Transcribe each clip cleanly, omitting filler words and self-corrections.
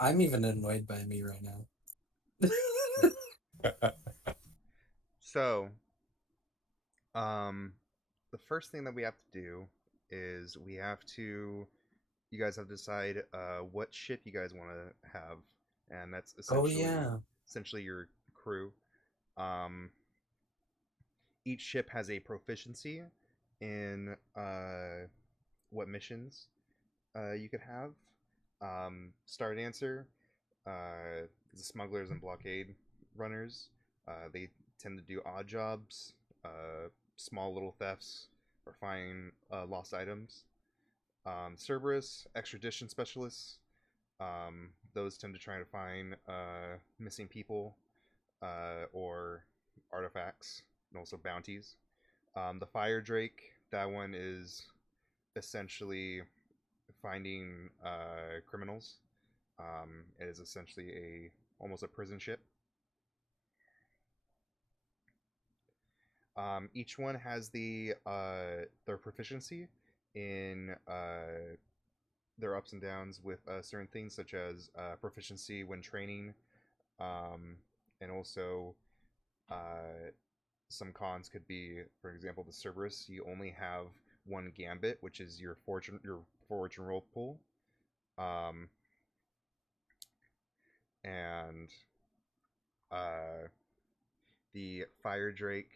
I'm even annoyed by me right now. So, um, the first thing that we have to do is we have to. You guys have to decide what ship you guys want to have, and that's Oh essentially yeah. your crew. Um, each ship has a proficiency in what missions you could have. Star Dancer, the smugglers and blockade runners. They tend to do odd jobs, small little thefts, or find lost items. Cerberus, extradition specialists. Those tend to try to find missing people or artifacts, and also bounties. The Fire Drake, that one is essentially finding criminals. It is essentially a almost a prison ship. Each one has their proficiency in their ups and downs with certain things, such as proficiency when training, um, and also uh, some cons could be, for example, the Cerberus. You only have one gambit, which is your fortune roll pool, um, and uh, the Fire Drake.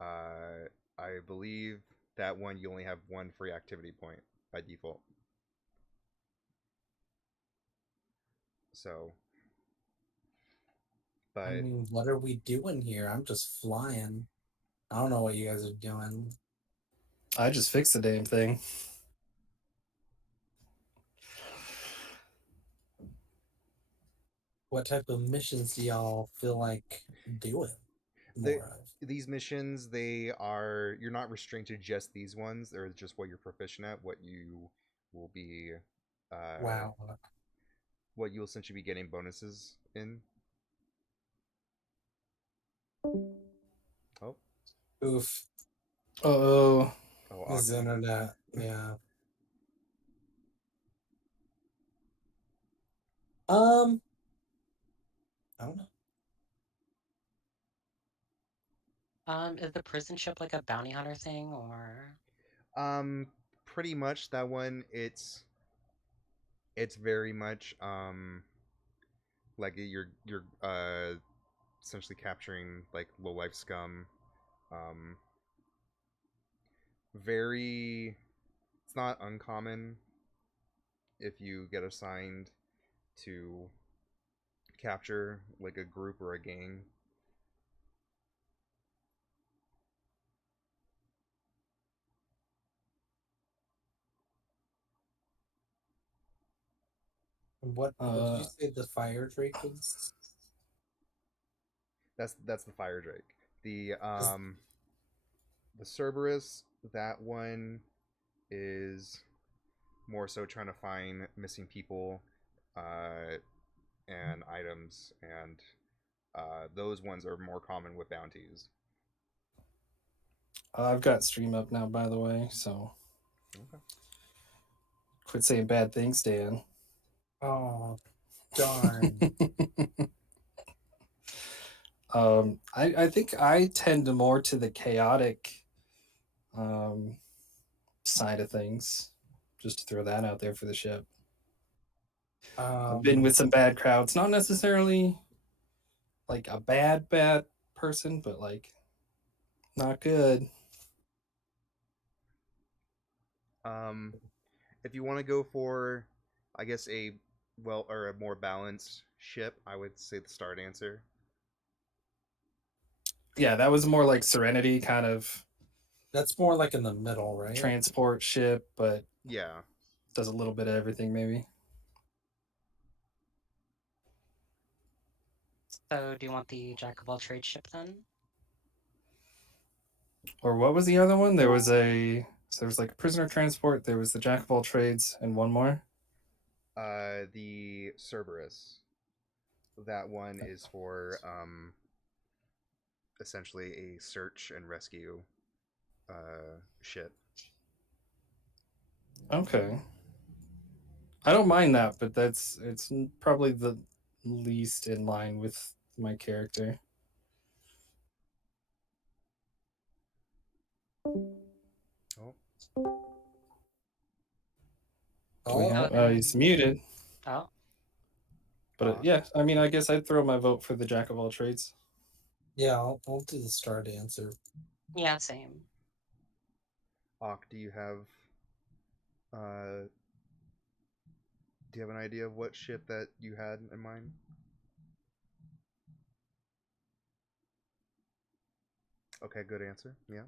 I believe that one you only have one free activity point by default. So, I but mean, what are we doing here? I'm just flying. I don't know what you guys are doing. I just fixed the damn thing. What type of missions do y'all feel like doing the more of? these missions, they are, you're not restricted to just these ones. They're just what you're proficient at, what you will be, uh, Wow. what you'll essentially be getting bonuses in. Oh, Oof. Oh, oh, This Aka. internet. Yeah. Um, I don't know. Is the prison ship like a bounty hunter thing, or Um, Pretty much that one. It's very much like you're essentially capturing like low life scum. Um, very, it's not uncommon if you get assigned to capture like a group or a gang. What did you say the fire drake was? That's the fire drake. The Is um the Cerberus, that one is more so trying to find missing people uh and items, and those ones are more common with bounties. I've got stream up now, by the way, so Okay. quit saying bad things, Dan. oh darn. I think I tend to more to the chaotic um, side of things. Just to throw that out there for the ship. I've been Um with some bad crowds, not necessarily like a bad person, but like not good. Um, if you want to go for, I guess, a well or a more balanced ship, I would say the Star Dancer. Yeah, that was more like Serenity kind of that's more like in the middle, right? transport ship, but Yeah, does a little bit of everything maybe. so do you want the jack of all trades ship then? Or what was the other one? There was like prisoner transport. There was the jack of all trades, and one more. the Cerberus. That one is for essentially a search and rescue ship. Okay. I don't mind that, but it's probably the least in line with my character. Oh, Do we Oh, have? then, He's muted. oh, But yeah, I mean, I guess I'd throw my vote for the jack of all trades. yeah, I'll do the star dancer. yeah, same. do you have uh do you have an idea of what ship that you had in mind? Okay, good answer. Yeah.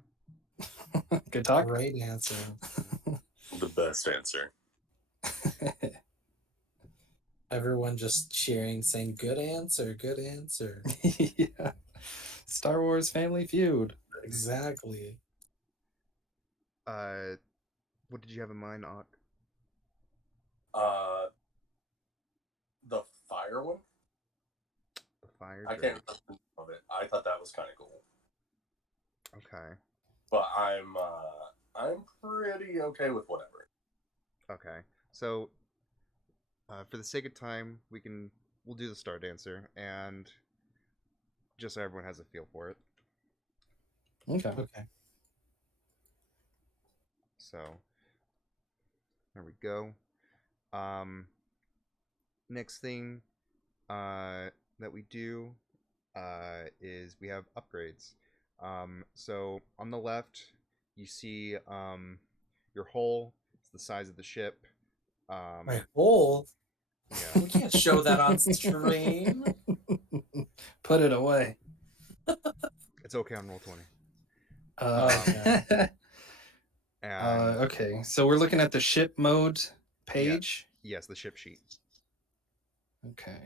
Good talk. Great answer. The best answer. Everyone just cheering, saying, "Good answer, good answer." Yeah. Star Wars Family Feud. Exactly. What did you have in mind, Ock? Uh, the fire one. The fire I drake. can't remember the name of it. I thought that was kind of cool, Okay. but I'm pretty okay with whatever. Okay. So, for the sake of time, we'll do the star dancer, and just so everyone has a feel for it. Okay. Okay. So, there we go. Next thing that we do is we have upgrades. So on the left, you see your hull. It's the size of the ship. My hole. Yeah. We can't show that on stream. Put it away. It's okay on Roll20. Okay. And Okay, so we're looking at the ship mode page. yes, the ship sheet. Okay.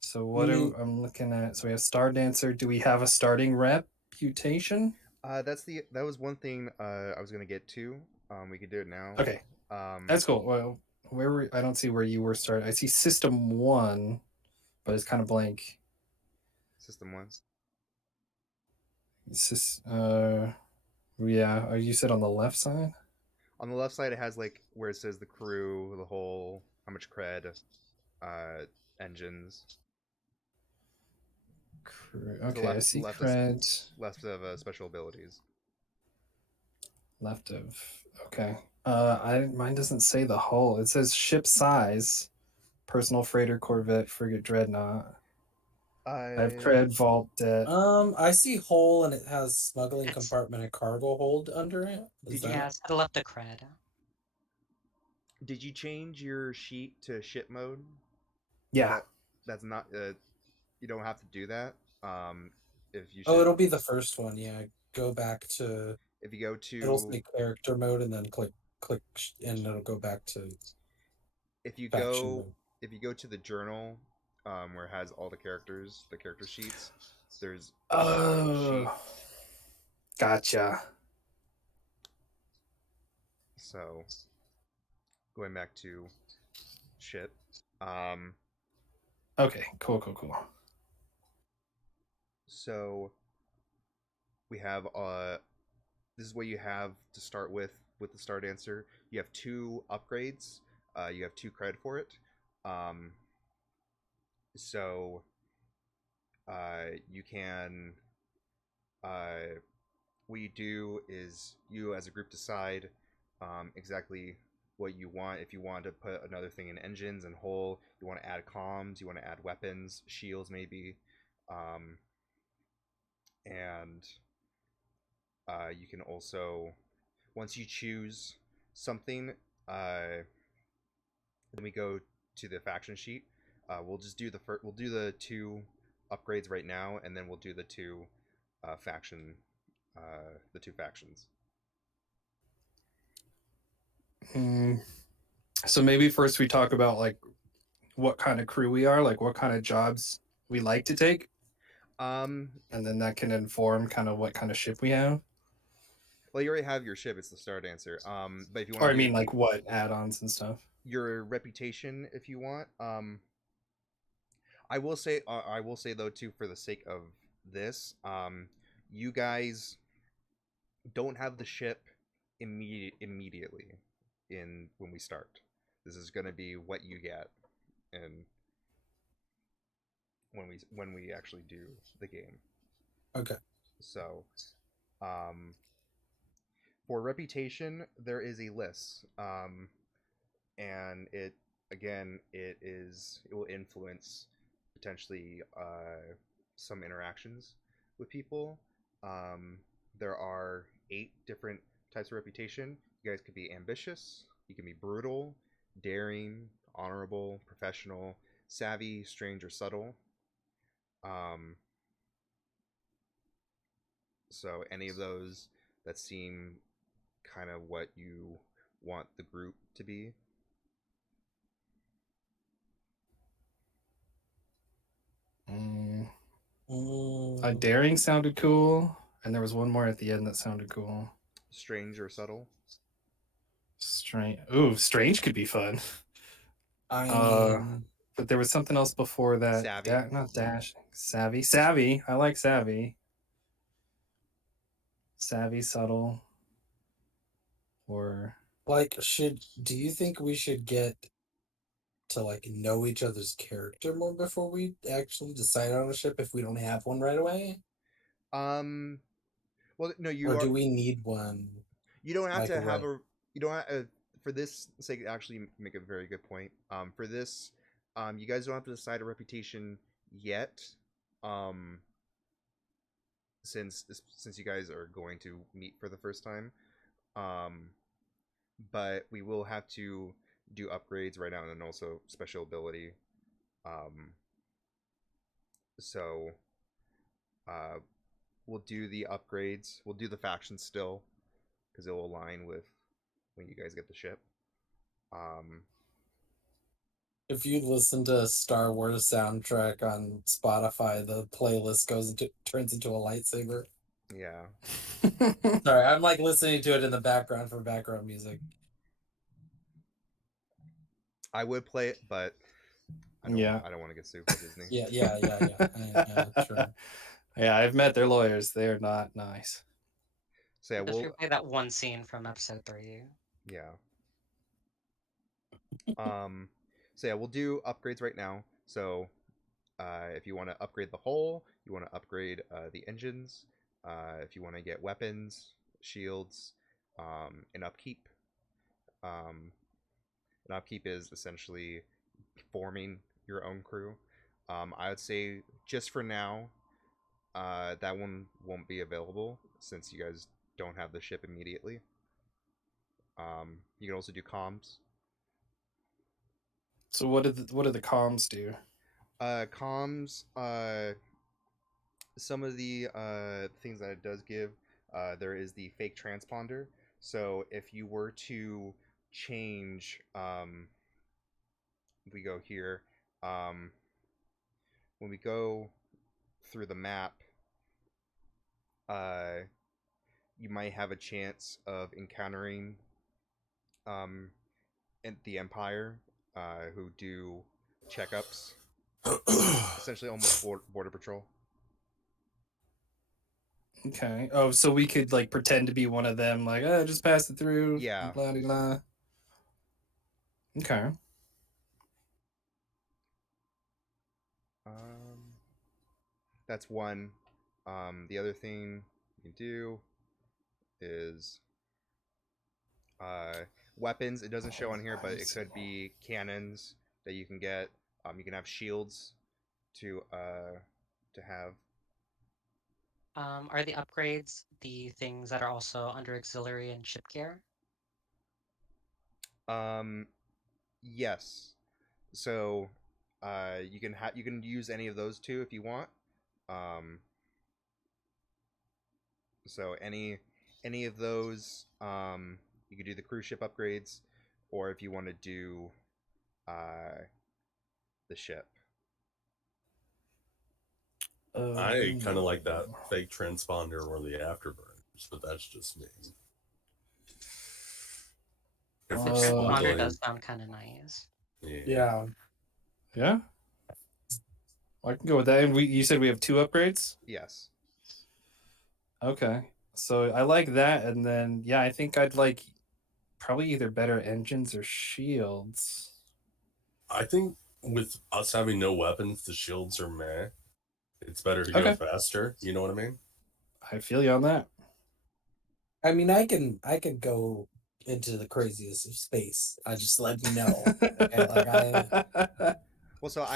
So what do Me- I'm looking at? So we have Star Dancer. Do we have a starting reputation? That was one thing I was gonna get to. We could do it now. Okay, that's cool. Well, I don't see where you were starting. I see System 1, but it's kind of blank. System 1. Yeah, you said on the left side? On the left side, it has like where it says the crew, the whole, how much cred, engines. Okay, I see cred. Left of special abilities. Left of, okay. Mine doesn't say the hull. It says ship size, personal freighter, corvette, frigate, dreadnought. I have cred, vault, debt. I see hole and it has smuggling It's- compartment and cargo hold under it. Is Did you- that? Yeah, it's to the left of cred. Did you change your sheet to ship mode? Yeah. That's not. You don't have to do that. If you Oh, it'll be the first one. Yeah, go back to. if you go It'll to say character mode and then click, and it'll go back to. if you faction go mode. if you go to the journal, where it has all the character sheets. There's Oh, gotcha. So going back to ship. Okay, cool. So we have this is what you have to start with the Star Dancer. You have 2 upgrades. You have 2 cred for it. So you can what you do is you as a group decide exactly what you want. If you want to put another thing in engines and hull, you want to add comms, you want to add weapons, shields maybe, and you can also, once you choose something, then we go to the faction sheet. We'll just do we'll do the 2 upgrades right now, and then we'll do the 2 the 2 factions. So maybe first we talk about like what kind of crew we are, like what kind of jobs we like to take, and then that can inform kind of what kind of ship we have. Well, you already have your ship; it's the Star Dancer. But if you want, or I mean, like what add-ons and stuff. Your reputation, if you want. I will say though too, for the sake of this, you guys don't have the ship immediately. in when we start. This is going to be what you get, and when we actually do the game. Okay. So, um, for reputation, there is a list, and it will influence potentially some interactions with people. Um, there are 8 different types of reputation. You guys could be ambitious, you can be brutal, daring, honorable, professional, savvy, strange, or subtle. Um, so any of those that seem kind of what you want the group to be. Mm, Daring sounded cool, and there was one more at the end that sounded cool. Strange or subtle. Strange. Ooh, strange could be fun. I Uh, mean, but there was something else before that. Savvy. Not dash. Savvy. Savvy. I like savvy. Savvy, subtle, or like, do you think we should get to like know each other's character more before we actually decide on a ship if we don't have one right away? Um. Well, no, Or do we need one you don't have like to have right? a. You don't have, for this sake. Actually, make a very good point. For this, you guys don't have to decide a reputation yet. Um. Since you guys are going to meet for the first time. Um. But we will have to do upgrades right now, and also special ability. Um. So. Uh, we'll do the upgrades. We'll do the factions still, because it will align with when you guys get the ship. If you listen to a Star Wars soundtrack on Spotify, the playlist turns into a lightsaber. Yeah. Sorry, I'm like listening to it in the background for background music. I would play it, but I don't want to get sued by Disney. Yeah, true. Yeah, I've met their lawyers. They are not nice. So yeah, Just replay that one scene from episode 3. yeah. So yeah, we'll do upgrades right now. So if you want to upgrade the hull, you want to upgrade the engines. If you want to get weapons, shields, and upkeep. And upkeep is essentially forming your own crew. I would say just for now, that one won't be available since you guys don't have the ship immediately. You can also do comms. So what do the comms do? Comms. Some of the things that it does give. There is the fake transponder. So if you were to change, if we go here, when we go through the map, uh, you might have a chance of encountering um, the Empire, who do checkups, essentially almost border patrol. Okay. Oh, so we could like pretend to be one of them, like, just pass it through. Yeah. Blah blah blah. Okay. That's one. The other thing you can do is weapons. It doesn't show on here, but it could be cannons that you can get. You can have shields to have. Are the upgrades the things that are also under auxiliary and ship gear? Yes. So you can use any of those two if you want. Um, so any of those, you could do the cruise ship upgrades, or if you want to do the ship. I kind of like that fake transponder or the afterburners, but that's just me. If The we're transponder smuggling, does sound kind of nice. Yeah. Yeah. I can go with that. And you said we have 2 upgrades? Yes. Okay. So I like that, and then yeah, I think I'd like probably either better engines or shields. I think with us having no weapons, the shields are meh. It's better to go Okay. faster. You know what I mean? I feel you on that. I mean, I can go into the craziest of space. I just let you know. Okay, like Well, so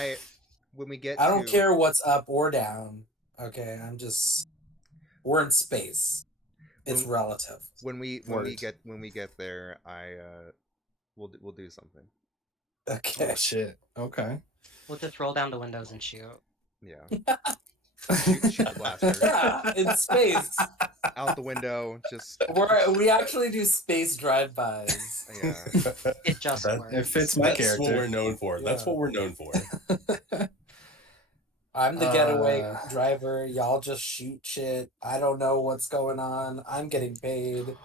when we get I to don't care what's up or down. Okay, we're in space. It's when, relative. when we Word. get there, we'll do something. Okay. Oh shit. Okay. We'll just roll down the windows and shoot. Yeah. Shoot the blaster Yeah, in space. out the window. Just We actually do space drive-bys. yeah. It just That- works. It fits my That's what character. we're known for. That's Yeah. what we're known for. I'm the getaway Uh, driver. Y'all just shoot shit. I don't know what's going on. I'm getting paid.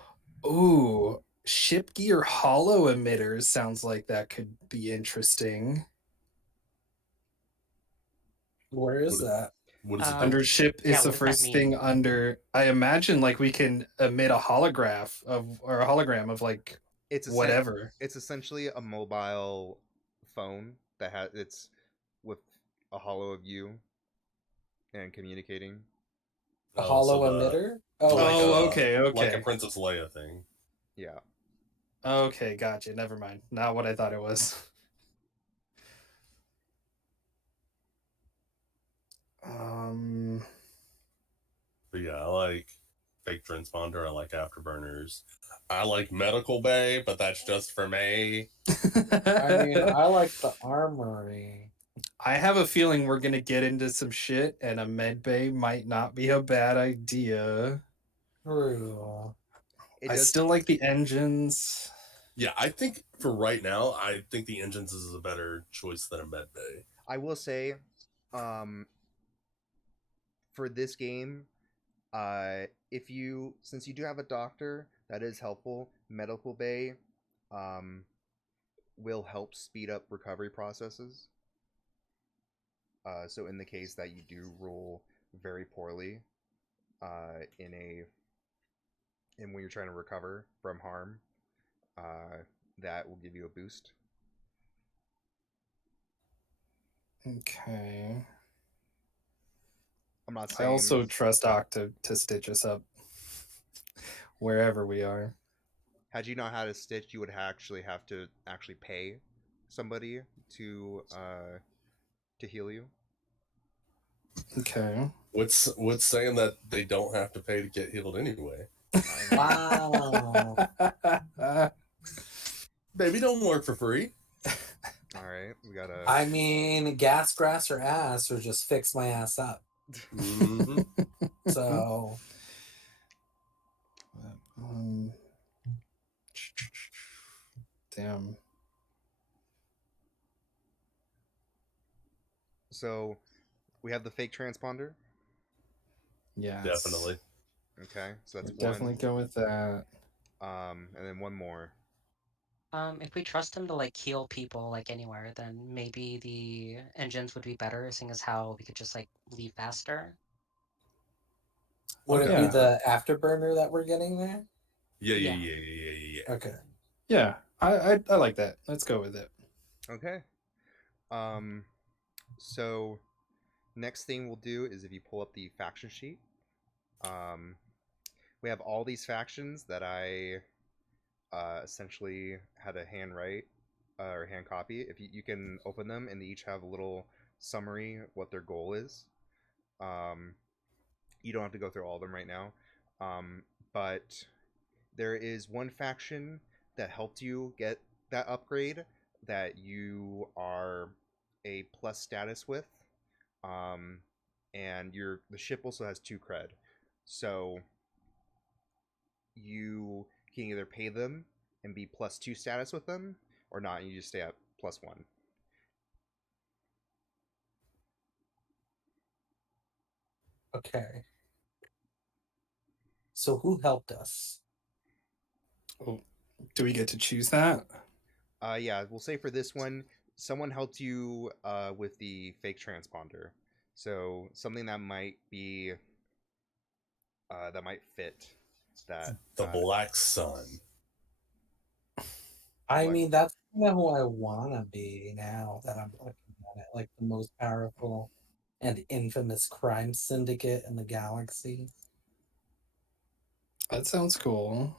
Ooh, ship gear hollow emitters sounds like that could be interesting. Where is What- that? What does it do? Under ship yeah, is the what does that first mean? thing under. I imagine like we can emit a holograph of or a hologram of like It's whatever. It's essentially a mobile phone that it's with a hollow of you and communicating. A Oh, so hollow the emitter? Oh, like Oh, a okay, like a okay. Princess Leia thing. Yeah. Okay, gotcha. Never mind. Not what I thought it was. Um, But yeah, I like fake transponder. I like afterburners. I like medical bay, but that's just for me. I mean, I like the armory. I have a feeling we're gonna get into some shit, and a med bay might not be a bad idea. True. It I does. still like the engines. Yeah, I think for right now, I think the engines is a better choice than a med bay. I will say, um, for this game, if you since you do have a doctor, that is helpful. Medical bay, um, will help speed up recovery processes. So in the case that you do roll very poorly, in when you're trying to recover from harm, uh, that will give you a boost. Okay. I'm not I saying also trust Doc to stitch us up wherever we are. had you not had a stitch, you would actually have to actually pay somebody to heal you. Okay. What's saying that they don't have to pay to get healed anyway? Wow. Baby, don't work for free. All right, we got a. I mean, gas, grass, or ass, or just fix my ass up. Mm-hmm. So, um, damn. So we have the fake transponder. Yes. Definitely. Okay, so that's Definitely one. go with that. And then one more. If we trust him to like heal people like anywhere, then maybe the engines would be better, seeing as how we could just like leave faster. would Okay. it be Yeah. the afterburner that we're getting there? Yeah. Okay. Yeah, I like that. Let's go with it. Okay. So next thing we'll do is if you pull up the faction sheet, we have all these factions that I essentially had a hand write or hand copy. If you can open them and they each have a little summary what their goal is. You don't have to go through all of them right now, but there is one faction that helped you get that upgrade that you are a plus status with, and the ship also has 2 cred, so you can either pay them and be plus 2 status with them, or not, and you just stay at plus 1. Okay. So, who helped us? Oh, do we get to choose that? Yeah, we'll say for this one, someone helped you with the fake transponder. So something that might be that might fit that. The Black Sun. I What? mean, that's kind of who I want to be now that I'm looking at it. Like the most powerful and infamous crime syndicate in the galaxy. That sounds cool.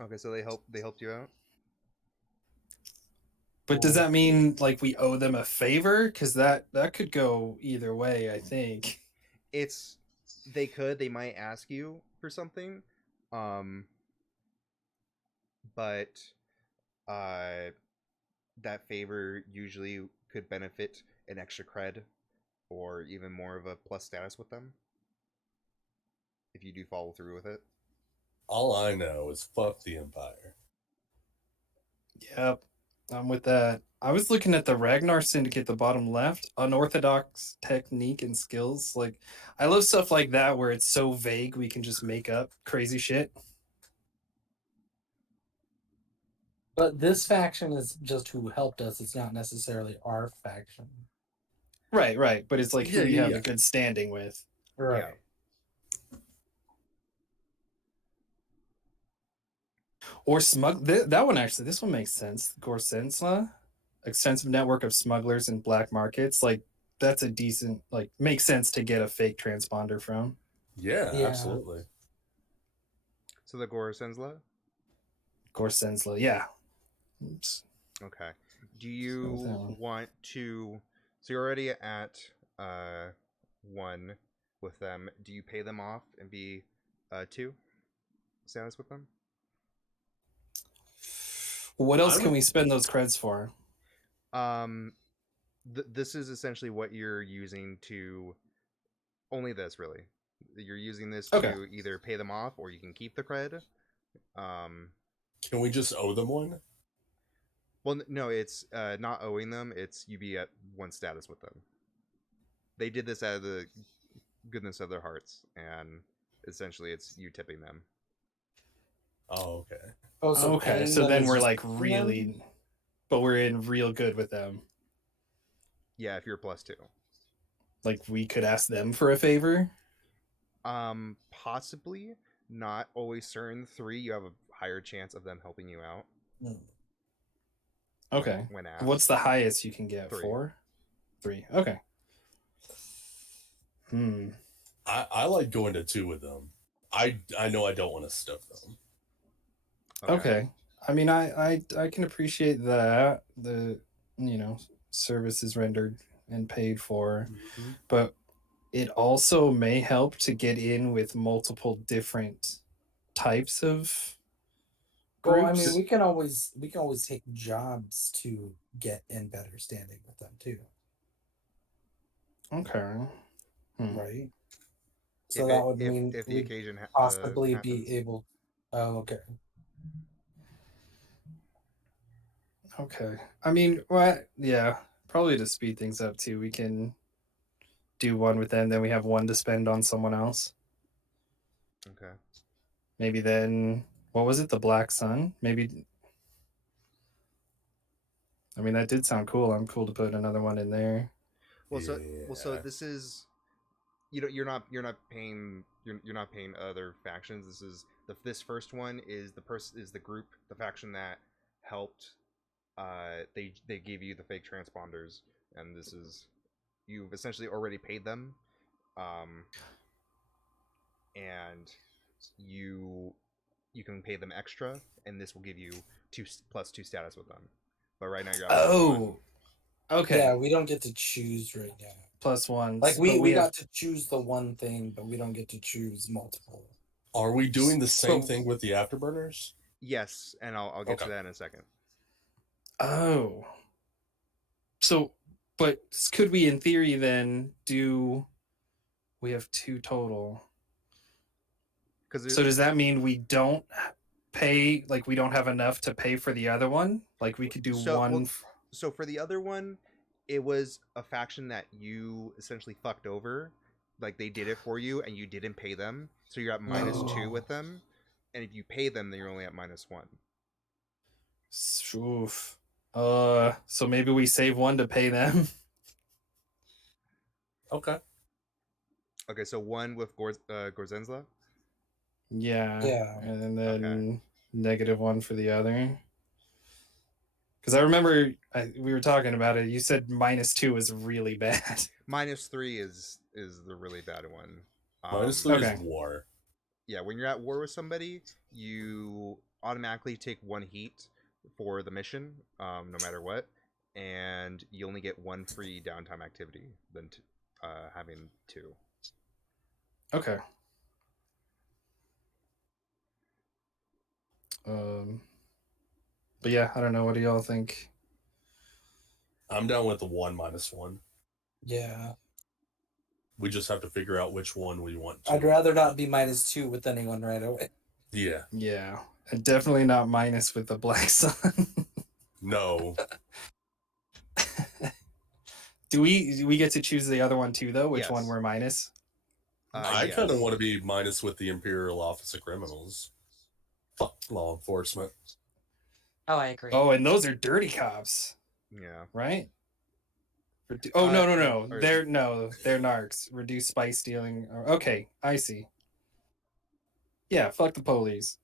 Okay, so they helped you out. But does Well, that mean like we owe them a favor? Because that could go either way, I think. It's they might ask you for something, um, but uh, that favor usually could benefit an extra cred or even more of a plus status with them if you do follow through with it. All I know is fuck the Empire. Yep, I'm with that. I was looking at the Ragnar Syndicate, the bottom left, unorthodox technique and skills. Like, I love stuff like that where it's so vague we can just make up crazy shit. but this faction is just who helped us. It's not necessarily our faction. Right, right. But it's like who Yeah, we yeah, have yeah. a good standing with. Right. Yeah. Or that one actually, this one makes sense. Gorsensla, extensive network of smugglers and black markets. Like, that's a decent, like, makes sense to get a fake transponder from. Yeah, Yeah. absolutely. So the Gore Sensla. Gorsensla, yeah. Oops. Okay. Do Let's go with that you one. want to? So you're already at uh 1 with them. Do you pay them off and be 2 status with them? What else I can would- we spend those creds for? Um, this is essentially what you're using to only this really. You're using this Okay. to either pay them off or you can keep the cred. Um, Can we just owe them one? well, no, it's not owing them. It's you be at 1 status with them. They did this out of the goodness of their hearts, and essentially, it's you tipping them. Oh, okay. Oh, so Okay, paying so them then is we're just like paying them? really, but we're in real good with them. Yeah, if you're +2. Like, we could ask them for a favor. Possibly not always certain. 3, you have a higher chance of them helping you out. Hmm. Okay. When asked. What's the highest you can get? 3. 4? 3. Okay. I like going to 2 with them. I know I don't want to stuff them. Okay. I mean, I can appreciate that the services rendered and paid for, Mm-hmm. but it also may help to get in with multiple different types of Well, I groups. mean, we can always take jobs to get in better standing with them too, Okay. right? So If that it would mean if the we'd occasion possibly happens. be able. Oh, okay. Okay. I mean, what? Yeah, probably to speed things up too. We can do one with them, then we have one to spend on someone else. Okay. Maybe then, what was it? The Black Sun? Maybe. I mean, that did sound cool. I'm cool to put another one in there. Well, so Yeah. this is you're not paying you're not paying other factions. This is this first one is the group, the faction that helped. They gave you the fake transponders, and this is you've essentially already paid them, and you can pay them extra, and this will give you 2+2 status with them. But right now you're at +1. Okay. Yeah, we don't get to choose right now. +1. Like but we have... got to choose the one thing, but we don't get to choose multiple. Are we doing the same So- thing with the afterburners? Yes, and I'll get to Okay. that in a second. Oh. So, but could we, in theory, then do? We have 2 total. So does that mean we don't pay? Like, we don't have enough to pay for the other one? Like, we could do one. So for the other one, it was a faction that you essentially fucked over. Like they did it for you, and you didn't pay them, so you're at -2 with them. And if you pay them, then you're only at -1. Oof. So maybe we save one to pay them. Okay. Okay, so 1 with Gorzenzla. Yeah. Yeah. And then -1 for the other. Because I remember we were talking about it. You said -2 was really bad. -3 is the really bad one. -3 Okay. is war. Yeah, when you're at war with somebody, you automatically take 1 heat for the mission, no matter what, and you only get 1 free downtime activity than having 2. Okay. But yeah, I don't know. What do y'all think? I'm down with the 1 -1. Yeah. We just have to figure out which one we want to. I'd rather not be -2 with anyone right away. Yeah. Yeah, and definitely not minus with the Black Sun. No. Do we get to choose the other one too, though? Which one Yes. we're minus? I Yes. kind of want to be minus with the Imperial Office of Criminals. Fuck law enforcement. Oh, I agree. Oh, and those are dirty cops, Yeah. right? Oh no. or- They're narcs. Reduce spice dealing. Okay, I see. Yeah, fuck the police.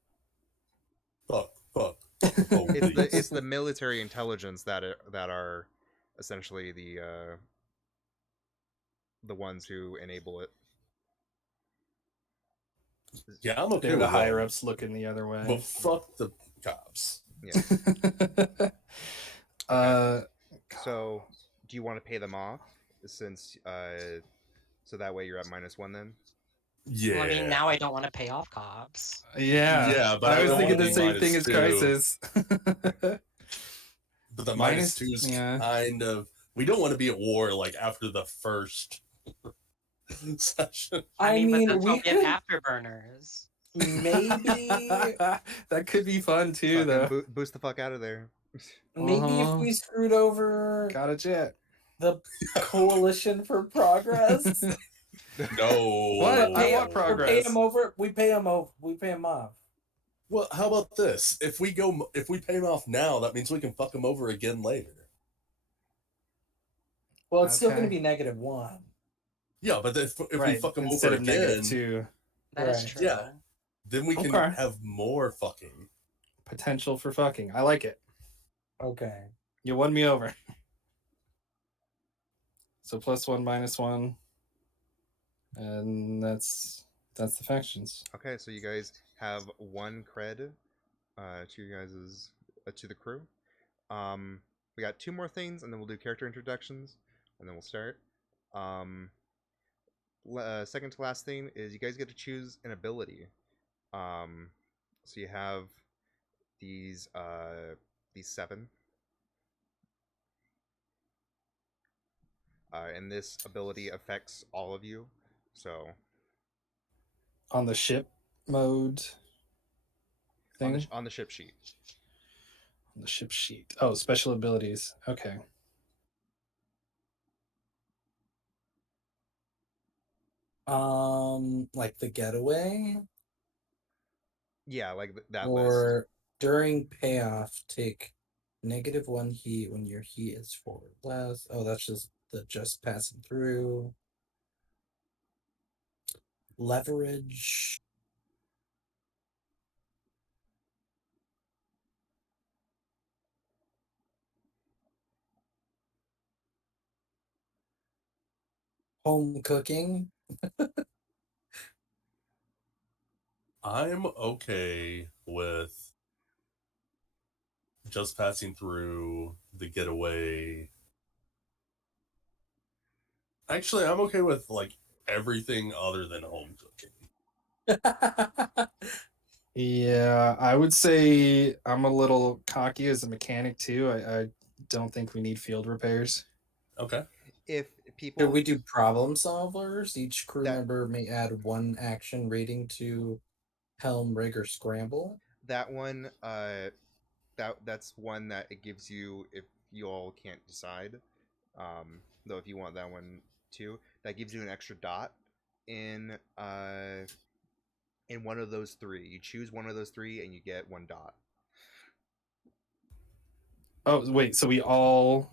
Fuck. It's the military intelligence that are essentially the ones who enable it. Yeah, I'm okay They're the with higher that. ups looking the other way. But fuck the cops. Yeah. So, do you want to pay them off since so that way you're at -1 then? Yeah. Well, I mean, now I don't want to pay off cops. Yeah. Yeah, but I was don't thinking wanna the be same thing as -2. Crisis. But the Minus- -2 is yeah. kind of. We don't want to be at war like after the first session. I mean, but that's we what we have could afterburners. maybe that could be fun too, though. Boost the fuck out of there. maybe if Uh-huh. we screwed over Got a jet. the Coalition for Progress. No. What? Pay What We progress? pay them over. We pay them over. We pay them off. Well, how about this? If we pay him off now, that means we can fuck him over again later. Well, it's still going to Okay. be -1. Yeah, but if we Right, fuck him instead over of again, -2. That is Right. true. Yeah. then we can Okay. have more fucking. Potential for fucking. I like it. Okay. You won me over. So +1, -1, and that's the factions. Okay, so you guys have 1 cred to you guys' to the crew. We got 2 more things, and then we'll do character introductions, and then we'll start. Second to last thing is you guys get to choose an ability. So you have these 7. And this ability affects all of you. So On the ship mode thing? on the ship sheet. On the ship sheet. Oh, special abilities. Okay. Like the getaway, Yeah, like that list. or during payoff, take -1 heat when your heat is forward less. Oh, that's just passing through. Leverage. Home cooking. I'm okay with just passing through the getaway. Actually, I'm okay with like everything other than home cooking. Yeah, I would say I'm a little cocky as a mechanic too. I don't think we need field repairs. Okay. If Should people we do problem solvers? Each crew That- member may add 1 action rating to helm, rig, or scramble. that one that's one that it gives you if you all can't decide. Though if you want that one too, that gives you an extra dot in one of those 3. You choose one of those 3 and you get 1 dot. Oh, wait, so we all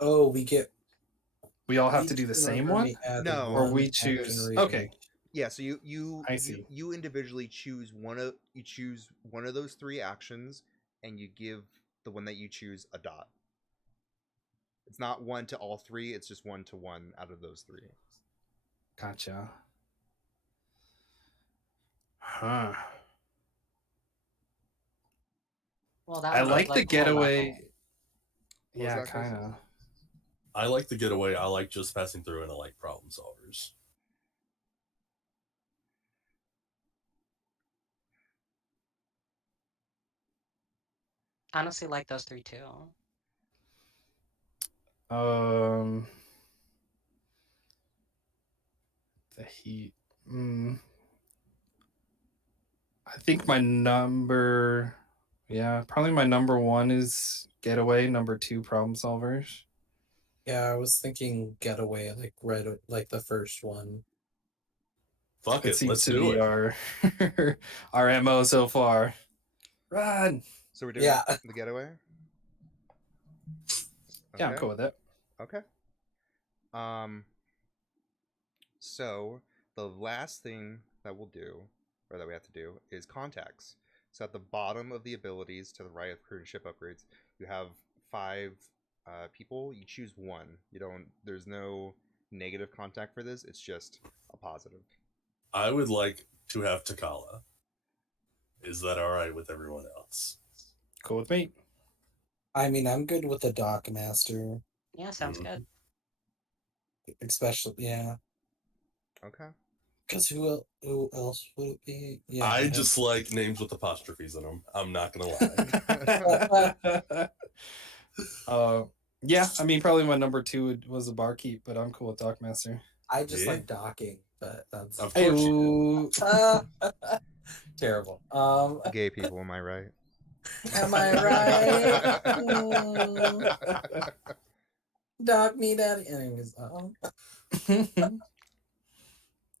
Oh, have to each do the crew same member one? may add No. Or 1 we action choose rating. Okay. Yeah, so you I see. you individually choose one of those three actions, and you give the one that you choose a dot. It's not one to all three; it's just one to one out of those three. Gotcha. Huh. Well, that I would be like the like low getaway. level. What was Yeah, that, Crisis? kind of. I like the getaway. I like just passing through and I like problem solvers. Honestly, like those three too. Um, the heat. Mm, I think my number, yeah, probably my number one is getaway. Number two, problem solvers. Yeah, I was thinking getaway, like like the first one. Fuck That it, seems let's to do be it. our MO so far. Run. So we're doing Yeah. the getaway. Yeah, I'm Okay. cool with it. Okay. Um. So the last thing that we'll do, or that we have to do, is contacts. So at the bottom of the abilities, to the right of crew and ship upgrades, you have five people. You choose one. You don't. There's no negative contact for this. It's just a positive. I would like to have Takala. Is that all right with everyone else? Cool with me. I mean, I'm good with the Dock Master, Yeah, sounds good. especially, yeah. Okay. Because who else would it be? Yeah, I I just like names with apostrophes in them. I'm not gonna lie. uh, yeah, I mean, probably my number two was a barkeep, but I'm cool with Dockmaster. I just Yeah. like docking, but that's Of Hey, course you terrible. Gay people, am I right? Am I right? Dock me daddy. Anyways,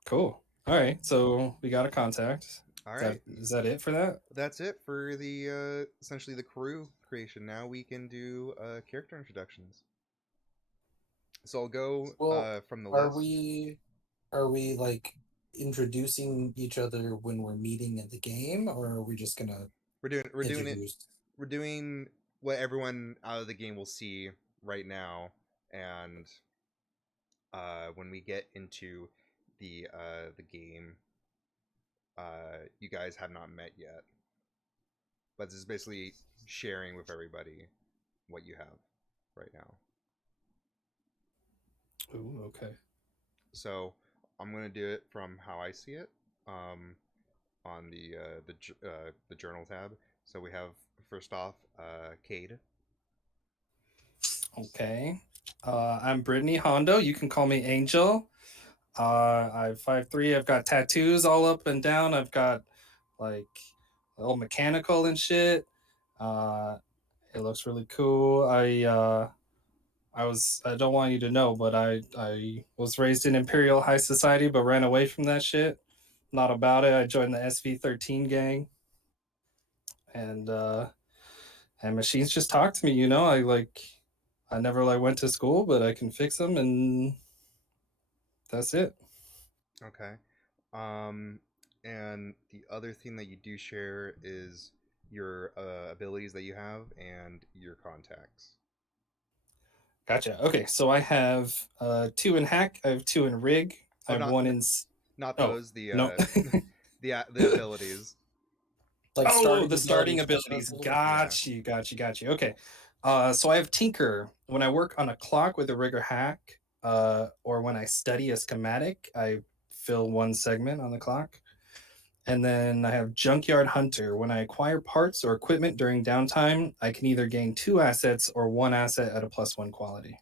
cool. All right, so we got a contact. All Is right. that it for that? That's it for the essentially the crew creation. Now we can do character introductions. So I'll go well, from the are list. we like introducing each other when we're meeting in the game, or are we just gonna We're doing it. introduce? We're doing what everyone out of the game will see right now, and when we get into the game, you guys have not met yet. But this is basically sharing with everybody what you have right now. Ooh, okay. So I'm gonna do it from how I see it. On the journal tab. So we have first off, Cade. Okay. I'm Brittany Hondo. You can call me Angel. I'm 5'3". I've got tattoos all up and down. I've got like all mechanical and shit. Uh, it looks really cool. I don't want you to know, but I was raised in Imperial High Society, but ran away from that shit. Not about it. I joined the SV-13 gang, and machines just talk to me. I never like went to school, but I can fix them, and that's it. Okay. Um, and the other thing that you do share is your abilities that you have and your contacts. Gotcha. Okay, so I have two in hack. I have two in rig. I Oh, have not one n- in. not Oh those. The no. the abilities. Like Oh, starting the starting abilities plus abilities. level? Yeah. Got you. Okay. So I have Tinker. When I work on a clock with a rig or hack, or when I study a schematic, I fill one segment on the clock. And then I have Junkyard Hunter. When I acquire parts or equipment during downtime, I can either gain two assets or one asset at a +1 quality.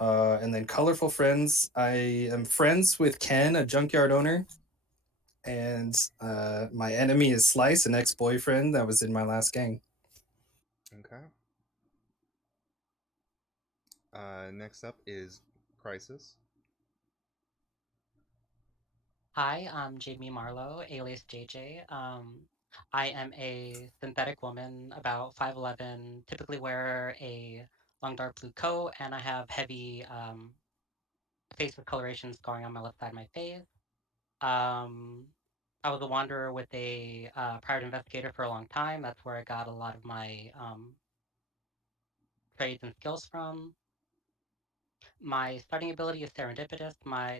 And then Colorful Friends. I am friends with Ken, a junkyard owner, and my enemy is Slice, an ex-boyfriend that was in my last gang. Okay. Next up is Crisis. Hi, I'm Jamie Marlowe, alias JJ. I am a synthetic woman, about 5'11", typically wear a long dark blue coat, and I have heavy face with colorations going on my left side of my face. I was a wanderer with a private investigator for a long time. That's where I got a lot of my trades and skills from. My starting ability is serendipitous,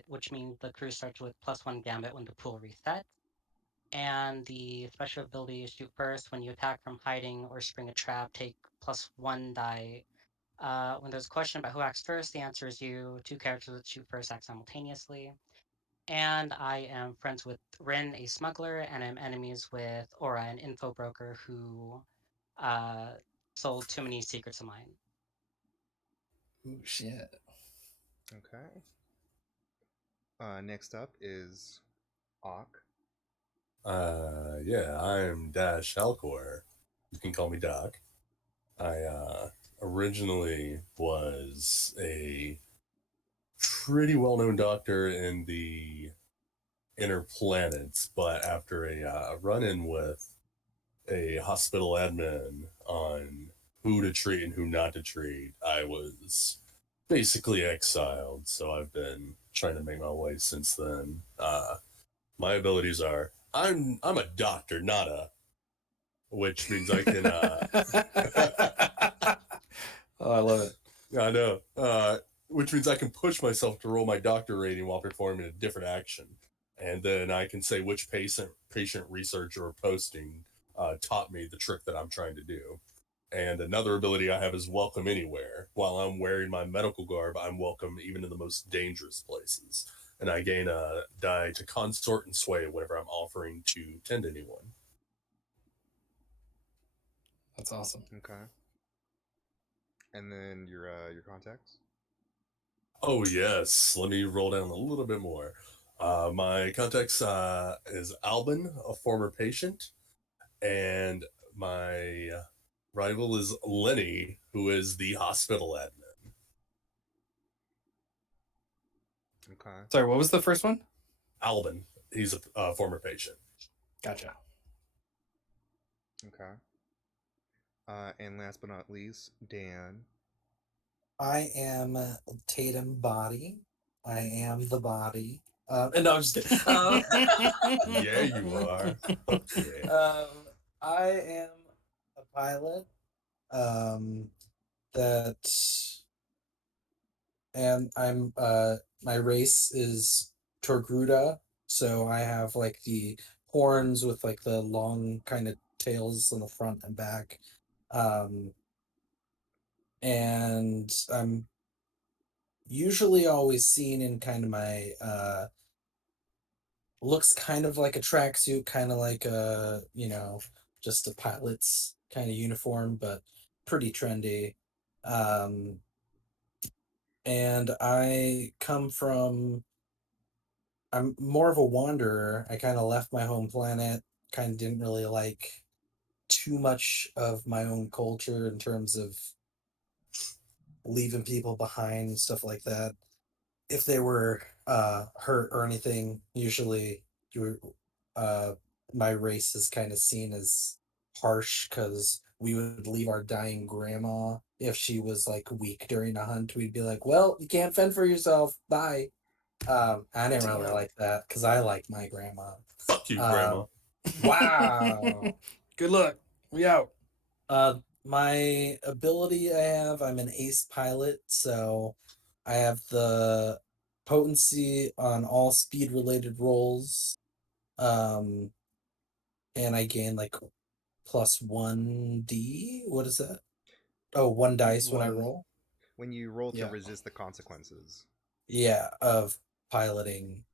which means the crew starts with +1 gambit when the pool resets. And the special ability is shoot first. When you attack from hiding or spring a trap, take +1 die. When there's a question about who acts first, the answer is you. 2 characters that shoot first act simultaneously. And I am friends with Rin, a smuggler, and I'm enemies with Aura, an info broker who uh, sold too many secrets of mine. Ooh, shit. Okay. Next up is Auk. Yeah, I'm Dash Halcor. You can call me Doc. I originally was a pretty well-known doctor in the inner planets, but after a run-in with a hospital admin on who to treat and who not to treat, I was basically exiled. So I've been trying to make my way since then. My abilities are I'm a doctor, not a, which means I can. Oh, I love it. I know. Which means I can push myself to roll my doctor rating while performing a different action, and then I can say which patient research or posting taught me the trick that I'm trying to do. And another ability I have is welcome anywhere. While I'm wearing my medical garb, I'm welcome even in the most dangerous places. And I gain a die to consort and sway whenever I'm offering to tend anyone. That's awesome. Okay. And then your contacts. Oh yes, let me roll down a little bit more. My context is Albin, a former patient, and my rival is Lenny, who is the hospital admin. Okay. Sorry, what was the first one? Albin, he's a former patient. Gotcha. Okay. And last but not least, Dan. I am Tatum Body. I am the body. No, I'm just kidding. Yeah, you are. Okay. I am a pilot. That, and I'm my race is Torgruda, so I have like the horns with like the long kind of tails on the front and back. Um, and I'm usually always seen in kind of my looks kind of like a tracksuit, kind of like a, just a pilot's kind of uniform, but pretty trendy. Um, and I'm more of a wanderer. I kind of left my home planet, kind of didn't really like too much of my own culture in terms of leaving people behind and stuff like that. If they were hurt or anything, usually you uh my race is kind of seen as harsh because we would leave our dying grandma if she was like weak during a hunt. We'd be like, well, you can't fend for yourself, bye. I didn't really Damn. like that because I like my grandma. Fuck you, um Grandma. wow. Good luck. We out. My ability I have, I'm an ace pilot, so I have the potency on all speed related rolls. Um, and I gain like +1d. What is that? Oh, one dice when I One roll. when you roll to Yeah. resist the consequences. Yeah, of piloting.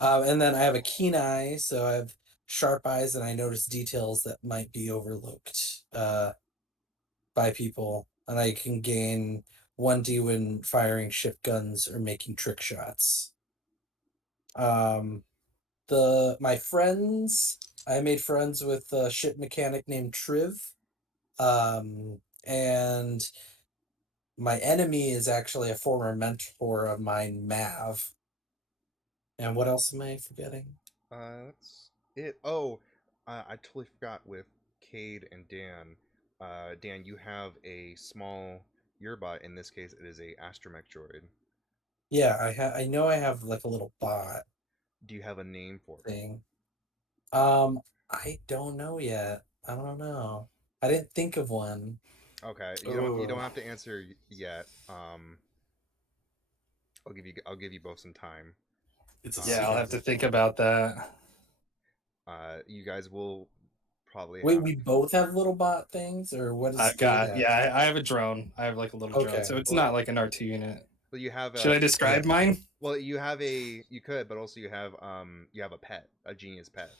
And then I have a keen eye, so I have sharp eyes, and I notice details that might be overlooked by people, and I can gain 1d when firing ship guns or making trick shots. Um, my friends, I made friends with a ship mechanic named Triv, and my enemy is actually a former mentor of mine, Mav. And what else am I forgetting? That's it. Oh, I totally forgot with Cade and Dan. Dan, you have a small Yerbot. In this case, it is a astromech droid. Yeah, I know I have like a little bot Do you have a name for it? thing. I don't know yet. I don't know. I didn't think of one. Okay, you don't Oh, have to answer yet. I'll give you both some time. It's a yeah, I'll have secret. to think about that. You guys will probably Wait, have. we both have little bot things, or what does I've Skate got, have? yeah, I have a drone. I have like a little drone, Okay. so it's Well, not like an R2 unit. well, you have Should a. I describe Okay. mine? Well, you have a. You could, but also you have a pet, a genius pet.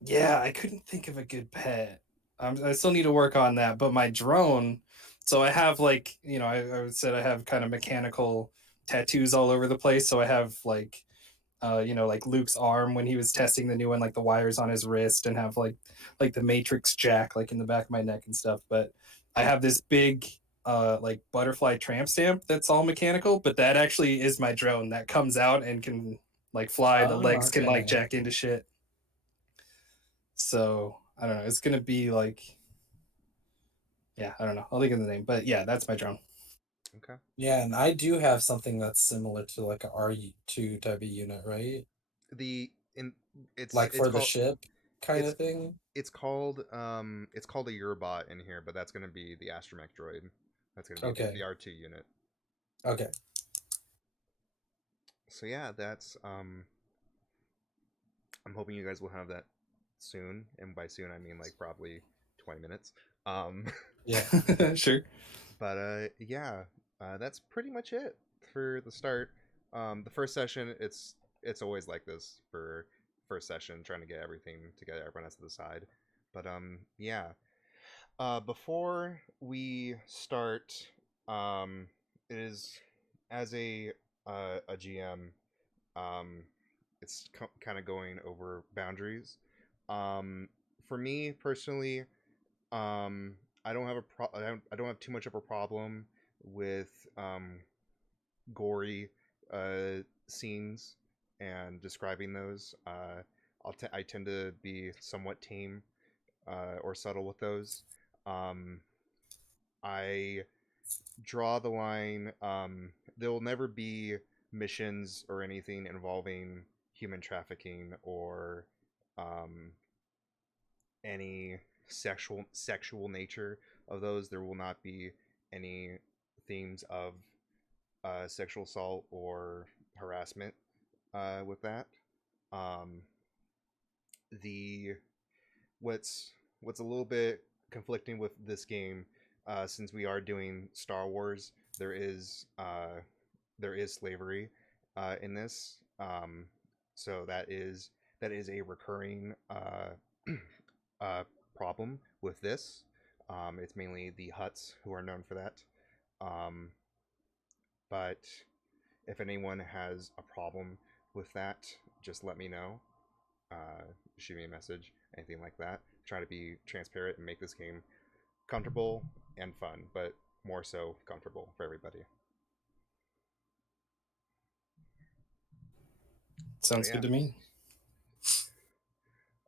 Yeah, I couldn't think of a good pet. I still need to work on that. But my drone, so I have like, I said I have kind of mechanical tattoos all over the place. So I have like Luke's arm when he was testing the new one, like the wires on his wrist, and have like the Matrix Jack like in the back of my neck and stuff. But I have this big like butterfly tramp stamp that's all mechanical, but that actually is my drone that comes out and can like fly. The Oh, legs can like okay. jack into shit. So I don't know. It's gonna be like, yeah, I don't know. I'll think of the name, but yeah, that's my drone. Okay. Yeah, and I do have something that's similar to like a R2 type of unit, right? The in Like it's for the called ship kind it's of thing. it's called a Eurobot in here, but that's gonna be the astromech droid. That's gonna be the Okay. R2 unit. Okay. So yeah, that's I'm hoping you guys will have that soon, and by soon I mean like probably 20 minutes. Um, Yeah. Sure. but yeah, that's pretty much it for the start. The first session, it's always like this for first session, trying to get everything together. Everyone has to decide. But yeah. Before we start, it is as a GM, um, it's kind of going over boundaries. Um, for me personally, I don't have I don't have too much of a problem with gory scenes and describing those. I tend to be somewhat tame or subtle with those. Um, I draw the line. There will never be missions or anything involving human trafficking or um, any sexual nature of those. There will not be any themes of sexual assault or harassment with that. Um, the what's a little bit conflicting with this game, since we are doing Star Wars, there is slavery in this. So that is a recurring uh, problem with this. It's mainly the Huts who are known for that. Um, but if anyone has a problem with that, just let me know. Shoot me a message, anything like that. Try to be transparent and make this game comfortable and fun, but more so comfortable for everybody. So Sounds yeah. good to me.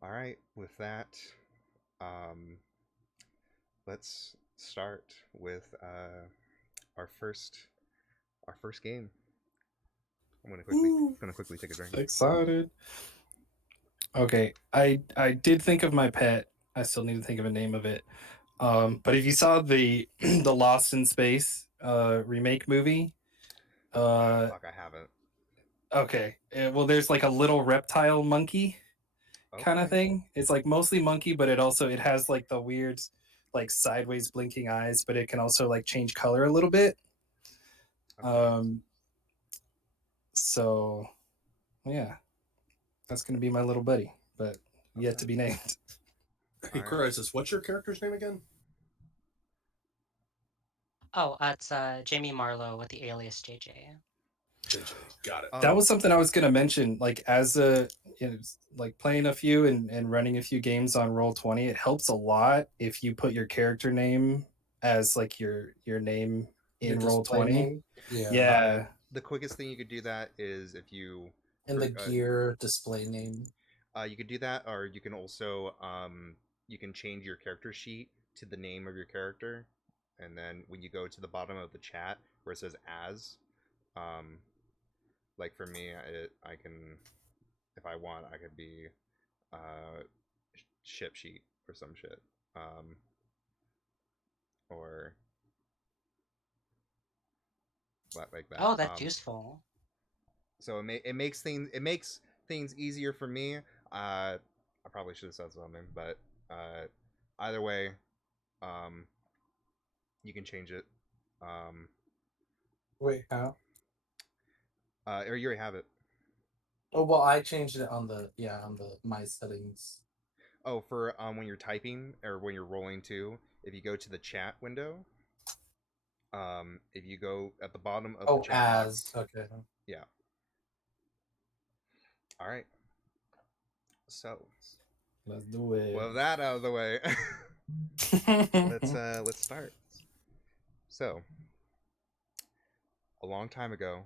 All right. With that, um, let's start with our first our first game. Woo, gonna quickly take a drink. excited. Okay, I did think of my pet. I still need to think of a name of it. But if you saw the the Lost in Space remake movie, uh, Fuck, I haven't. okay, well, there's like a little reptile monkey kind of Okay. thing. It's like mostly monkey, but it has like the weird like sideways blinking eyes, but it can also like change color a little bit. Okay. Um, so yeah, that's gonna be my little buddy, but yet Okay. to be named. Hey, All right. Crisis, what's your character's name again? Oh, it's Jamie Marlowe with the alias JJ. JJ. Got it. That Um. was something I was gonna mention. Like as a like playing a few and running a few games on Roll20, it helps a lot if you put your character name as like your name Your in display Roll20. name. Yeah. Yeah. The quickest thing you could do that is if you And the gear display name. you could do that, or you can also you can change your character sheet to the name of your character, and then when you go to the bottom of the chat where it says as, um, Like for me, I can, if I want, I could be uh, ship sheet or some shit, or like that. Oh, that's useful. So it makes things easier for me. I probably should have said something, but either way, um, you can change it. Um, Wait, how? or you already have it. Oh well, I changed it on the on the my settings. Oh, for when you're typing or when you're rolling too, if you go to the chat window, if you go at the bottom of the Oh, chat as box, okay. yeah. All right. So, Let's do it. well, that out of the way, let's start. So, a long time ago,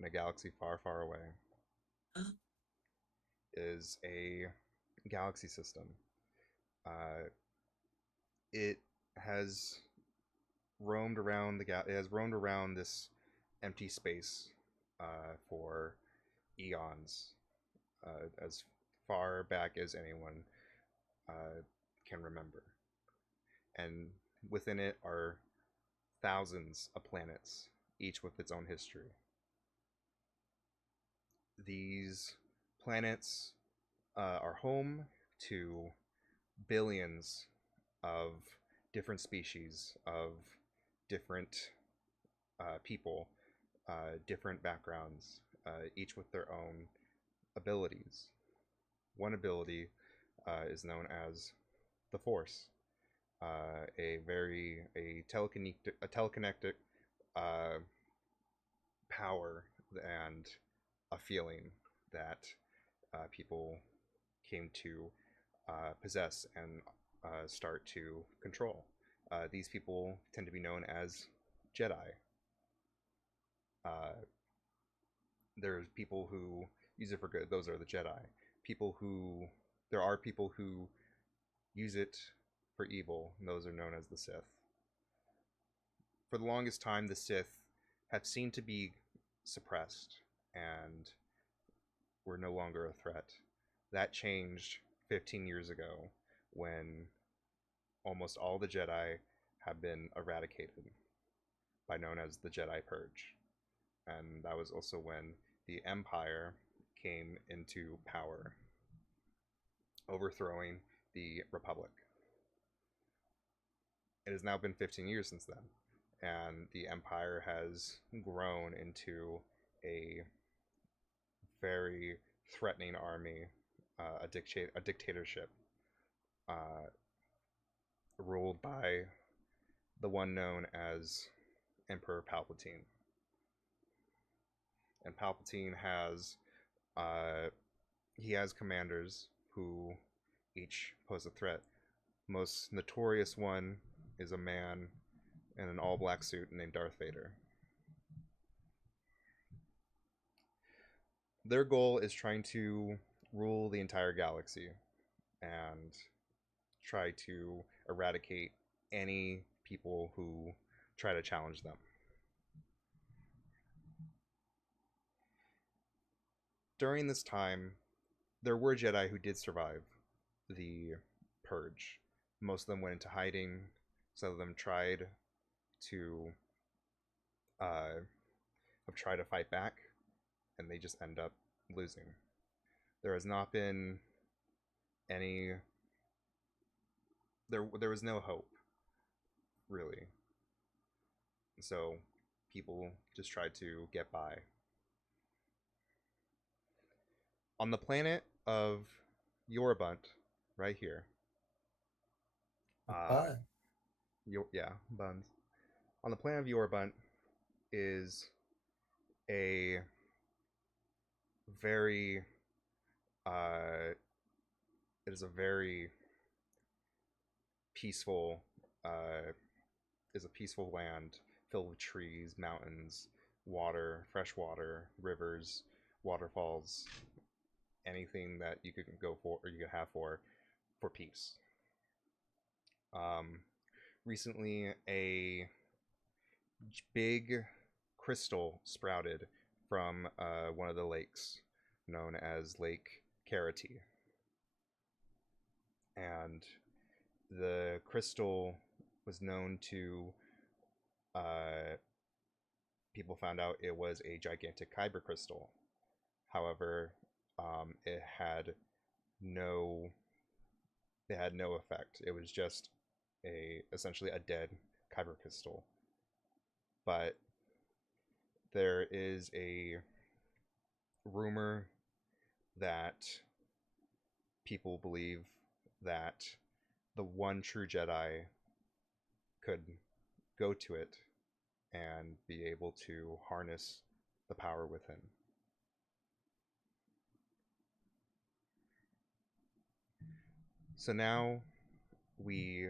in a galaxy far, far away, is a galaxy system. It has roamed around it has roamed around this empty space for eons, as far back as anyone can remember. And within it are thousands of planets, each with its own history. These planets are home to billions of different species of different people, different backgrounds, each with their own abilities. One ability is known as the Force, a telekinetic uh, power and a feeling that people came to possess and start to control. These people tend to be known as Jedi. Uh, there's people who use it for good. Those are the Jedi. People who there are people who use it for evil, and those are known as the Sith. For the longest time, the Sith have seemed to be suppressed and were no longer a threat. That changed 15 years ago when almost all the Jedi have been eradicated by known as the Jedi Purge. And that was also when the Empire came into power, overthrowing the Republic. It has now been 15 years since then, and the Empire has grown into a very threatening army, a dictatorship, uh, ruled by the one known as Emperor Palpatine. And Palpatine has he has commanders who each pose a threat. Most notorious one is a man in an all-black suit named Darth Vader. Their goal is trying to rule the entire galaxy and try to eradicate any people who try to challenge them. During this time, there were Jedi who did survive the purge. Most of them went into hiding. Some of them tried to have tried to fight back, and they just end up losing. There has not been any. There was no hope, really. So people just tried to get by. On the planet of Yorubunt, right here. But Yeah, buns. On the planet of Yorubunt is a very it is a very peaceful is a peaceful land filled with trees, mountains, water, fresh water, rivers, waterfalls, anything that you could go for or you could have for peace. Um, Recently, a big crystal sprouted from one of the lakes known as Lake Carity. And the crystal was known to uh, people found out it was a gigantic kyber crystal. However, it had no effect. It was just a essentially a dead kyber crystal. But there is a rumor that people believe that the one true Jedi could go to it and be able to harness the power within. So now we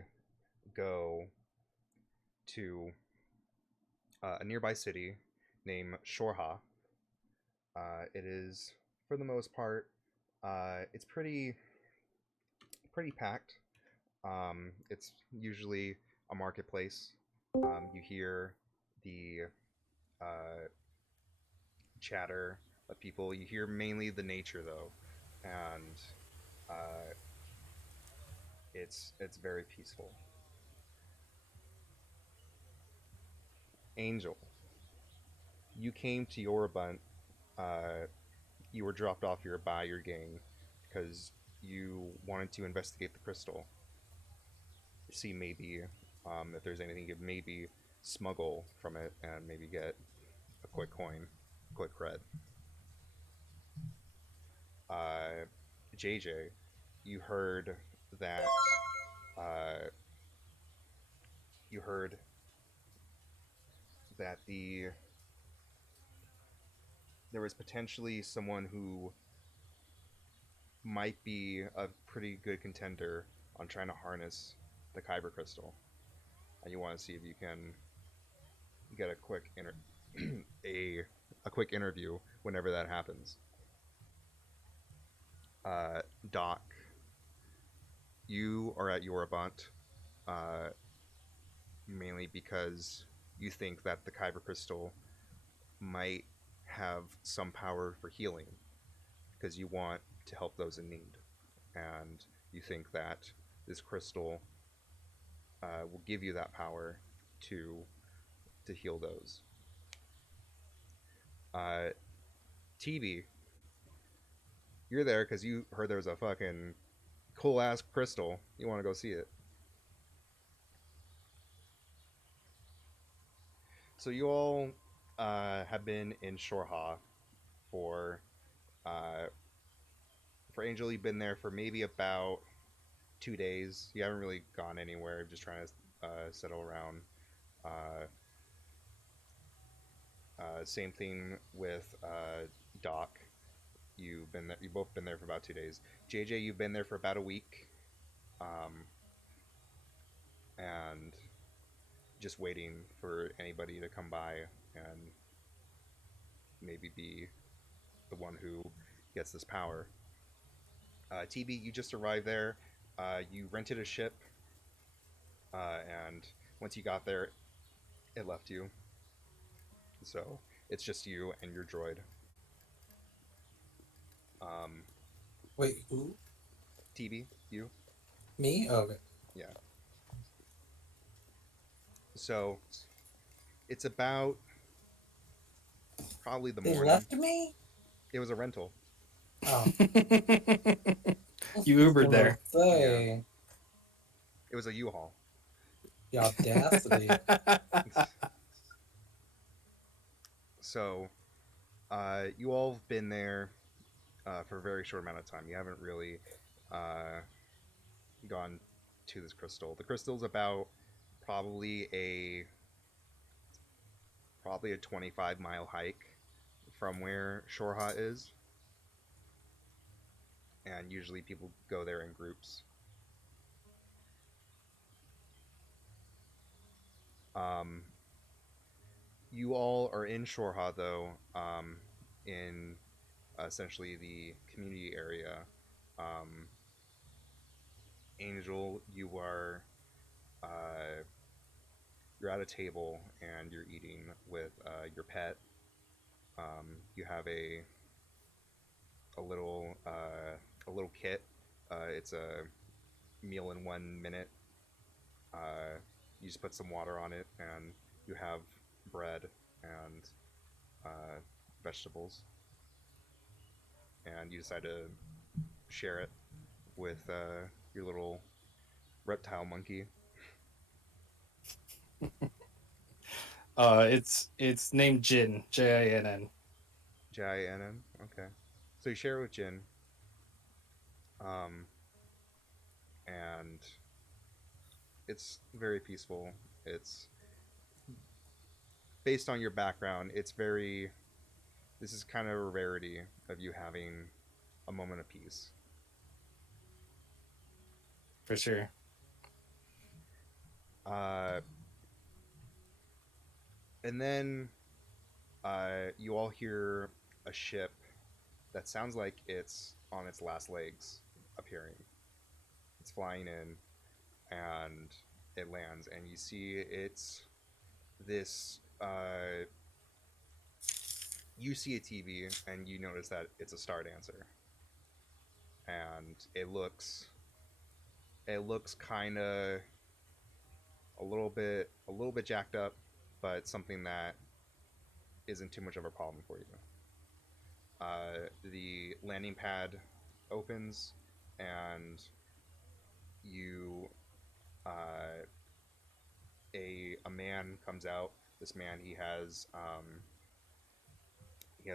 go to a nearby city named Shorha. It is, for the most part, it's pretty packed. It's usually a marketplace. You hear the uh, chatter of people. You hear mainly the nature though, and uh, it's very peaceful. Angel, you came to Yorubunt. Uh, you were dropped off here by your gang because you wanted to investigate the crystal, see maybe if there's anything you could maybe smuggle from it and maybe get a quick coin, quick cred. Uh, JJ, you heard that uh, you heard that there was potentially someone who might be a pretty good contender on trying to harness the kyber crystal, and you want to see if you can get a a quick interview whenever that happens. Doc, you are at Yorubunt, uh, mainly because you think that the kyber crystal might have some power for healing, because you want to help those in need, and you think that this crystal will give you that power to heal those. Uh, TV, you're there because you heard there was a fucking cool ass crystal. You want to go see it. So you all have been in Shorha for uh, Angel. You've been there for maybe about 2 days. You haven't really gone anywhere. Just trying to settle around. Uh, Same thing with Doc. You've been there. You've both been there for about 2 days. JJ, you've been there for about a week, um, and just waiting for anybody to come by and maybe be the one who gets this power. TB, you just arrived there. You rented a ship, and once you got there, it left you. So it's just you and your droid. Um, Wait, who? TB, you? Me? Oh, okay. Yeah. So it's about probably the They morning. left me? It was a rental. Oh. You Ubered there. Say. It was a U-Haul. The audacity. So you all have been there for a very short amount of time. You haven't really uh, gone to this crystal. The crystal's about probably a 25-mile hike from where Shorha is, and usually people go there in groups. Um, you all are in Shorha though, in essentially the community area. Um, Angel, you're at a table and you're eating with your pet. You have a little a little kit. It's a meal in 1 minute. You just put some water on it, and you have bread and uh, vegetables, and you decide to share it with your little reptile monkey. It's named Jin, Jinn. Jinn. Okay, so you share it with Jin, um, and it's very peaceful. It's based on your background. It's very. This is kind of a rarity of you having a moment of peace. For sure. Uh, and then you all hear a ship that sounds like it's on its last legs appearing. It's flying in and it lands, and you see it's this. You see a TV and you notice that it's a Star Dancer, and it looks kind of a little bit jacked up, but something that isn't too much of a problem for you. The landing pad opens, and you a man comes out. This man, he has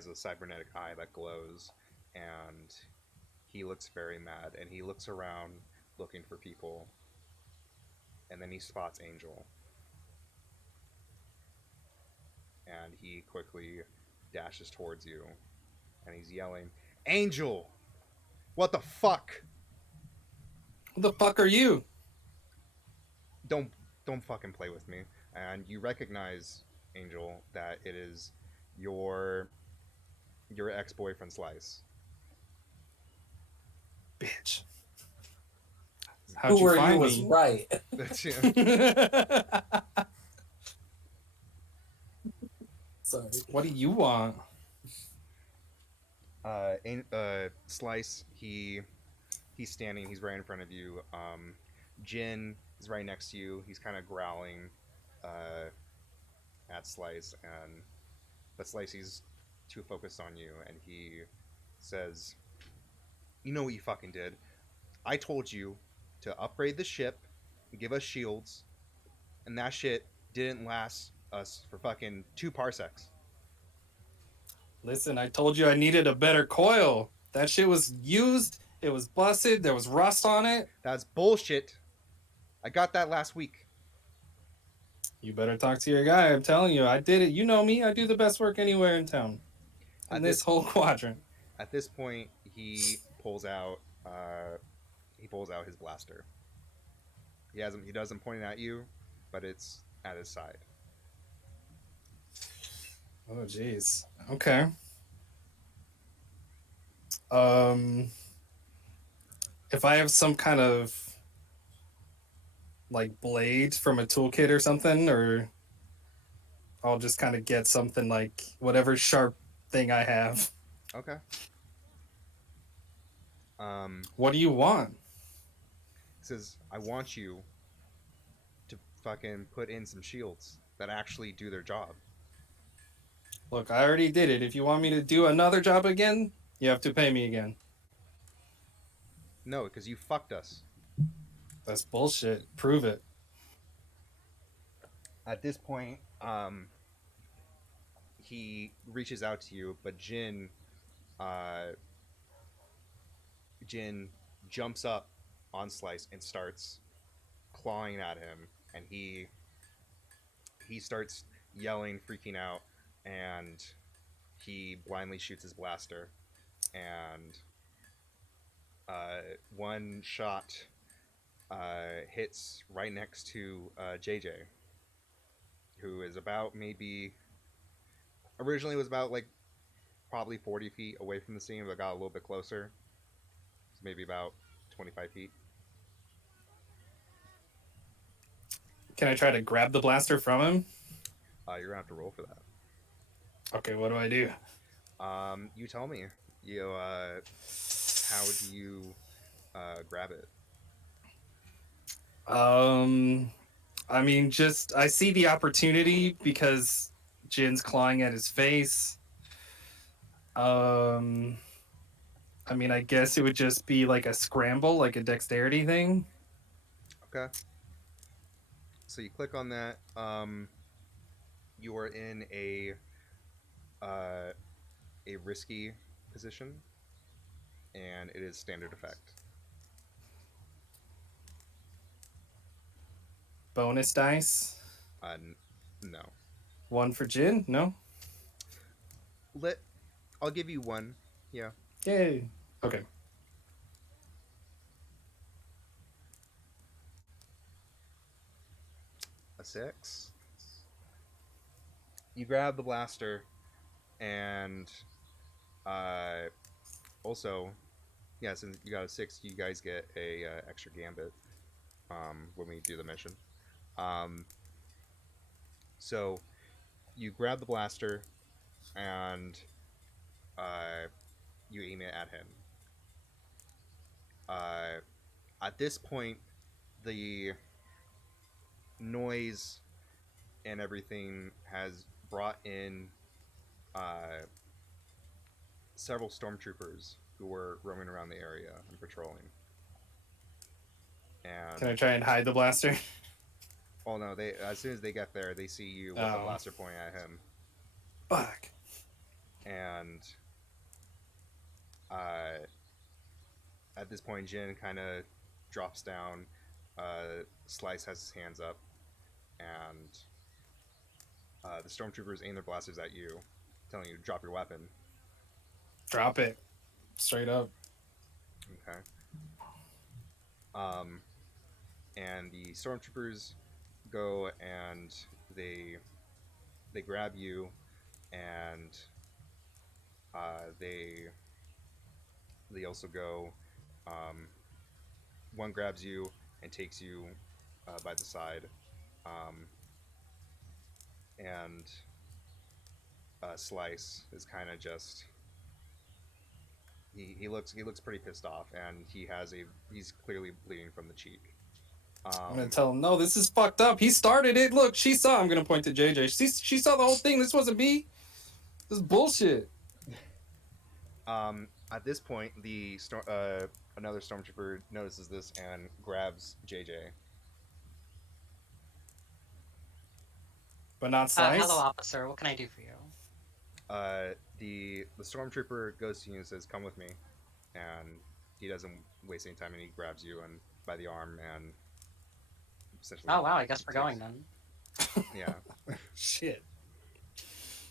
a cybernetic eye that glows, and he looks very mad. And he looks around looking for people, and then he spots Angel, and he quickly dashes towards you, and he's yelling, "Angel, what the fuck? Who the fuck are you? Don't don't fucking play with me." And you recognize, Angel, that it is your ex-boyfriend Slice. Bitch. How'd Who you are you find was me? right. Sorry. What do you want? Slice, he's standing. He's right in front of you. Jin is right next to you. He's kind of growling uh, at Slice, but Slice, he's too focused on you, and he says, "You know what you fucking did? I told you to upgrade the ship and give us shields, and that shit didn't last us for fucking 2 parsecs." Listen, I told you I needed a better coil. That shit was used. It was busted. There was rust on it. That's bullshit. I got that last week. You better talk to your guy. I'm telling you, I did it. You know me. I do the best work anywhere in town. In At this this whole quadrant. at this point, he pulls out his blaster. He doesn't point it at you, but it's at his side. Oh, jeez. Okay. Um, if I have some kind of like blade from a toolkit or something, or I'll just kind of get something like whatever sharp thing I have. Okay. What do you want? He says, "I want you to fucking put in some shields that actually do their job." Look, I already did it. If you want me to do another job again, you have to pay me again. No, because you fucked us. That's bullshit. Prove it. At this point, he reaches out to you, but uh, Jin jumps up on Slice and starts clawing at him, and he starts yelling, freaking out, and he blindly shoots his blaster, and one shot hits right next to JJ, who is about maybe originally was about like probably 40 feet away from the scene, but got a little bit closer. It's maybe about 25 feet. Can I try to grab the blaster from him? You're gonna have to roll for that. Okay, what do I do? You tell me. You how do you grab it? Um, I mean, just I see the opportunity because Jin's clawing at his face. Um, I mean, I guess it would just be like a scramble, like a dexterity thing. Okay. So you click on that. You are in uh, a risky position, and it is standard effect. Bonus dice. N- no. One for Jin. No. Let I'll give you one. Yeah, Yay. Okay. a 6. You grab the blaster, and uh, also, yeah, since you got a 6, you guys get a extra gambit when we do the mission. Um, so you grab the blaster and uh, you aim it at him. Uh, at this point, the noise and everything has brought in uh, several stormtroopers who were roaming around the area and patrolling. Can I And try and hide the blaster? oh no, they as soon as they get there, they see you with the Oh, blaster pointing at him, fuck. and uh, at this point, Jin kind of drops down. Slice has his hands up, and the stormtroopers aim their blasters at you, telling you to drop your weapon. Drop it. Straight up. Okay. Um, and the stormtroopers go and they they grab you, and they also go. Um, one grabs you and takes you by the side, um, and Slice is kind of just he looks pretty pissed off, and he's clearly bleeding from the cheek. I'm gonna Um, tell him, no, this is fucked up. He started it. Look, she saw. I'm gonna point to JJ. She saw the whole thing. This wasn't me. This is bullshit. at this point, another stormtrooper notices this and grabs JJ. But not Hello, Slice. officer. What can I do for you? The stormtrooper goes to you and says, "Come with me," and he doesn't waste any time, and he grabs you and by the arm and essentially Oh wow, I guess we're takes. going then. Yeah. Shit.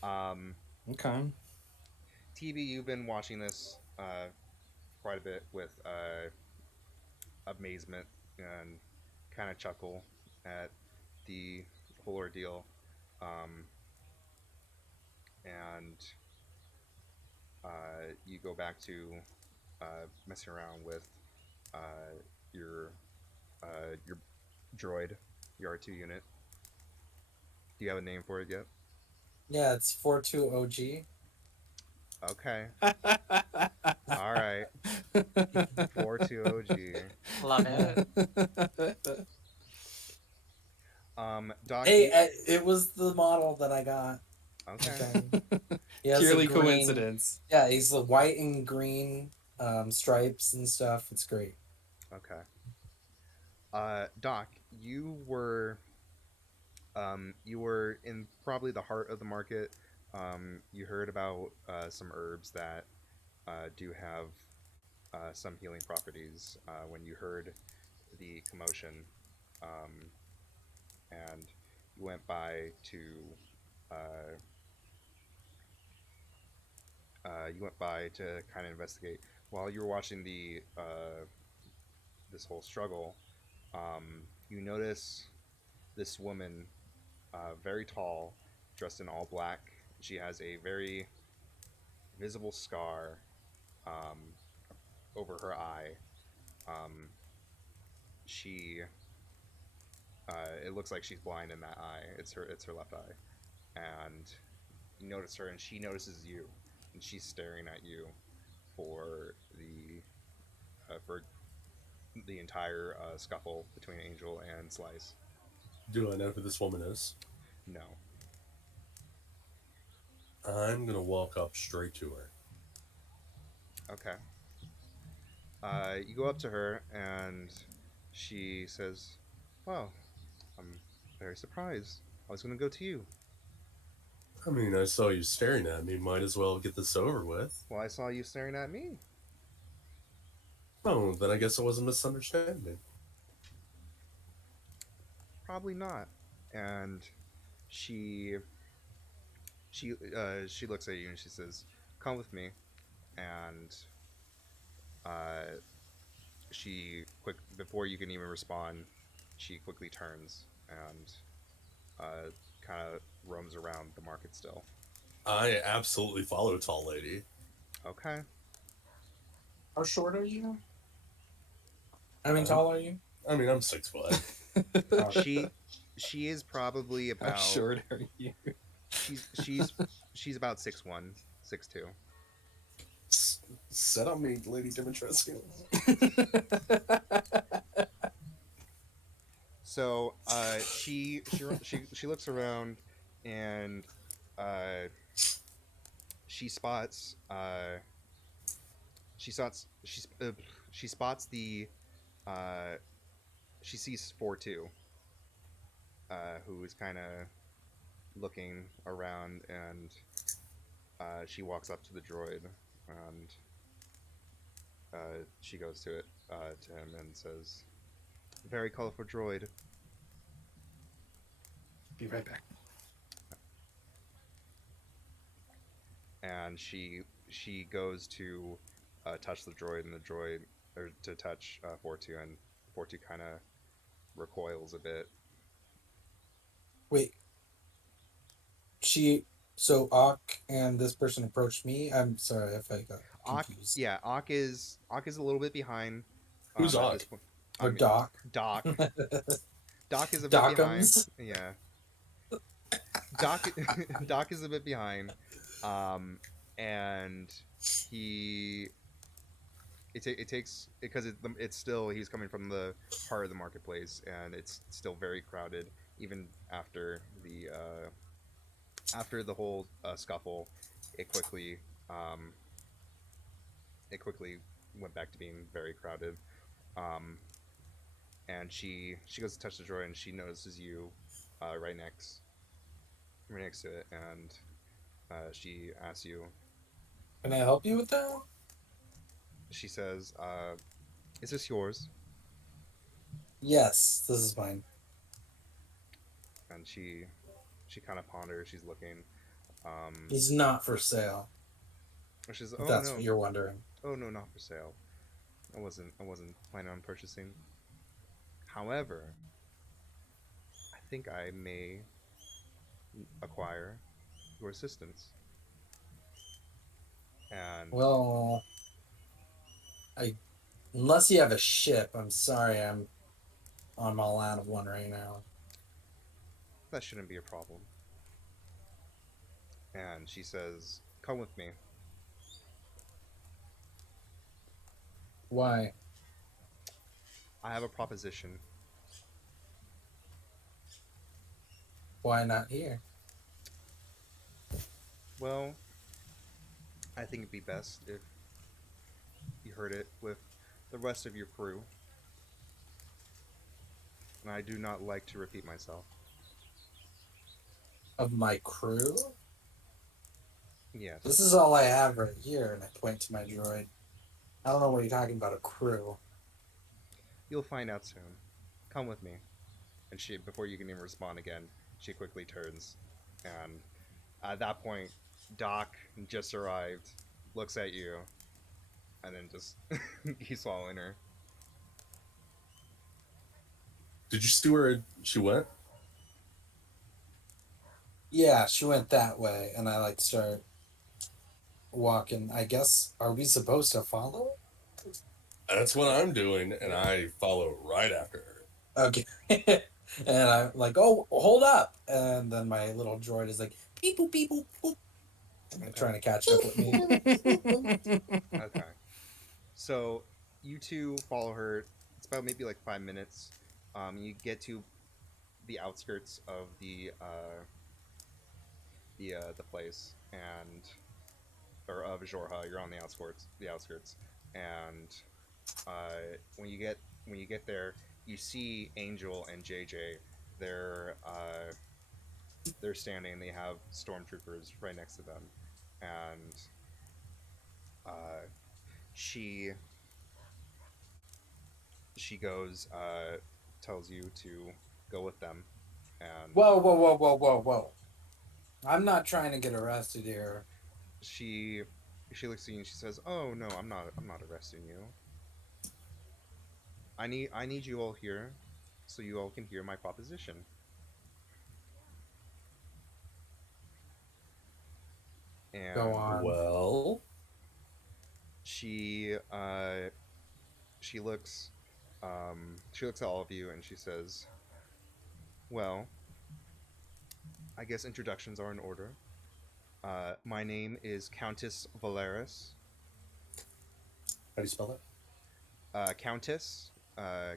um, Okay. TV, you've been watching this quite a bit with amazement and kind of chuckle at the whole ordeal. Um, and you go back to messing around with uh, your droid, your R2 unit. Do you have a name for it yet? Yeah, it's 42OG. Okay. All right. 42OG. Love it. Doc, Hey, it was the model that I got. Okay. Okay. He has a Purely green. coincidence. Yeah, he's the white and green stripes and stuff. It's great. Okay. Doc, you were in probably the heart of the market. You heard about some herbs that do have some healing properties when you heard the commotion, um, and you went by to uh, kind of investigate. While you were watching the this whole struggle, you notice this woman, very tall, dressed in all black. She has a very visible scar um, over her eye. Um, she it looks like she's blind in that eye. It's her left eye, and You notice her, and she notices you, and she's staring at you for the entire scuffle between Angel and Slice. Do I know who this woman is? No. I'm gonna walk up straight to her. Okay. You go up to her, and she says, "Well, I'm very surprised. I was going to go to you. I mean, I saw you staring at me. Might as well get this over with. Well, I saw you staring at me. Oh, then I guess it was a misunderstanding. Probably not." And she she looks at you and she says, "Come with me." And uh, she quick before you can even respond, she quickly turns and uh, kind of roams around the market still. I absolutely follow Tall Lady. Okay. How short are you? I mean, Um, tall are you? I mean, I'm 6 foot. Oh, She she is probably How about short are you? she's she's she's about 6'1", 6'2". Set on me, Lady Dimitrescu. So she looks around and uh, she spots she spots she spots the uh, she sees 4-2 who is kind of looking around, and she walks up to the droid, and she goes to him and says, "Very colorful droid." Be right back. And she goes to touch the droid, and the droid, or to touch 4-2, and 4-2 kind of recoils a bit. wait. So Ak and this person approached me. I'm sorry if I got Ak, confused. yeah, Ak is a little bit behind. Who's At Ak? this point? Or Doc. Doc. Doc is a bit behind. Dockums. Yeah, Doc. Doc is a bit behind, and he it takes because it's still he's coming from the heart of the marketplace, and it's still very crowded even after the whole scuffle. It quickly um, it quickly went back to being very crowded. Um, and she goes to touch the droid, and she notices you right next to it, and she asks you. Can I help you with that? She says, "Is this yours?" Yes, this is mine. And she kind of ponders. She's looking. He's not for sale. She's, If "Oh that's no, what you're wondering. oh no, not for sale. I wasn't planning on purchasing. However, I think I may acquire your assistance." And Well, I unless you have a ship, I'm sorry, I'm all out of one right now. that shouldn't be a problem. And she says, "Come with me." Why? I have a proposition. Why not here? Well, I think it'd be best if you heard it with the rest of your crew. And I do not like to repeat myself. Of my crew? Yes. This is all I have right here, and I point to my droid. I don't know what you're talking about, a crew. You'll find out soon. Come with me. And she, before you can even respond again, she quickly turns. And at that point, Doc just arrived, looks at you, and then just he's following her. Did you see where she went? Yeah, she went that way, and I start walking. I guess, are we supposed to follow? That's what I'm doing, and I follow right after her. Okay. And I'm like, oh, hold up. And then my little droid is like, beep, boop, beep, boop, boop. Okay. trying to catch up with me. Okay. So you two follow her. It's about maybe like 5 minutes. You get to the outskirts of the place, and or of Jorha. You're on the outskirts, and when you get there, you see Angel and JJ. They're uh, they're standing. They have stormtroopers right next to them, and uh, she she goes tells you to go with them, and Whoa, whoa, whoa, whoa, whoa, whoa! I'm not trying to get arrested here. she she looks at you and she says, "Oh no, I'm not arresting you. I need you all here, so you all can hear my proposition." Go And on. Well, she uh she looks at all of you and she says, "Well, I guess introductions are in order. My name is Countess Valeris. how do you spell that? Countess,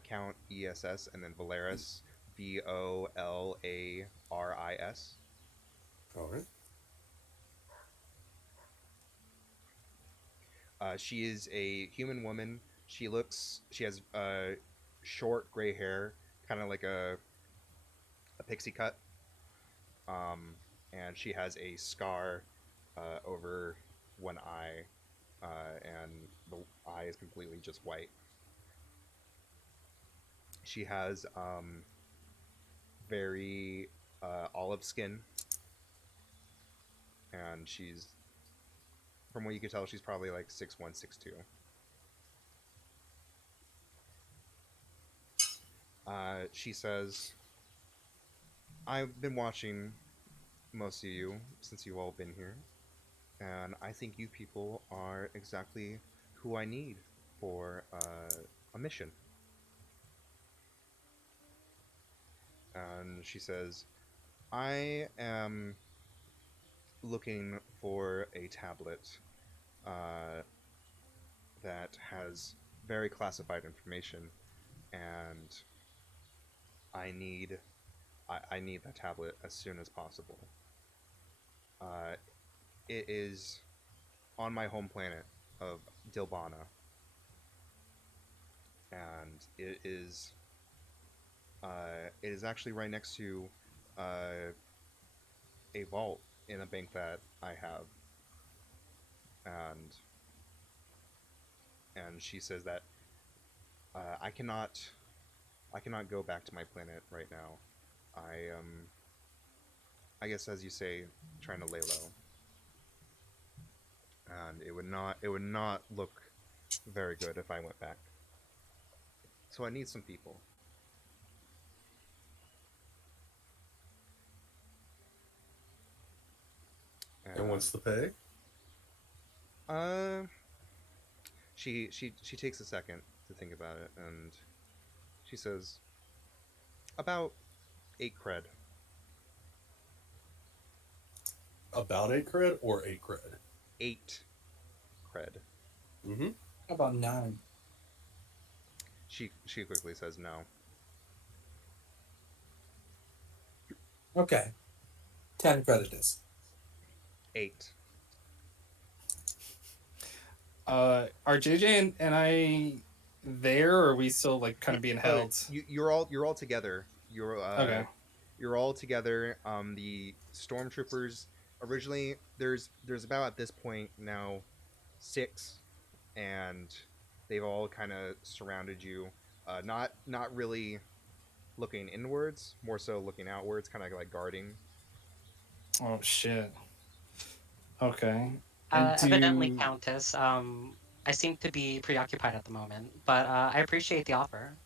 Count ESS, and then Valeris, VOLARIS. All right. She is a human woman. She has short gray hair, kind of like a pixie cut. Um, and she has a scar over one eye, and the eye is completely just white. She has very olive skin, and from what you can tell, she's probably like 6'1", 6'2". She says, "I've been watching most of you since you've all been here, and I think you people are exactly who I need for a mission." And she says, "I am looking for a tablet uh, that has very classified information, and I need I need that tablet as soon as possible. Uh, it is on my home planet of Dilbana, and it is actually right next to uh, a vault in a bank that I have." And she says that uh, I cannot I cannot go back to my planet right now. I I guess, as you say, trying to lay low, and it would not look very good if I went back. So I need some people. And And what's the pay? uh, she takes a second to think about it, and she says, "About 8 cred." About 8 cred or 8 cred? 8 cred. Mm-hmm. How about 9? She quickly says no. Okay, 10 credit is. 8. Are JJ and I there, or are we still like kind of being held? You're all together. Okay. You're all together. The stormtroopers originally there's about at this point now 6, and they've all kind of surrounded you. Not really looking inwards, more so looking outwards, kind of like guarding. Oh shit. Okay. And Evidently, do Countess. I seem to be preoccupied at the moment, but I appreciate the offer.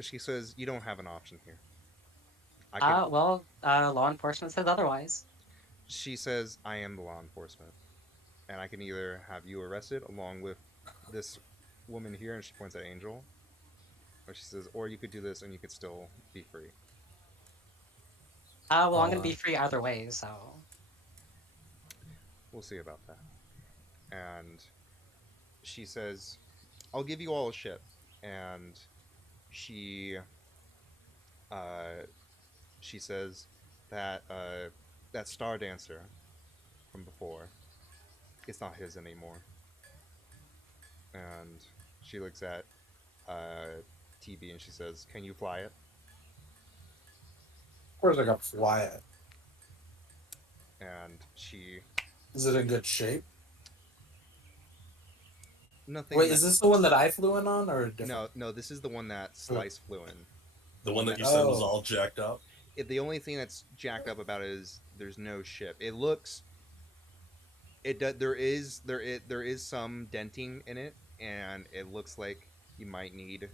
She says, "You don't have an option here. I can." Well, law enforcement says otherwise. She says, "I am the law enforcement, and I can either have you arrested along with this woman here," and she points at Angel, or she says, "or you could do this and you could still be free." Well, I'm gonna Uh, be free either way, so. We'll see about that. And she says, I'll give you all a ship. And she uh, she says that that Star Dancer from before, it's not his anymore. And she looks at TB and she says, "Can you fly it?" Of course, I got fly it. And she Is it in good shape? nothing Wait, that is this the one that I flew in on, or a different? no, this is the one that Slice flew in. The The one one that that you said was Oh, all jacked up. the only thing that's jacked up about it is there's no ship. It looks there is some denting in it, and it looks like you might need to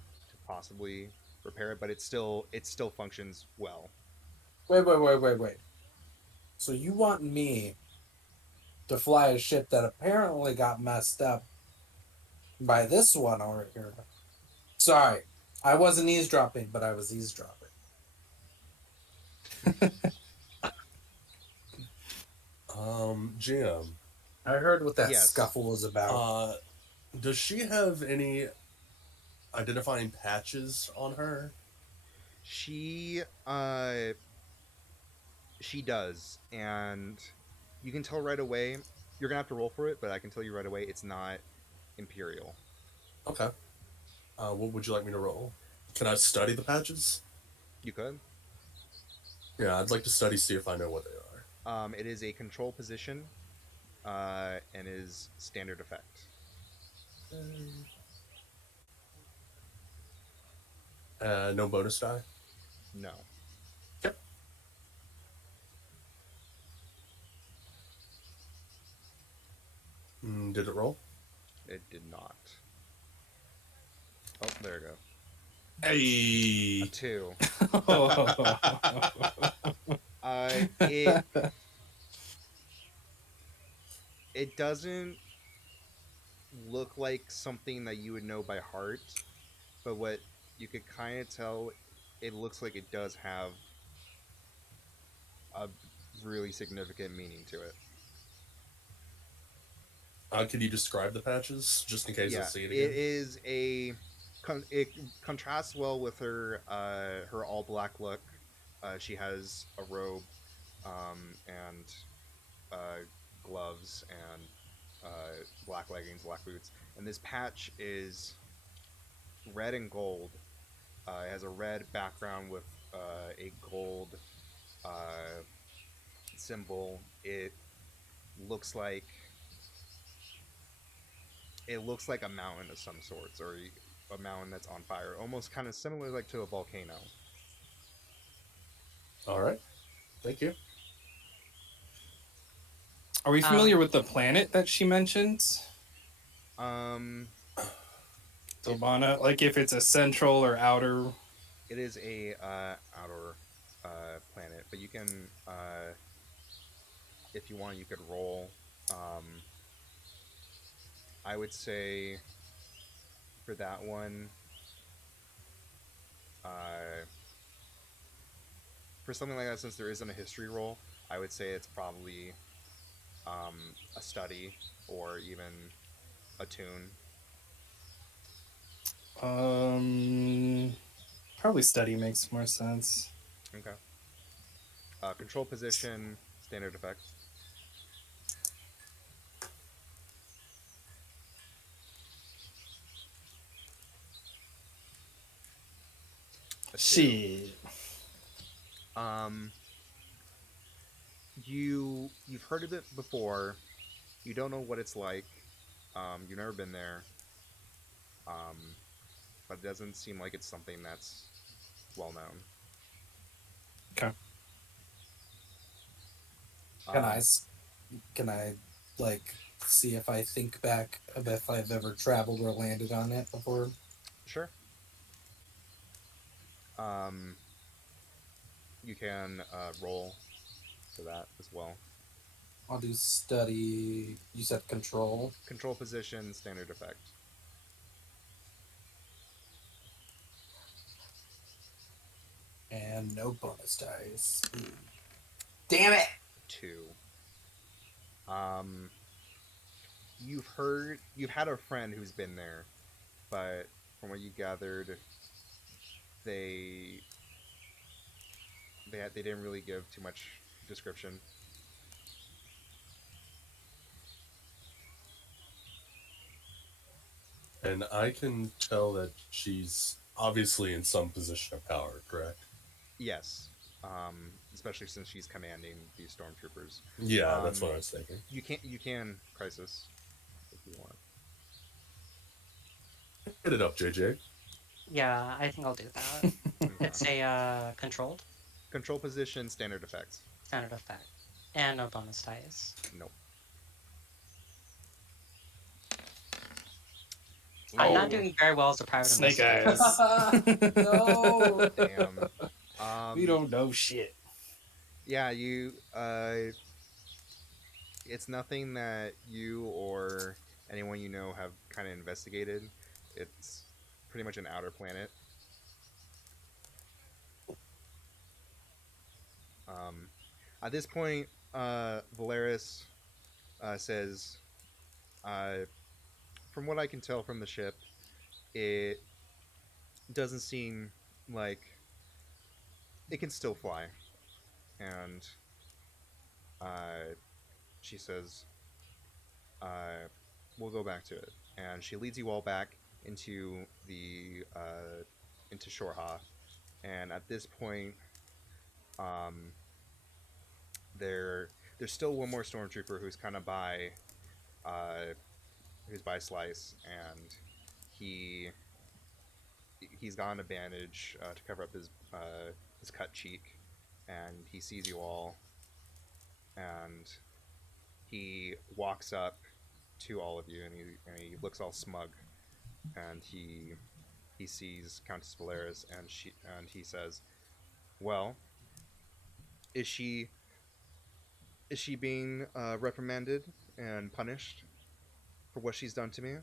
possibly repair it, but it still functions well. wait. So you want me to fly a ship that apparently got messed up by this one over here? Sorry, I wasn't eavesdropping, but I was eavesdropping. Jim, I heard what that Yes, scuffle was about. does she have any identifying patches on her? she she does, and you can tell right away. You're gonna have to roll for it, but I can tell you right away it's not Imperial. Okay. What would you like me to roll? Can I study the patches? You could. Yeah, I'd like to study, see if I know what they are. It is a control position, and is standard effect. No bonus die? No, Yep. Did it roll? it did not. Oh, there we go. A Hey! 2. Oh. It it doesn't look like something that you would know by heart, but what you could kind of tell, it looks like it does have a really significant meaning to it. Could you describe the patches, just in case I Yeah, see it it again? is a it contrasts well with her her all black look. She has a robe, and uh, gloves and black leggings, black boots, and this patch is red and gold. It has a red background with a gold uh, symbol. Looks like it looks like a mountain of some sorts, or a mountain that's on fire, almost kind of similar like to a volcano. All right. Thank you. Are we familiar with the planet that she mentioned? Um, it, Dobana? Like if it's a central or outer. it is a outer planet, but you can if you want, you could roll. Um, I would say for that one, uh, for something like that, since there isn't a history roll, I would say it's probably a study or even a tune. Um, Probably study makes more sense. Okay. Control position, standard effect. A 2. Shit. Um, you've heard of it before. You don't know what it's like. You've never been there. Um, but it doesn't seem like it's something that's well known. Okay. Can I, Um, can I, like, see if I think back of if I've ever traveled or landed on it before? sure. Um, you can roll for that as well. I'll do study. You said control Control position, standard effect. and no bonus dice. Damn it! 2. Um, you've had a friend who's been there, but from what you gathered, they they didn't really give too much description. And I can tell that she's obviously in some position of power, correct? Yes, especially since she's commanding these stormtroopers. Yeah, that's Um, what I was thinking. you can crisis if you want. Hit it up, JJ. Yeah, I think I'll do that. Okay. It's a controlled Control position, standard effects. standard effect and no bonus dice. Nope. I'm not Oh. doing very well as a private Snake investigator. eyes. No. Damn. We don't know shit. Yeah, you. It's nothing that you or anyone you know have kind of investigated. It's pretty much an outer planet. Um, at this point, Valeris says, uh, "From what I can tell from the ship, it doesn't seem like it can still fly." And she says, uh, "We'll go back to it." And she leads you all back into the into Shorha. And at this point, um, there's still one more stormtrooper who's kind of by uh, who's by Slice, and he he's got a bandage to cover up his cut cheek, and he sees you all, and he walks up to all of you, and he looks all smug, and he sees Countess Valeris, and he says, "Well, is she being reprimanded and punished for what she's done to me?"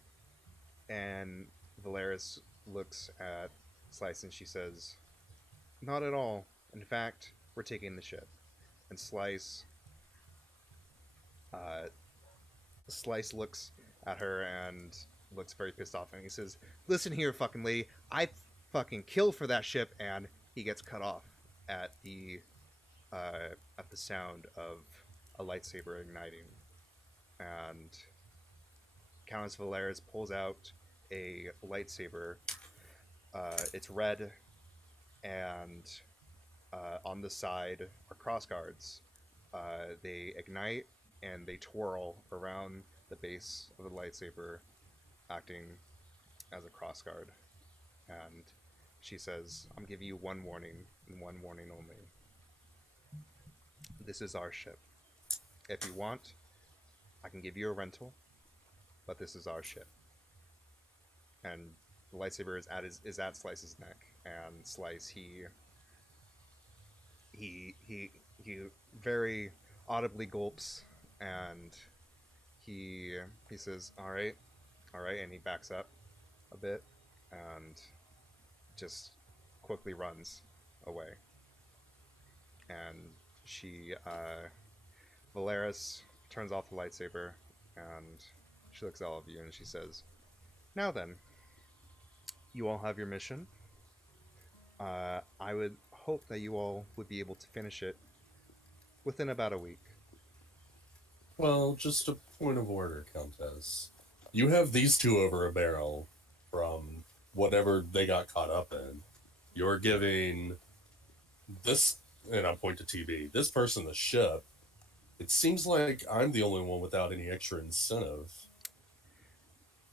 And Valeris looks at Slice and she says, "Not at all. In fact, we're taking the ship." And uh, Slice looks at her and looks very pissed off, and he says, "Listen here, fucking lady. I fucking killed for that ship," and he gets cut off at the sound of a lightsaber igniting, and Countess Valeris pulls out a lightsaber. It's red, and on the side are crossguards. They ignite and they twirl around the base of the lightsaber, acting as a crossguard. And she says, "I'm giving you one warning and one warning only. This is our ship. If you want, I can give you a rental, but this is our ship." And the lightsaber is at Slice's neck, and Slice he very audibly gulps, and he says, all right," and he backs up a bit and just quickly runs away. And Valeris turns off the lightsaber, and she looks at all of you and she says, "Now then, you all have your mission. I would hope that you all would be able to finish it within about a week." Well, just a point of order, Countess. You have these two over a barrel from whatever they got caught up in. You're giving this, and I point to TV, this person the ship. It seems like I'm the only one without any extra incentive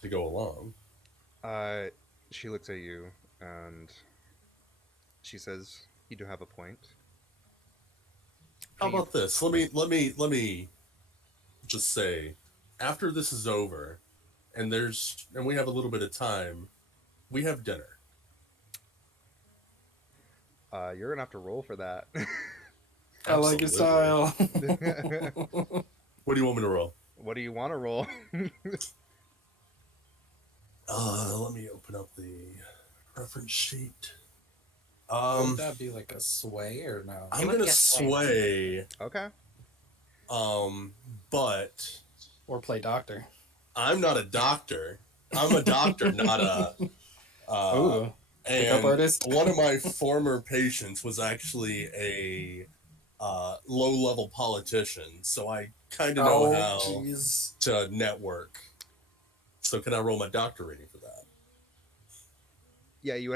to go along. Uh, she looks at you and she says, "You do have a point." How Hey, about this? Let me just say, after this is over, and we have a little bit of time, we have dinner. you're gonna have to roll for that. I like your Absolutely. style. What do you want me to roll? What do you want to roll? Let me open up the reference sheet. Would that be like a sway or no? I'm It would gonna be a sway. sway. Okay. But Or play doctor. I'm not a doctor. I'm a doctor, not a. Ooh, pickup And artist. one of my former patients was actually a low-level politician, so I kind of know Oh, how jeez. to network. So can I roll my doctor rating for that? Yeah, you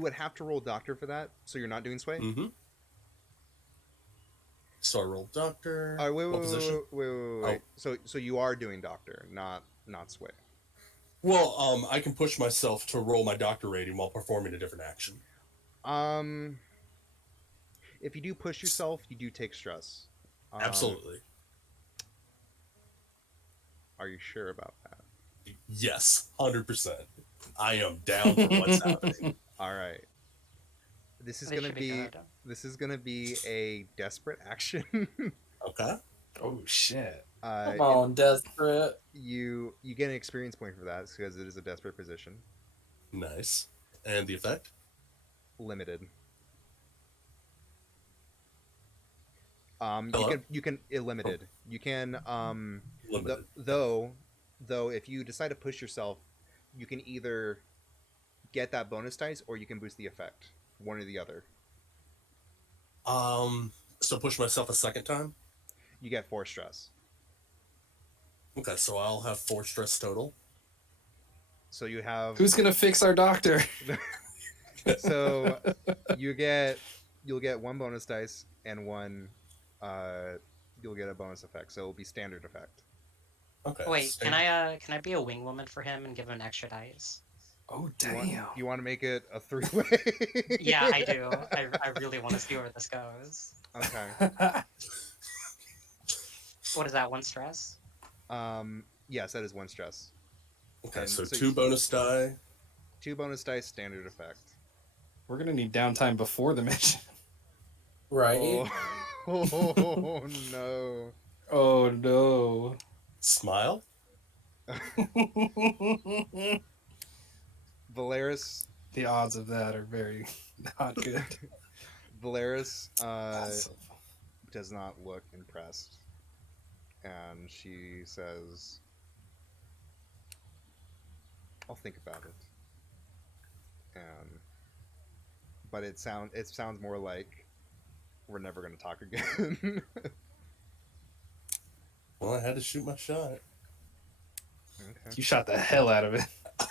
would have to roll doctor for that, so you're not doing sway. Mm-hmm. So I roll doctor. All right, wait, What wait, position? wait, wait, wait, wait. So you are doing doctor, not sway. Well, I can push myself to roll my doctor rating while performing a different action. Um, if you do push yourself, you do take stress. Absolutely. Are you sure about that? Yes, 100%. I am down for what's happening. All right. This is This gonna should be be good. this is gonna be a desperate action. Okay. Oh shit. Come and on, desperate. you get an experience point for that because it is a desperate position. Nice. And the effect? Limited. Hello? You can limited. You can Limited. though if you decide to push yourself, you can either get that bonus dice or you can boost the effect. One or the other. So push myself a second time? You get 4 stress. Okay, so I'll have 4 stress total. So you have Who's gonna fix our doctor? so you'll get 1 bonus dice and 1 you'll get a bonus effect. So it'll be standard effect. Okay. Wait, can I be a wing woman for him and give him extra dice? Oh You want, damn. you want to make it a 3-way? Yeah, I do. I really want to see where this goes. Okay. What is that? 1 stress? Yes, that is 1 stress. Okay, And so so 2 bonus die. 2 bonus dice, standard effect. We're gonna need downtime before the mission. Right? Oh no. Oh no. Smile. Valeris The odds of that are very not good. Valeris Awesome. does not look impressed. And she says, I'll think about it. But it sounds more like we're never gonna talk again. Well, I had to shoot my shot. Okay. You shot the hell out of it.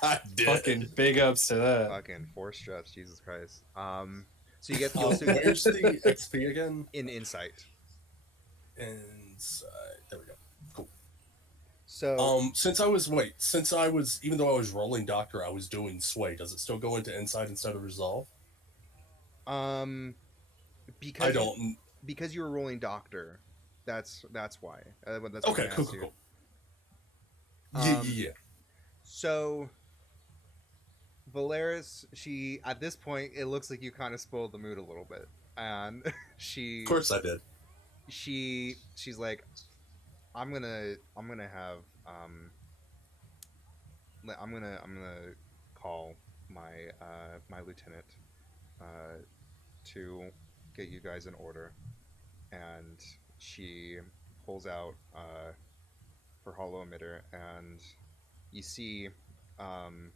I did. Fucking big ups to that. Fucking 4 stress, Jesus Christ. So you Oh, also where's the XP again? in insight. Inside. There we go. Cool. So Since I was, even though I was rolling doctor, I was doing sway. Does it still go into insight instead of resolve? because I don't. because you were rolling doctor, that's why. That's Okay, what I cool, asked cool, you. cool. Yeah, Um, yeah, yeah. So Valeris, she at this point, it looks like you kind of spoiled the mood a little bit, and Of course I did. she's like, I'm gonna have I'm gonna call my my lieutenant to get you guys in order, and she pulls out her hollow emitter, and you see on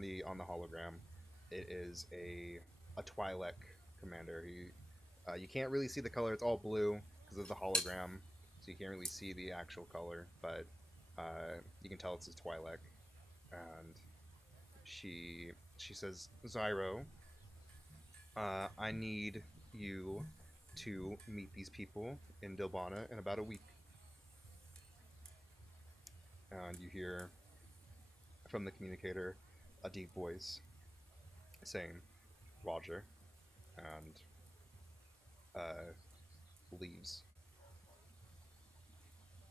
the hologram, it is a Twi'lek commander. You can't really see the color; it's all blue because of the hologram, so you can't really see the actual color, but you can tell it's a Twi'lek, and she says, Zyro, I need you to meet these people in Dilbana in about a week. And you hear from the communicator a deep voice saying, Roger, and leaves.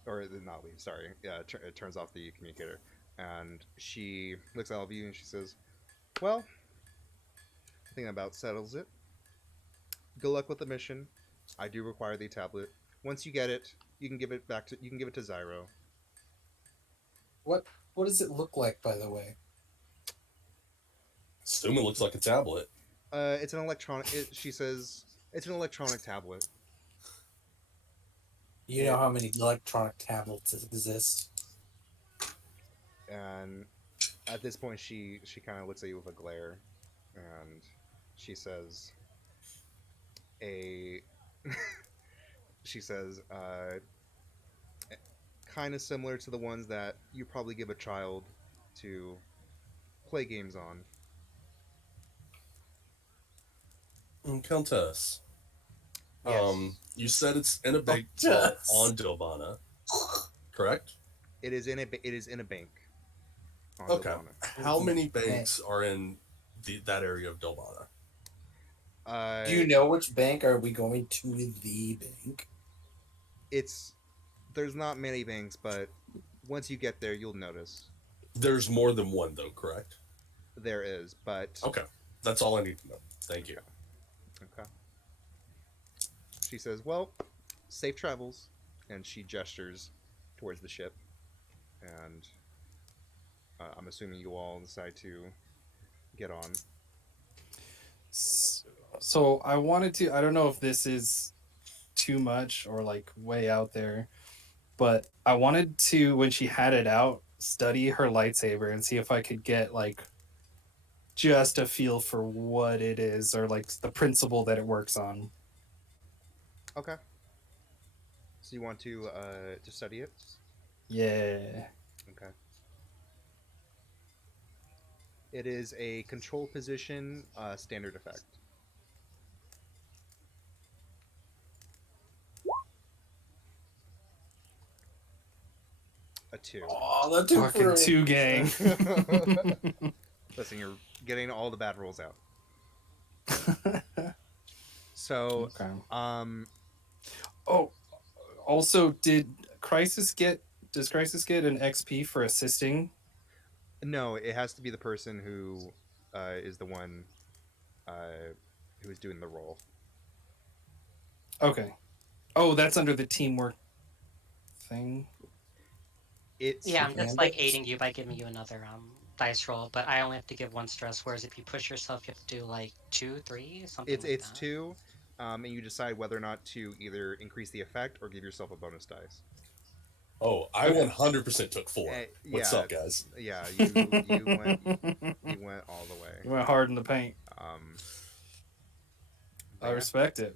Or not leaves, sorry. Yeah, it turns off the communicator. And she looks at all of you and she says, well, I think that about settles it. Good luck with the mission. I do require the tablet. Once you get it, you can give it to Zyro. What does it look like, by the way? Assume it looks like a tablet. It's an electronic. She says it's an electronic tablet. You know how many electronic tablets exist? And at this point, she kind of looks at you with a glare, and she says, "A," she says, kind of similar to the ones that you probably give a child to play games on. Countess, Yes, you said it's in a bank vault Yes. on Dilvana, correct? it is in a bank on Okay. Dilvana. How many Bank. banks are in that area of Dilvana? Do you Uh, know which bank are we going to the bank? it's there's not many banks, but once you get there, you'll notice There's more than one, though, correct? there is. But Okay. That's all I need to know. Thank you. okay, okay. She says, "Well, safe travels," and she gestures towards the ship. And I'm assuming you all decide to get on. So I wanted to. I don't know if this is too much or like way out there, but I wanted to, when she had it out, study her lightsaber and see if I could get like just a feel for what it is or like the principle that it works on. Okay. So you want to study it? Yeah. Okay. It is a control position standard effect. A two. Oh, that took Fucking forever. two gang. Listen, you're getting all the bad rolls out. So, Okay. um, Oh, also, does Crisis get an XP for assisting? no, it has to be the person who is the one uh, who is doing the roll. Okay. Oh, that's under the teamwork thing. It's Yeah, I'm just like Gambit? aiding you by giving you another dice roll, but I only have to give one stress. Whereas if you push yourself, you have to do like 2, 3, something like it's that. two, and you decide whether or not to either increase the effect or give yourself a bonus dice. Oh, I Okay. 100% took 4. What's Yeah, up, guys? yeah. You went all the way. You went hard in the paint. Um, I but yeah. respect it.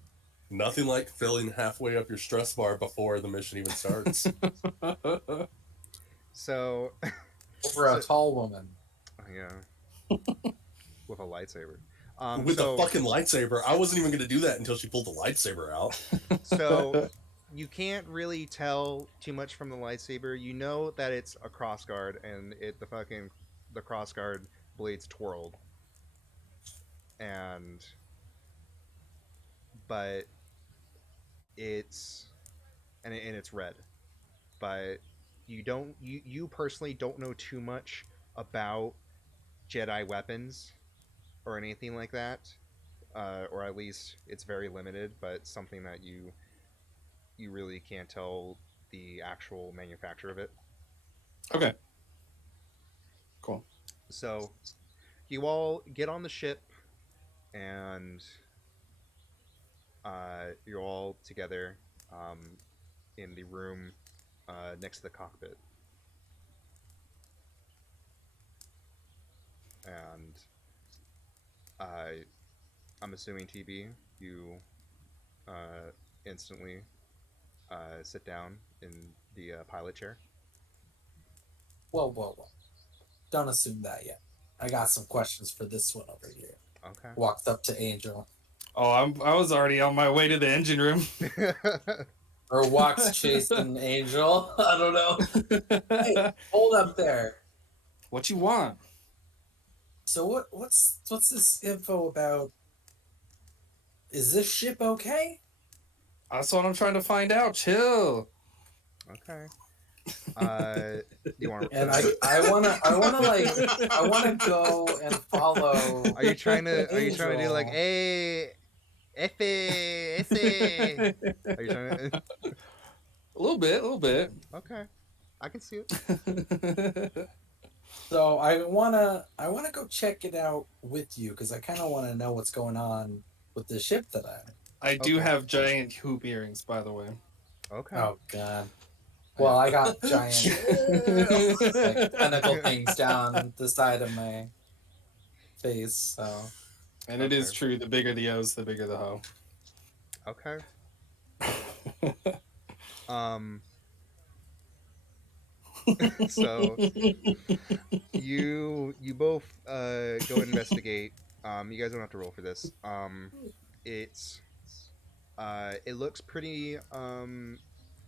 Nothing like filling halfway up your stress bar before the mission even starts. So, Over a so tall woman. yeah, with a lightsaber. With a fucking lightsaber. I wasn't even going to do that until she pulled the lightsaber out. So you can't really tell too much from the lightsaber. You know that it's a crossguard, and the crossguard blades twirled, and but it's and it's red, but you personally don't know too much about Jedi weapons or anything like that, or at least it's very limited. But something that you really can't tell the actual manufacturer of it. Okay. Cool. So you all get on the ship, and you're all together in the room next to the cockpit, and uh, I'm assuming TB you instantly sit down in the pilot chair. Whoa, whoa, whoa. Don't assume that yet. I got some questions for this one over here. Okay. Walked up to Angel. Oh, I was already on my way to the engine room. Or walks chasing Angel. I don't know. Hey, hold up there. What you want? So what's this info about? Is this ship okay? That's what I'm trying to find out. Chill. Okay. You want? And I wanna go and follow. Are you trying to? Are you trying to do like, Angel. hey, F F? Are you trying to? A little bit. Okay, I can see it. So I wanna go check it out with you because I kind of want to know what's going on with the ship that I do Okay. have giant hoop earrings, by the way. Okay. Oh god. Well, I got giant like tentacle things down the side of my face, so And it is Okay. true, the bigger the O's, the bigger the hoe. Okay. Um. So you both go investigate. You guys don't have to roll for this. It's it looks pretty.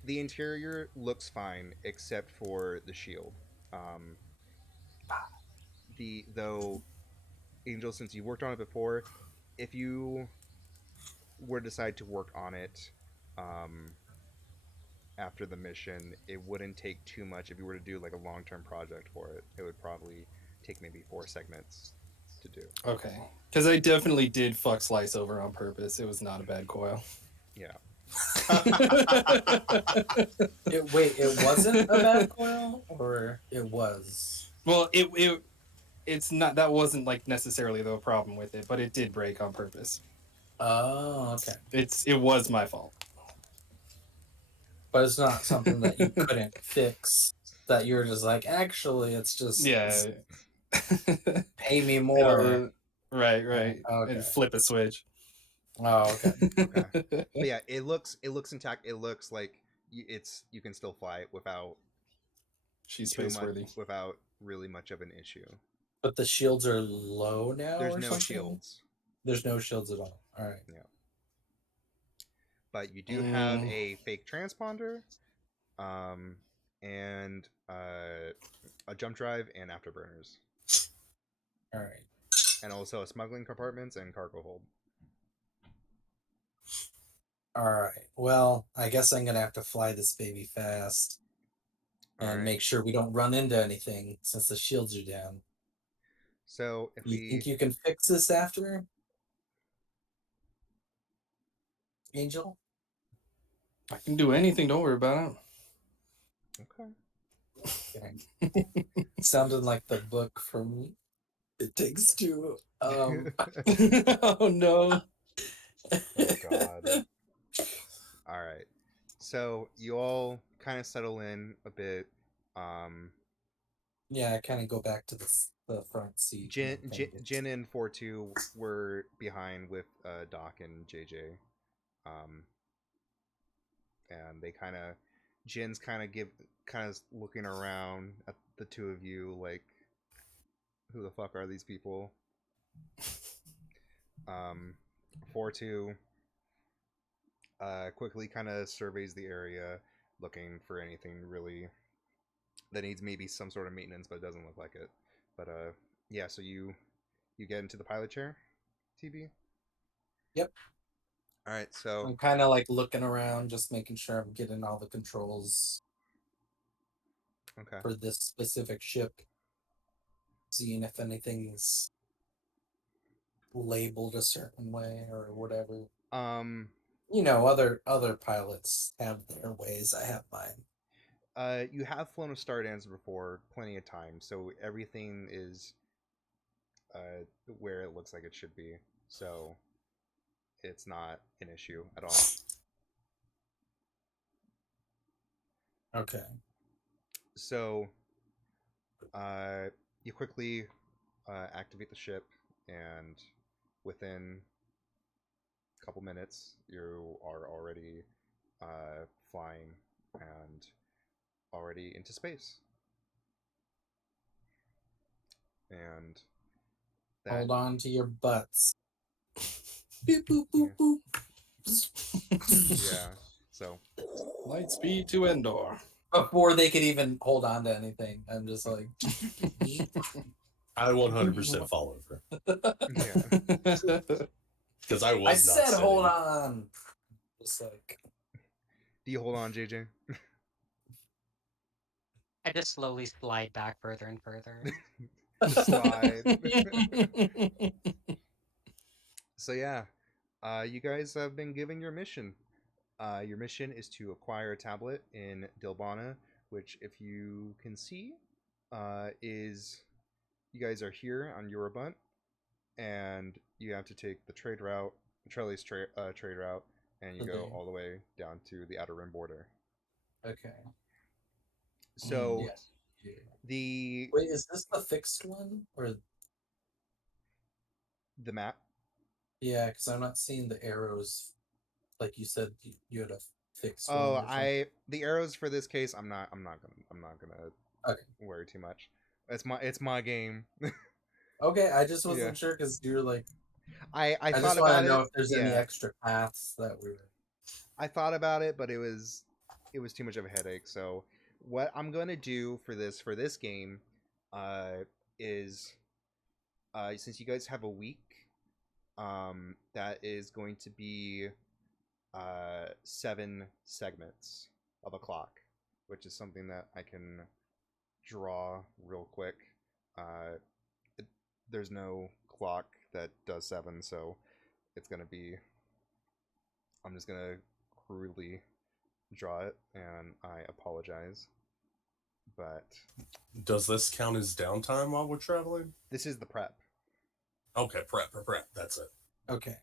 The interior looks fine except for the shield. Um, the though Angel, since you worked on it before, if you were to decide to work on it, um, after the mission, it wouldn't take too much. If you were to do like a long term project for it, it would probably take maybe 4 segments to do. Okay. Because I definitely did fuck Slice over on purpose. It was not a bad coil. Yeah. it wasn't a bad coil, or it was. Well, it's not, that wasn't like necessarily the problem with it, but it did break on purpose. Oh, okay. It was my fault. But it's not something that you couldn't fix. That you're just like, actually, it's just Yeah. pay me more. Right, right. Okay. And flip a switch. Oh, okay. Okay. But yeah, it looks intact. It looks like you can still fly it without She's too space much, worthy. without really much of an issue. But the shields are low now, There's or no something? shields. There's no shields at all. All right. Yeah. But you do have a fake transponder, um, and a jump drive and afterburners, All right. and also a smuggling compartments and cargo hold. All right. Well, I guess I'm gonna have to fly this baby fast All and right. make sure we don't run into anything since the shields are down. So if You we think you can fix this after, Angel? I can do anything. Don't worry about okay. Okay. Sounded like the book from It Takes Two. it. Oh no. Oh God. All right. So you all kind of settle in a bit. Um, Yeah, I kind of go back to the front seat. Jin and 4-2 were behind with Doc and JJ. Um, and they kind of Jin's kind of looking around at the two of you like, who the fuck are these people? 4-2 quickly kind of surveys the area, looking for anything really that needs maybe some sort of maintenance, but it doesn't look like it. But yeah. So you get into the pilot chair, TB. Yep. All right. So I'm kind of like looking around, just making sure I'm getting all the controls okay. for this specific ship, seeing if anything's labeled a certain way or whatever. Um. Other pilots have their ways. I have mine. You have flown with Stardance before, plenty of times, so everything is where it looks like it should be. So it's not an issue at all. Okay. So you quickly activate the ship, and within a couple minutes, you are already flying and already into space. And that, Hold on to your butts. Boop, boop, boop, boop. yeah. So Light speed to Endor. Before they could even hold on to anything, I'm just like, I 100% fall over yeah. because I was I not said, sitting. hold on. Just like, Do you hold on, JJ? I just slowly slide back further and further. Slide. So yeah, you guys have been given your mission. Your mission is to acquire a tablet in Dilbana, which, if you can see, is you guys are here on Eurobunt, and you have to take the Trellis trade route, and you go Okay. all the way down to the Outer Rim border. Okay. So Yes. Yeah. the Wait, is this the fixed one or the map. yeah? Because I'm not seeing the arrows. Like you said, you had a fixed one Oh, or something. the arrows for this case. I'm not gonna Okay. worry too much. It's my game. Okay, I just Yeah. wasn't sure because you're like. I I just thought want about to know it. if there's any Yeah. extra paths that we were. I thought about it, but it was too much of a headache. So what I'm gonna do for this game, is since you guys have a week, that is going to be 7 segments of a clock, which is something that I can draw real quick. Uh, it, there's no clock that does 7, so it's gonna be. I'm just gonna crudely draw it, and I apologize, but Does this count as downtime while we're traveling? this is the prep. Okay, prep. That's it. Okay.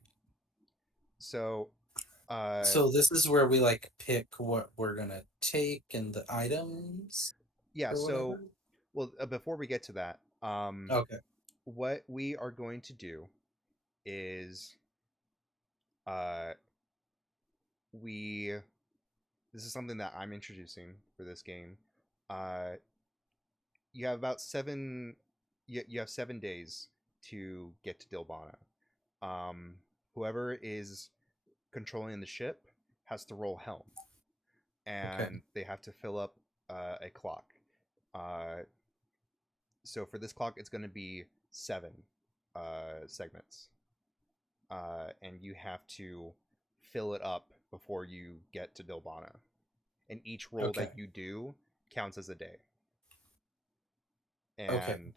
So, So this is where we like pick what we're gonna take and the items yeah. or So, whatever. well, before we get to that, Okay. what we are going to do is, uh, we this is something that I'm introducing for this game. Uh, you have about you have 7 days to get to Dilbana. Um, Whoever is controlling the ship has to roll helm, Okay. and they have to fill up a clock. Uh, so for this clock, it's going to be 7 segments, and you have to fill it up before you get to Dilbana. And each roll Okay. that you do counts as a day. Okay. And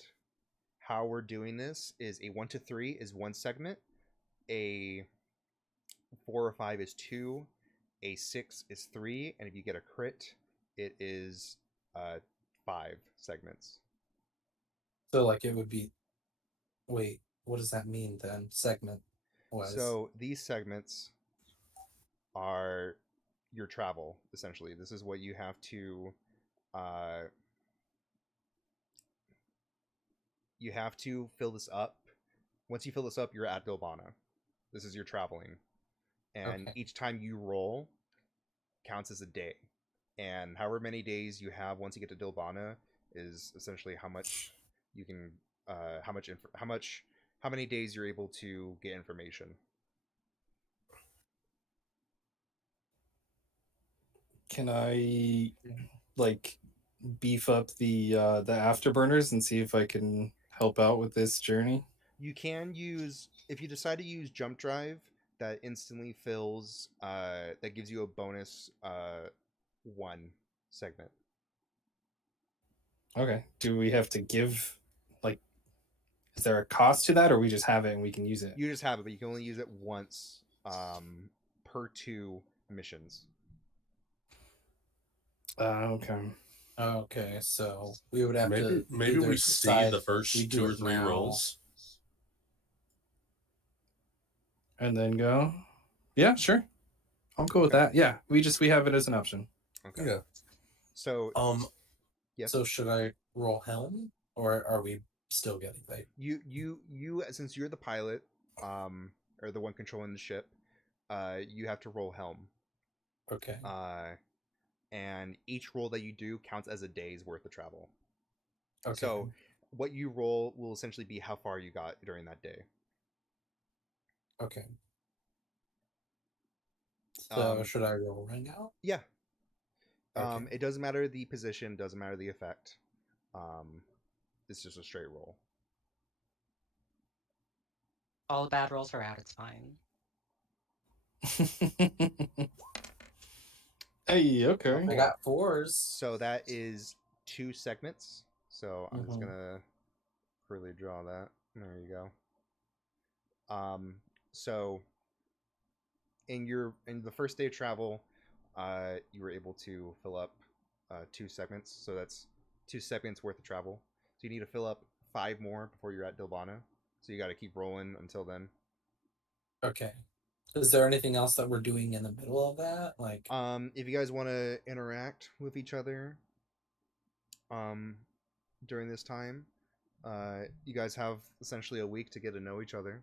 how we're doing this is a 1 to 3 is 1 segment, a 4 or 5 is 2, a 6 is 3, and if you get a crit, it is 5 segments. So like it would be. Wait, what does that mean then? Segment was. So these segments are your travel, essentially. This is what you have to uh, fill this up. Once you fill this up, you're at Bilbana. This is your traveling. And Okay. each time you roll counts as a day. And however many days you have once you get to Dilbana is essentially how much you can how many days you're able to get information. Can I like beef up the afterburners and see if I can help out with this journey? You can use, if you decide to use jump drive, that instantly fills that gives you a bonus 1 segment. Okay. Do we have to give like is there a cost to that or we just have it and we can use it? You just have it, but you can only use it once per 2 missions. Okay. Okay, so we would have to Maybe either we see decide the if first we 2 do or it 3 now. rolls. And then go. Yeah, sure. I'm cool with Okay. that. Yeah, we have it as an option. Okay. Yeah. So yes. So should I roll helm or are we still getting paid? You since you're the pilot, or the one controlling the ship, you have to roll helm. Okay. And each roll that you do counts as a day's worth of travel. Okay. So what you roll will essentially be how far you got during that day. Okay. So should I roll right now? Yeah. Okay. It doesn't matter the position, doesn't matter the effect. It's just a straight roll. All the bad rolls are out. It's fine. Hey, okay. I got 4s. So that is 2 segments. So I'm just gonna really draw that. There you go. So in the first day of travel, you were able to fill up 2 segments. So that's 2 segments worth of travel. So you need to fill up 5 more before you're at Dilbana. So you got to keep rolling until then. Okay. Is there anything else that we're doing in the middle of that? Like, If you guys want to interact with each other, um, during this time, you guys have essentially a week to get to know each other.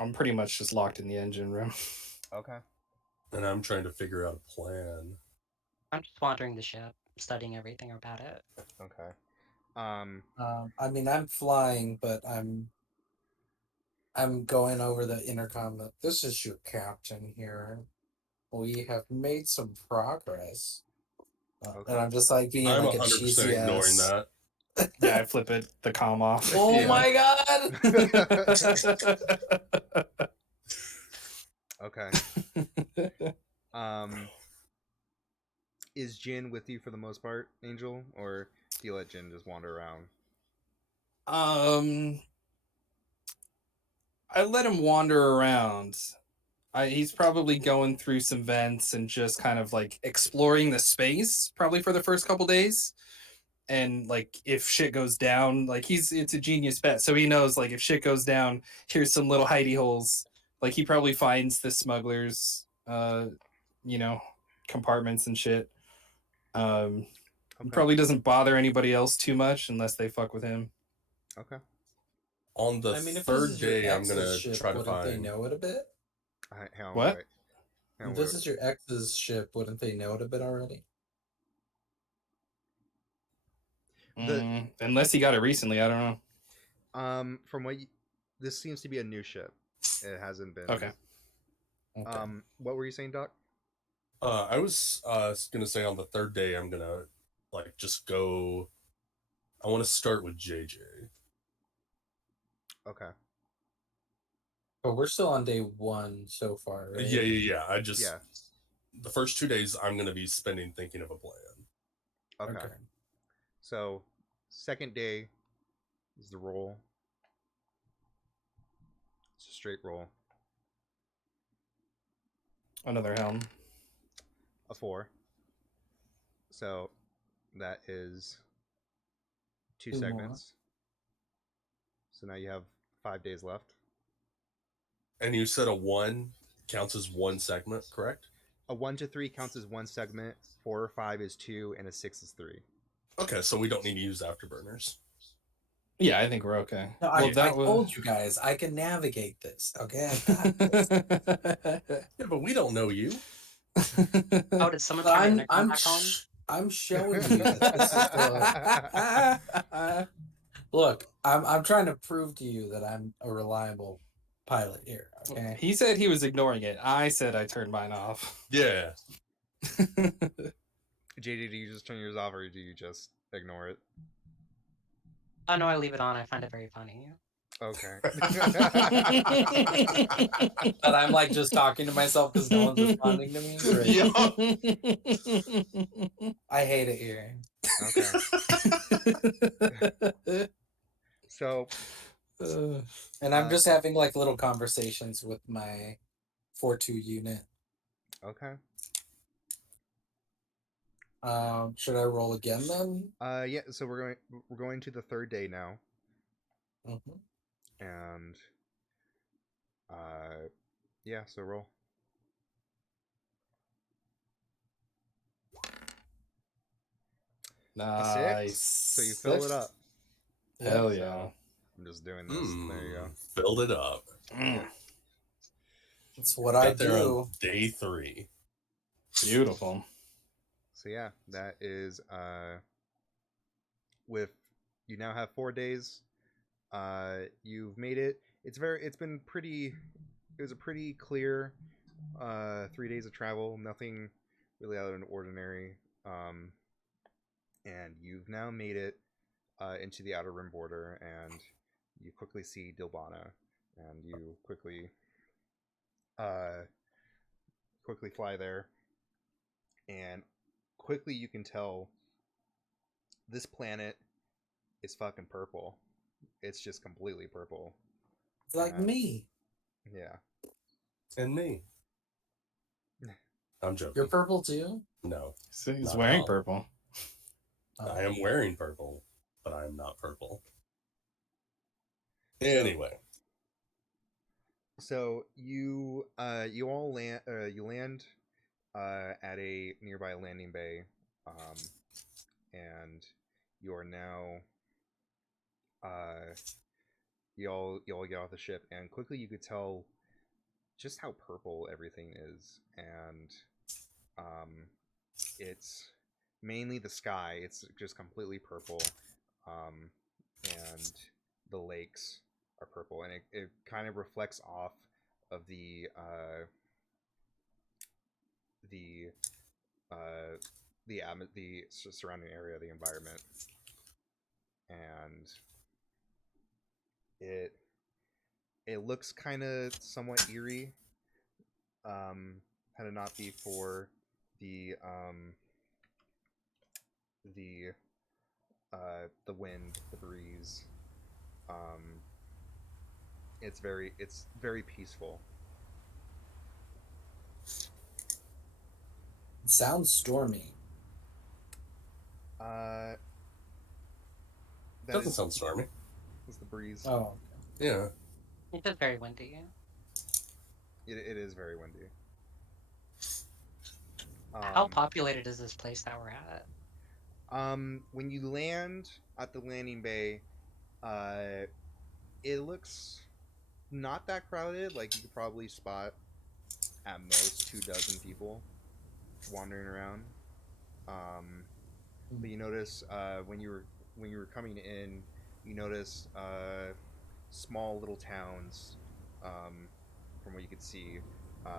I'm pretty much just locked in the engine room. Okay. And I'm trying to figure out a plan. I'm just wandering the ship, studying everything about it. Okay. I mean, I'm flying, but I'm going over the intercom. This is your captain here. We have made some progress. Okay. And I'm just like being I'm like a 100% cheesy ignoring ass. that. Yeah, I flip it, the comm off. Oh Yeah. my god! Okay. Is Jin with you for the most part, Angel, or do you let Jin just wander around? I let him wander around. He's probably going through some vents and just kind of like exploring the space, probably for the first couple days. And like if shit goes down, like it's a genius bet, so he knows like if shit goes down, here's some little hidey holes. Like he probably finds the smugglers, you know, compartments and shit. He Okay. probably doesn't bother anybody else too much unless they fuck with him. Okay. On the I mean, if this third is your day, I'm ex's gonna ship, try to wouldn't they find. know it a bit? Hang on, What? wait. If this is your ex's ship, wouldn't they know it a bit already? Unless he got it recently, I don't know. From what this seems to be a new ship. It hasn't been. Okay. Okay. What were you saying, Doc? I was gonna say on the third day, I'm gonna like just go. I want to start with JJ. Okay. But we're still on day 1 so far, right? Yeah. I just Yeah. the first 2 days I'm gonna be spending thinking of a plan. Okay. So, second day is the roll. It's a straight roll. Another helm. A 4. So, that is 2 2 more. segments. So now you have 5 days left. And you said a 1 counts as 1 segment, correct? A 1 to 3 counts as 1 segment. 4 or 5 is 2, and a 6 is 3. Okay, so we don't need to use afterburners. Yeah, I think we're okay. No, I told you guys I can navigate this. Okay, I got this. Yeah, but we don't know you. Oh, did someone But turn the intercom back on? I'm showing you that this is the look. I'm trying to prove to you that I'm a reliable pilot here. Okay. He said he was ignoring it. I said I turned mine off. Yeah. JD, do you just turn yours off, or do you just ignore it? Oh no, I leave it on. I find it very funny. Okay. But I'm like just talking to myself because no one's responding to me. Great. Yeah. I hate it here. Okay. So, And I'm just having like little conversations with my 4-2 unit. okay. Should I roll again then? Yeah. So we're going to the third day now, Mm-hmm. and yeah. So roll. Nice. 6. So you fill it up. Hell So, yeah. I'm just doing this. There you go. Filled it up. That's what I Got there on do. day 3. Beautiful. So yeah, that is with you now have 4 days. You've made it. It was a pretty clear 3 days of travel, nothing really out of the ordinary. And you've now made it into the outer rim border, and you quickly see Dilbana, and you quickly fly there, and quickly you can tell this planet is fucking purple. It's just completely purple. It's like me. Yeah. And me. I'm joking. You're purple too? No. So he's Not wearing at all. purple. I am wearing purple, but I am not purple. Anyway. So you all land at a nearby landing bay, and you are now uh, you all get off the ship, and quickly you could tell just how purple everything is, and um, it's mainly the sky. It's just completely purple, um, and the lakes are purple, and it kind of reflects off of the uh, the surrounding area, the environment, and it it looks kind of somewhat eerie. Had it not be for the the the wind, the breeze, um, it's very peaceful. It sounds stormy. Uh, that Doesn't sound stormy. is the breeze. Oh, Yeah. It's just very windy. It is very windy. How Um, populated is this place that we're at? when you land at the landing bay, uh, it looks not that crowded. Like you could probably spot at most 2 dozen people wandering around. Um, but you notice when you were coming in, you notice small little towns. Um, from what you could see,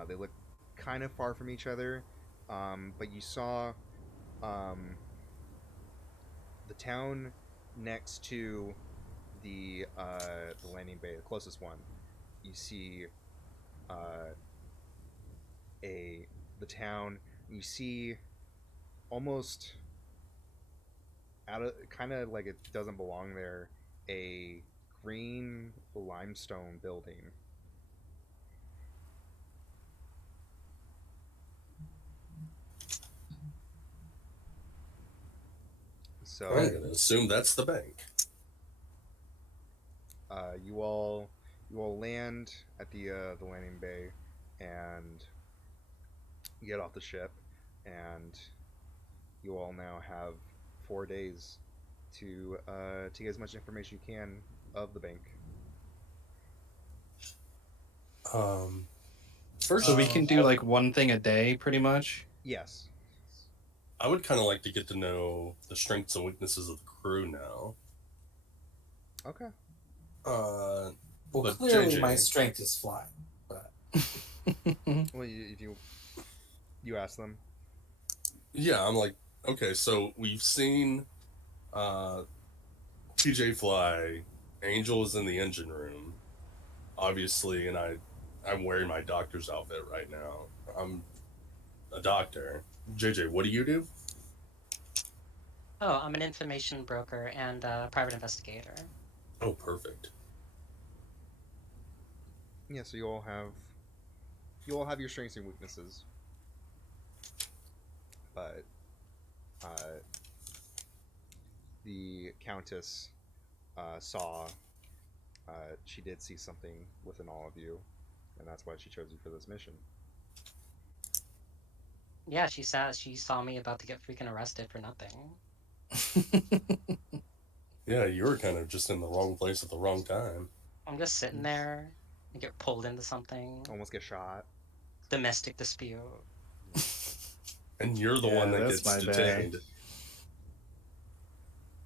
they look kind of far from each other. But you saw um, the town next to the landing bay, the closest one. You see uh, a the town. You see almost out of kind of like it doesn't belong there. A green limestone building. I'm So great. gonna assume that's the bank. uh, you all you all land at the landing bay and get off the ship, and you all now have 4 days to get as much information you can of the bank. Um, So we first, can do like one thing a day, pretty much. Yes. I would kind of like to get to know the strengths and weaknesses of the crew now. Okay. Uh, Well, but clearly my JJ, strength is flying, but Well, if you ask them. yeah, I'm like, okay, so we've seen uh, TJ fly. Angel is in the engine room, obviously, and I'm wearing my doctor's outfit right now. I'm a doctor. JJ, what do you do? Oh, I'm an information broker and a private investigator. Oh, perfect. Yeah. So you all have your strengths and weaknesses, but uh, the countess saw she did see something within all of you, and that's why she chose you for this mission. Yeah, she saw me about to get freaking arrested for nothing. Yeah, you were kind of just in the wrong place at the wrong time. I'm just sitting there and get pulled into something. Almost get shot. Domestic dispute. And you're the one Yeah, that that's gets my bad. detained.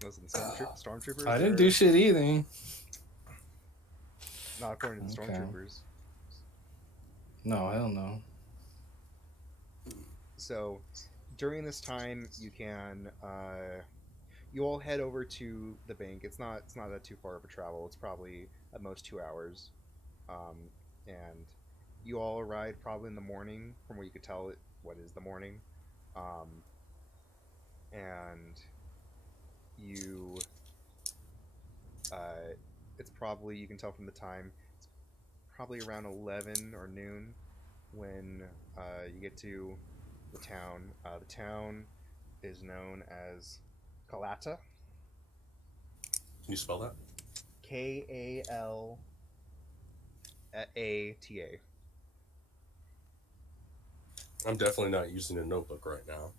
Listen, uh, stormtroopers I didn't do are shit either. not according to the Okay. stormtroopers. No, hell no. So during this time, you all head over to the bank. It's not that too far of a travel. It's probably at most 2 hours, um, and you all arrive probably in the morning. From what you could tell, what is the morning, um, and you uh, it's probably you can tell from the time. It's probably around 11 or noon when you get to the town. The town is known as Kalata. Can you spell that? ATA. I'm definitely not using a notebook right now.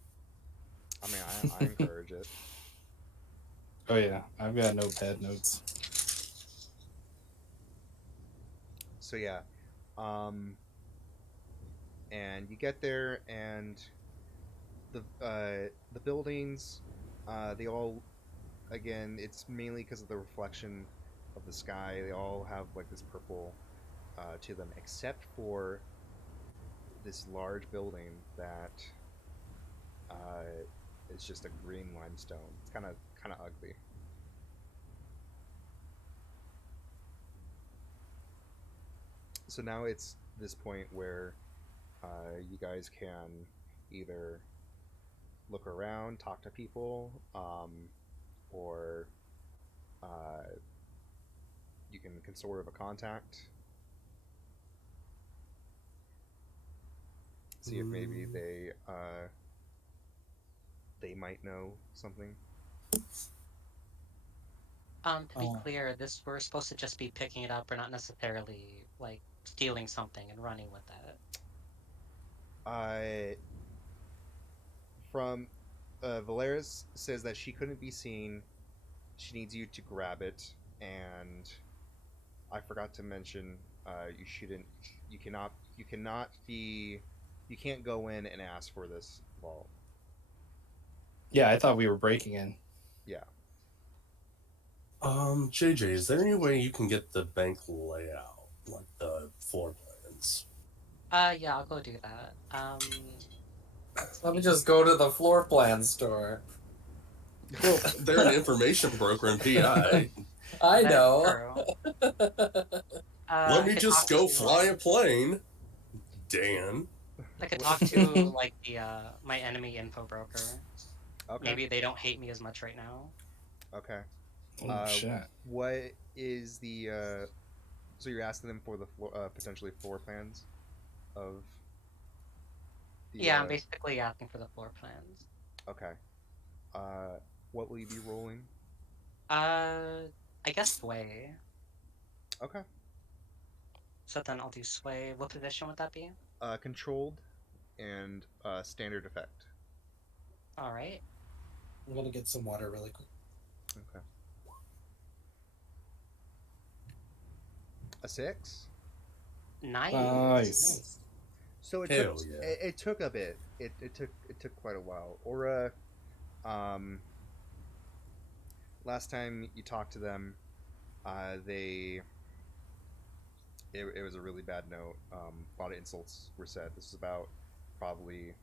I mean, I encourage it. Oh yeah, I've got notepad notes. So yeah, um, and you get there, and the buildings, they all, again, it's mainly because of the reflection of the sky. They all have like this purple to them, except for this large building that uh, is just a green limestone. It's kind of ugly. So now it's this point where you guys can either look around, talk to people, or uh, you can consort of a contact, see if maybe Mm. they might know something. To be Oh, clear, this we're supposed to just be picking it up. We're not necessarily like stealing something and running with it. Uh, from Valeris says that she couldn't be seen. She needs you to grab it, and I forgot to mention you shouldn't, you cannot be, you can't go in and ask for this vault. Yeah, I thought we were breaking in. Yeah. JJ, is there any way you can get the bank layout, like the floor plans? Yeah, I'll go do that. Let's let me see. just go to the floor plan store. Well, they're an information broker in PI. I That is know. true. Let I me could just talk go to fly a plane, Dan. I could talk to like the my enemy info broker. Okay. Maybe they don't hate me as much right now. Okay. Oh Uh, shit. what is the so you're asking them for the potentially floor plans of the Yeah, I'm basically asking for the floor plans. okay. Uh, what will you be rolling? Uh, I guess sway. Okay. So then I'll do sway. What position would that be? Controlled and standard effect. All right. I'm gonna get some water really quick. Okay. A 6. Nice. Nice. Nice. So Hell yeah. it took a bit. It took quite a while. Aura, um, last time you talked to them, they it was a really bad note. A lot of insults were said. This was about probably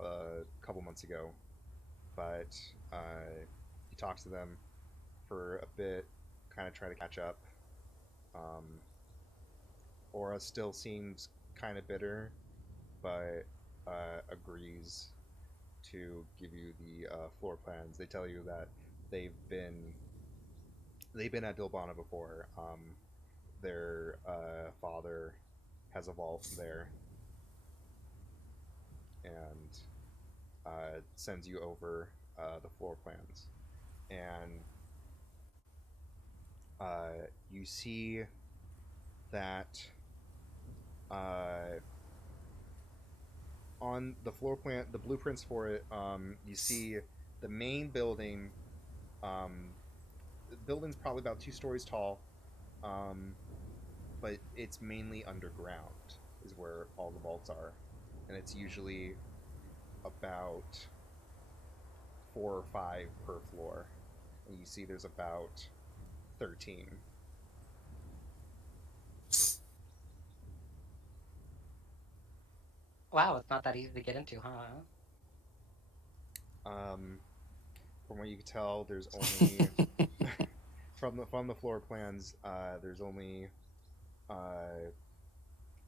a couple months ago, but you talked to them for a bit, kind of try to catch up. Um, Aura still seems kind of bitter, but agrees to give you the floor plans. They tell you that they've been they've been at Dilbana before. Their father has a vault there, and sends you over the floor plans, and you see that uh, on the floor plan, the blueprints for it, you see the main building. Um, the building's probably about 2 stories tall, um, but it's mainly underground, is where all the vaults are, and it's usually about 4 or 5 per floor, and you see there's about 13. Wow, it's not that easy to get into, huh? Um, from what you can tell, there's only from the floor plans. Uh,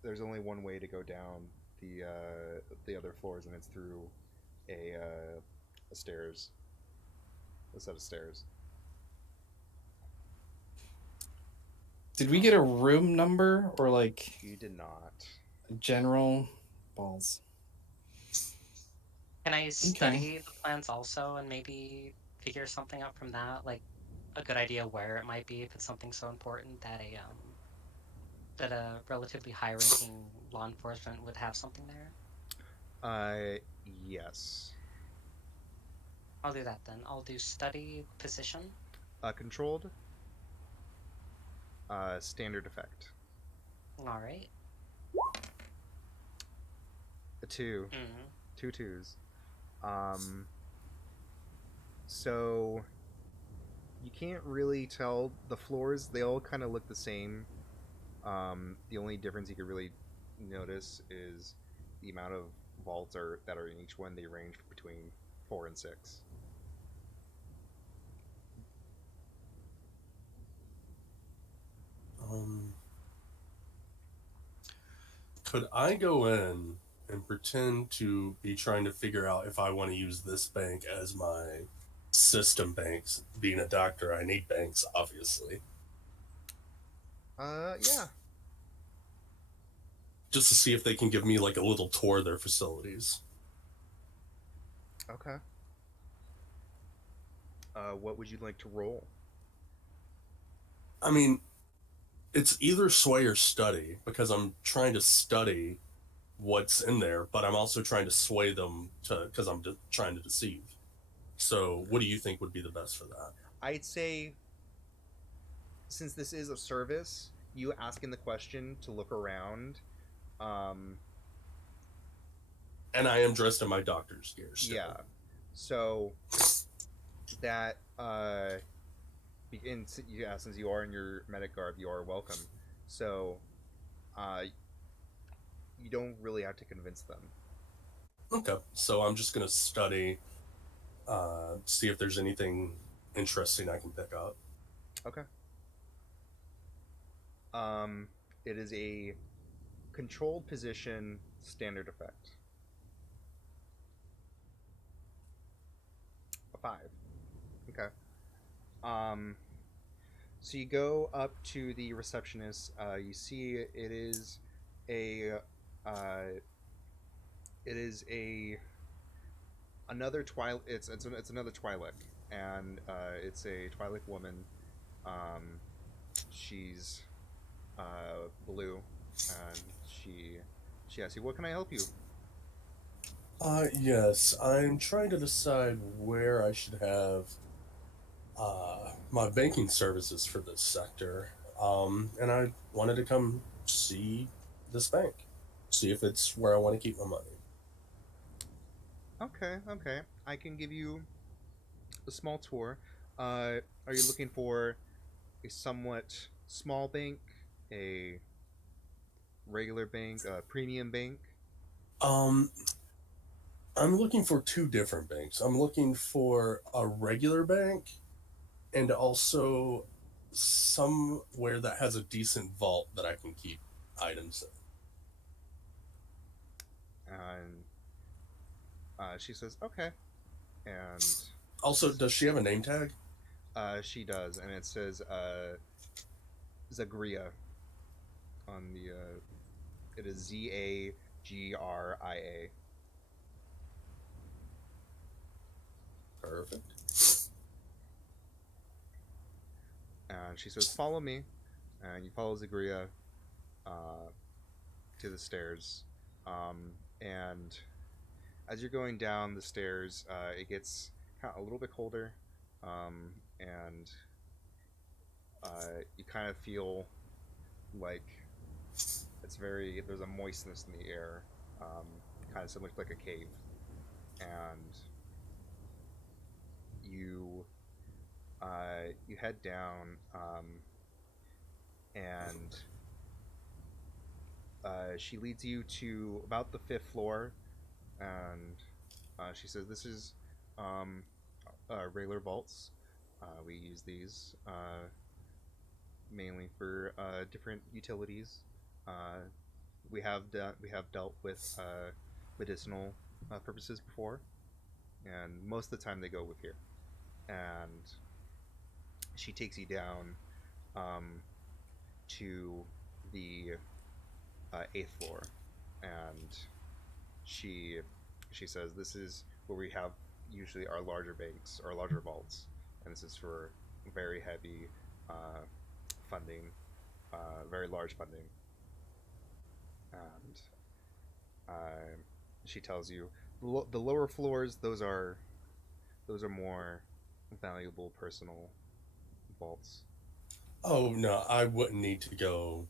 there's only one way to go down the other floors, and it's through a a stairs, a set of stairs. Did we get a room number or like You did not. general balls? Can I Okay. study the plans also and maybe figure something out from that? Like a good idea where it might be if it's something so important that a that a relatively high-ranking law enforcement would have something there. Yes. I'll do that then. I'll do study position. Controlled. Standard effect. All right. A two. Mm. Two twos. Um. So you can't really tell the floors. They all kind of look the same. The only difference you could really notice is the amount of vaults are that are in each one. They range between 4 and 6. Um, could I go in and pretend to be trying to figure out if I want to use this bank as my system banks? Being a doctor, I need banks, obviously, Yeah. just to see if they can give me like a little tour of their facilities. Okay. What would you like to roll? I mean, it's either sway or study because I'm trying to study what's in there, but I'm also trying to sway them to because I'm trying to deceive. So, what do you think would be the best for that? I'd say since this is a service, you asking the question to look around. Um, And I am dressed in my doctor's gear still. yeah. So that yeah, since you are in your medic garb, you are welcome. So uh, you don't really have to convince them. Okay, so I'm just gonna study, see if there's anything interesting I can pick up. Okay. Um, it is a controlled position standard effect. A 5. Okay. Um, so you go up to the receptionist. You see a uh, it is a another Twi'lek. It's another Twi'lek, and it's a Twi'lek woman. Um, she's blue, and she asks you, "What can I help you?" Yes, I'm trying to decide where I should have my banking services for this sector. And I wanted to come see this bank, see if it's where I want to keep my money. Okay, okay. I can give you a small tour. Are you looking for a somewhat small bank, a regular bank, a premium bank? Um, I'm looking for two different banks. I'm looking for a regular bank and also somewhere that has a decent vault that I can keep items in. And she says, "Okay." And Also, does she have a name tag? she does, and it says Zagria on the. It is Zagria. Perfect. And she says, "Follow me," and you follow Zagria uh, to the stairs. And as you're going down the stairs, it gets kind of a little bit colder, and you kind of feel like there's a moistness in the air, kind of similar to like a cave, and you you head down, and she leads you to about the 5th floor, and she says, "This is um, regular vaults. We use these mainly for different utilities. Uh, we have dealt with medicinal purposes before, and most of the time they go with here." And she takes you down um, to the 8th floor, and she she says, "This is where we have usually our larger banks, our larger vaults, and this is for very heavy funding, very large funding." and uh, she tells you the lower floors. Those are more valuable personal vaults. Oh no, I wouldn't need to go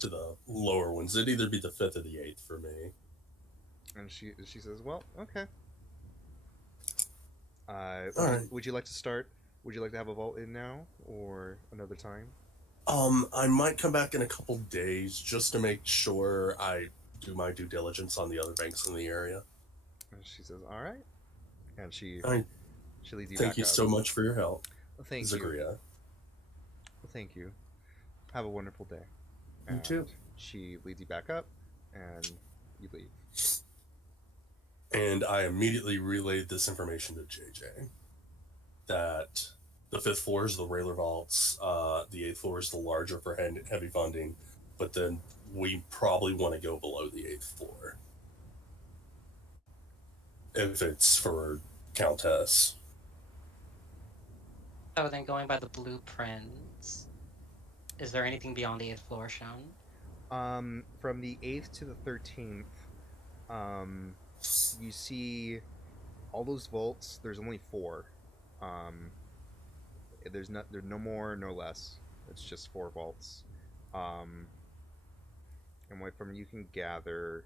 to the lower ones. It'd either be the fifth or the eighth for me. And she says, "Well, okay. All right. Would you like to start? Would you like to have a vault in now or another time?" I might come back in a couple days just to make sure I do my due diligence on the other banks in the area. And she says, "All right," and I she leads you thank back you up. so much for your help, Well, thank you. Zagria. Well, thank you. Have a wonderful day. You And too. she leads you back up, and you leave. And I immediately relayed this information to JJ that the fifth floor is the Railer Vaults, the eighth floor is the larger for heavy funding, but then we probably want to go below the eighth floor if it's for Countess. So then, going by the blueprints, is there anything beyond the 8th floor shown? From the 8th to the 13th, you see all those vaults. There's only 4. Um, there's no more, no less. It's just 4 vaults. Um, and what from you can gather,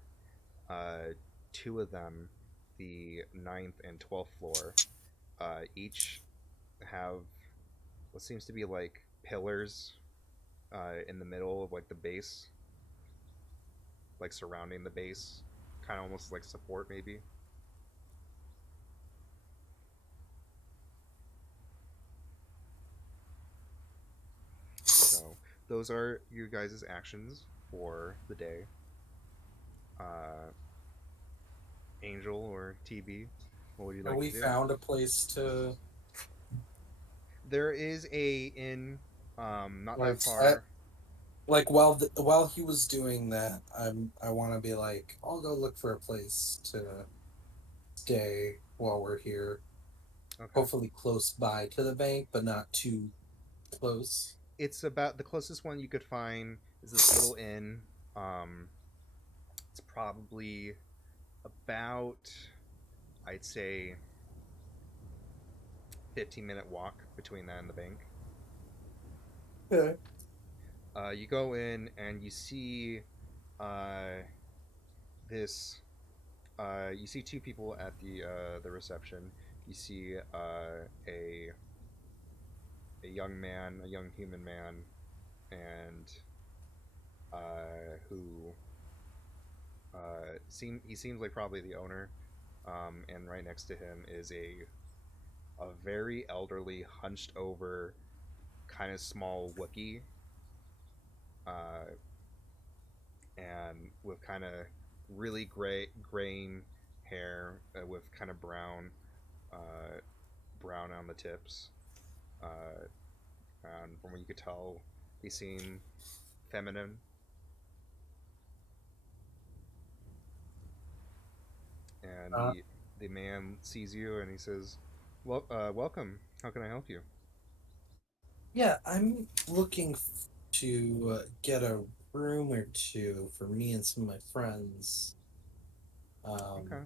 2 of them, the 9th and 12th floor, each have what seems to be like pillars in the middle of like the base, like surrounding the base, kind of almost like support maybe. So those are your guys' actions for the day. Angel or TB, what would you like We to do? found a place to There is a inn, not like that far. like while he was doing that, I want to be like, I'll go look for a place to stay while we're here. Okay. Hopefully close by to the bank, but not too close. It's about the closest one you could find is this little inn. It's probably about, I'd say, 15-minute walk between that and the bank. Okay. You go in and you see this. You see 2 people at the reception. You see a young man, a young human man, and who he seems like probably the owner. And right next to him is a very elderly, hunched over, kind of small Wookiee, and with kind of really graying hair with kind of brown on the tips. And from what you could tell, he seemed feminine. And Uh, the man sees you and he says, "Well, welcome. How can I help you?" yeah, I'm looking to get a room or two for me and some of my friends. Okay.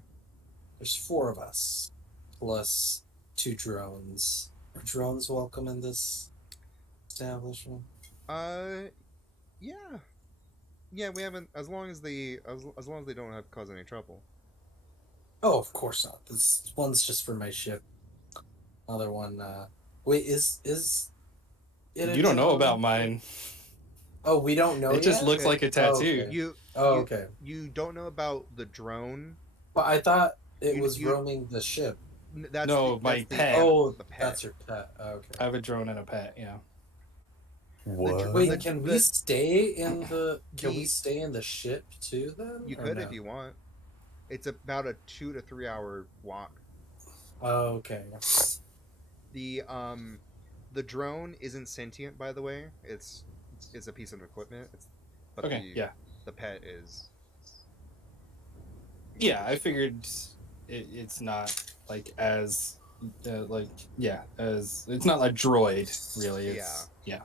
There's 4 of us, plus 2 drones. Are drones welcome in this establishment? Uh, yeah, yeah. We haven't, as long as as long as they don't have cause any trouble. Oh, of course not. This one's just for my ship. Other one, wait, is it a You don't know drone? about mine. Oh, we don't know It just yet? looks like a Oh, tattoo. okay. You Oh, you okay. you don't know about the drone. But I thought it You was you roaming the ship. No, my pet. Oh, the pet. that's your pet. I Okay. have a drone and a pet. Yeah. What? Wait, can we stay in can we the- stay in the ship too then? You or could no? if you want. It's about a 2 to 3 hour walk. Oh, okay. The drone isn't sentient, by the way. It's a piece of equipment. But Okay. Yeah. the pet is. Yeah. I figured it's not like as as it's not like droid really. It's, yeah.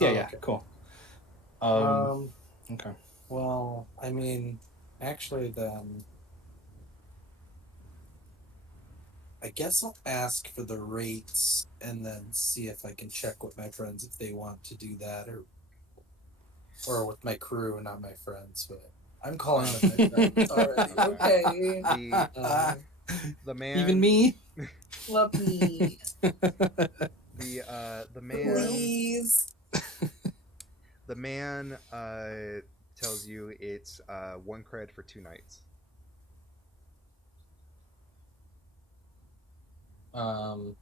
Oh, Yeah. okay. Cool. Um, Okay. Well, I mean, actually, then I guess I'll ask for the rates and then see if I can check with my friends if they want to do that, or with my crew, not my friends. But I'm calling Um, them my friends already. okay. Okay. The Uh, the Even man me. love me, the man please. the man tells you it's 1 cred for 2 nights. Um,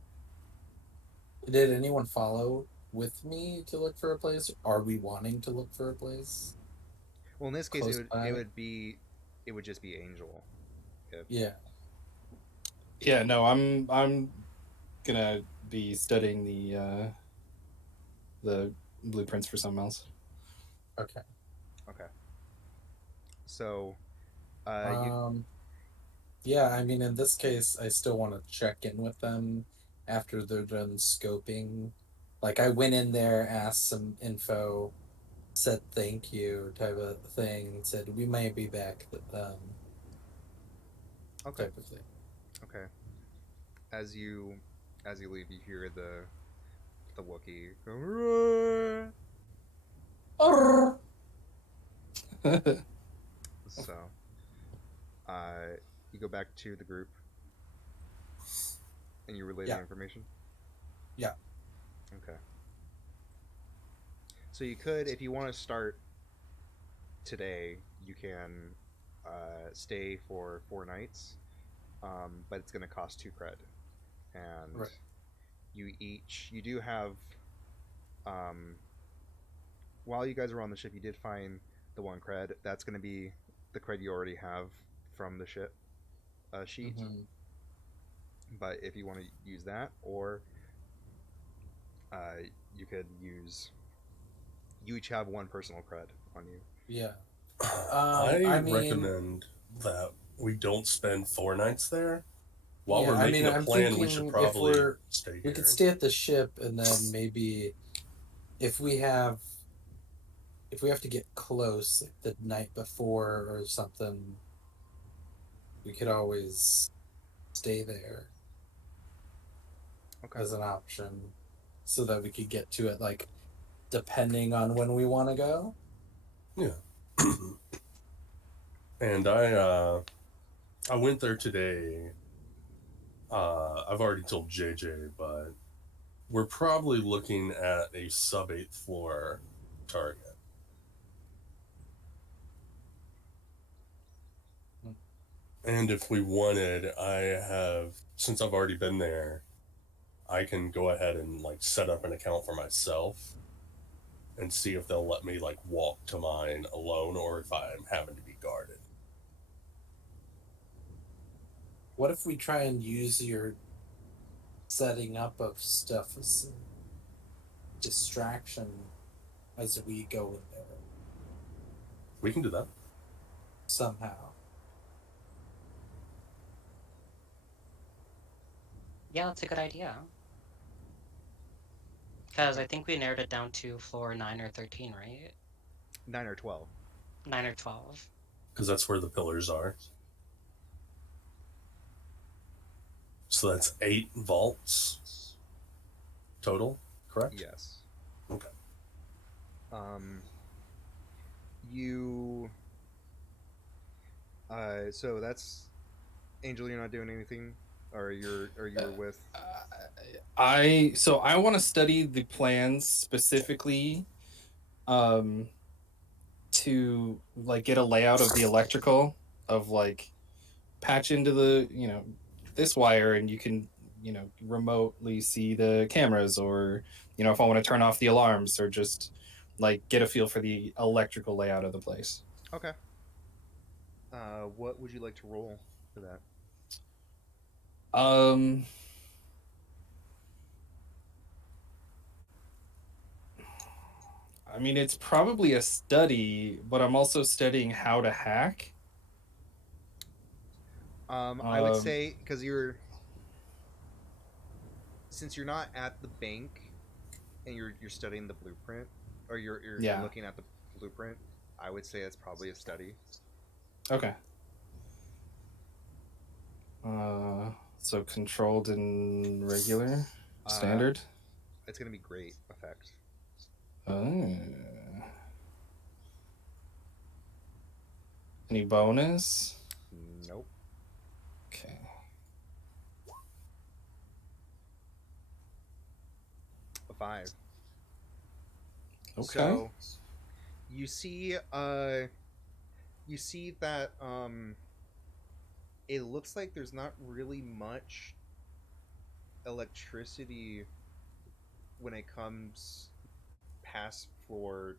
did anyone follow with me to look for a place? Are we wanting to look for a place Well, in this case, close by? it would just be Angel. If Yeah. Yeah, no, I'm gonna be studying the blueprints for something else. Okay. okay, so you Um. Yeah, I mean, in this case, I still want to check in with them after they're done scoping. Like, I went in there, asked some info, said thank you, type of thing, said we might be back, okay, type of thing. okay. As you leave, you hear the Wookiee go. "Roar." Arr! So you go back to the group and you relay the Yeah, information. yeah. Okay. So you could, if you want to start today, you can stay for 4 nights, but it's going to cost 2 cred. And Right. you do have, um, while you guys are on the ship, you did find the 1 cred. That's going to be the cred you already have from the ship sheet. Mm-hmm. But if you want to use that, or you could use, you each have 1 personal cred on you. Yeah. I I mean, recommend that we don't spend 4 nights there. While yeah, we're I mean, making a I'm plan, we should thinking if probably stay we could here. stay at the ship and then maybe if we have, if we have to get close like the night before or something, we could always stay there Okay. as an option so that we could get to it like depending on when we want to go. Yeah. And I went there today. I've already told JJ, but we're probably looking at a sub 8th floor target. And if we wanted, since I've already been there, I can go ahead and like set up an account for myself and see if they'll let me like walk to mine alone or if I'm having to be guarded. What if we try and use your setting up of stuff as a distraction as we go in there We can do that. somehow? Yeah, that's a good idea. Because Okay. I think we narrowed it down to floor 9 or 13, right? 9 or 12. 9 or 12. Because that's where the pillars are. So that's 8 vaults total, correct? Yes. Okay. Um, you. So that's Angel. You're not doing anything, or you were with. I want to study the plans specifically um to like get a layout of the electrical of like patch into the this wire and you can remotely see the cameras or if I want to turn off the alarms or just like get a feel for the electrical layout of the place. Okay. What would you like to roll for that? um I mean, it's probably a study, but I'm also studying how to hack. I would um say because since you're not at the bank and you're studying the blueprint or you're yeah. looking at the blueprint, I would say it's probably a study. Okay. So controlled and regular, Uh, standard. it's gonna be great effect. Uh, any bonus? Nope. Okay. A 5. Okay. So you see, you see that it looks like there's not really much electricity when it comes past floor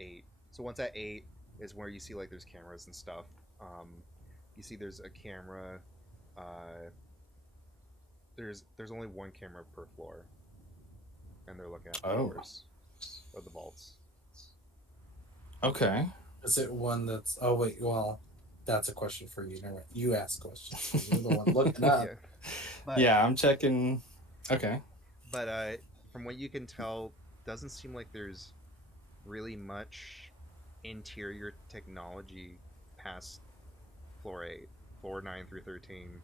8. So once at 8 is where you see like there's cameras and stuff. You see there's a camera. Uh, there's only one camera per floor, and they're looking at the Oh. floors of the vaults. Okay. Is it one that's? Oh wait, well, that's a question for you. Never mind. You ask questions. You're the one looking up. Yeah, but Yeah, I'm checking. Okay. but from what you can tell, doesn't seem like there's really much interior technology past floor 8, floor 9 through 13.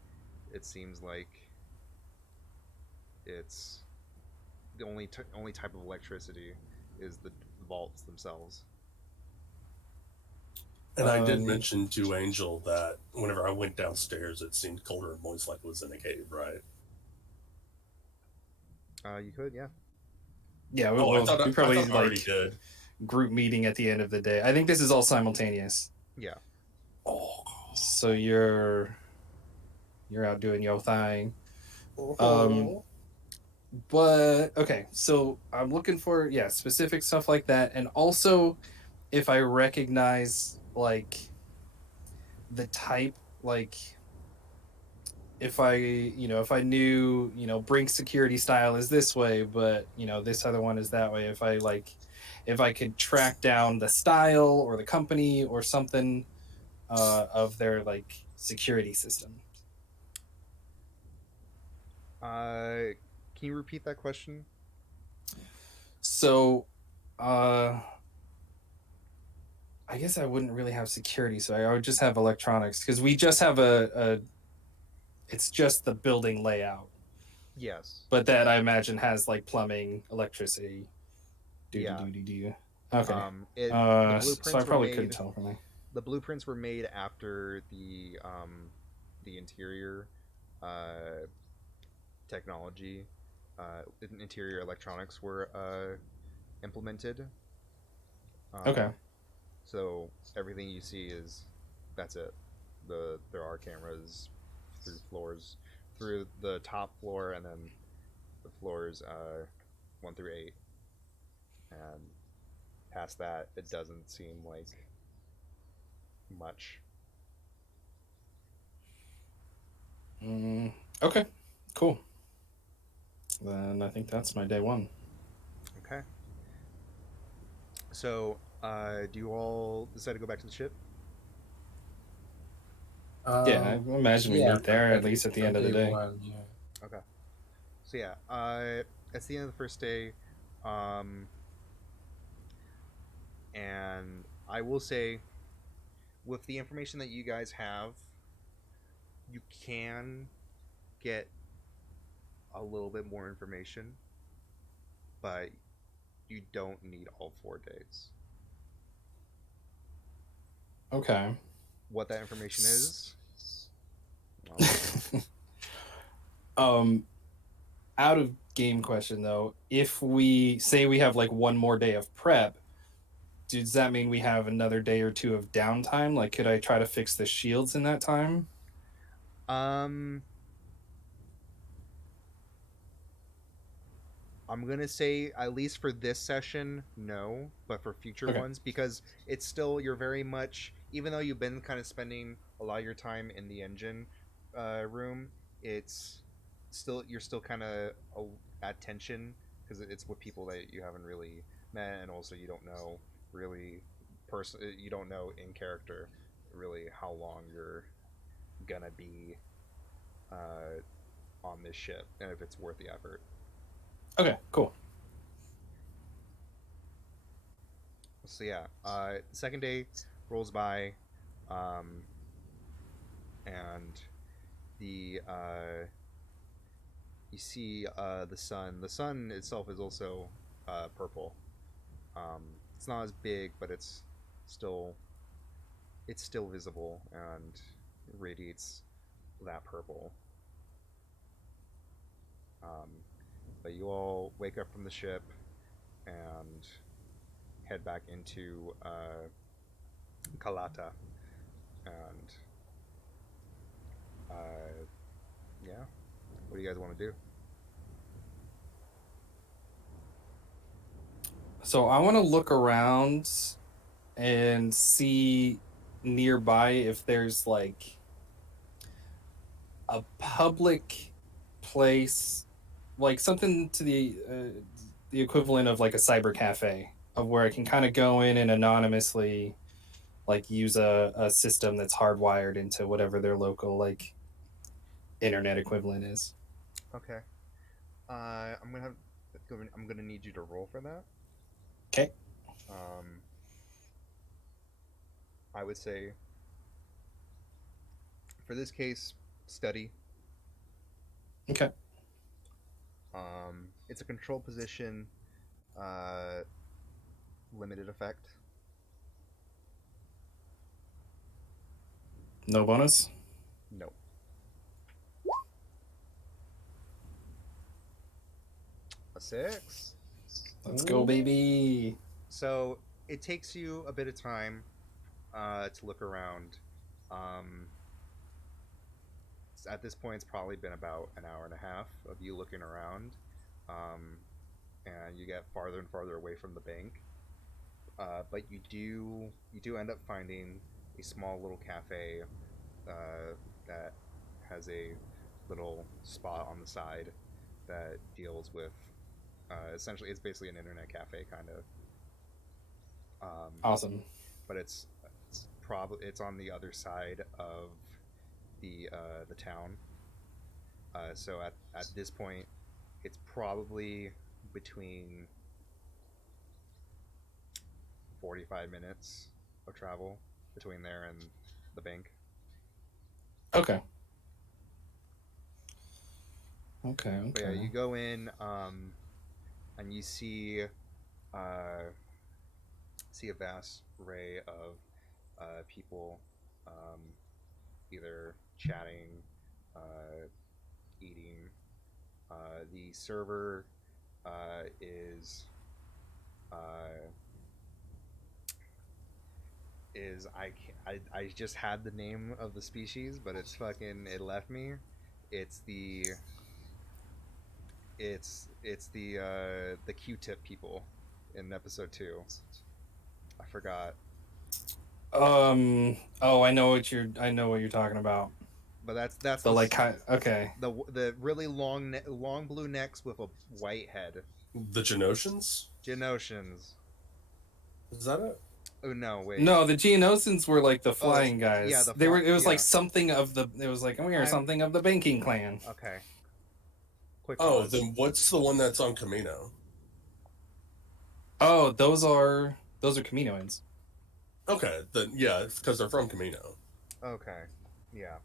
It seems like it's the only type of electricity is the vaults themselves. And I did Um, mention to Angel that whenever I went downstairs, it seemed colder and moist, like it was in a cave, right? You could, yeah. Yeah, Oh, well, we I probably thought I already like did. group meeting at the end of the day. I think this is all simultaneous. Yeah. Oh, So you're out doing your thing. Oh. But okay, so I'm looking for specific stuff like that, and also if I recognize like the type, like if I knew Brink security style is this way, but this other one is that way. If I could track down the style or the company or something of their like security system. Can you repeat that question? So, uh, I guess I wouldn't really have security, so I would just have electronics because we just have a. It's just the building layout, Yes. but that I imagine has like plumbing, electricity. Do do Yeah. do do do. Okay. The So I blueprints were probably couldn't made. tell from there. The blueprints were made after the interior, technology, interior electronics were implemented. Okay. Um, so everything you see is that's it. There are cameras through floors, through the top floor, and then the floors 1 through 8, and past that, it doesn't seem like much. Okay. Cool. Then I think that's my day one. Okay. So, do you all decide to go back to the ship? Yeah, I imagine we Yeah, meet there I at think least at the for end of the day day. one, yeah. Okay. So yeah, it's the end of the first day, um, and I will say, with the information that you guys have, you can get a little bit more information, but you don't need all 4 days. Okay. What that information S- is, well, um, out of game question though, if we say we have like one more day of prep, does that mean we have another day or two of downtime? Like, could I try to fix the shields in that time? um, I'm gonna say at least for this session, no, but for future Okay. ones, because it's still you're very much even though you've been kind of spending a lot of your time in the engine room, it's still you're still kind of at tension because it's with people that you haven't really met, and also you don't know really you don't know in character really how long you're gonna be uh, on this ship and if it's worth the effort. Okay. Cool. So yeah, second day rolls by, um, and the you see the sun. The sun itself is also purple. It's not as big, but still it's still visible and it radiates that purple. Um, but you all wake up from the ship and head back into Kalata, and uh, yeah, what do you guys want to do? So I want to look around and see nearby if there's like a public place, like something to the equivalent of like a cyber cafe, of where I can kind of go in and anonymously like use a system that's hardwired into whatever their local like internet equivalent is. Okay. I'm gonna have. I'm gonna need you to roll for that. Okay. Um, I would say for this case, study. Okay. It's a control position, uh, limited effect. No bonus. No. A 6. Let's go, baby. So it takes you a bit of time to look around. Um, at this point, it's probably been about an hour and a half of you looking around, um, and you get farther and farther away from the bank. But you do end up finding a small little cafe that has a little spot on the side that deals with essentially it's basically an internet cafe kind of. Awesome. But it's on the other side of the town. So at this point, it's probably between 45 minutes of travel between there and the bank. Okay. Okay. But yeah, you Okay. go in and you uh, see a vast array of people, um, either chatting, uh, eating. The server is uh, I just had the name of the species, but it left me. It's the Q-tip people in episode 2. I forgot, Oh, I know what you're talking about. but that's The like okay. the really long blue necks with a white head. The Genosians? Genotions. Is that it? Oh no, wait. No, the Geonosians were like the Oh, flying yeah, guys. the They were. fly. It was like Yeah. something of the. It was like we are something of the banking clan. Okay. Quick Oh, pause. then what's the one that's on Camino? Oh, those are Kaminoans. Okay, then yeah, because they're from Camino. Okay. Yeah.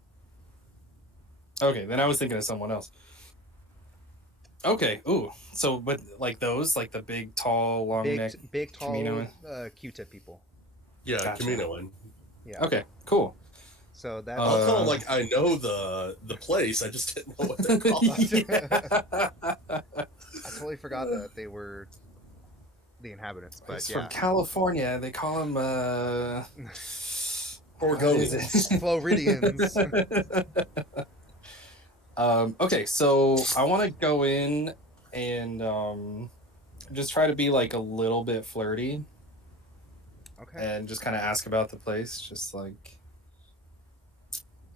Okay, then I was thinking of someone else. Okay. Ooh. So, but like those, like the big, tall, long neck Big, tall Kaminoan. Q-tip people. Yeah, Gotcha. Caminoan. Yeah. Okay. Cool. So that's I'll call it like I know the place. I just didn't know what they're called. I totally forgot that they were the inhabitants, but It's yeah. from California. They call them Oregonians. Floridians. Okay, so I want to go in and just try to be like a little bit flirty Okay. and just kind of ask about the place. Just like,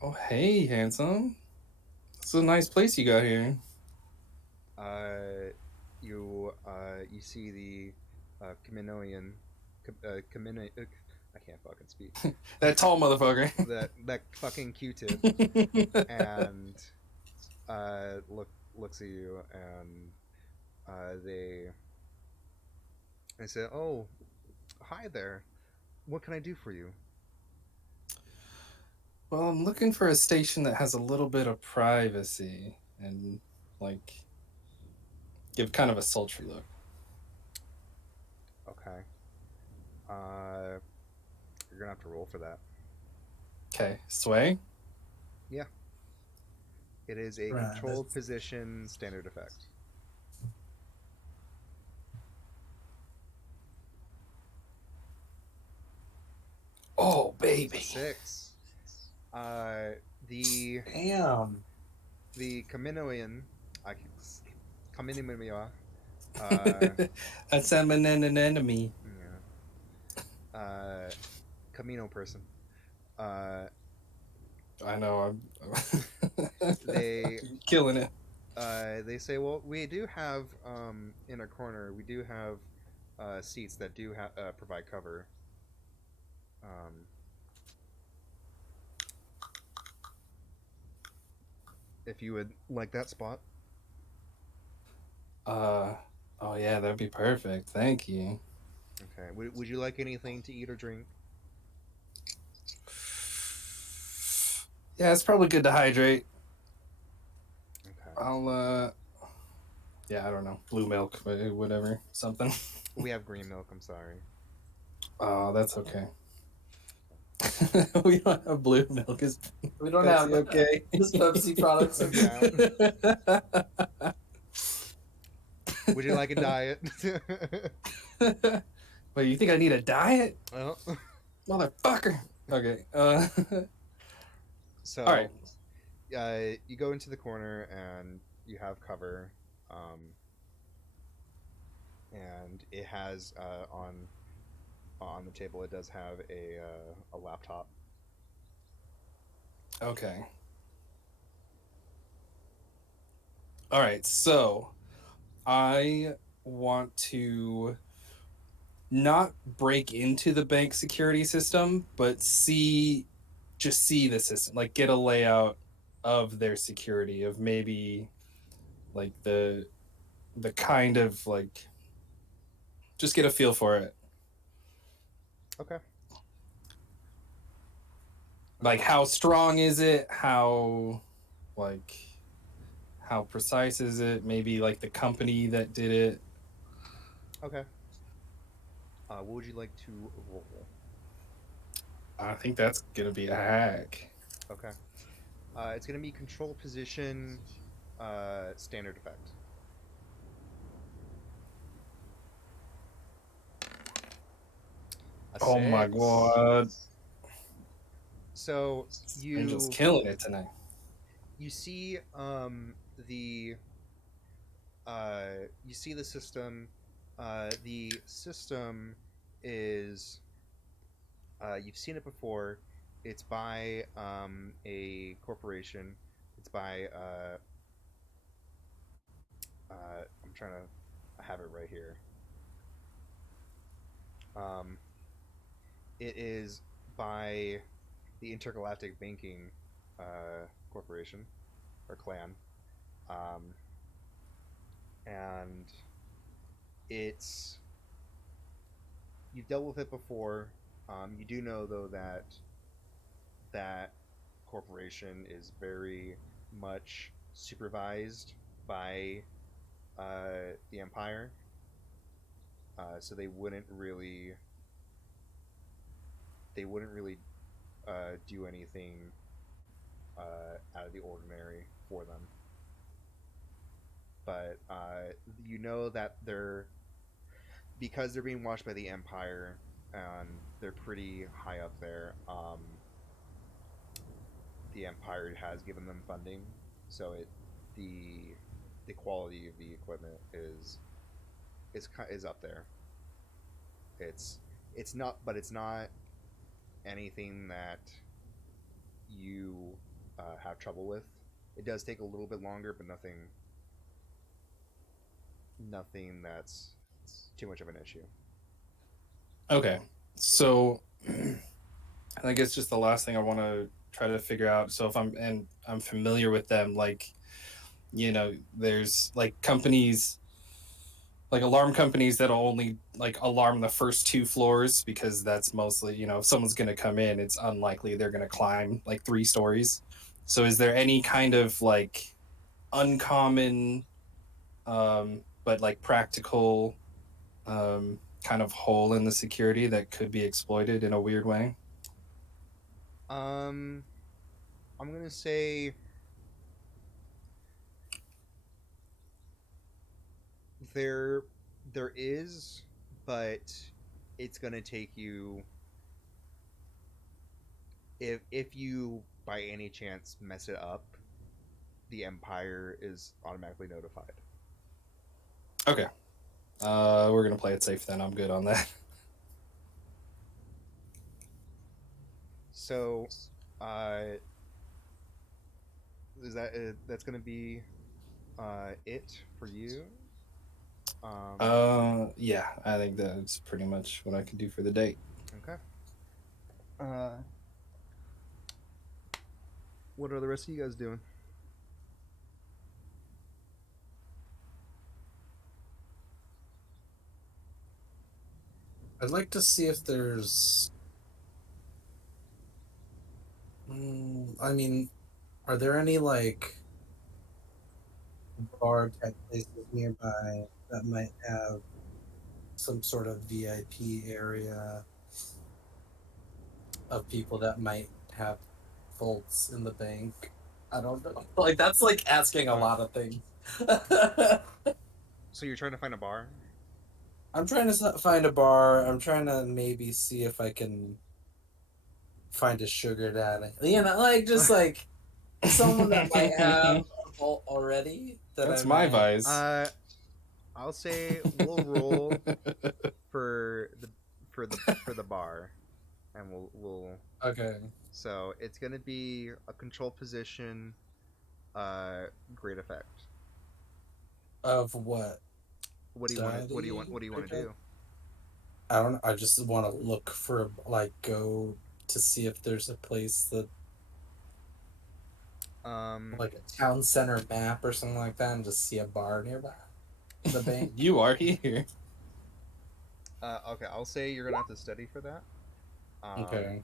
oh, hey, handsome. It's a nice place you got here. You see the Kaminoan, Kamino. I can't fucking speak. That tall motherfucker. that fucking Q-tip, and looks at you, and they say, "Oh, Hi there. What can I do for you? Well, I'm looking for a station that has a little bit of privacy and like give kind of a sultry look. Okay. Uh, you're gonna have to roll for that. Okay, sway. Yeah. It is a Right. controlled position standard effect. Oh, It's a baby. 6. Uh, the Damn. the Kaminoan, I Kaminoan, uh, That's an enemy. yeah, Camino person. Uh, I know. they You're killing it. they say, well, we do have in a corner, we do have seats that do provide cover. Um, if you would like that spot. Uh, oh yeah, that'd be perfect. Thank you. Okay. Would you like anything to eat or drink? Yeah, it's probably good to hydrate. Okay. I'll yeah, I don't know, blue milk, whatever, something. We have green milk. I'm sorry. Oh, that's okay. We don't have blue milk. Is We don't Pepsi have okay? this Pepsi products. Yeah. Would you like a diet? Wait, you think I need a diet, Well, motherfucker? Okay. All so right. you go into the corner and you have cover, and it has on the table. It does have a laptop. Okay. All right. So I want to not break into the bank security system, but just see the system, like get a layout of their security, of maybe like the kind of like just get a feel for it. Okay. Like how strong is it? Like how precise is it? Maybe like the company that did it. Okay. What would you like to roll? I think that's gonna be a hack. Okay. It's gonna be control position, standard effect. A Oh my 6. god. So Angel's you killing it tonight. you see the you see the system. The system is you've seen it before. It's by a corporation. It's by I'm trying to I have it right here. Um, it is by the Intergalactic Banking Corporation or clan, um, and it's you've dealt with it before. You do know though that that corporation is very much supervised by the Empire, so they wouldn't really do anything out of the ordinary for them. But you know that they're because they're being watched by the Empire and they're pretty high up there. The Empire has given them funding, so the the quality of the equipment is up there. It's it's not, but it's not anything that you have trouble with. It does take a little bit longer, but nothing that's too much of an issue. Okay. So I guess just the last thing I want to try to figure out. So if I'm familiar with them, like there's like companies like alarm companies that'll only like alarm the first 2 floors because that's mostly, if someone's going to come in, it's unlikely they're going to climb like 3 stories. So is there any kind of like uncommon but like practical kind of hole in the security that could be exploited in a weird way? I'm gonna say there there is, but it's gonna take you, if you by any chance mess it up, the Empire is automatically notified. Okay. We're going to play it safe then. I'm good on that. So, uh, is that that's gonna be it for you? Um, Yeah, I think that's pretty much what I can do for the day. okay. What are the rest of you guys doing? I'd like to see if there's. I mean, are there any like bar type places nearby that might have some sort of VIP area of people that might have vaults in the bank? I don't know. Like that's like asking a lot of things. So you're trying to find a bar? I'm trying to find a bar. I'm trying to maybe see if I can find a sugar daddy. Like just like someone that might have a vault already that I That's my might. vice. I'll say we'll roll for the for the bar, and we'll. Okay. So it's gonna be a control position, great effect. Of what? What do you want to Daddy? what do you want to do? I don't know. I just want to look for like go to see if there's a place that Um, like a town center map or something like that and just see a bar nearby the bank. You are here. okay, I'll say you're gonna have to study for that. Okay.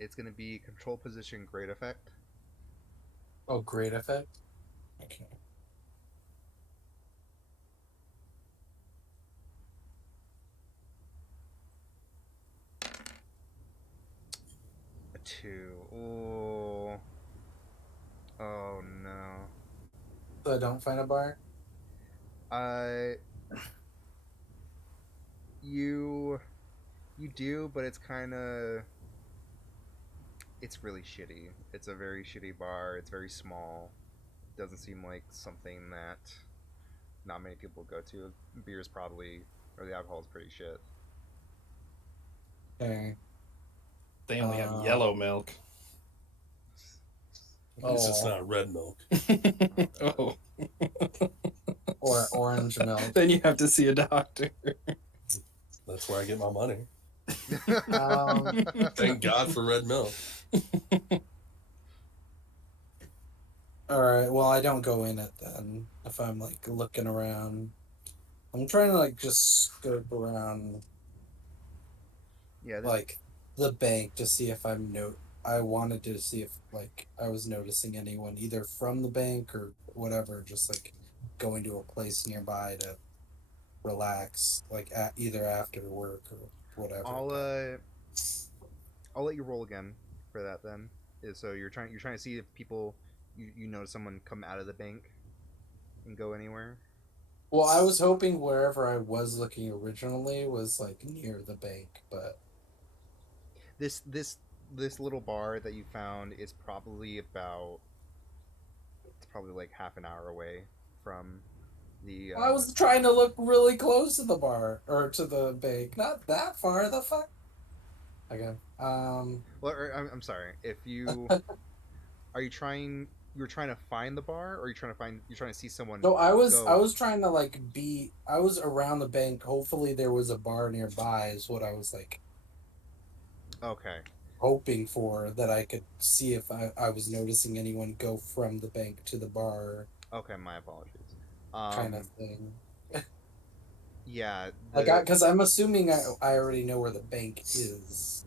It's gonna be control position, great effect. Oh, great effect. Okay. A 2. Oh, oh no. So I don't find a bar. Uh, you you do, but it's really shitty. It's a very shitty bar. It's very small. Doesn't seem like something that not many people go to. Beer's probably, or the alcohol's pretty shit. Okay. They only have Um, yellow milk. At least it's Oh, not red milk. Oh. or orange milk. Then you have to see a doctor. That's where I get my money. Um, Thank God for red milk. all right. Well, I don't go in it then. If I'm like looking around, I'm trying to like just scope around Yeah, like the bank to see if I wanted to see if like I was noticing anyone either from the bank or whatever, just like going to a place nearby to relax, like either after work or whatever. I'll But uh, I'll let you roll again for that then. So you're trying to see if people you notice someone come out of the bank and go anywhere. well, I was hoping wherever I was looking originally was like near the bank, but This little bar that you found is probably about, it's probably like half an hour away from the I was trying to look really close to the bar or to the bank, not that far. The fuck. Okay. well, I'm sorry, if you are you trying you're trying to find the bar, or you're trying to see someone No, I go. was trying to like I was around the bank. Hopefully there was a bar nearby is what I was like Okay. hoping for, that I could see if I was noticing anyone go from the bank to the bar, Okay, my apologies. kind of thing. Yeah, Like, because I'm assuming I already know where the bank is,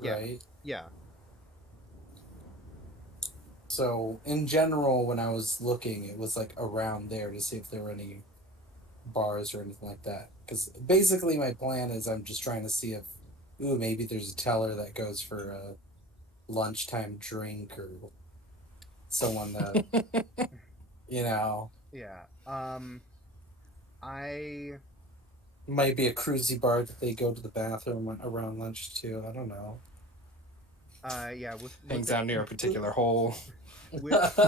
yeah, right? yeah. So in general, when I was looking, it was like around there to see if there were any bars or anything like that. Because basically, my plan is I'm just trying to see if, ooh, maybe there's a teller that goes for a lunchtime drink, or someone that you know Yeah. I might be a cruisy bar that they go to the bathroom around lunch too. I don't know. yeah, with Hangs the out near a particular hole. with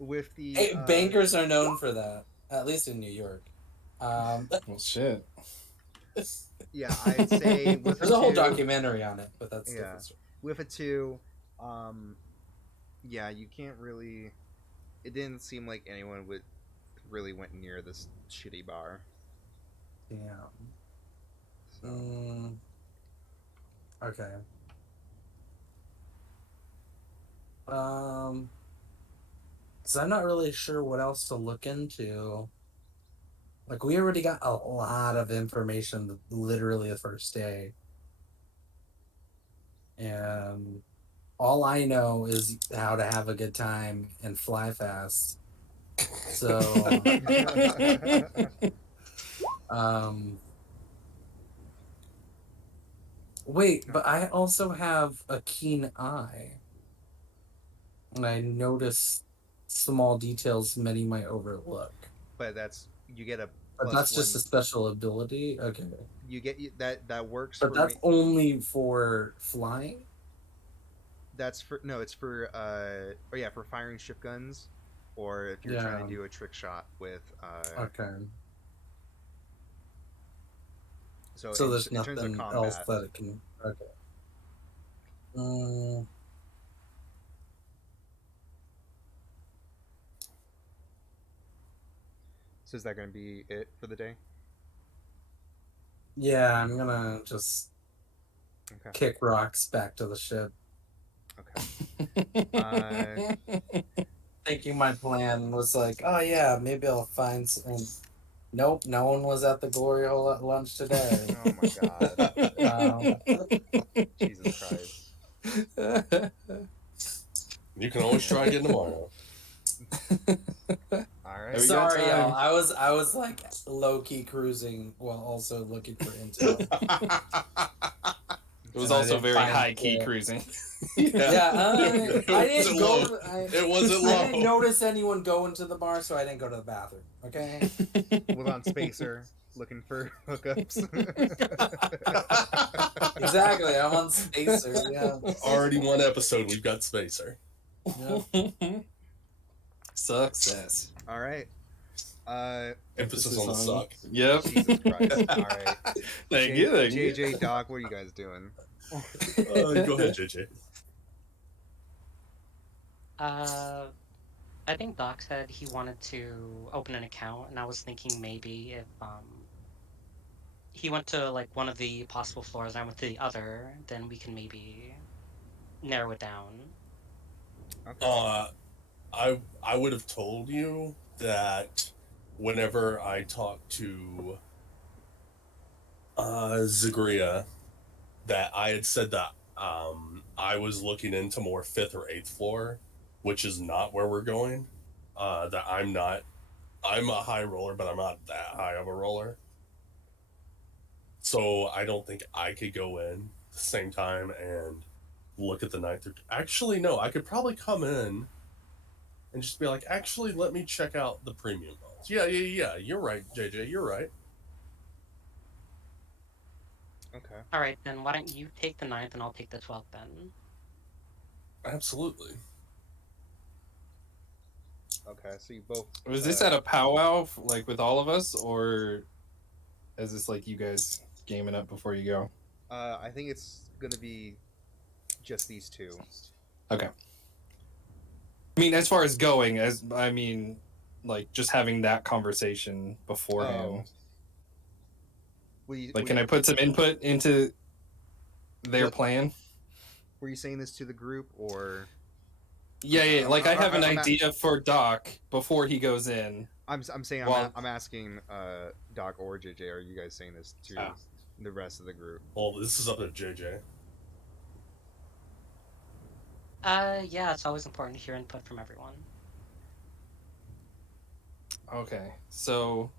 with the Hey, bankers are known for that, at least in New York. Well, shit. yeah, I'd say with a There's a whole two, documentary on it, but that's a yeah, different story. with a two, um, yeah, you can't really. It didn't seem like anyone would really went near this shitty bar. Yeah. So Okay. Um, because I'm not really sure what else to look into. Like, we already got a lot of information literally the first day, and all I know is how to have a good time and fly fast. So, um, wait, but I also have a keen eye, and I notice small details many might overlook. but that's you get a But plus that's just a one. special ability. Okay. You get that works But for me. that's only for flying? That's for no, it's for oh yeah, for firing ship guns, or if you're trying Yeah. to do a trick shot with Okay. so So there's in terms of nothing else combat. that it can. Okay. Mm, So is that going to be it for the day? yeah, I'm gonna just Okay. kick rocks back to the ship. Okay. Thinking my plan was like, oh yeah, maybe I'll find some. Nope, no one was at the glory hole at lunch today. Oh my god. Um, Jesus Christ. You can always try again tomorrow. All Have right. you got sorry, y'all. time? I was like low key cruising while also looking for intel. It was And I also didn't very find high key shit. cruising. Yeah, I didn't go. It wasn't I low. didn't notice anyone go into the bar, so I didn't go to the bathroom. Okay. Was on Spacer looking for hookups. Exactly. I'm on Spacer. Yeah. Already one episode, we've got Spacer. Yep. Success. All right. Emphasis on the suck. Yep. Jesus Christ. All right. Thank you. Thank you. JJ, Doc, what are you guys doing? Go ahead, JJ. I think Doc said he wanted to open an account, and I was thinking maybe if he went to like one of the possible floors and I went to the other, then we can maybe narrow it down. Okay. I would have told you that whenever I talked to Zagria, that I had said that I was looking into more 5th or 8th floor, which is not where we're going. That I'm a high roller, but I'm not that high of a roller. So I don't think I could go in at the same time and look at the 9th. Actually, no, I could probably come in and just be like, actually, let me check out the premium levels. Yeah. You're right, JJ. You're right. Okay. All right, then why don't you take the 9th and I'll take the 12th then? Absolutely. Okay. So you both. Was this at a powwow, like with all of us, or is this like you guys gaming up before you go? I think it's gonna be just these two. Okay. I mean, as far as going, like just having that conversation beforehand. What do you, Like, what do can you- I put some input into their What- plan? were you saying this to the group or? Yeah. Like I have an I'm idea for Doc before he goes in. I'm saying Well- I'm asking Doc or JJ. Are you guys saying this to Oh. the rest of the group? Well, this is up to JJ. Yeah, it's always important to hear input from everyone. Okay, so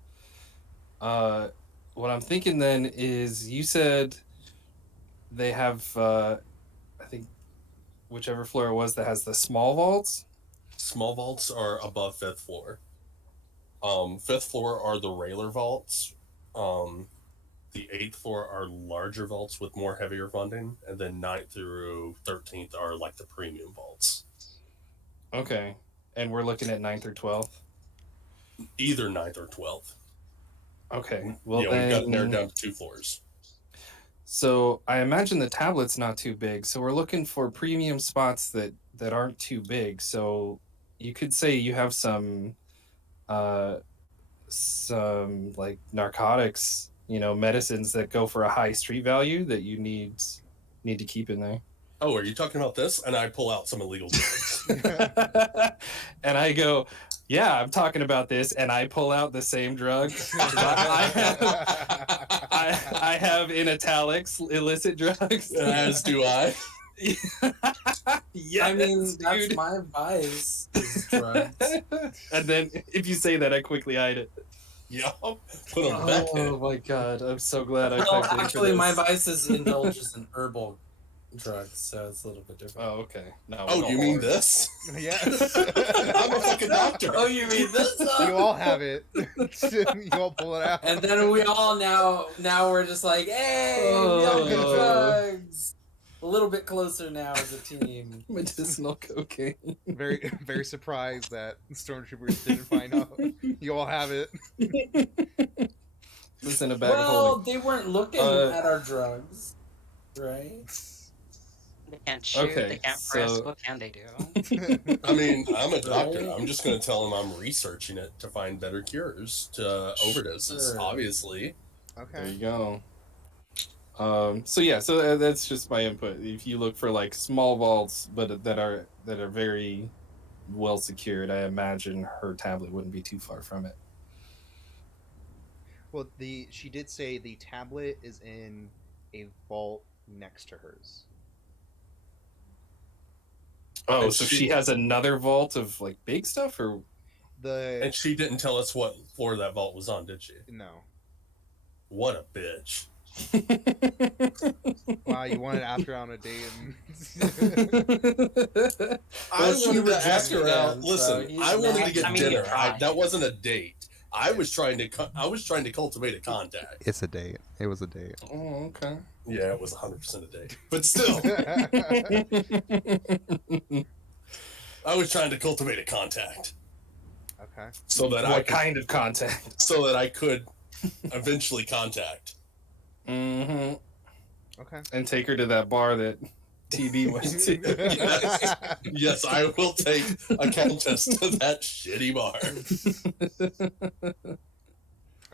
what I'm thinking then is you said they have I think whichever floor it was that has the small vaults. Small vaults are above fifth floor. Fifth floor are the railer vaults. The eighth floor are larger vaults with more heavier funding, and then 9th through 13th are like the premium vaults. Okay, and we're looking at 9th or 12th. Either 9th or 12th. Okay, well yeah, then, we've got narrowed down to 2 floors. So I imagine the tablet's not too big, so we're looking for premium spots that aren't too big. So you could say you have some like narcotics, medicines that go for a high street value that you need to keep in there. Oh, are you talking about this? And I pull out some illegal drugs. And I go, yeah, I'm talking about this, and I pull out the same drug. I have in italics illicit drugs. As do I. Yeah, I mean, that's my vice is drugs. And then if you say that, I quickly hide it. Yeah, put them back Oh in. my god, I'm so glad I No, typed in for actually, my this. vice is indulges in herbal drugs, so it's a little bit different. Oh, okay. No. Oh, you mean this? Yes. I'm a fucking doctor. Oh, you mean this? You all have it. You all pull it out. And then we all now we're just like, hey, we all do Oh. drugs. A little bit closer now as a team. Medicinal cocaine. very very surprised that stormtroopers didn't find out. You all have it. It's in a bag of Well, holding. they weren't looking Uh, at our drugs, right? They can't shoot, Okay, they can't so- frisk, what can they do? I mean, I'm a doctor. Right. I'm just going to tell him I'm researching it to find better cures to overdoses, Sure. obviously. There Okay. you go. So that's just my input. If you look for like small vaults, but that are very well secured, I imagine her tablet wouldn't be too far from it. Well, she did say the tablet is in a vault next to hers. Oh, And so she- she has another vault of like big stuff, or And she didn't tell us what floor that vault was on, did she? No. What a bitch. Wow, you wanted to ask her on a date and Well, she wanted to ask rejected her out. him, Listen, so he's I wanted to mad. get I mean, dinner. you tried. That wasn't a date. I was trying to cultivate a contact. it's a date. It was a date. Oh, okay. Yeah, it was 100% a date. But still, I was trying to cultivate a contact Okay. so that What kind of contact? I could eventually contact. Mm-hmm. Okay. And take her to that bar that TB went to. Yes, I will take a countess to that shitty bar.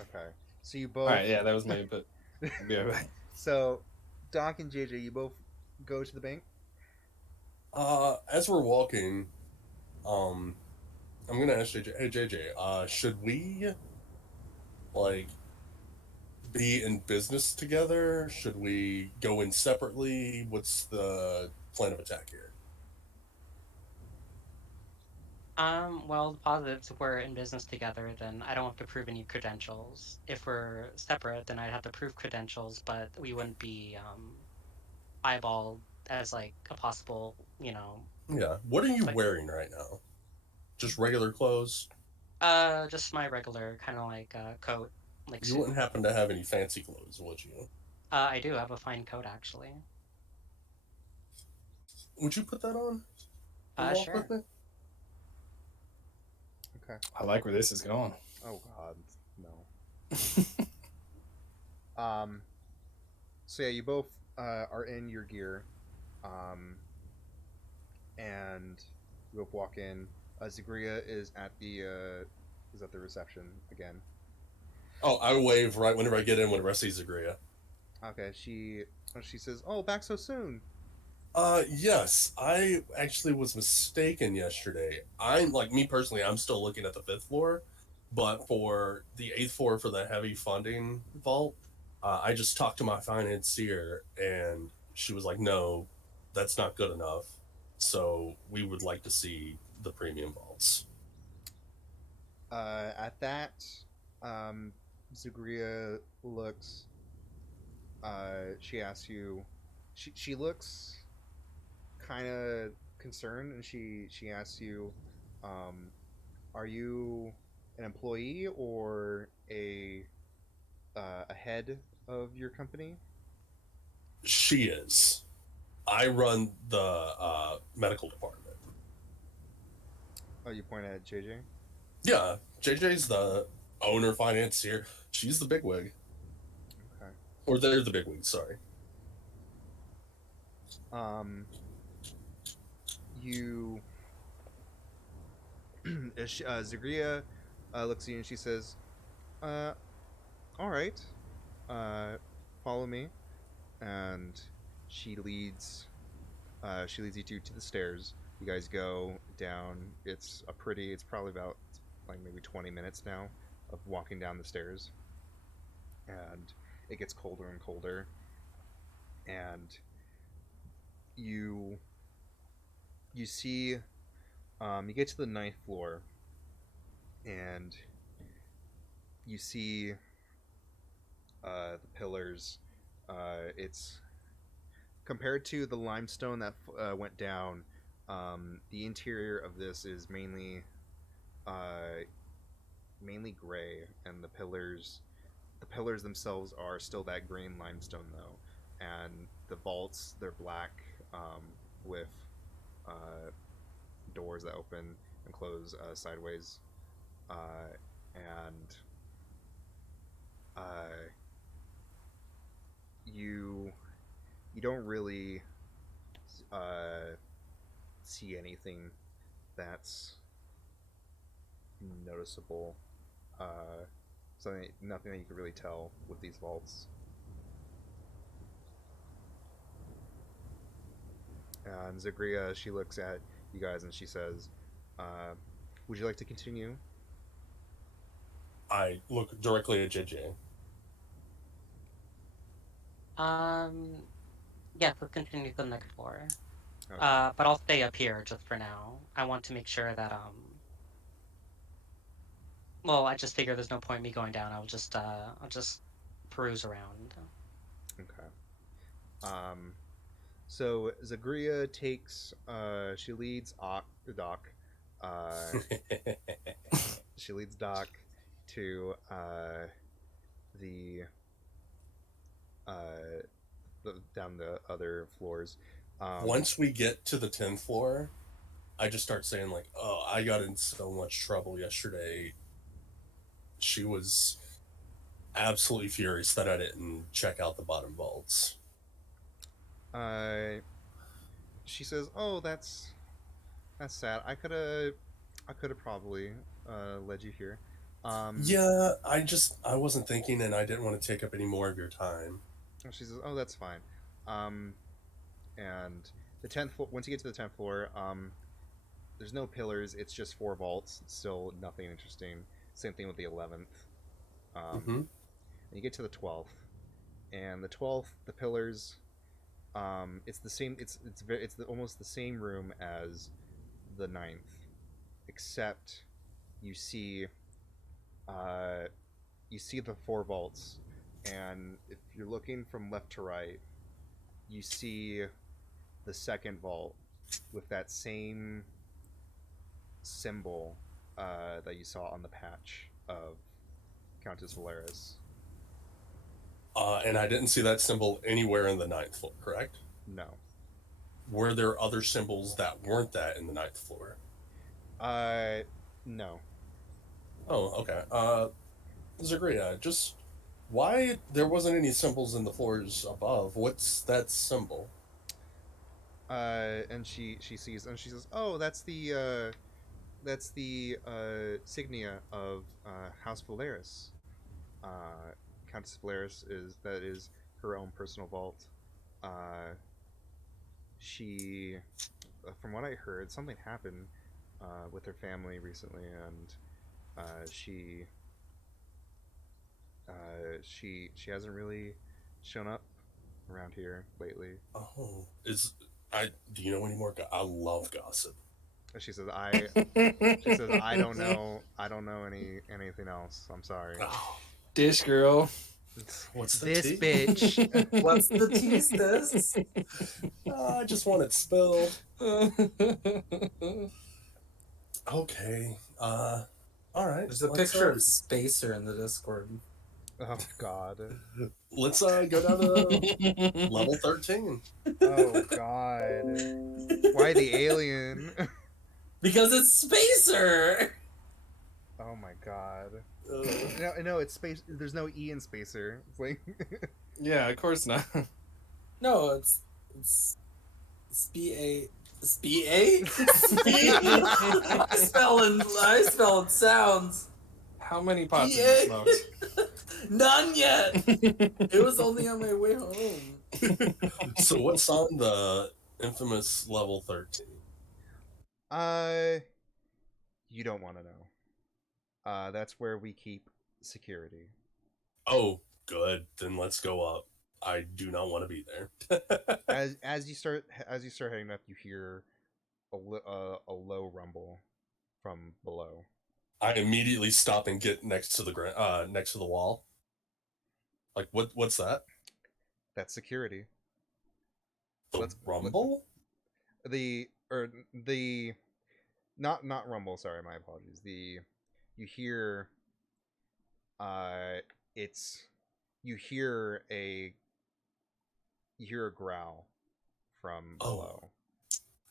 Okay. So you both. All right, yeah, that was my input. I'll be right back. So, Doc and JJ, you both go to the bank. As we're walking, I'm gonna ask JJ. Hey JJ, should we like be in business together? Should we go in separately? What's the plan of attack here? Well, the positives, if we're in business together, then I don't have to prove any credentials. If we're separate, then I'd have to prove credentials, but we wouldn't be eyeballed as like a possible, Yeah. What are you Like- wearing right now? Just regular clothes? just my regular kind of like coat, like You suit. wouldn't happen to have any fancy clothes, would you? I do have a fine coat actually. Would you put that on? and walk Sure. with me? Okay. I like where this is going. Oh God, no. So yeah, you both are in your gear, and you both walk in. Zagria is at the reception again. Oh, I wave right whenever I get in whenever I see Zagria. Okay, she says, "Oh, back so soon." Yes, I actually was mistaken yesterday. I'm like me personally, I'm still looking at the fifth floor, but for the eighth floor for the heavy funding vault, I just talked to my financier and she was like, no, that's not good enough. So we would like to see the premium vaults. At that, um, Zagria looks. She asks you. She looks kind of concerned, and she asks you, um, "Are you an employee or a head of your company?" She is. I run the medical department. Oh, you point at JJ. Yeah, JJ's the owner financier. She's the bigwig. Okay. Or they're the bigwigs, sorry. Um, you Zagria looks at you and she says, "Uh, all right. Uh, follow me." And she leads she leads you two to the stairs. You guys go down. It's probably about like maybe 20 minutes now of walking down the stairs, and it gets colder and colder. And you you see you get to the ninth floor, and you see the pillars. It's compared to the limestone that went down. The interior of this is uh, mainly gray, and the pillars themselves are still that green limestone though, and the vaults they're black, with uh, doors that open and close sideways, uh, and uh, you you don't really uh, see anything that's noticeable. Uh, nothing that you can really tell with these vaults. And Zagria, she looks at you guys and she says, uh, "Would you like to continue?" I look directly at JJ. Um, yes, let's continue to the next floor. Okay. But I'll stay up here just for now. I want to make sure that well, I just figure there's no point in me going down. I'll just peruse around. Okay. Um, so Zagria takes, she leads Doc, uh, she leads Doc to the uh, down the other floors. Um, Once we get to the 10th floor, I just start saying, like, oh, I got in so much trouble yesterday. She was absolutely furious that I didn't check out the bottom vaults. uh, she says, "Oh, that's sad. I could have probably led you here." Um, Yeah, I wasn't thinking and I didn't want to take up any more of your time. she says, "Oh, that's fine." Um, and the 10th floor. Once you get to the 10th floor, there's no pillars. It's just four vaults. It's still nothing interesting. Same thing with the 11th. Mm-hmm. And you get to the 12th, and the 12th, the pillars. It's the same. Almost the same room as the ninth, except you see uh, you see the four vaults, and if you're looking from left to right, you see the second vault with that same symbol that you saw on the patch of Countess Valeris. And I didn't see that symbol anywhere in the ninth floor, correct? No. Were there other symbols that weren't that in the ninth floor? Uh, no. Oh, okay. Zagria, just why there wasn't any symbols in the floors above? What's that symbol? And she sees and she says, "Oh, that's the signia of House Valeris. Uh, Countess Valeris is her own personal vault. Uh, she, from what I heard, something happened with her family recently, and she she hasn't really shown up around here lately. Oh, is I? Do you know any more? I love gossip. She says I don't know, anything else. I'm sorry. Oh, Dish girl. what's the This tea? bitch. What's the tea, sis? I just want it spilled. Okay. All right. There's a picture of Spacer in the Discord. Oh God. Let's go down to level 13. Oh God. Why the alien? Because it's Spacer! Oh my God. Uh, No, it's space. There's no E in spacer. It's like Yeah, of course not. No, it's SPA. SPA? I spell sounds. How many pots have you PA? smoked? None yet! It was only on my way home. so what's on the infamous level 13? uh you don't want to know. That's where we keep security. Oh, good. Then let's go up. I do not want to be there. As you start heading up, you hear a low rumble from below. I immediately stop and get next to the next to the wall. Like what's that? That's security. The Let's rumble? the not rumble. Sorry, my apologies. The you hear it's you hear a growl from Oh. below.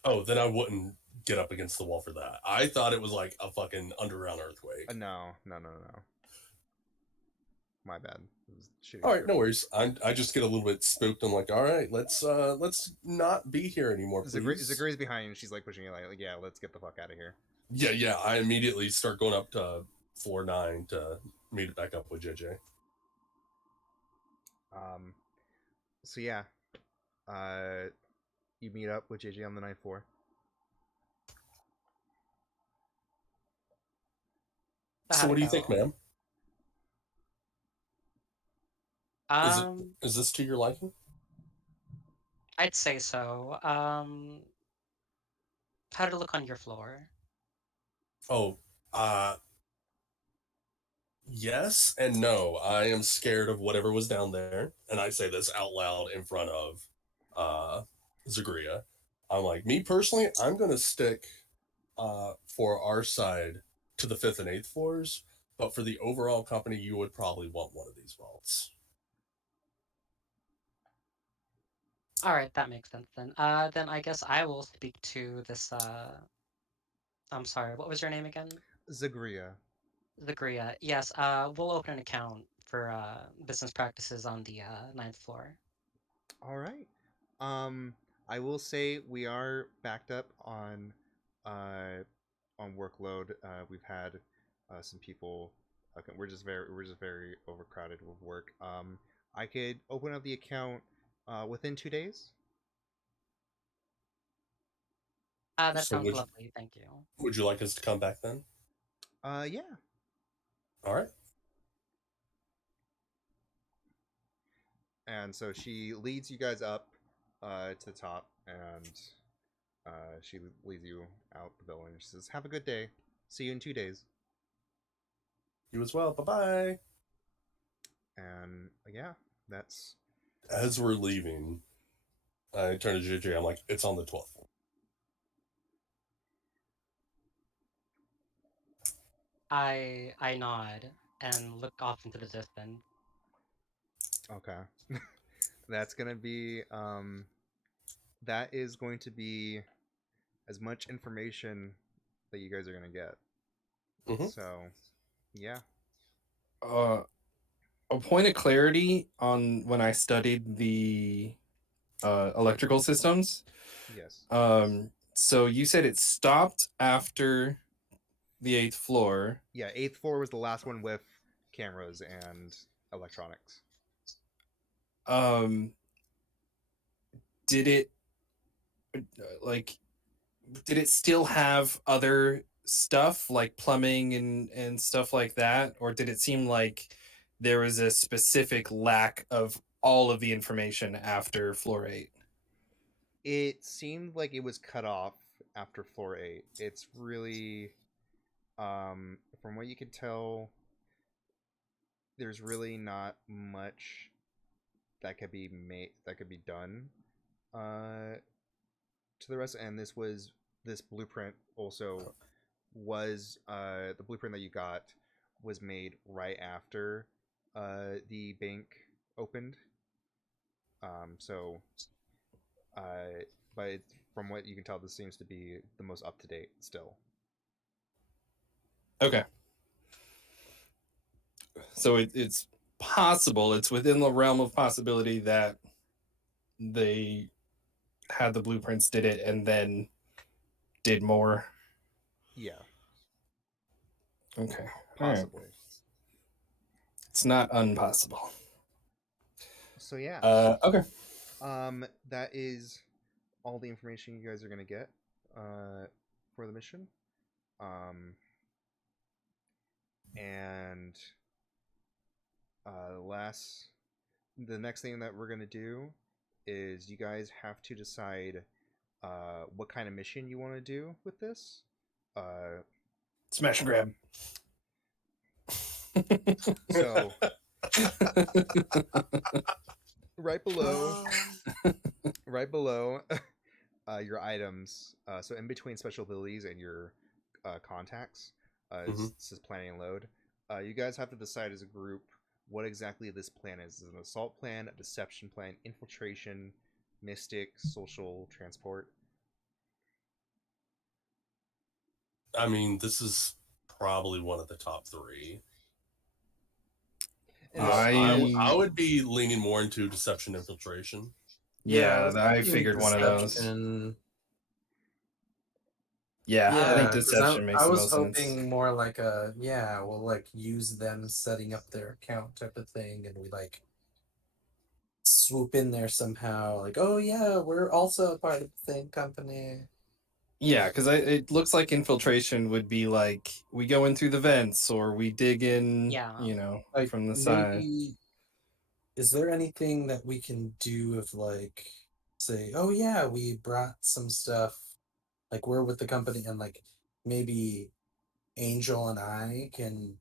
Oh, then I wouldn't get up against the wall for that. I thought it was like a fucking underground earthquake. No. My bad. It was shitty All right, script. no worries. I just get a little bit spooked. I'm like, all right, let's not be here anymore, please. Zagree's behind you, and she's like pushing you like, yeah, let's get the fuck out of here. Yeah. I immediately start going up to floor 9 to meet back up with JJ. So yeah, you meet up with JJ on the ninth floor. So what do you think, ma'am? Um, Is this to your liking? I'd say so. How did it look on your floor? Oh, yes and no. I am scared of whatever was down there, and I say this out loud in front of Zagria. I'm like, me personally, I'm gonna stick for our side to the 5th and 8th floors, but for the overall company, you would probably want one of these vaults. All right, that makes sense then. Then I guess I will speak to this. I'm sorry, what was your name again? Zagria. Zagria. Yes. We'll open an account for business practices on the ninth floor. All right. I will say we are backed up on workload. We've had some people. We're just very overcrowded with work. I could open up the account within 2 days. That So sounds lovely. Thank you. would you like us to come back then? Yeah. All right. And so she leads you guys up to the top, and she leads you out the building. She says, "Have a good day. See you in 2 days." You as well. Bye bye. And yeah, that's As we're leaving, I turn to JJ. I'm like, it's on the 12th floor. I nod and look off into the distance. okay. That's gonna be that is going to be as much information that you guys are gonna get. Mhm. So yeah. A point of clarity on when I studied the electrical systems. Yes. So you said it stopped after the 8th floor. Yeah, eighth floor was the last one with cameras and electronics. Um, did it like, did it still have other stuff like plumbing and stuff like that, or did it seem like there was a specific lack of all of the information after floor 8? It seemed like it was cut off after floor 8. It's really, from what you can tell, there's really not much that could be done to the rest. And this blueprint also was the blueprint that you got was made right after the bank opened. So uh, but from what you can tell, this seems to be the most up to date still. Okay, so it's possible, it's within the realm of possibility that they had the blueprints, did it, and then did more. Yeah, Okay, all right, possibly. it's not impossible. So yeah, Okay. that is all the information you guys are gonna get for the mission. Um, and last, the next thing that we're gonna do is you guys have to decide what kind of mission you want to do with this. Uh, Smash and grab. so right below, right below your items. So in between special abilities and your contacts, says planning and load. You guys have to decide as a group what exactly this plan is. Is it an assault plan, a deception plan, infiltration, mystic, social, transport? I mean, this is probably one of the top three. And it's, I would be leaning more into deception infiltration. Yeah, Yeah, I figured one of those. deception. Yeah, I think Yeah, because deception makes I the was most sense. hoping more like a we'll like use them setting up their account type of thing, and we like swoop in there somehow. Like, oh yeah, we're also a part of the same company. Yeah, because it looks like infiltration would be like we go in through the vents or we dig in, Yeah. Like from the side. maybe, is there anything that we can do if like say, oh yeah, we brought some stuff, like we're with the company, and like maybe Angel and I can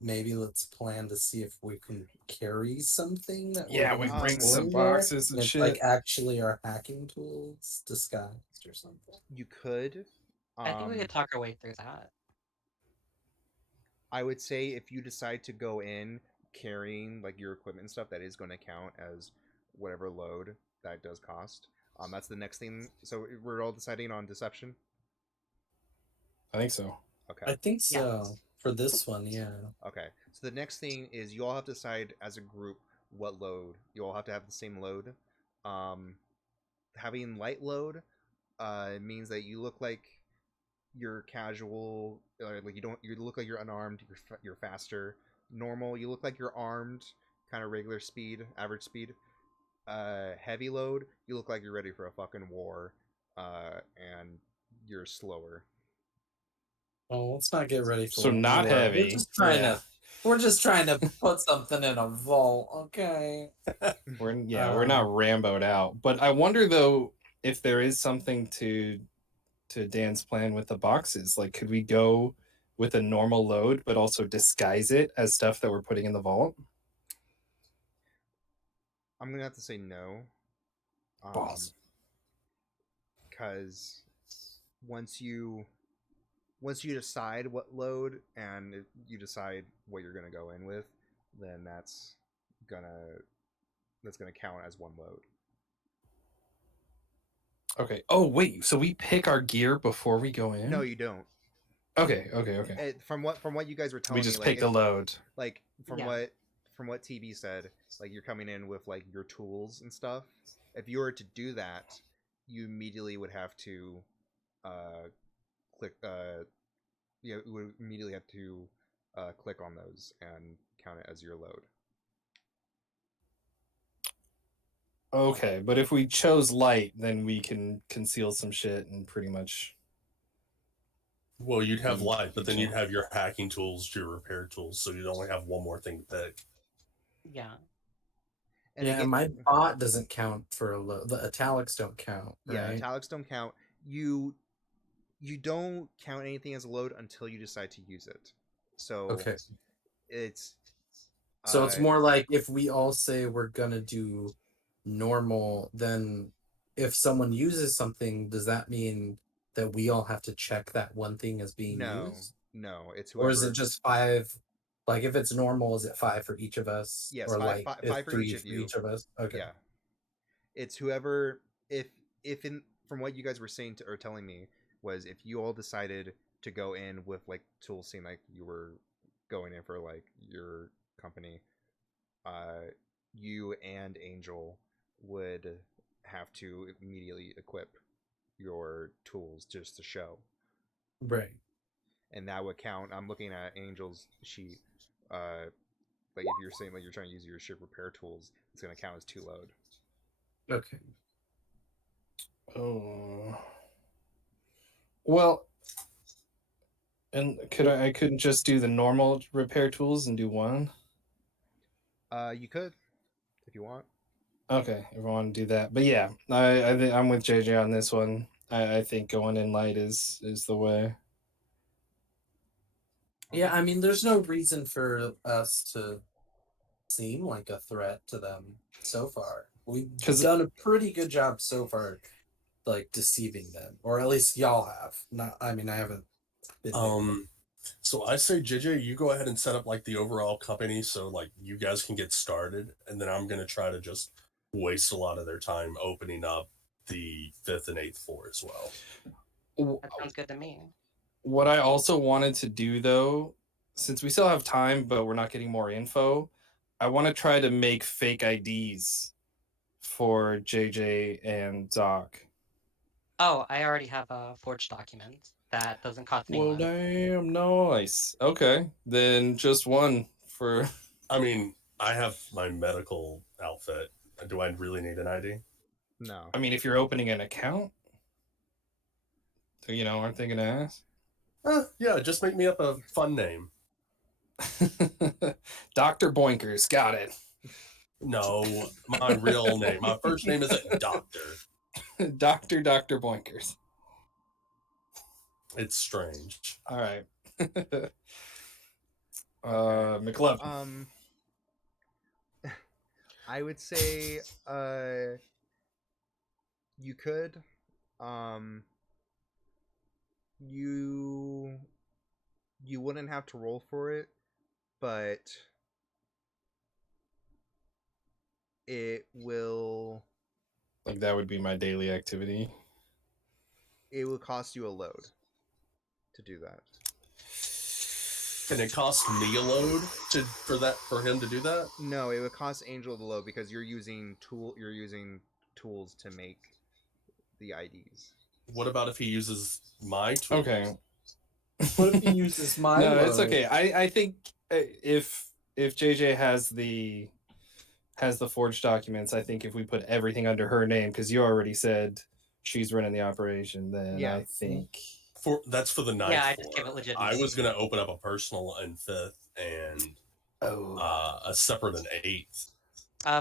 maybe let's plan to see if we can carry something that we're Yeah, gonna we be bring some storing there. boxes and And it's shit. like actually our hacking tools disguised or something. you could. I think we Um, could talk our way through that. I would say if you decide to go in carrying like your equipment and stuff, that is going to count as whatever load that does cost. That's the next thing. So we're all deciding on deception. I think so. Okay. I think Yeah. so. For this one, yeah. Okay. So the next thing is you all have to decide as a group what load. You all have to have the same load. Um, Having light load means that you look like you're casual, like you look like you're unarmed. You're faster. Normal, you look like you're armed, kind of regular speed, average speed. Heavy load, you look like you're ready for a fucking war, and you're slower. Oh, let's not get ready for So not war. heavy. We're just trying to put something in a vault, okay? We're not Rambo'd out. But I wonder though if there is something to Dan's plan with the boxes. Like, could we go with a normal load but also disguise it as stuff that we're putting in the vault? I'm gonna have to say no. Balls. Because once you decide what load and you decide what you're gonna go in with, then gonna that's gonna count as one load. Okay. Oh wait, so we pick our gear before we go in? No, you don't. Okay. From what you guys were telling We just me, pick the load. like from Yeah. what TB said, like you're coming in with like your tools and stuff. If you were to do that, you immediately would have to click you would immediately have to click on those and count it as your load. Okay, but if we chose light, then we can conceal some shit and pretty much. Well, you'd have Mm, light, but then you'd okay. have your hacking tools, your repair tools, so you'd only have one more thing to pick. Yeah. And Yeah, again, my bot doesn't count for the italics don't count, yeah, right? italics don't count. You don't count anything as a load until you decide to use it. So Okay. it's So it's uh more like if we all say we're gonna do normal, then if someone uses something, does that mean that we all have to check that one thing as being no, used? no, it's Or is it whoever. just five? Like if it's normal, is it five for each of us? Yes, Or like it's five for each three of for you. each of us? Okay. Yeah, it's whoever. If in from what you guys were saying or telling me was if you all decided to go in with like tools, seem like you were going in for like your company, uh, you and Angel would have to immediately equip your tools just to show, Right. and that would count. I'm looking at Angel's sheet. Like if you're saying like you're trying to use your ship repair tools, it's going to count as 2 load. Okay. Oh. Well, and I couldn't just do the normal repair tools and do one? You could if you want. Okay, if I want to do that. But yeah, I'm with JJ on this one. I think going in light is the way. Yeah, I mean, there's no reason for us to seem like a threat to them so far. We've 'Cause done a pretty good job so far, like deceiving them, or at least y'all have. Not, I mean, I haven't been there. So I say, JJ, you go ahead and set up like the overall company, so like you guys can get started, and then I'm gonna try to just waste a lot of their time opening up the 5th and 8th floor as well. That sounds good to me. What I also wanted to do though, since we still have time, but we're not getting more info, I want to try to make fake IDs for JJ and Doc. Oh, I already have a forged document that doesn't cost me Well, much. damn, nice. Okay, then just one for. I mean, I have my medical outfit. Do I really need an ID? No. I mean, if you're opening an account, aren't they gonna ask? Yeah, just make me up a fun name. Dr. Boinkers, got it. No, my real name. My first name isn't Doctor. Dr. Boinkers. It's strange. All right. Okay. McLovin. I would say you could you you wouldn't have to roll for it, but it will Like that would be my daily activity. cost you a load to do that. Can it cost me a load for him to do that? No, it would cost Angel the load because you're using tools to make the IDs. What about if he uses my tools? Okay. What if he uses my No, load? it's okay. I think if JJ has the forged documents, I think if we put everything under her name, because you already said she's running the operation, then Yeah. I think That's for the 9th Yeah, I floor. just give it I legitimacy. was gonna open up a personal in 5th and a separate in 8th.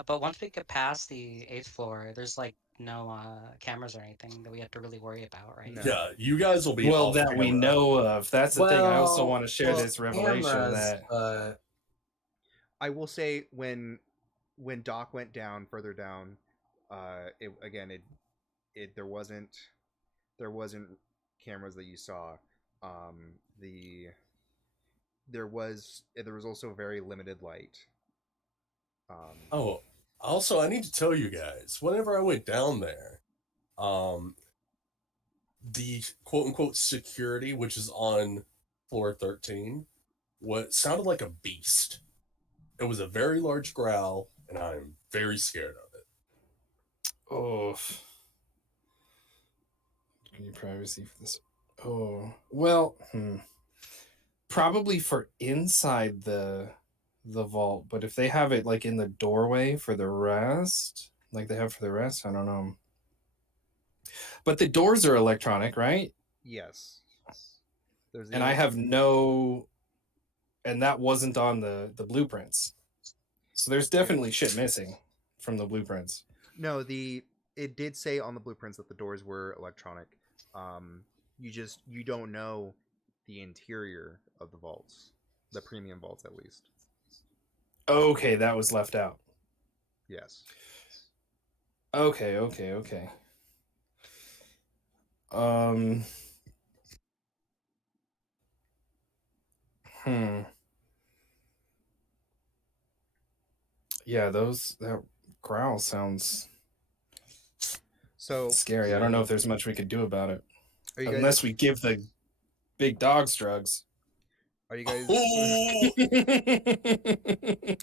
But once we get past the 8th floor, there's like no cameras or anything that we have to really worry about, right? No. Yeah, you guys will be well off that we camera. know of. That's the thing. I also want to share well, this revelation cameras, that I will say when Doc went down further down, there wasn't cameras that you saw. The there was also very limited light. Oh, also, I need to tell you guys, whenever I went down there, the quote unquote security, which is on floor 13, what sounded like a beast. It was a very large growl, and I'm very scared of it. Any privacy for this? Oh well, probably for inside the vault. But if they have it like in the doorway for the rest, like they have for the rest. I don't know. But the doors are electronic, right? Yes. There's And I have no, and that wasn't on the blueprints. So there's definitely shit missing from the blueprints. No, it did say on the blueprints that the doors were electronic. You don't know the interior of the vaults, the premium vaults at least. Okay, that was left out. Yes. Okay. Um. Hmm. Yeah, that growl sounds So scary. I don't know if there's much we could do about it, are you unless guys? we give the big dogs drugs. Are you guys? Oh,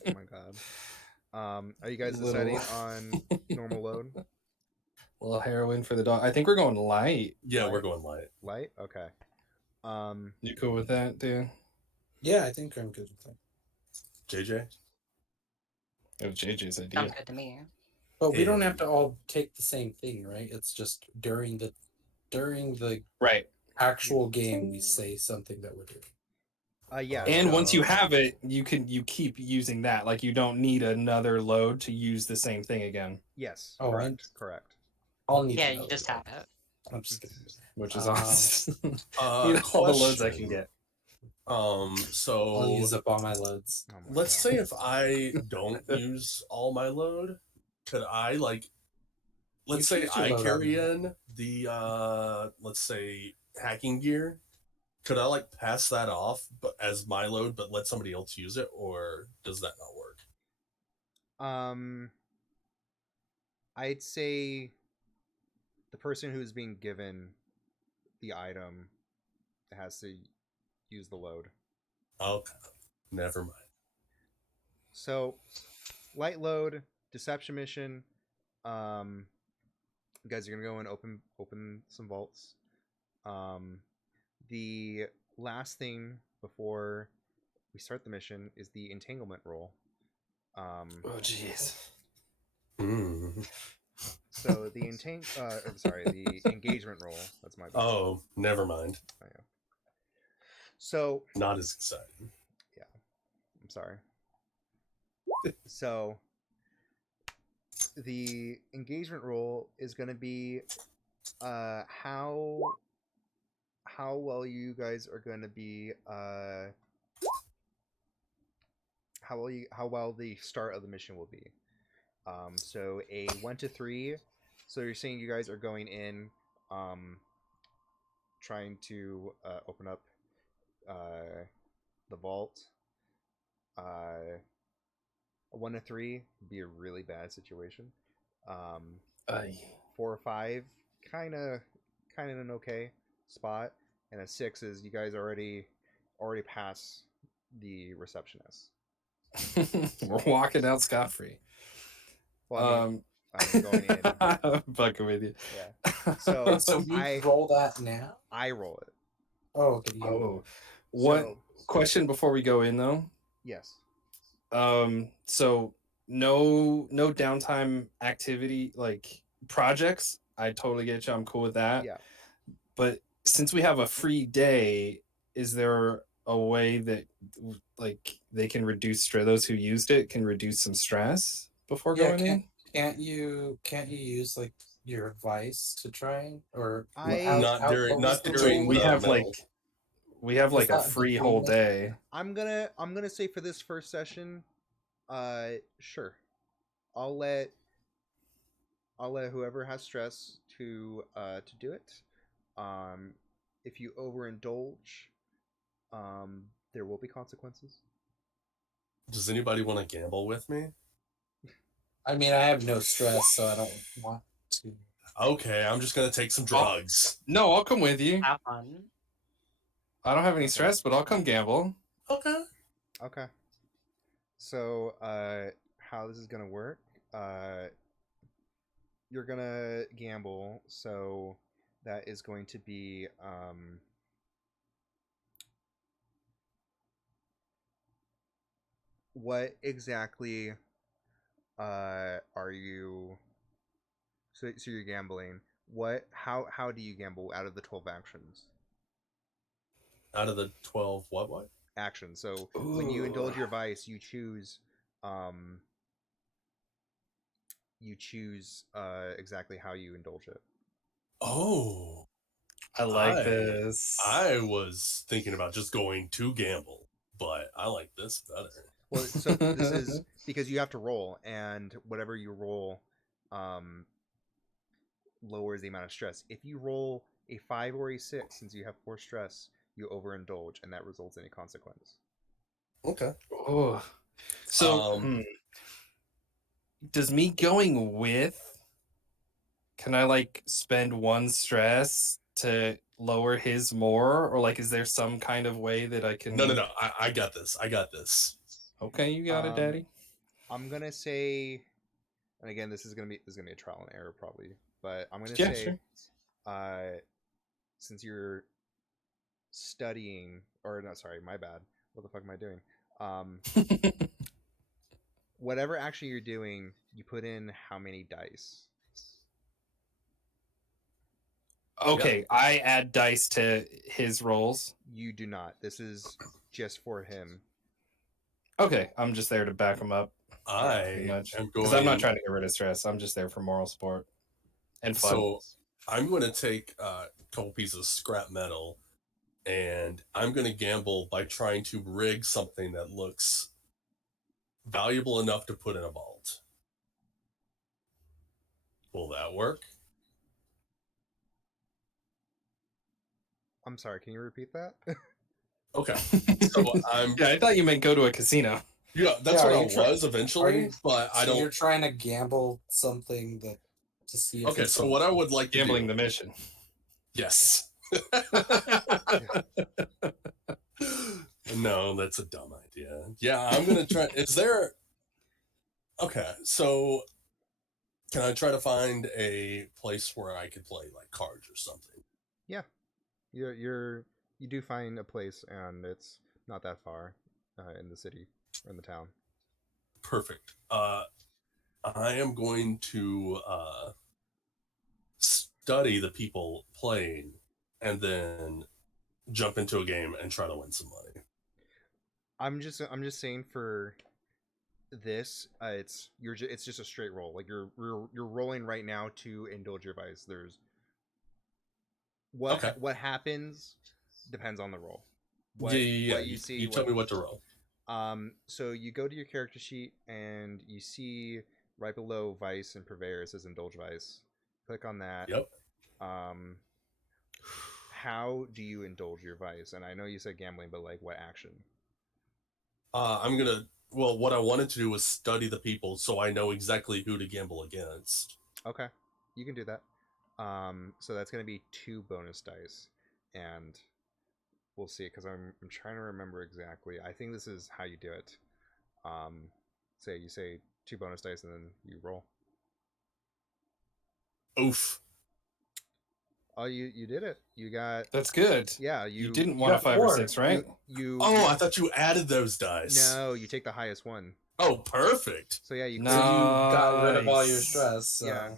Oh my god. Are you guys Little deciding on normal load? little heroin for the dog. I think we're going light. yeah, we're Light? going light. Light? Okay. You cool with that, Dan? Yeah, I think I'm good with that. JJ? It was JJ's idea. Sounds good to me. But we don't have And- to all take the same thing, right? It's just during the Right. actual game we say something that we're doing. Yeah. And once you so- have it, you keep using that. Like you don't need another load to use the same thing again, Yes. Oh, Correct. Correct. I'll need Yeah, to you know just that. have it. I'm just kidding. which is Um, awesome. Need all the loads I can question. get. I'll So use up all my loads. Oh my let's God. say if I don't use all my load, could I let's You say can use your I load carry on- in the let's say hacking gear. Could I pass that off but as my load but let somebody else use it, or does that not work? I'd say the person who's being given the item has to use the load. Okay. Never mind. So, light load, deception mission. You guys are gonna go and open some vaults. The last thing before we start the mission is the entanglement roll. Oh jeez. Mm. So the the engagement roll. That's my bad. Oh, never mind. Oh, yeah. So Not as exciting. I'm sorry. So the engagement roll is going to be how well you guys are going to be how well the start of the mission will be. So a 1 to 3. So you're saying you guys are going in trying to open up the vault. A 1 to 3 would be a really bad situation. 4 or 5, kind of in an okay spot, and a 6 is you guys already pass the receptionist. We're walking out scot free. Well, I'm going in. I'm fucking with you. Yeah. So So we I roll that now. I roll it. Oh, okay. Oh, what So, question before we go in though? yes. So no downtime activity like projects. I totally get you. I'm cool with that. Yeah. But since we have a free day, is there a way that like they can reduce stress? Those who used it can reduce some stress before Yeah, going in. can't you use like your advice to try or I- Not was the during rule? We the have metal. we have Was like a that free between whole the- day. I'm gonna say for this first session, sure. I'll let whoever has stress to do it. If you overindulge, there will be consequences. Does anybody want to gamble with me? I mean, I have no stress, so I don't want to. Okay, I'm just gonna take some drugs. No, I'll come with you. Have fun. I don't have any stress, but I'll come gamble. Okay. Okay. So, how this is gonna work? You're gonna gamble, so that is going to be what exactly are you So you're gambling. What? How do you gamble out of the 12 actions? Out of the 12, what? Actions. So when you Ooh. indulge your vice, um, you choose exactly how you indulge it. Oh, I like I this. I was thinking about just going to gamble, but I like this better. Well, so this is because you have to roll, and whatever you roll, um, lowers the amount of stress. If you roll a 5 or a 6, since you have 4 stress, you overindulge, and that results in a consequence. Okay. Oh. So, does me going with, can I like spend 1 stress to lower his more, or like is there some kind of way that I can? No. I got this. I got this. Okay, you got it, Um, Daddy. I'm gonna say, and again, this is gonna be a trial and error probably, but I'm gonna Yeah, say, sure. uh, since you're studying, or no, sorry, my bad. What the fuck am I doing? Um, whatever action you're doing, you put in how many dice. Okay, I add dice to his rolls. You do not. This is just for him. Okay, I'm just there to back him up, pretty I much, am because I'm not going. trying to get rid of stress. I'm just there for moral support and fun. So I'm going to take a couple pieces of scrap metal, and I'm going to gamble by trying to rig something that looks valuable enough to put in a vault. Will that work? I'm sorry. Can you repeat that? Okay. So I'm. Yeah, I thought you meant go to a casino. Yeah, that's Yeah, what are I you try- was Are eventually, you? but I So don't. you're trying to gamble something that to see if Okay, it's so what I would like to Gambling do. the mission. Yes. No, that's a dumb idea. Yeah, I'm gonna try. Is there? Okay, so can I try to find a place where I could play like cards or something? Yeah, you do find a place, and it's not that far in the city or in the town. Perfect. I am going to study the people playing, and then jump into a game and try to win some money. I'm just saying for this, it's just a straight roll. Like you're rolling right now to indulge your vice. There's Okay. what happens depends on the roll. Yeah. What you see, You tell what me what to roll. so you go to your character sheet and you see right below Vice and Purveyor it says Indulge Vice. Click on that. Yep. Um, how do you indulge your vice? And I know you said gambling, but like what action? I'm gonna. Well, what I wanted to do was study the people so I know exactly who to gamble against. Okay, you can do that. So that's gonna be 2 bonus dice, and we'll see because I'm trying to remember exactly. I think this is how you do it. Say you say 2 bonus dice and then you roll. Oof. Oh, you did it. You got That's good. yeah. You You didn't You want a got 5 or four. 6, right? Oh, I thought you added those dice. no. You take the highest one. Oh, perfect. So yeah, you So you got rid of all your Nice. stress. So. Yeah.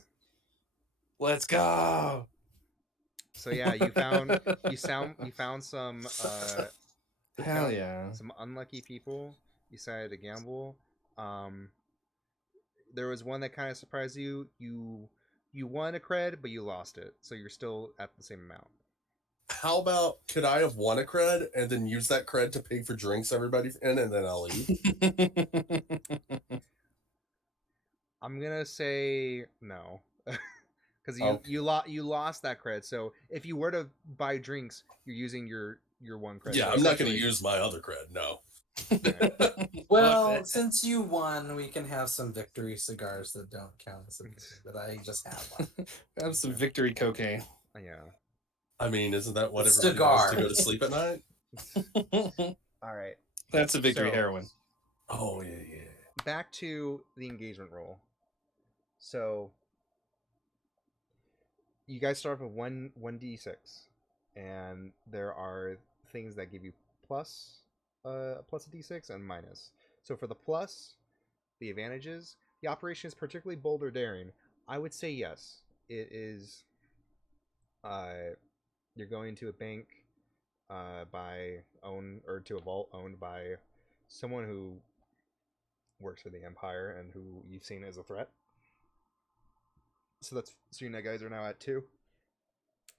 Let's go. So yeah, you found some Hell yeah. some unlucky people decided to gamble. Um, there was one that kind of surprised you. You won a cred, but you lost it, so you're still at the same amount. How about could I have won a cred and then use that cred to pay for drinks everybody in and then I'll leave? I'm gonna say no, because Okay. you lost that cred. So if you were to buy drinks, you're using your 1 cred. Yeah, So I'm not going to essentially, use my other cred. No. Well, since you won, we can have some victory cigars that don't count as a victory, but I just have one. Have some victory cocaine. yeah. I mean, isn't that what It's everybody does to cigar. go to sleep at night? All right. That's a victory So- heroin. Oh, yeah. Back to the engagement roll. So you guys start with one d6, and there are things that give you plus plus a d6 and minus. So for the plus, the advantages, the operation is particularly bold or daring. I would say yes. it is you're going to a bank to a vault owned by someone who works for the Empire and who you've seen as a threat. So you guys are now at 2.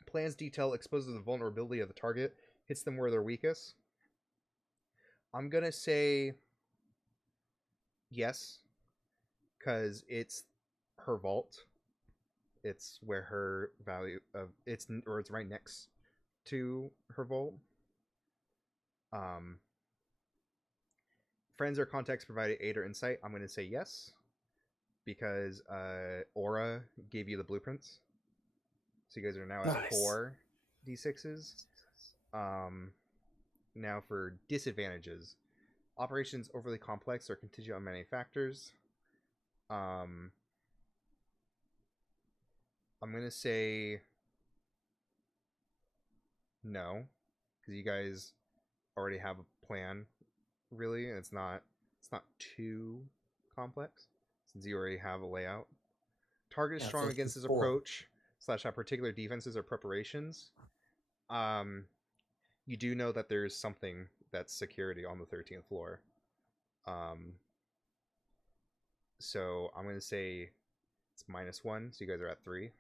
Plans detail exposes the vulnerability of the target, hits them where they're weakest. I'm gonna say yes, because it's her vault. It's where her value of it's right next to her vault. Friends or contacts provided aid or insight. I'm gonna say yes, because Aura gave you the blueprints. So you guys are now at Nice. 4 d6s. Now for disadvantages. Operations overly complex or contingent on many factors. I'm gonna say no, because you guys already have a plan, really, and it's not too complex since you already have a layout. Target is Yeah, strong so against his 4. approach / have particular defenses or preparations. You do know that there's something that's security on the 13th floor. So I'm gonna say it's -1, so you guys are at 3.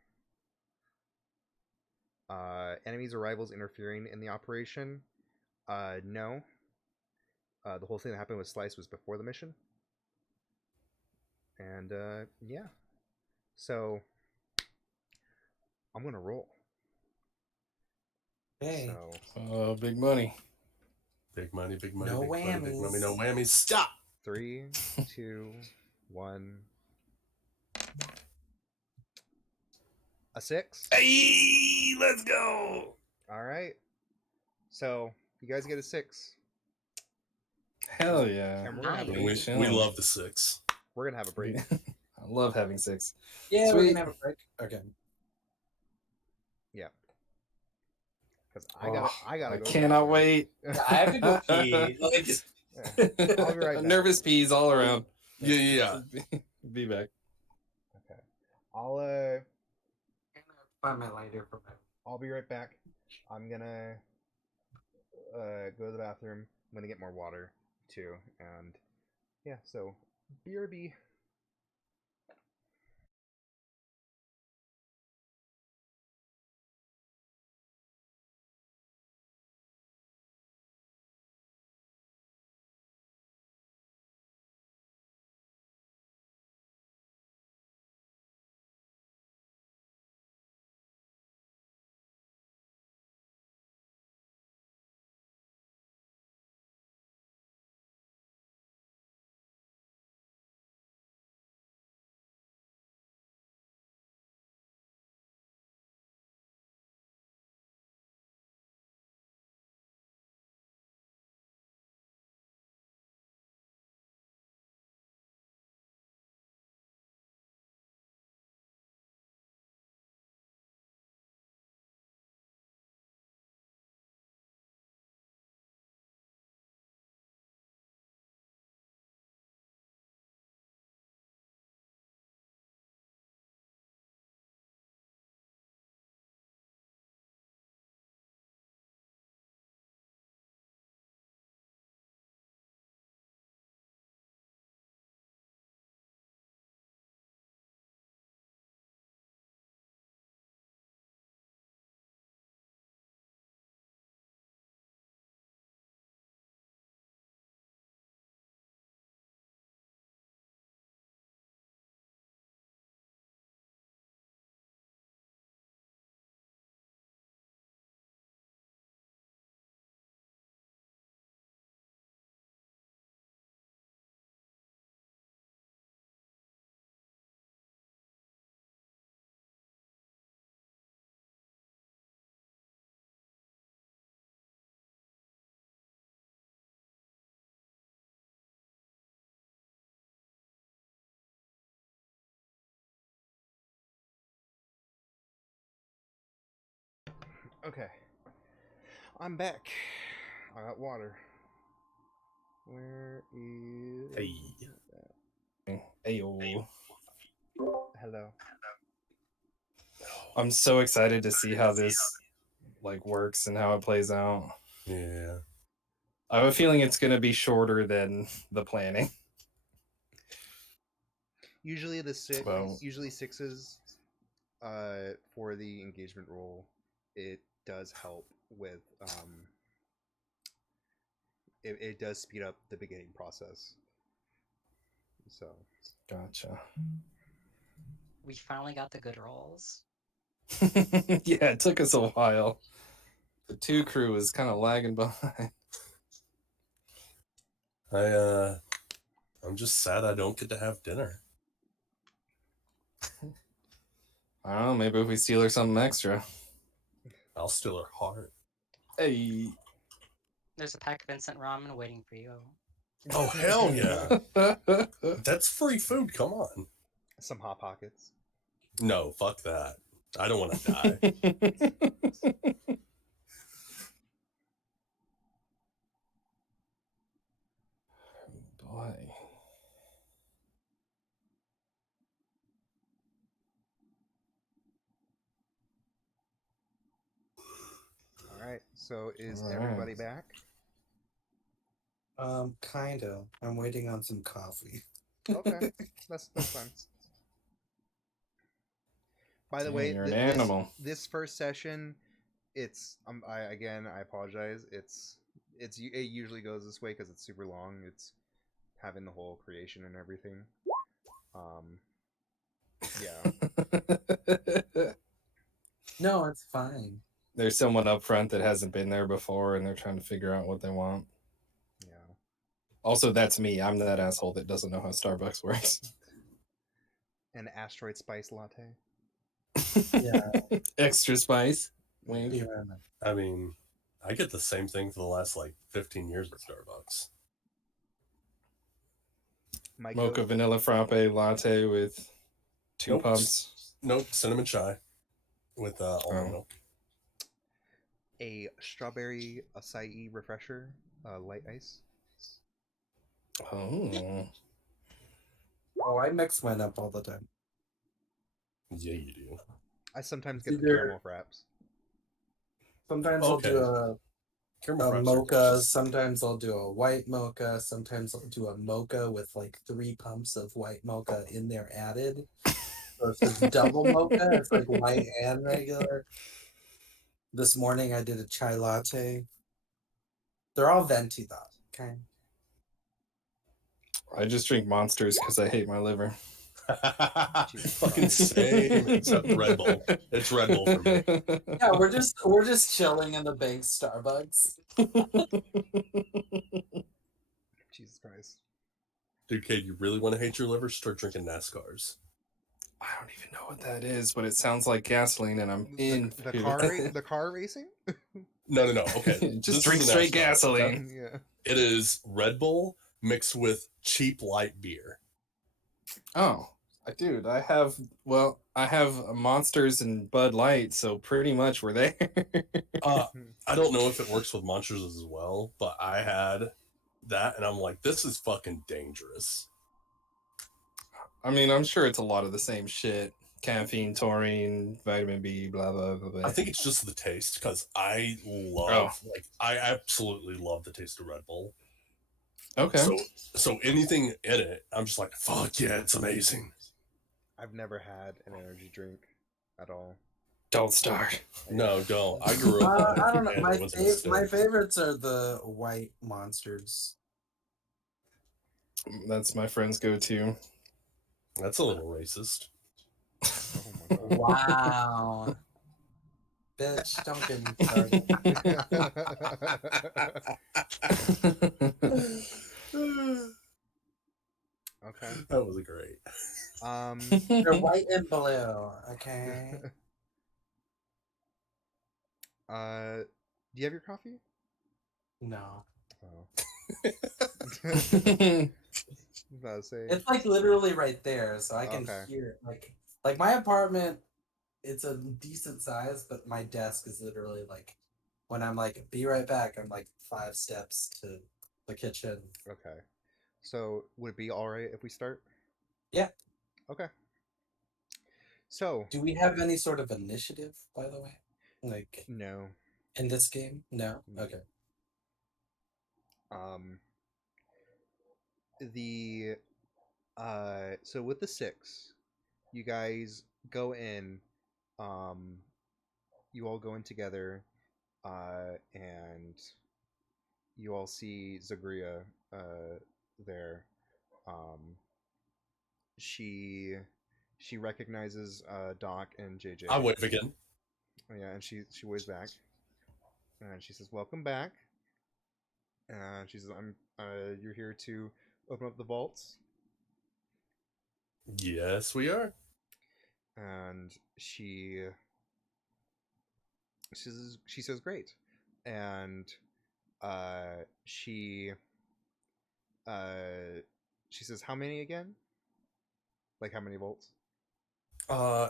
Enemies or rivals interfering in the operation? No. The whole thing that happened with Slice was before the mission. And yeah. So I'm gonna roll. Hey, So Big money. Big money, big money, No big money, big money, no whammies. whammies. Stop! 3, 2, 1. A 6. Hey, let's go! All right. So you guys get a 6. Hell yeah. And we're gonna have a Nice. break. We love the 6. We're gonna have a break. I love having 6. Yeah, we're Sweet. gonna have a break. Okay. Yeah. Because I gotta I go. to the cannot bathroom. wait. Yeah, I have to go pee. Like, just... Yeah. I'll be right back. Nervous peas all around. Yeah. Be back. Okay. I'll find my lighter for my... I'll be right back. I'm gonna go to the bathroom. I'm gonna get more water too, and yeah. So BRB. Okay. I'm back. I got water. Where is? Hey. Ayo. Hello. I'm so excited to see how this like works and how it plays out. Yeah. I have a feeling it's going to be shorter than the planning. Usually Well, usually sixes for the engagement roll, it does help with it does speed up the beginning process. So gotcha. We finally got the good rolls. Yeah, it took us a while. The 2 crew was kind of lagging behind. I'm just sad I don't get to have dinner. I don't know, maybe if we steal her something extra. I'll steal her heart. Hey. There's a pack of instant ramen waiting for you. Oh hell yeah. That's free food, come on. some hot pockets. No, fuck that. I don't want to die. Boy. All right. So is All everybody right. back? Kind of. I'm waiting on some coffee. Okay, that's fine. By the Damn, way, you're an animal. this first session, it's I apologize. It usually goes this way because it's super long. It's having the whole creation and everything. Yeah. No, it's fine. There's someone up front that hasn't been there before and they're trying to figure out what they want. Yeah. Also, that's me. I'm that asshole that doesn't know how Starbucks works. An asteroid spice latte. Yeah. Extra spice. Wink. Yeah. I mean, I get the same thing for the last like 15 years at Starbucks. Mocha vanilla frappe latte with 2 Nope. pumps. Nope, cinnamon chai with almond milk. A strawberry acai refresher, light ice. Oh. Oh, I mix mine up all the time. Yeah, you do. I sometimes It's get the either- caramel fraps. Sometimes Okay. I'll do Caramel a fraps are mocha. delicious. Sometimes I'll do a white mocha. Sometimes I'll do a mocha with like 3 pumps of white mocha in there added. So it's just double mocha. It's like white and regular. This morning I did a chai latte. They're all venti though. Okay. I just drink Monsters because I hate my liver. Jesus Fucking Christ. same, except Red Bull. It's Red Bull for me. Yeah, we're just chilling in the big Starbucks. Jesus Christ. Dude, Kate, you really want to hate your liver? Start drinking NASCARs. I don't even know what that is, but it sounds like gasoline, and I'm in. The car racing? No. Okay. Just This drink is a straight NASCAR, gasoline. okay? Yeah. It is Red Bull mixed with cheap light beer. Oh, dude, I have Monsters and Bud Light, so pretty much we're there. I don't know if it works with Monsters as well, but I had that, and I'm like, this is fucking dangerous. I mean, I'm sure it's a lot of the same shit. Caffeine, taurine, vitamin B, blah, blah, blah, blah. I think it's just the taste, because I absolutely love the taste of Red Bull. Okay. So anything in it, I'm just like, fuck yeah, it's amazing. I've never had an energy drink at all. Don't start. No, don't. I grew up. I don't know. My My favorites are the white Monsters. That's my friend's go-to. That's a little racist. Oh my god. Wow. Bitch, don't get me started. Okay. That was great. They're white and blue, okay? Do you have your coffee? No. Oh. I was about to say. It's like literally right there, so I can Okay. hear it. Like my apartment, it's a decent size, but my desk is literally like when I'm like, be right back, I'm like 5 steps to the kitchen. Okay. So would it be all right if we start? Yeah. Okay. So, Do we have any sort of initiative, by the way? Like no. in this game? No. Okay. Um, the so with the 6, you guys go in. Um, you all go in together, and you all see Zagria there. Um, she she recognizes Doc and JJ. I wave again. Oh, yeah, and she waves back, and she says, "Welcome back." And she says, "I'm you're here to open up the vaults." Yes, we are. And she says, "Great," and uh, she uh, she says, "How many again? Like how many volts?"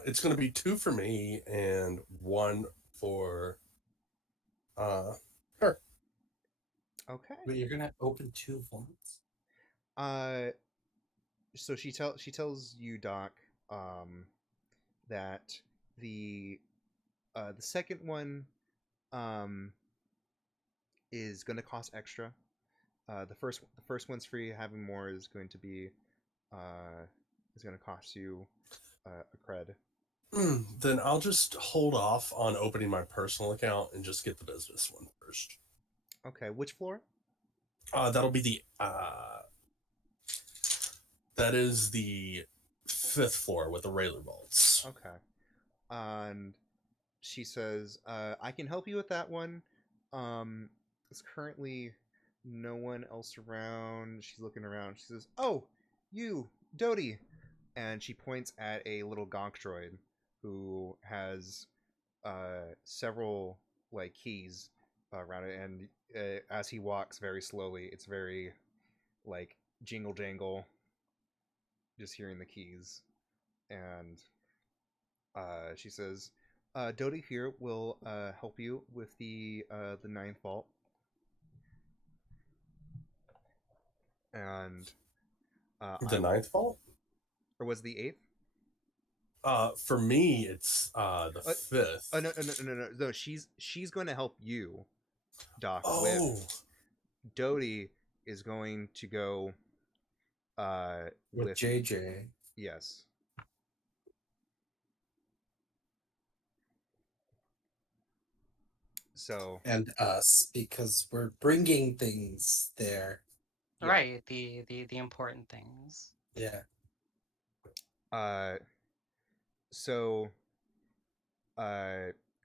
It's going to be 2 for me and 1 for uh her. Okay. But you're gonna open 2 vaults? Uh, so she tells you, Doc, that the the second one um is going to cost extra. The first one's free. Having more is going to be uh is going to cost you a cred. Then I'll just hold off on opening my personal account and just get the business one first. Okay, which floor? That'll be that is the 5th floor with the railer vaults. Okay. And she says, "I can help you with that one. There's currently no one else around." She's looking around. She says, "Oh, you, Dodie," and she points at a little gonk droid who has several like keys around it, and as he walks very slowly, it's very like jingle jangle, just hearing the keys. And she says, "Dodie here will help you with the ninth vault." And The 9th vault? or was the eighth? For me, it's the Uh, 5th. Oh, no. She's going to help you, Doc. Oh, With Dodie is going to go With with JJ yes. So and us because we're bringing things there. yeah. Right, the important things. Yeah. Uh, so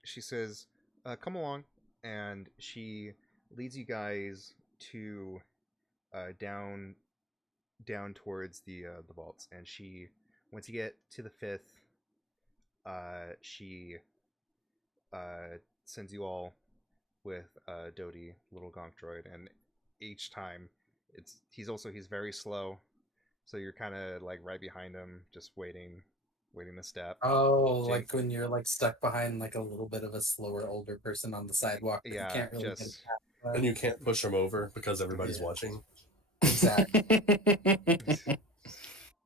she says, "Come along," and she leads you guys to down towards the vaults. And she, once you get to the 5th, she sends you all with Dodie, little gonk droid, and each time he's very slow, so you're kind of like right behind him, just waiting to step. Oh, Jing- like when you're like stuck behind like a little bit of a slower older person on the sidewalk, but you yeah, can't really get just past and them. you can't push them over because everybody's Yeah. watching. Exactly.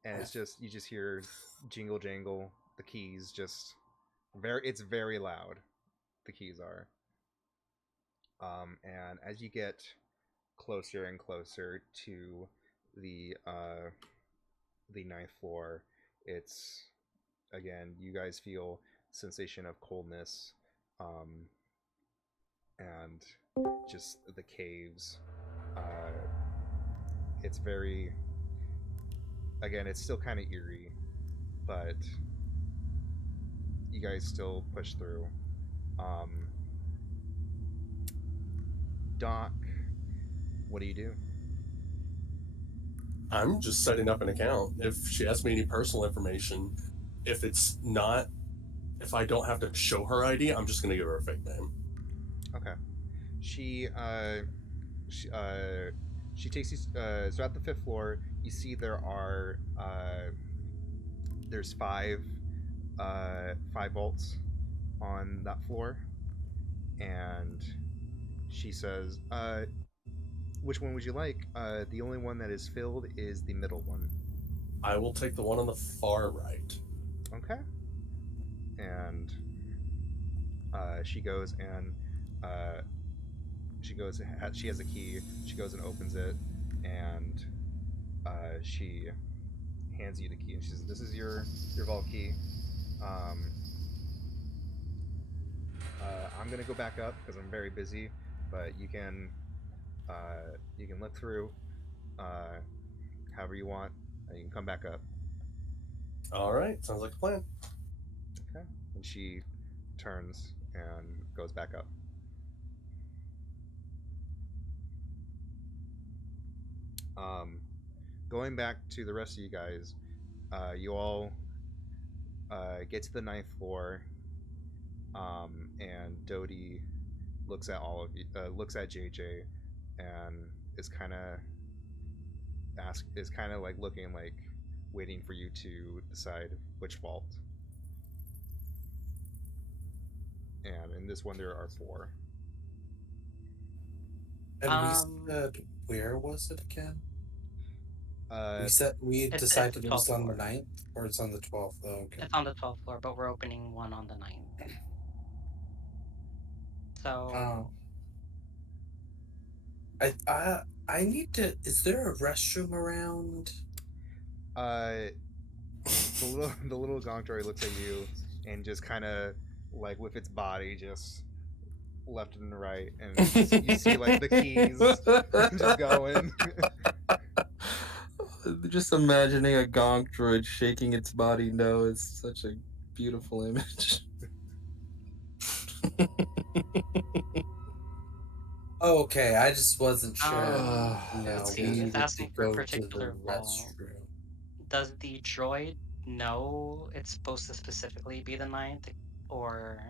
and it's just you just hear jingle jangle, the keys just it's very loud. The keys are. And as you get closer and closer to the ninth floor, it's again you guys feel sensation of coldness, um, and just the caves. Uh, it's very again it's still kind of eerie, but you guys still push through. Um, Doc, what do you do? I'm just setting up an account. If she asks me any personal information, if it's not, if I don't have to show her ID, I'm just going to give her a fake name. Okay. She she, uh she takes you so at the 5th floor you see there's five vaults on that floor, and she says, which one would you like? The only one that is filled is the middle one. I will take the one on the far right. Okay. and she goes and she has a key. She goes and opens it, and she hands you the key, and she says, "This is your vault key. Um, I'm gonna go back up because I'm very busy, but you can look through uh, however you want. And you can come back up." All right, sounds like a plan. Okay. And she turns and goes back up. Um, Going back to the rest of you guys, you all get to the ninth floor, and Dodie looks at all of you, looks at JJ, and is kind of like looking like waiting for you to decide which vault. And in this one, there are 4. And we Um, said, where was it again? Uh, We said we it's decided the it was 12th on the floor. 9th or it's on the 12th. Oh, okay. It's on the 12th floor, but we're opening one on the 9th. So Oh. I need to. Is there a restroom around? the little Gontori looks at you and just kind of like with its body just left and right, and you see like the keys just going. Just imagining a gonk droid shaking its body. No, it's such a beautiful image. Oh, okay. I just wasn't sure. Let's We see. it's needed to asking for a go to the particular vault. restroom. Does the droid know it's supposed to specifically be the 9th, or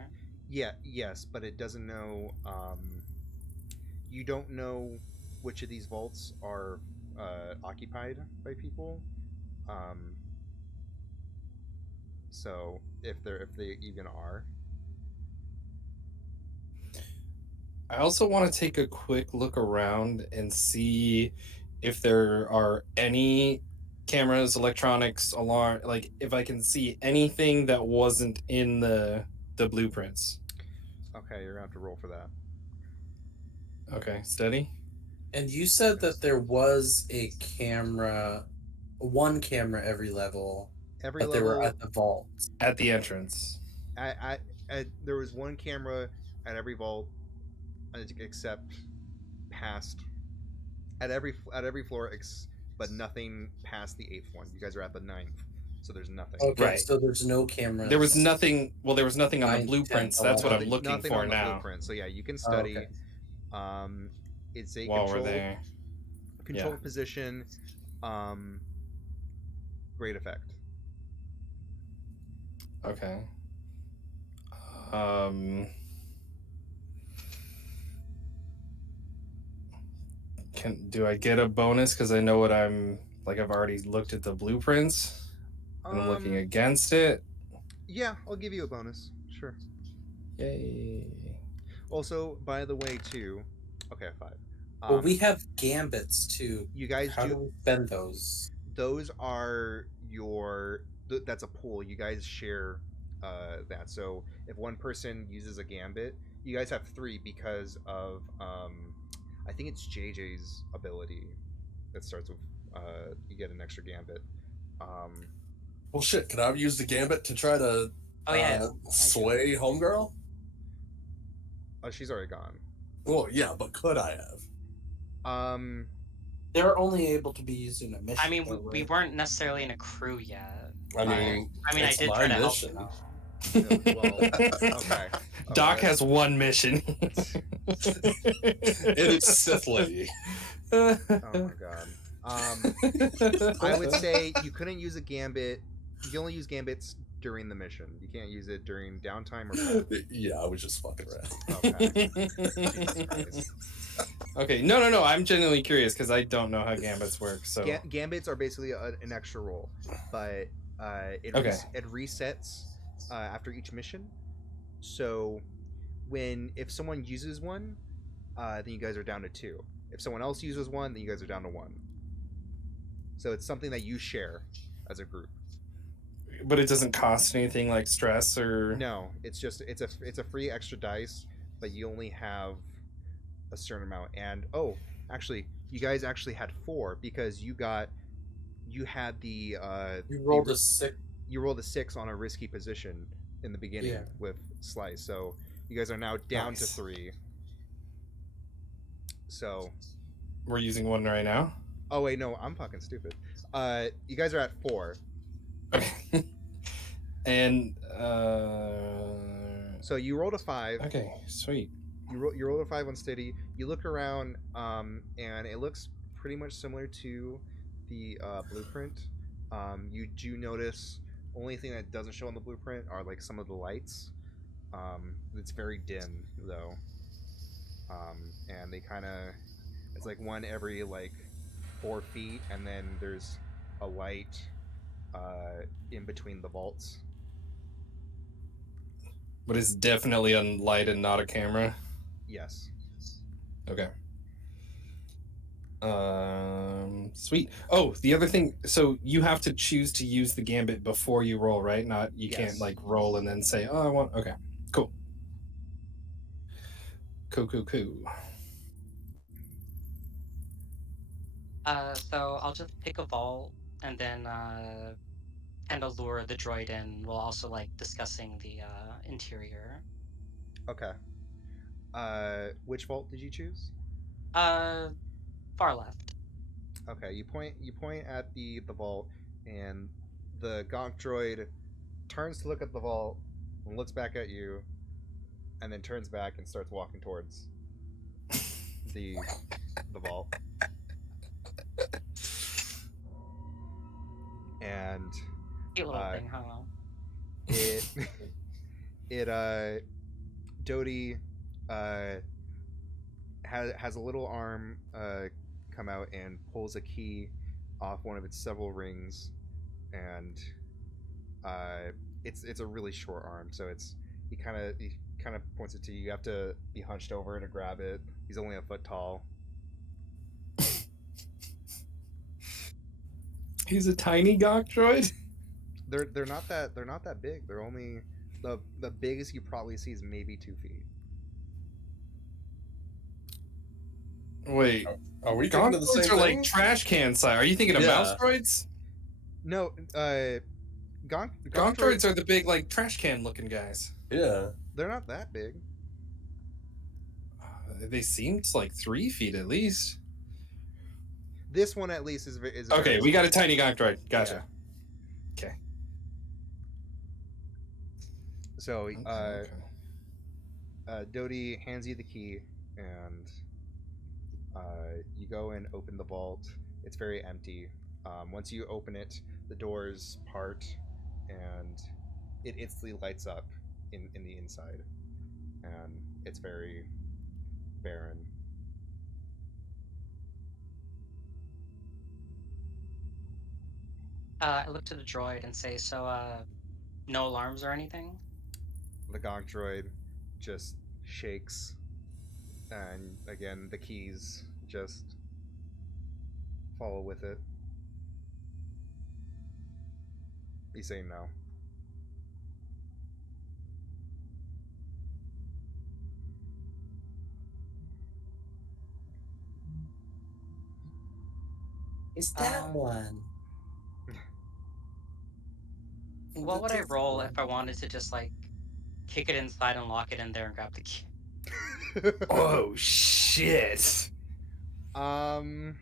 Yeah, yes, but it doesn't know. You don't know which of these vaults are occupied by people. Um, so if they even are. I also want to take a quick look around and see if there are any cameras, electronics, alarm, like if I can see anything that wasn't in the blueprints. Okay, you're gonna have to roll for that. Okay, steady. And you said Yes. that there was a camera, one camera every level, Every but they were level, at the vault. At the entrance. there was one camera at every vault, except past at every floor, but nothing past the 8th one. You guys are at the 9th, so there's nothing. Okay, Right. so there's no cameras. There was nothing. Well, there was nothing on the 9th, 10th, blueprints. That's what I'm 11th. looking Nothing for on the now. blueprint. So yeah, you can Oh, study. okay. It's a While we're there. controlled position. Great effect. Okay. Do I get a bonus because I know what I'm like? I've already looked at the blueprints and I'm looking against it. Yeah, I'll give you a bonus. Sure. Yay! Also, by the way, too. Okay, 5. Well, we have gambits too. You guys How do we spend those? Those are that's a pool. You guys share that. So if one person uses a gambit, you guys have 3 because of I think it's JJ's ability that starts with you get an extra gambit. Well, shit. Can I use the gambit to try to oh yeah, sway homegirl? Oh, she's already gone. Well, yeah, but could I have? They're only able to be used in a mission. I mean, though, we right? weren't necessarily in a crew yet. I mean, I it's did my try to mission. help them. Well, okay. Doc has one mission. It is Sith Lady. Oh my god. I would say you couldn't use a gambit. You can only use gambits during the mission. You can't use it during downtime or prep. Yeah, I was just fucking around. Okay. Jesus Christ. Okay, no. I'm genuinely curious because I don't know how gambits work. So Gambits are basically an extra roll, but it resets after each mission. So if someone uses one, then you guys are down to 2. If someone else uses one, then you guys are down to 1. So it's something that you share as a group. but it doesn't cost anything like stress or. No, it's just it's a free extra dice, but you only have a certain amount. And oh, actually, you guys actually had 4 because you had You the rolled a 6. you rolled a 6 on a risky position in the beginning Yeah. with slice, so you guys are now down to Nice. 3. So We're using one right now. oh wait, no, I'm fucking stupid. You guys are at 4. Okay. And So you rolled a 5. okay, sweet. You roll a 5 on steady. You look around, and it looks pretty much similar to the blueprint. You do notice only thing that doesn't show on the blueprint are like some of the lights. It's very dim though, and they kind of it's like one every like 4 feet, and then there's a light in between the vaults. But it's definitely a light and not a camera. Yes. Okay. Sweet. Oh, the other thing. So you have to choose to use the gambit before you roll, right? Not you Yes. can't like roll and then say, "Oh, I want." Okay. Cool. Cool. So I'll just pick a vault and then kind of lure the droid in while also like discussing the interior. Okay. Which vault did you choose? Far left. Okay, you point at the vault, and the gonk droid turns to look at the vault and looks back at you, and then turns back and starts walking towards the the vault. And Cute little uh, thing, huh? it Dodie uh has a little arm come out and pulls a key off one of its several rings, and uh, it's a really short arm, so he kind of points it to you. You have to be hunched over to grab it. He's only a foot tall. He's a tiny gawk droid. They're not that big. They're only the biggest you probably see is maybe 2 feet. Wait, Are we gawk thinking of the droids same are thing? like trash can size. Are you thinking of Yeah. mouse droids? No, Gonk Gawk droids are the big like trash can looking guys. Yeah. they're not that big. They seemed like 3 feet at least. This one at least is Okay, very we got a small. tiny gawk droid. Gotcha. Okay. So Okay. Dodie hands you the key, and you go and open the vault. It's very empty. Once you open it, the doors part, and it instantly lights up in the inside, and it's very barren. I look to the droid and say, so no alarms or anything? The gonk droid just shakes, and again the keys just follow with it. He's saying no. Is that one? What would I roll if I wanted to just like kick it inside and lock it in there and grab the key? Oh shit. um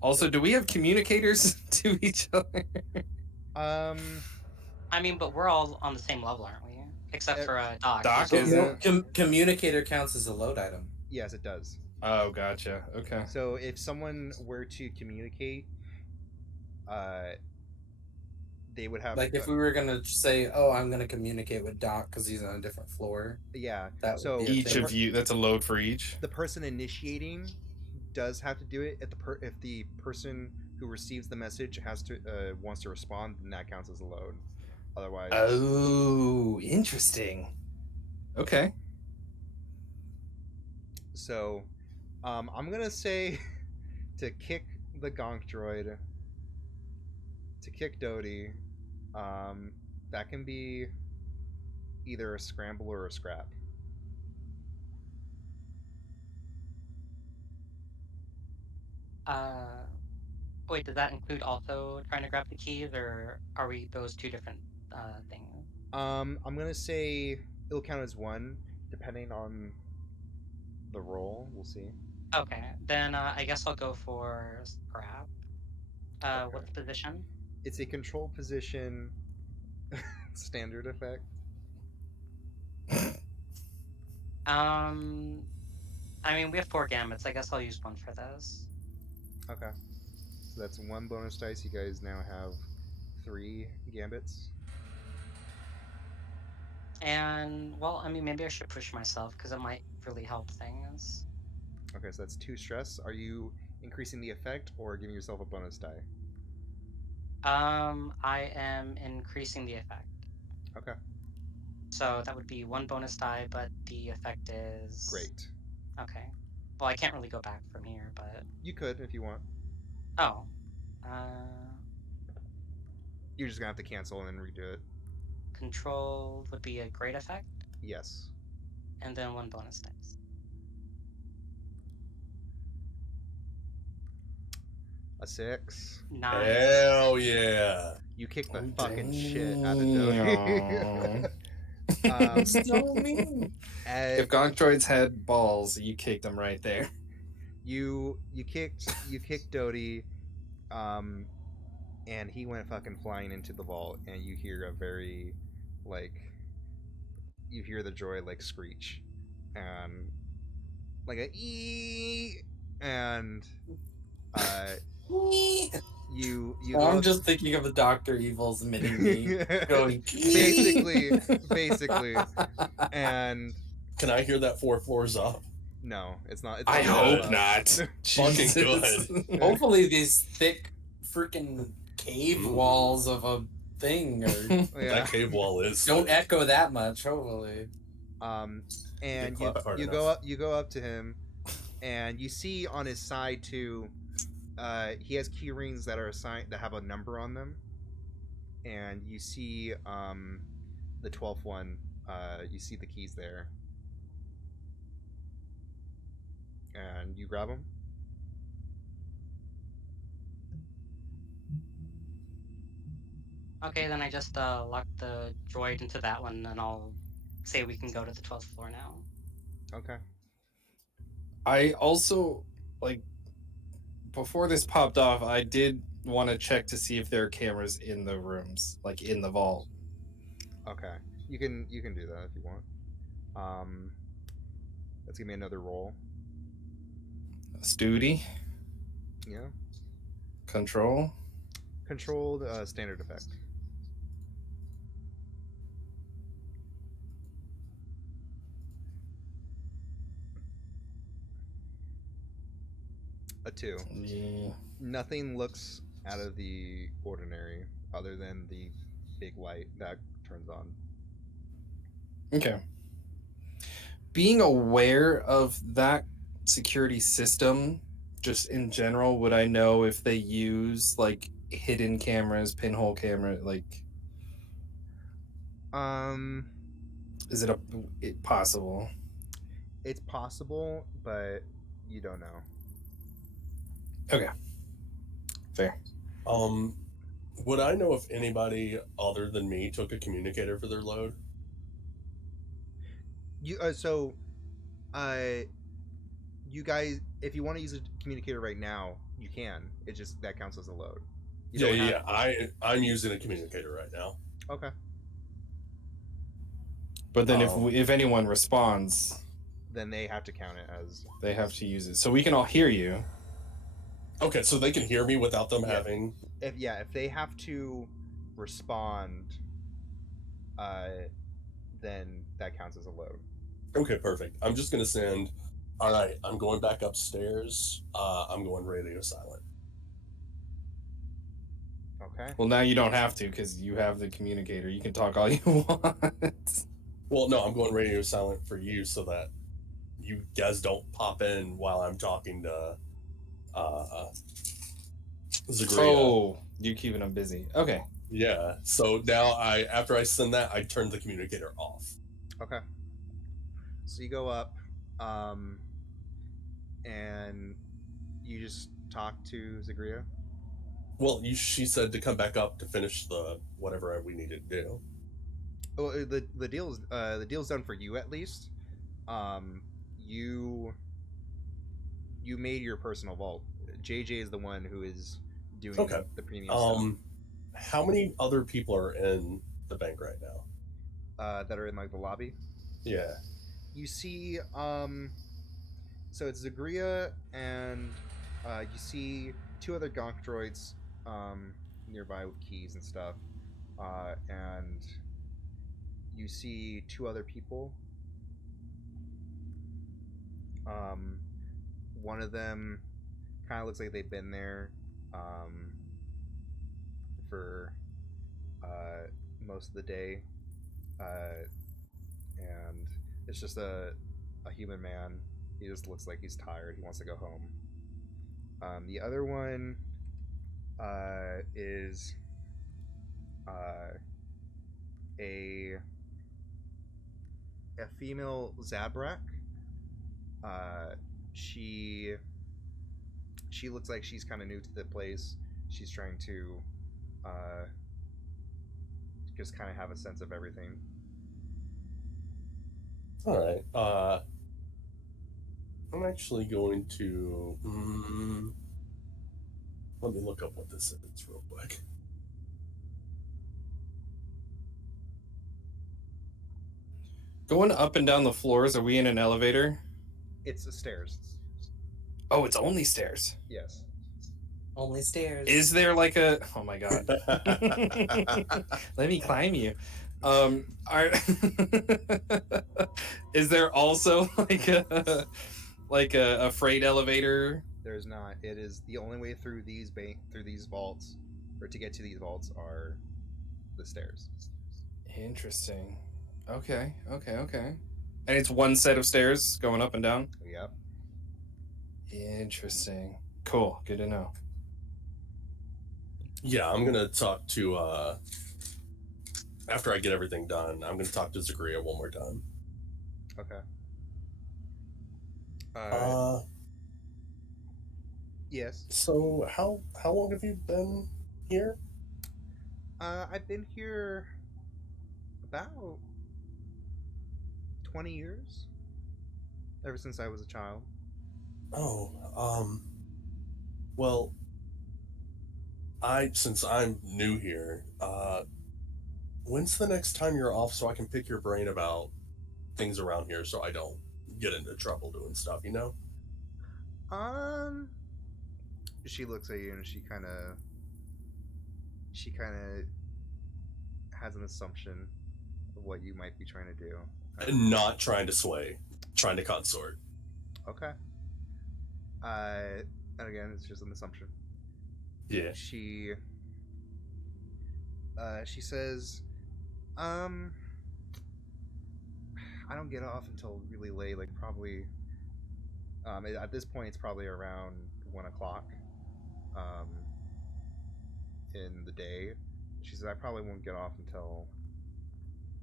Also, do we have communicators to each other? I mean, but we're all on the same level, aren't we? Except for Doc. Doc who's is- also- Communicator counts as a load item. yes, it does. Oh, gotcha. Okay. So if someone were to communicate, they would have Like if we were gonna say, "Oh, I'm gonna communicate with Doc because he's on a different floor." yeah. That So would be a Each thing. of you, that's a load for each. the person initiating does have to do it. If the person who receives the message has to wants to respond, then that counts as a load. Otherwise, Oh, interesting. Okay. so I'm gonna say to kick the gonk droid, to kick Dodie, That can be either a scramble or a scrap. Uh, Wait, does that include also trying to grab the keys, or are we those two different things? I'm gonna say it'll count as one, depending on the roll. We'll see. Okay, then I guess I'll go for scrap. Okay. What's the position? It's a control position standard effect. Um, I mean, we have 4 gambits. I guess I'll use one for this. Okay. So that's one bonus dice. You guys now have 3 gambits. And, well, I mean, maybe I should push myself because it might really help things. Okay, so that's 2 stress. Are you increasing the effect or giving yourself a bonus die? I am increasing the effect. Okay, So that would be 1 bonus die, but the effect is... great. Okay. Well, I can't really go back from here, but... You could if you want. Oh. Uh, You're just gonna have to cancel and then redo it. Control would be a great effect, Yes. and then 1 bonus dice. A 6. Nice. Hell yeah. You kick the Oh, fucking shit out of Doty. damn. So mean. If Gonktroids had balls, you kicked them right there. you kicked Doty, and he went fucking flying into the vault, and you hear a very, like, you hear the droid like screech, and like a ee, and you Oh, go I'm up- just thinking of the Doctor Evil's mini me going basically, and Can I hear that 4 floors up? no, it's not. It's I not hope loud. not. Fucking Jesus. good. Hopefully these thick freaking cave walls of a thing or Yeah. That cave wall is. don't echo that much. Hopefully, And clap hard you enough. you go up to him, and you see on his side too. He has key rings that are assigned that have a number on them, and you see the 12th one. You see the keys there, and you grab them. Okay, then I just lock the droid into that one, and I'll say we can go to the 12th floor now. Okay. I also, like, before this popped off, I did want to check to see if there are cameras in the rooms, like in the vault. Okay. You can do that if you want. Let's give me another roll. Studi, Yeah. control. Controlled standard effect. A 2. Yeah. Nothing looks out of the ordinary other than the big light that turns on. Okay. Being aware of that security system, just in general, would I know if they use like hidden cameras, pinhole camera? Like, is it possible? It's possible, but you don't know. Okay. Fair. Would I know if anybody other than me took a communicator for their load? You you guys, if you want to use a communicator right now, you can. It just that counts as a load. You don't have- I'm using a communicator right now. Okay. But then if anyone responds, Then they have to count it as. they have to use it. So we can all hear you. Okay, so they can hear me without them Yeah. having. If they have to respond, then that counts as a load. Okay, perfect. I'm just gonna send. All right, I'm going back upstairs. I'm going radio silent. Okay. Well, now you don't have to because you have the communicator. You can talk all you want. Well, no, I'm going radio silent for you so that you guys don't pop in while I'm talking to Zagreia. Oh, you're keeping them busy. Okay. Yeah. So now after I send that, I turn the communicator off. Okay. So you go up, and you just talk to Zagria. Well, she said to come back up to finish the whatever we needed to do. Oh, the deal's done for you at least. Um, you made your personal vault. JJ is the one who is doing Okay. the premium stuff. How many other people are in the bank right now? That are in like the lobby. Yeah. You see, so it's Zagria and you see two other gonk droids nearby with keys and stuff, and you see two other people. Um, One of them kind of looks like they've been there for most of the day, and it's just a human man. He just looks like he's tired. He wants to go home. The other one is a female Zabrak. Uh, she looks like she's kind of new to the place. She's trying to uh, just kind of have a sense of everything. All right. I'm actually going to. Let me look up what this is real quick. Going up and down the floors, are we in an elevator? It's the stairs. Oh, it's only stairs. Yes. Only stairs. Is there like a? Oh my god! Let me climb you. Are is there also like a freight elevator? There's not. It is the only way through these vaults, or to get to these vaults, are the stairs. Interesting. Okay. And it's one set of stairs going up and down? Yep. Interesting. Cool. Good to know. Yeah, I'm gonna talk to after I get everything done, I'm gonna talk to Zagria one more time. Okay. Yes. So how long have you been here? I've been here about 20 years. Ever since I was a child. Oh, well, since I'm new here, when's the next time you're off so I can pick your brain about things around here so I don't get into trouble doing stuff, you know? She looks at you and she kind of has an assumption of what you might be trying to do. Not trying to sway, trying to consort. Okay. And again, it's just an assumption. Yeah. She says, I don't get off until really late, like probably at this point it's probably around 1:00 in the day. She says I probably won't get off until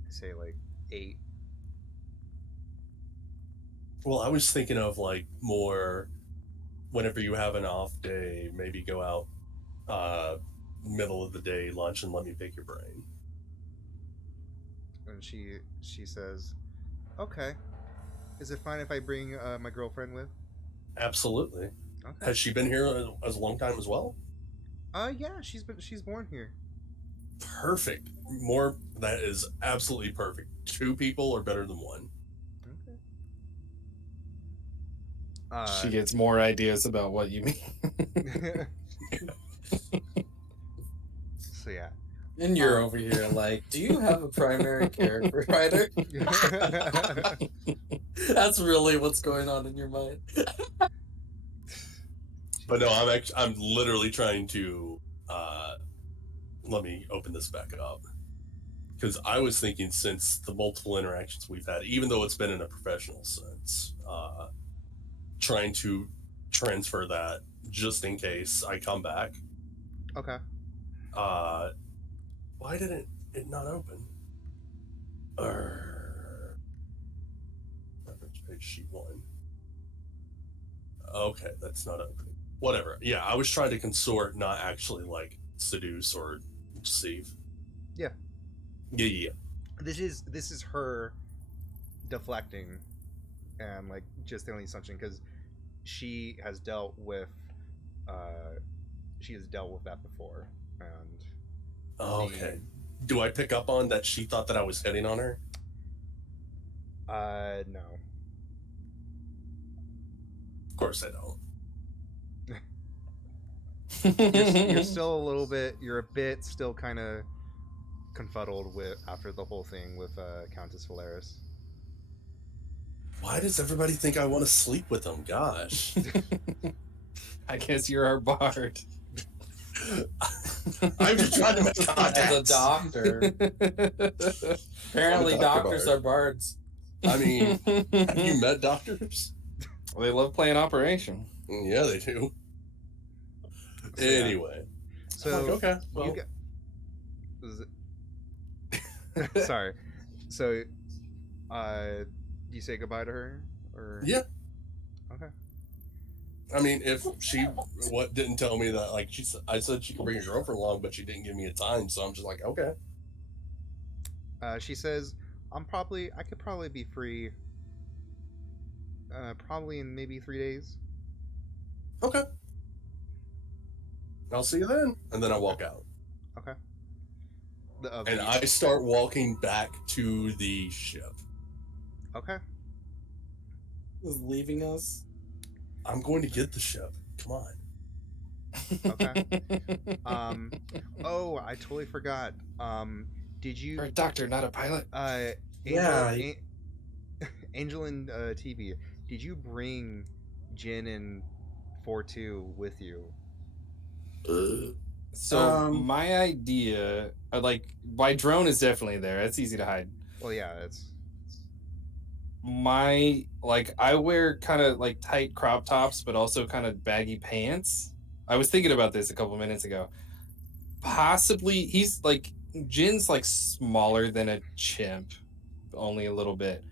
say like 8. Well, I was thinking of like more whenever you have an off day, maybe go out middle of the day lunch and let me pick your brain. And she says, okay, is it fine if I bring my girlfriend with? Absolutely. Okay. Has she been here as a long time as well? Yeah, she's born here. Perfect. That is absolutely perfect. 2 people are better than 1. Okay. She gets more ideas about what you mean. So yeah. And you're over here like, do you have a primary character writer? That's really what's going on in your mind. But no, I'm literally trying to let me open this back up. Because I was thinking, since the multiple interactions we've had, even though it's been in a professional sense, trying to transfer that just in case I come back. Okay. Why didn't it not open? Reference page sheet 1. Okay, that's not opening. Whatever. Yeah, I was trying to consort, not actually like seduce or deceive. Yeah. Yeah. This is her deflecting and like just the only assumption because she has dealt with that before and Okay. Do I pick up on that she thought that I was hitting on her? No. Of course I don't. You're still a little bit. You're a bit still kind of confuddled with after the whole thing with Countess Valeris. Why does everybody think I want to sleep with them? Gosh. I guess you're our bard. I'm just trying to make As a contacts. doctor. Apparently, doctors are bards. I mean, have you met doctors? Well, they love playing Operation. Yeah, they do. So, Anyway. So okay. Well, you get. Sorry. So, do you say goodbye to her? Or yeah. Okay. I mean, if she didn't tell me that, like I said she could bring her girlfriend along, but she didn't give me a time, so I'm just like, okay. She says, I could probably be free. Probably in maybe 3 days. Okay. I'll see you then, and then I walk out. Okay. And I start walking back to the ship. Okay. Is leaving us. I'm going to get the ship. Come on. Okay. Oh, I totally forgot. Did you? You're a doctor, not a pilot. Angel and TV. Did you bring Jin and 4-2 with you? So my idea, my drone is definitely there. It's easy to hide. Well, yeah, it's. I wear kind of like tight crop tops, but also kind of baggy pants. I was thinking about this a couple minutes ago. Possibly, Jin's like smaller than a chimp, only a little bit.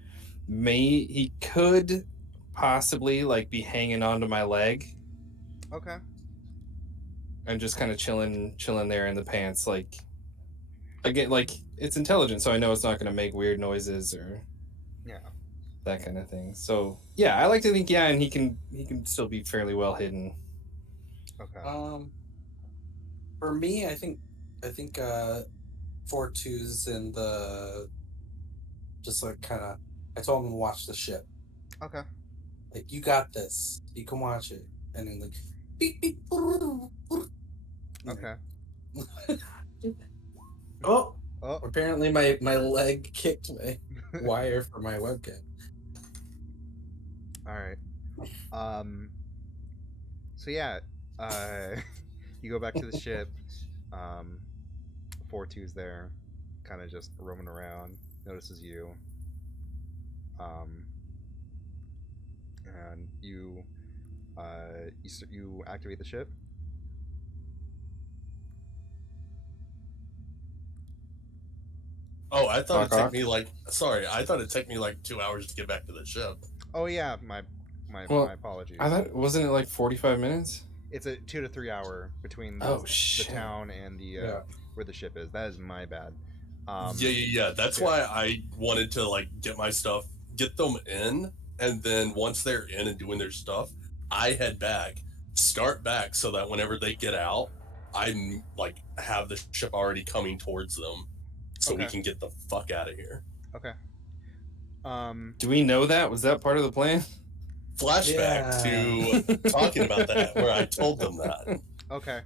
He could possibly like be hanging onto my leg. Okay. And just kind of chilling there in the pants. Again, it's intelligent, so I know it's not going to make weird noises or that kind of thing. So yeah, I like to think and he can still be fairly well hidden. Okay. For me, I think 4-2's in the just like kind of. I told him to watch the ship. Okay. Like, you got this. You can watch it, and then like beep beep. Brr, brr. Okay. Oh. Apparently my leg kicked my wire for my webcam. All right. So yeah, you go back to the ship. 4-2's there, kind of just roaming around. Notices you. And you activate the ship. Oh, I thought it'd take me I thought it'd take me like 2 hours to get back to the ship. Oh yeah, my apologies. I thought, wasn't it like 45 minutes? It's a 2 to 3 hour between the town and the where the ship is. That is my bad. Yeah. That's why I wanted to like get my stuff, get them in, and then once they're in and doing their stuff, I head back, start back, so that whenever they get out, I like have the ship already coming towards them, so we can get the fuck out of here. Okay. Do we know that? Was that part of the plan? Flashback to talking about that, where I told them that. Okay.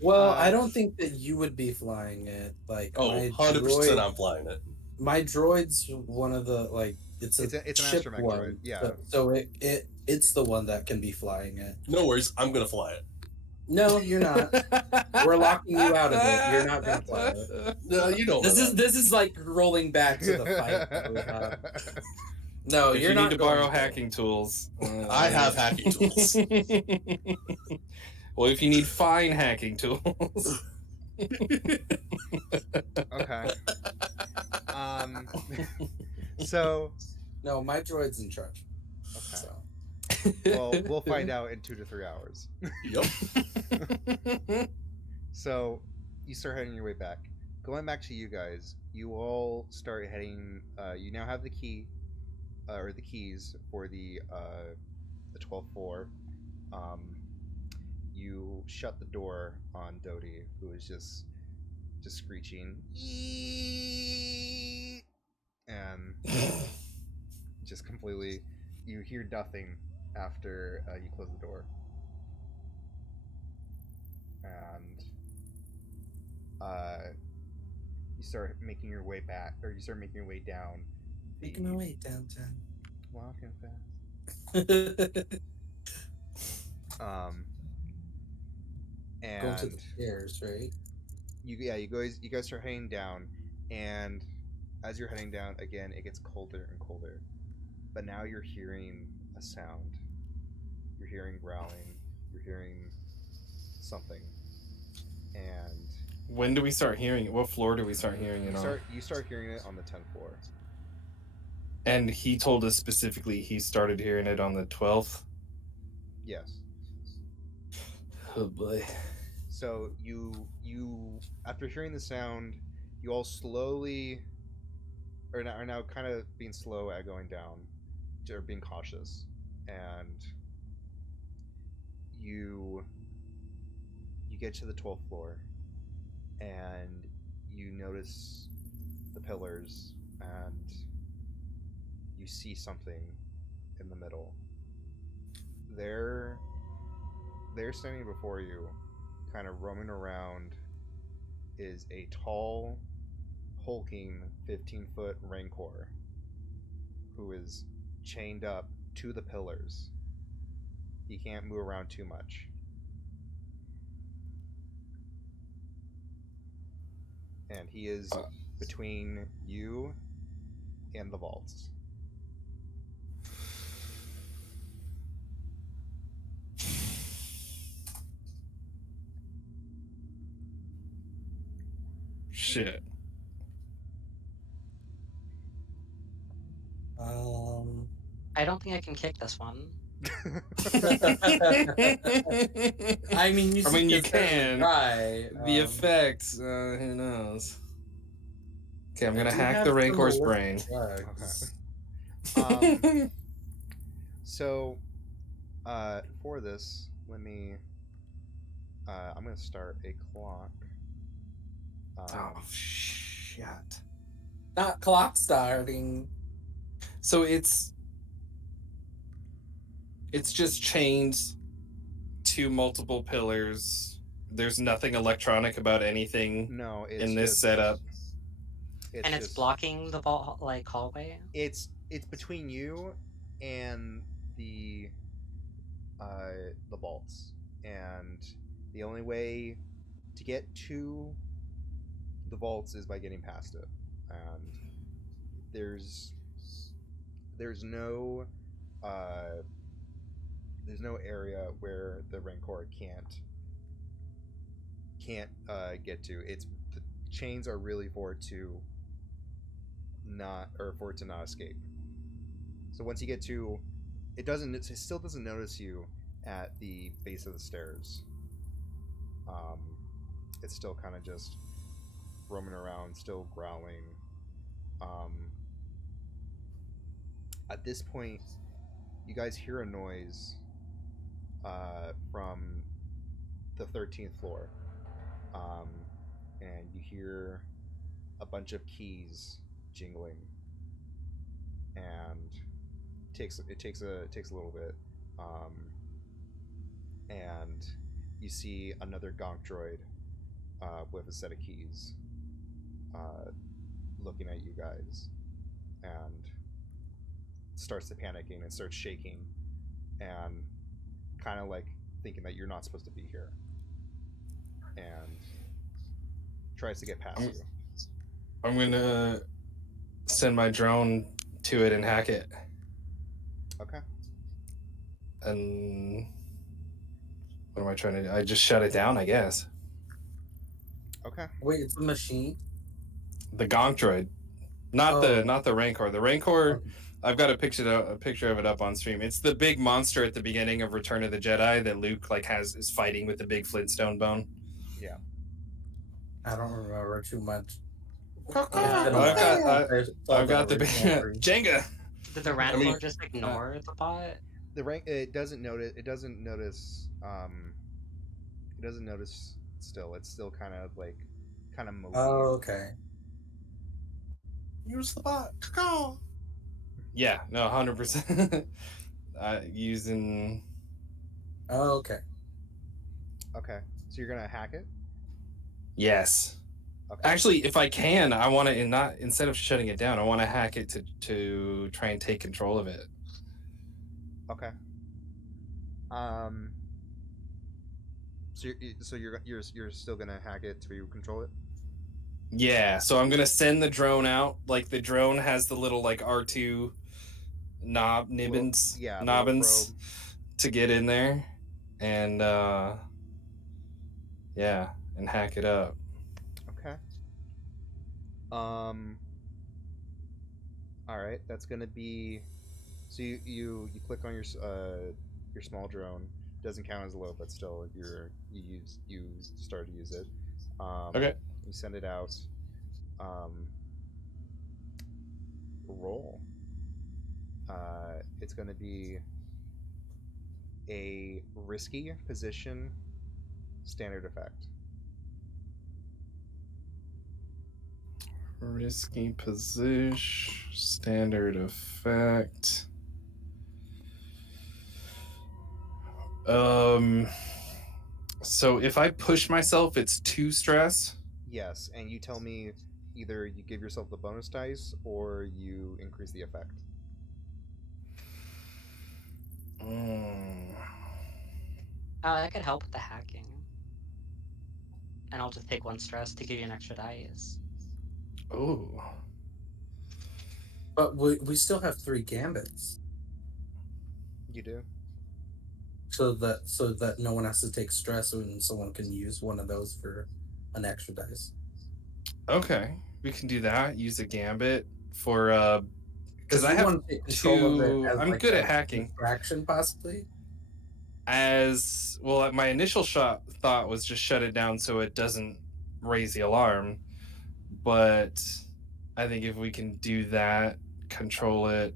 Well, I don't think that you would be flying it. Like, 100% I'm flying it. My droid's one of the it's an astromech droid. Yeah. So it's the one that can be flying it. No worries, I'm gonna fly it. No, you're not. We're locking you out of it. You're not gonna fly it. No, you don't. This is like rolling back to the fight that we had. No, if you're you not need to borrow hacking tools. I have hacking tools. Well, if you need fine hacking tools. Okay. So No, my droid's in charge. okay. So Well, we'll find out in 2 to 3 hours. Yep. So you start heading your way back. Going back to you guys, you all start heading. You now have the key, or the keys for the 12th floor. Um, you shut the door on Dodie, who is just screeching, "Eeeeee," and just completely. You hear nothing after you close the door, and you start making your way back, or you start making your way down. making my way downtown. Walking fast. Going to And the stairs, right? you guys start heading down, and as you're heading down again, it gets colder and colder. But now you're hearing a sound. You're hearing growling. You're hearing something, and When do we start hearing it? What floor do we start hearing it on? you start hearing it on the 10th floor. And he told us specifically he started hearing it on the 12th. Yes. Oh boy. So you after hearing the sound, you all slowly are now kind of being slow at going down, or being cautious, and you get to the 12th floor, and you notice the pillars, and you see something in the middle. They're standing before you, kind of roaming around, is a tall, hulking 15-foot Rancor who is chained up to the pillars. He can't move around too much. And he is between you and the vaults. Shit. I don't think I can kick this one. I mean, you you can can. try. The effects, who knows? Okay, I'm gonna I do hack have the some Rancor's illicit brain. drugs. So, for this, let me. I'm gonna start a clock. Oh shit! Not clock starting. So it's just chains to multiple pillars. There's nothing electronic about anything No, it's in this just, setup. And it's just, blocking the vault, like, hallway. It's between you and the vaults, and the only way to get to the vaults is by getting past it. And there's no area where the Rancor can't get to. It's the chains are really for it to not escape. So once you get to, it still doesn't notice you at the base of the stairs. It's still kind of just roaming around, still growling. At this point, you guys hear a noise from the 13th floor, and you hear a bunch of keys jingling, and it takes a little bit, and you see another gonk droid with a set of keys looking at you guys, and starts to panicking and starts shaking, and kind of like thinking that you're not supposed to be here, and tries to get past you. I'm gonna send my drone to it and hack it. Okay. And what am I trying to do? I just shut it down, I guess. Okay. Wait, it's a machine. The Gonk droid, not Oh, the Rancor. The Rancor, okay. I've got a picture of it up on stream. It's the big monster at the beginning of Return of the Jedi that Luke like is fighting with the big Flintstone bone. Yeah. I don't remember too much. It's Yeah. been a I've got while since I saw I've the got the big original three. Jenga. Did the I mean, Rancor just ignore the bot? The rank it doesn't notice. It doesn't notice. It doesn't notice. Still, it's still kind of like, kind of mopey. Oh, okay. Use the bot. Caw. yeah, no, 100%. Using Oh, okay. Okay. So you're gonna hack it. yes. Okay. Actually, if I can, I want to not instead of shutting it down, I want to hack it to try and take control of it. Okay. So you're still gonna hack it to control it. Yeah, so I'm gonna send the drone out. Like the drone has the little like R2 nobbins Little probe. to get in there, and yeah, and hack it up. Okay. All right. That's gonna be. So you click on your small drone. Doesn't count as low, but still you start to use it. Okay. You send it out. Roll. It's going to be a risky position standard effect. Risky position, standard effect. So if I push myself, it's 2 stress. Yes, and you tell me either you give yourself the bonus dice or you increase the effect. That could help with the hacking. And I'll just take 1 stress to give you an extra dice. Oh. But we still have 3 gambits. You do? So that no one has to take stress and someone can use one of those for an extra dice. Okay, we can do that. Use a gambit for because I you have want to take control of it as I'm like good a at hacking. distraction, possibly. As well, my initial thought was just shut it down so it doesn't raise the alarm. But I think if we can do that, control it.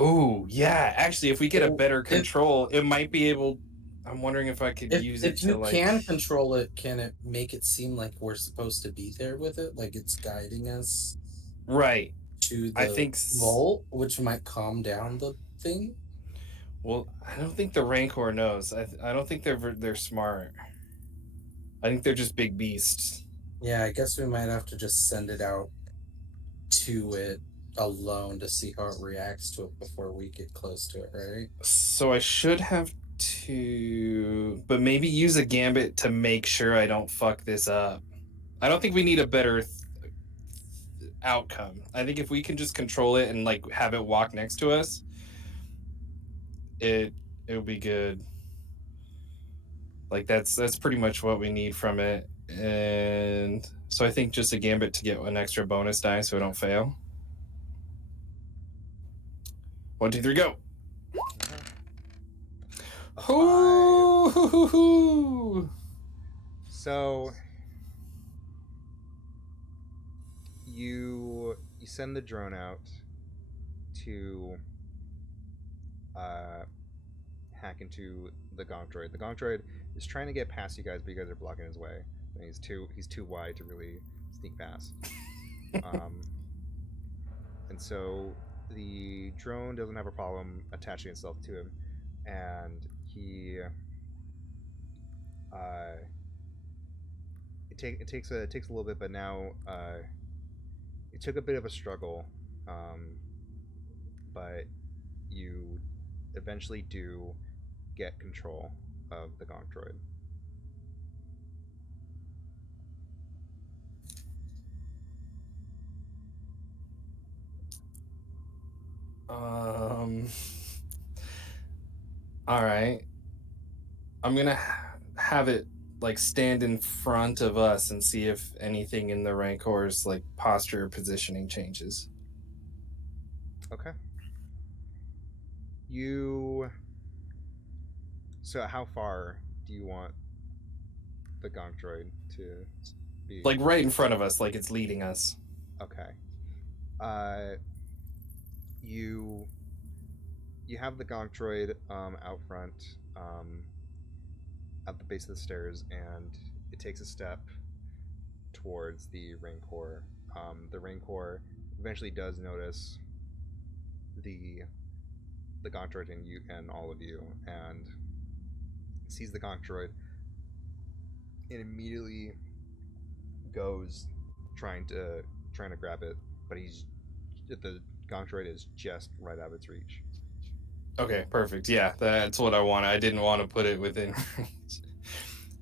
Oh yeah, actually, if we get a better control, it might be able. I'm wondering if I could use it if to you like. can control it, can it make it seem like we're supposed to be there with it, like it's guiding us Right. to I the think vault, which might calm down the thing? Well, I don't think the Rancor knows. I don't think they're smart. I think they're just big beasts. Yeah, I guess we might have to just send it out to it alone to see how it reacts to it before we get close to it, right? So I should have to, but maybe use a gambit to make sure I don't fuck this up. I don't think we need a better outcome. I think if we can just control it and like have it walk next to us, it'll be good. Like that's pretty much what we need from it. And so I think just a gambit to get an extra bonus die so I don't fail. 1, 2, 3, go. A 5. So you send the drone out to hack into the Gonk droid. The Gonk droid is trying to get past you guys, but you guys are blocking his way. And he's too wide to really sneak past. And so the drone doesn't have a problem attaching itself to him, and he it takes a little bit, but now it took a bit of a struggle, but you eventually do get control of the Gonk droid. All right. I'm gonna have it like stand in front of us and see if anything in the Rancor's like posture or positioning changes. Okay. You. So, how far do you want the gonk droid to be? Like right in front of us, like it's leading us. Okay. You have the gonk droid out front at the base of the stairs, and it takes a step towards the Rancor. The Rancor eventually does notice the gonk droid and you and all of you, and sees the gonk droid, and immediately goes trying to grab it, but the gonk droid is just right out of its reach. Okay, perfect. Yeah, that's what I wanted. I didn't want to put it within reach.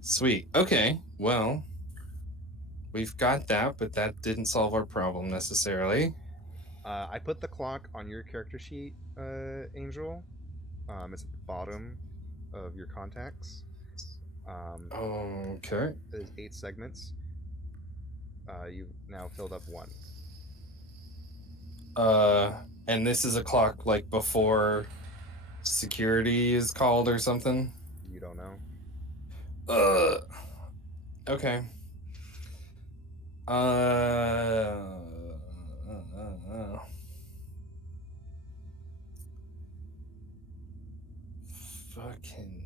Sweet. Okay, well, we've got that, but that didn't solve our problem necessarily. I put the clock on your character sheet, Angel. It's at the bottom of your contacts. Okay. There's 8 segments. You've now filled up 1. And this is a clock like before security is called or something? You don't know. Okay. Fucking.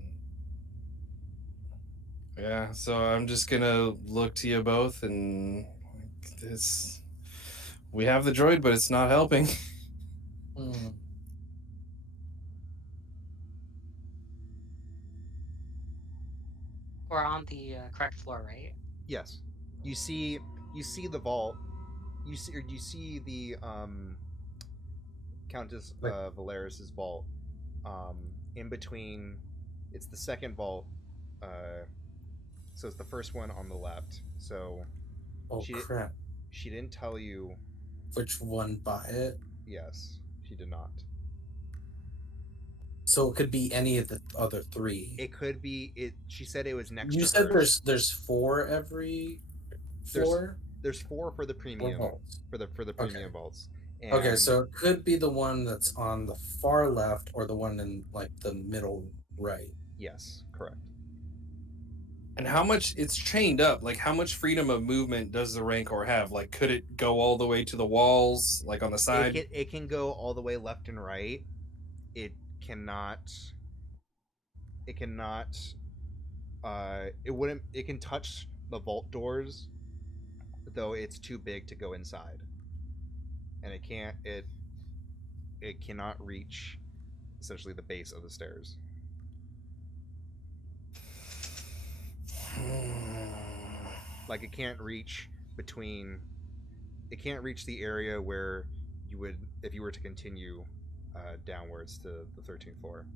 Yeah, so I'm just gonna look to you both and this. We have the droid, but it's not helping. We're on the correct floor, right? Yes. You see the vault. You see the Countess Like, Valeris's vault. In between, it's the second vault. So it's the first one on the left. So oh she crap. she didn't tell you. Which one by it? Yes, she did not. So it could be any of the other 3. It could be it. She said it was next You to said hers. there's 4 every floor? There's 4 for the 4 premium vaults. for the Okay. premium vaults. And Okay, so it could be the one that's on the far left or the one in like the middle right. yes, correct. And how much it's chained up? Like, how much freedom of movement does the Rancor have? Like, could it go all the way to the walls, like on the side? It can go all the way left and right. It cannot. It cannot. It wouldn't. It can touch the vault doors, though it's too big to go inside, and it can't. It cannot reach essentially the base of the stairs. Like it can't reach between. It can't reach the area where you would if you were to continue downwards to the 13th floor.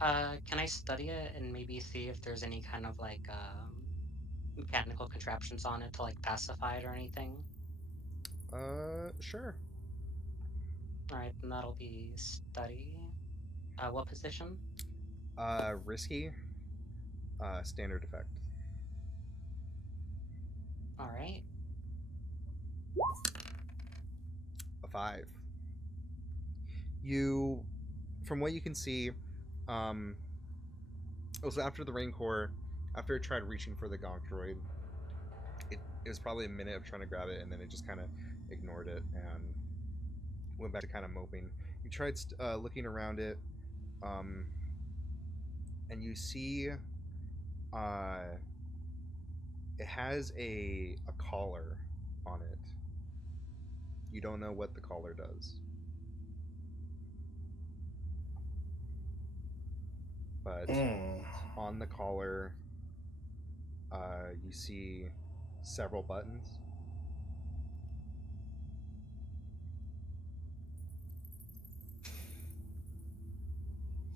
Can I study it and maybe see if there's any kind of like mechanical contraptions on it to like pacify it or anything? Sure. All right, then that'll be study. What position? Risky. Standard effect. All right. A 5. You, from what you can see, also after the Rancor, after it tried reaching for the gonk droid, it was probably a minute of trying to grab it, and then it just kind of ignored it and went back to kind of moping. You tried looking around it, and you see it has a collar on it. You don't know what the collar does. But on the collar, you see several buttons.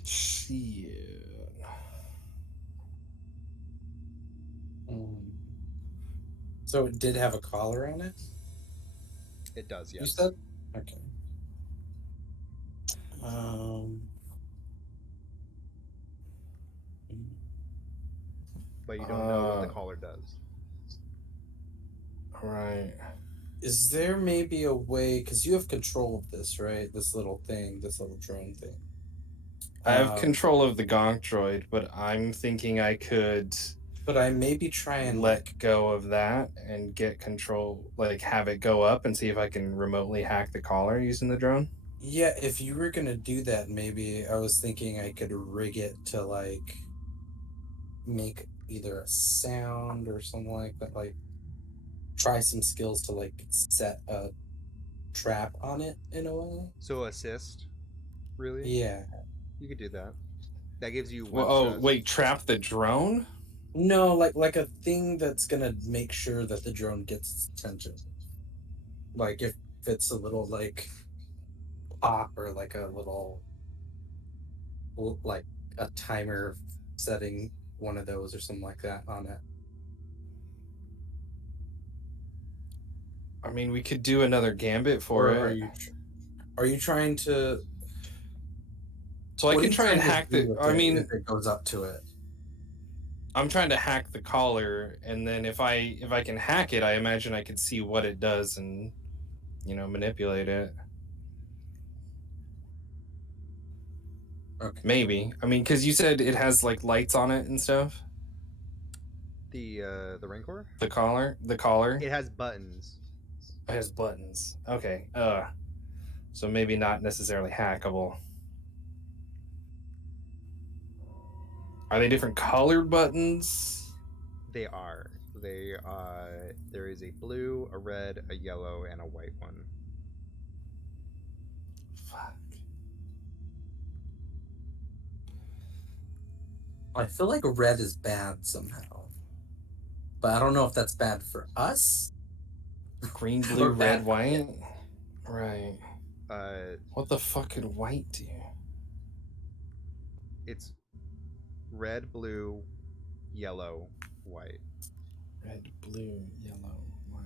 Shit. So it did have a collar on it? It does, yes. You said? Okay. but you don't know what the collar does. Right. Is there maybe a way, because you have control of this, right? This little thing, this little drone thing. I have control of the gonk droid, but I'm thinking I could But I maybe try and let go of that and get control, like have it go up and see if I can remotely hack the collar using the drone. Yeah, if you were gonna do that, maybe I was thinking I could rig it to like make either a sound or something like that, like try some skills to like set a trap on it in a way. So assist, really? Yeah. You could do that. That gives you Well, one oh stress. wait, trap the drone? No, like a thing that's gonna make sure that the drone gets attention. Like if it's a little like pop or like a little like a timer setting one of those or something like that on it. I mean, we could do another gambit for Or it. are you trying to? So I What are can you try and trying to hack do the. with I it mean, if it goes up to it? I'm trying to hack the collar, and then if I can hack it, I imagine I could see what it does and manipulate it. Okay. Maybe. I mean, because you said it has like lights on it and stuff. The Rancor? The collar. It has buttons. It has buttons. Okay. So maybe not necessarily hackable. Are they different colored buttons? They are. There is a blue, a red, a yellow, and a white one. Fuck. I feel like red is bad somehow, but I don't know if that's bad for us. Green, blue, Or bad red, for it. white. Right. Uh, What the fuck could white do? it's red, blue, yellow, white. Red, blue, yellow, white.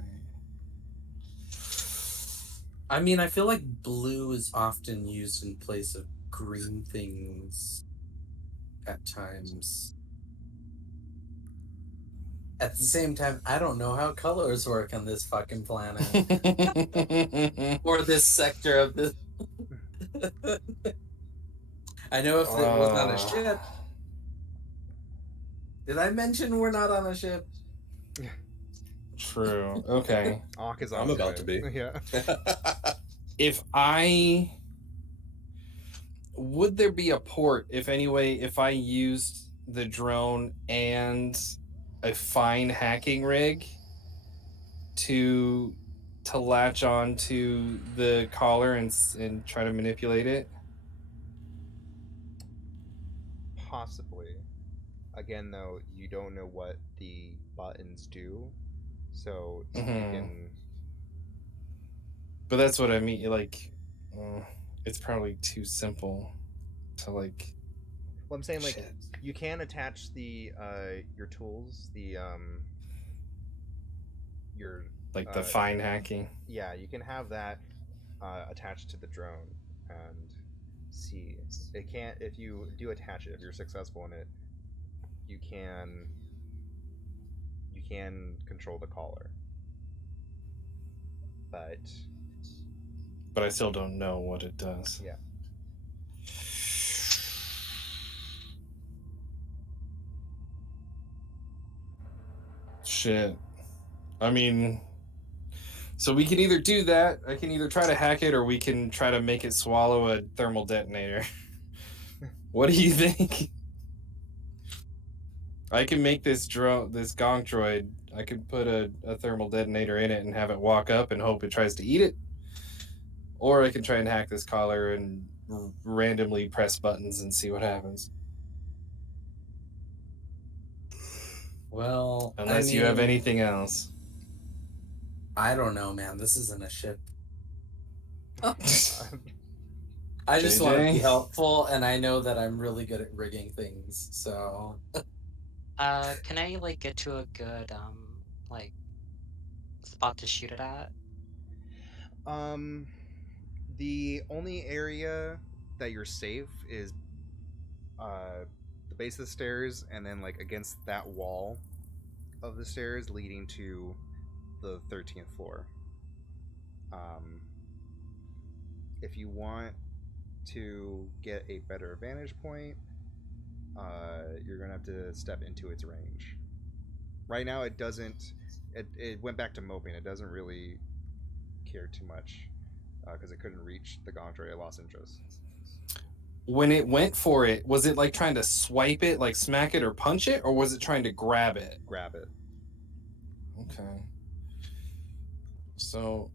I mean, I feel like blue is often used in place of green things at times. At the same time, I don't know how colors work on this fucking planet or this sector of this. I know if it was on a ship. Did I mention we're not on a ship? True. Okay. Ankh is I'm onto about it. to be. Yeah. Would there be a port if I used the drone and a fine hacking rig to latch on to the collar and try to manipulate it? Possibly. Again, though, you don't know what the buttons do, so you can. But that's what I mean. Like, it's probably too simple to like. Well, I'm saying like Shit. you can attach the your tools, your Like the fine hacking. yeah, you can have that attached to the drone and see. It can't if you do attach it. If you're successful in it, you can control the collar, but I still don't know what it does. yeah. Shit. I mean, so we can either do that. I can either try to hack it, or we can try to make it swallow a thermal detonator. What do you think? I can make this gonk droid. I could put a thermal detonator in it and have it walk up and hope it tries to eat it. Or I can try and hack this collar and randomly press buttons and see what happens. Well, Unless you have anything else. I don't know, man. This isn't a ship. I just JJ? want to be helpful, and I know that I'm really good at rigging things. So, Can I like get to a good like spot to shoot it at? The only area that you're safe is the base of the stairs, and then like against that wall of the stairs leading to the 13th floor. Um, if you want to get a better vantage point, you're gonna have to step into its range. Right now, it doesn't. It went back to moping. It doesn't really care too much because it couldn't reach the Gontre. It lost interest. When it went for it, was it like trying to swipe it, like smack it or punch it, or was it trying to grab it? Grab it. Okay. So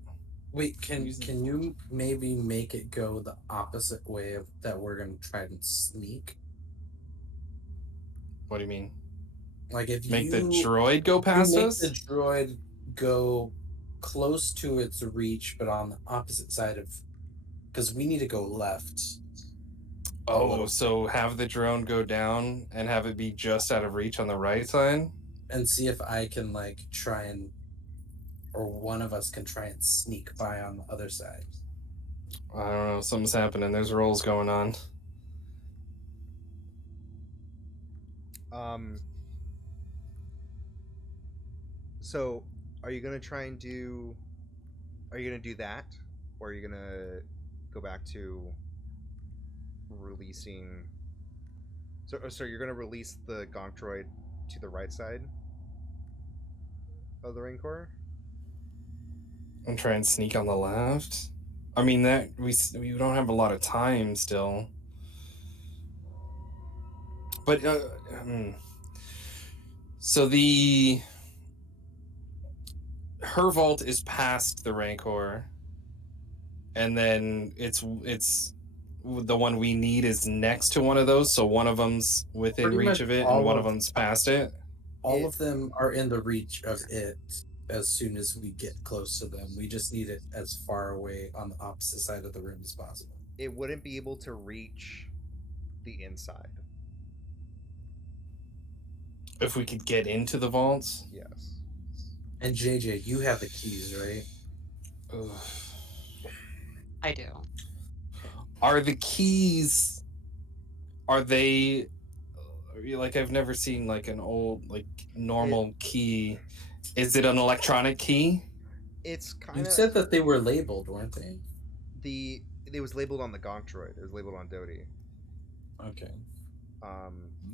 Wait, can you maybe make it go the opposite way of that we're gonna try and sneak? what do you mean? Like if Make the you droid go you past make us? the droid go close to its reach, but on the opposite side of, because we need to go left. Oh, so have the drone go down and have it be just out of reach on the right side? And see if I can like try and, or one of us can try and sneak by on the other side. I don't know. Something's happening. There's rolls going on. So, are you gonna try and do? Are you gonna do that, or are you gonna go back to releasing? So you're gonna release the Gonk droid to the right side of the Rancor? And try and sneak on the left. I mean that we don't have a lot of time still. But so her vault is past the Rancor, and then it's the one we need is next to one of those. So one of them's within Pretty reach much of it, and all one of- of them's past it. All of them are in the reach of it as soon as we get close to them. We just need it as far away on the opposite side of the room as possible. It wouldn't be able to reach the inside. If we could get into the vaults. Yes. And JJ, you have the keys, right? Ugh. I do. Are the keys? Are they like I've never seen like an old like normal key? Is it an electronic key? It's kind You of said that they were labeled, weren't they? it was labeled on the Gonk droid. It was labeled on Dodie. Okay.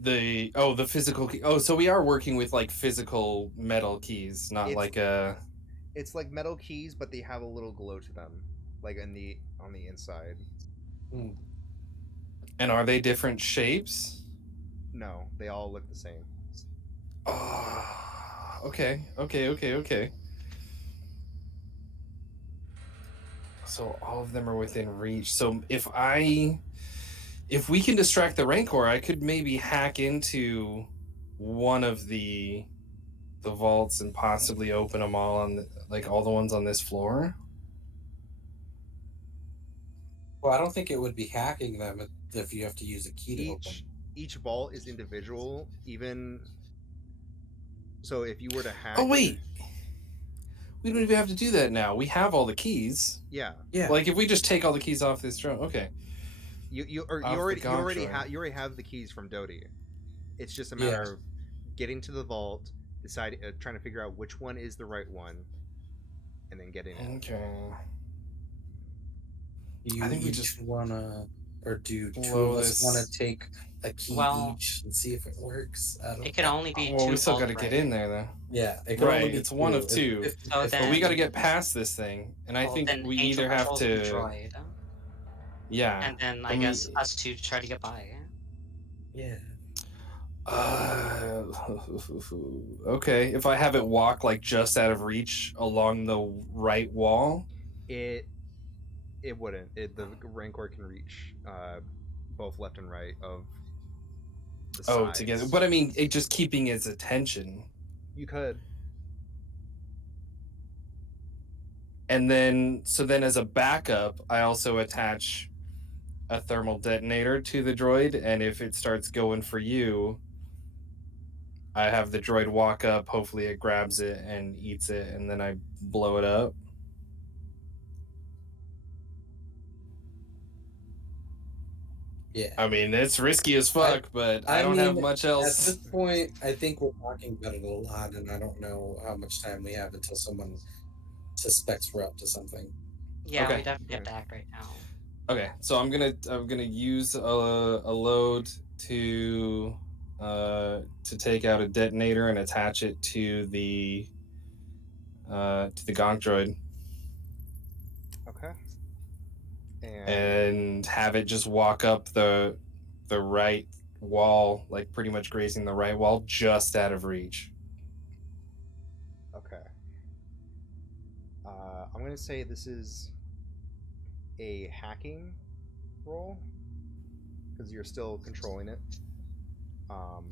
The physical key. Oh, so we are working with like physical metal keys, not It's- like a. It's like metal keys, but they have a little glow to them, like on the inside. Hmm. And are they different shapes? No, they all look the same. Oh, okay. So all of them are within reach. So if we can distract the Rancor, I could maybe hack into one of the vaults and possibly open them all on like all the ones on this floor. Well, I don't think it would be hacking them if you have to use a key to open. Each vault is individual. Even so, if you were to hack. Oh wait, we don't even have to do that now. We have all the keys. Yeah. Yeah. Like if we just take all the keys off this drone, okay. You Off the already Gonk you already have the keys from Dodie. It's just a matter of getting to the vault, trying to figure out which one is the right one, and then getting in. Okay. You I think we each just wanna, or do two blow of us this- want to take a key Well, each and see if it works? I don't It can only be Well, two. we still got vaults, to get right? in there though. Yeah, it can Right, only be it's one of If- two. So if- then- But we got to get past this thing, and I Well, think then we Angel either have controls the to. droid, Yeah. and then I And guess us two try to get by. Yeah. Okay, if I have it walk like just out of reach along the right wall. It wouldn't. The Rancor can reach both left and right of the sides. Together. But I mean, it just keeping its attention. You could. And then, so then as a backup, I also attach a thermal detonator to the droid, and if it starts going for you, I have the droid walk up, hopefully it grabs it and eats it, and then I blow it up. Yeah. I mean, it's risky as fuck, but I don't have much At else. this point, I think we're talking about it a lot, and I don't know how much time we have until someone suspects we're up to something. Yeah, Okay. we definitely have Okay. to act right now. Okay, so I'm gonna use a load to take out a detonator and attach it to the gonk droid Okay. And and have it just walk up the right wall, like pretty much grazing the right wall, just out of reach. okay. I'm gonna say this is a hacking roll because you're still controlling it.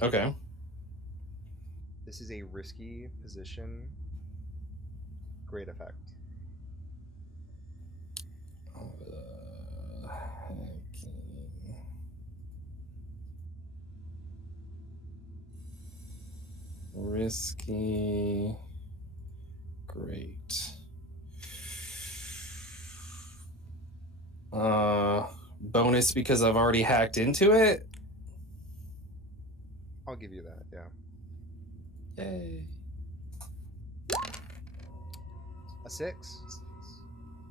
Okay. This is a risky position. Great effect. Hacking. Risky. Great. Bonus because I've already hacked into it. I'll give you that. Yeah. Yay. A 6.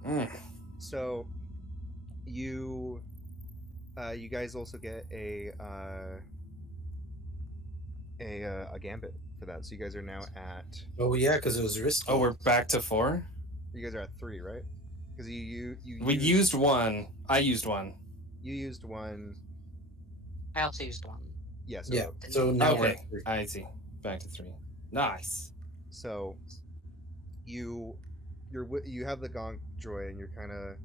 Mm. So you you guys also get a gambit for that. So you guys are now at Oh yeah, because it was risky. Oh, we're back to 4. you guys are at 3, right? Because We used one. I used one. you used one. I also used one. Yeah. So Yeah. Didn't So you? now we're Okay, at 3. I see. Back to 3. Nice. so you you have the gonk droid and you're kind of,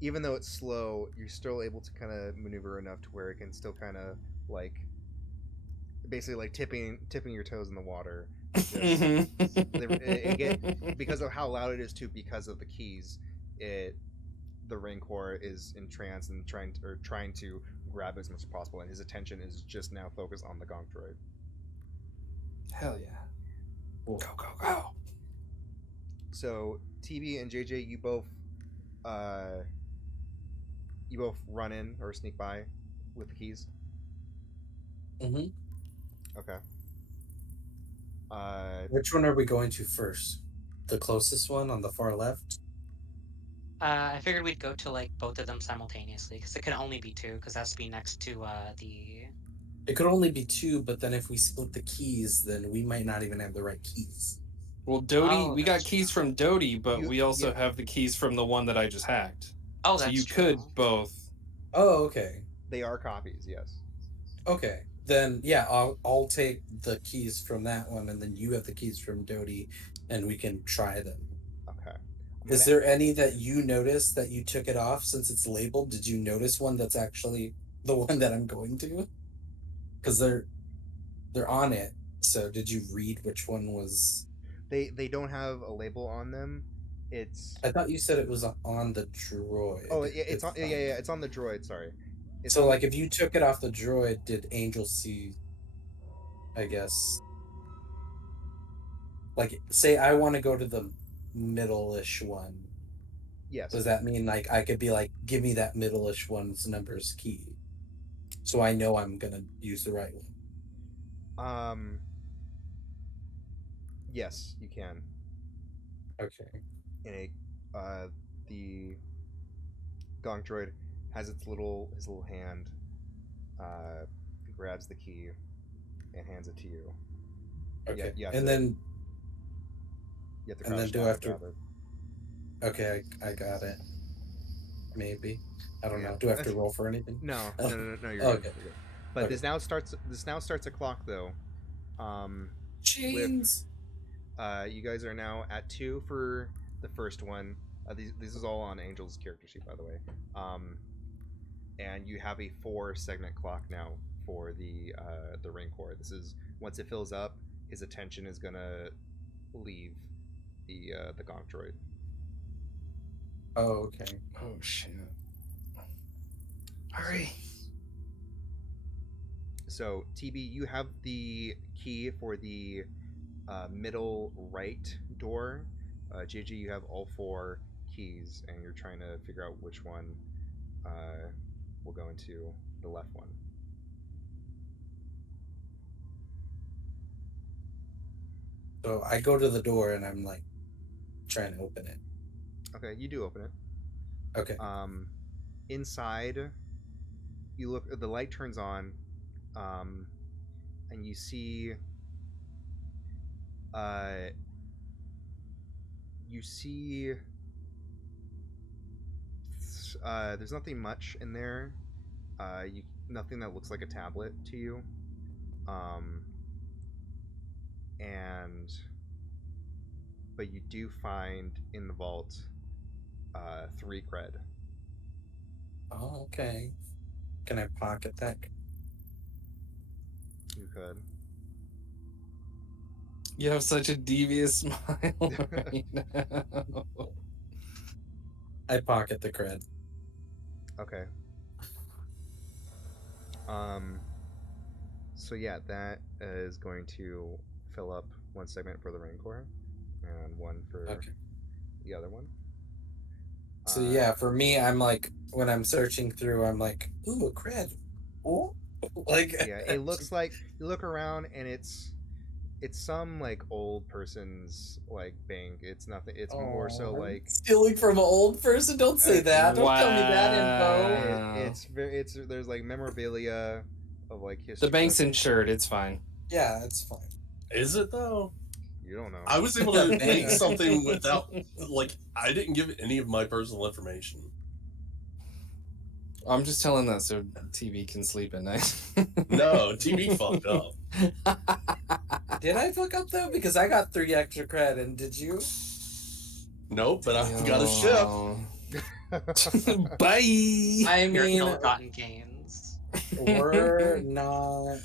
even though it's slow, you're still able to kind of maneuver enough to where it can still kind of like basically like tipping your toes in the water and just because of how loud it is too, because of the keys, it the Rancor is entranced and trying to grab as much as possible, and his attention is just now focused on the gonk droid. Hell yeah. Go, go, go. So TB and JJ, uh, you both run in or sneak by with the keys. Mm-hmm. Okay. Which one are we going to first? The closest one on the far left? I figured we'd go to like both of them simultaneously because it can only be two because it has to be next to the. It could only be 2, but then if we split the keys, then we might not even have the right keys. Well, Doty, Oh, we got that's keys true. from Doty, but You we also yeah, have the keys from the one that I just hacked. Oh, So that's you true. could both. Oh, okay. they are copies. Yes. Okay. Then yeah, I'll take the keys from that one, and then you have the keys from Doty, and we can try them. Okay. Is there any that you noticed that you took it off since it's labeled? Did you notice one that's actually the one that I'm going to? Because they're on it. So did you read which one was? They don't have a label on them. It's I thought you said it was on the droid. oh yeah, it's on it's on the droid. Sorry, it's So on like if you took it off the droid, did Angel see? I guess. Like say I want to go to the middle-ish one. yes. Does that mean like I could be like, give me that middle-ish one's number's key, so I know I'm gonna use the right one? Yes, you can. Okay. In a the gonk droid has his little hand, uh, grabs the key and hands it to you. Okay. You have And to then crouch do I down have to to? grab it. Okay, I got it. Maybe. I don't Yeah. know. Do I have to roll for anything? No, Oh, no. You're good. okay. You're good. But Okay. this now starts a clock though. With Chains. you guys are now at 2 for the first one. This is all on Angel's character sheet, by the way. And you have a 4 segment clock now for the Rancor. This is once it fills up, his attention is gonna leave the gonk droid. Oh, okay. Oh shit. Hurry. So TB, you have the key for the middle right door. JG, you have all 4 keys, and you're trying to figure out which one will go into the left one. So I go to the door and I'm like trying to open it. Okay, you do open it. Okay. Inside, you look. The light turns on, and you see. Uh, you see. There's nothing much in there. Nothing that looks like a tablet to you. Um, and but you do find in the vault 3 cred. Oh, okay. Can I pocket that? You could. You have such a devious smile right now. I pocket the cred. Okay. So yeah, that is going to fill up one segment for the Rancor, and one for Okay. the other one. So yeah, for me, I'm like when I'm searching through, I'm like, ooh, a cred. Oh, like Yeah, it looks like you look around and it's some like old person's like bank. It's nothing. It's more so oh, like stealing from an old person. Don't say that. Don't tell me that info. Wow. it's there's like memorabilia of like history. The bank's insured. It's fine. Yeah, it's fine. Is it though? You don't know. I was able The to bank. leak something without, like, I didn't give any of my personal information. I'm just telling that so TV can sleep at night. No, TV fucked up. Did I fuck up though? Because I got 3 extra cred, and did you? Nope, but I got a ship. Bye. I Your mean, ill-gotten gains. we're not.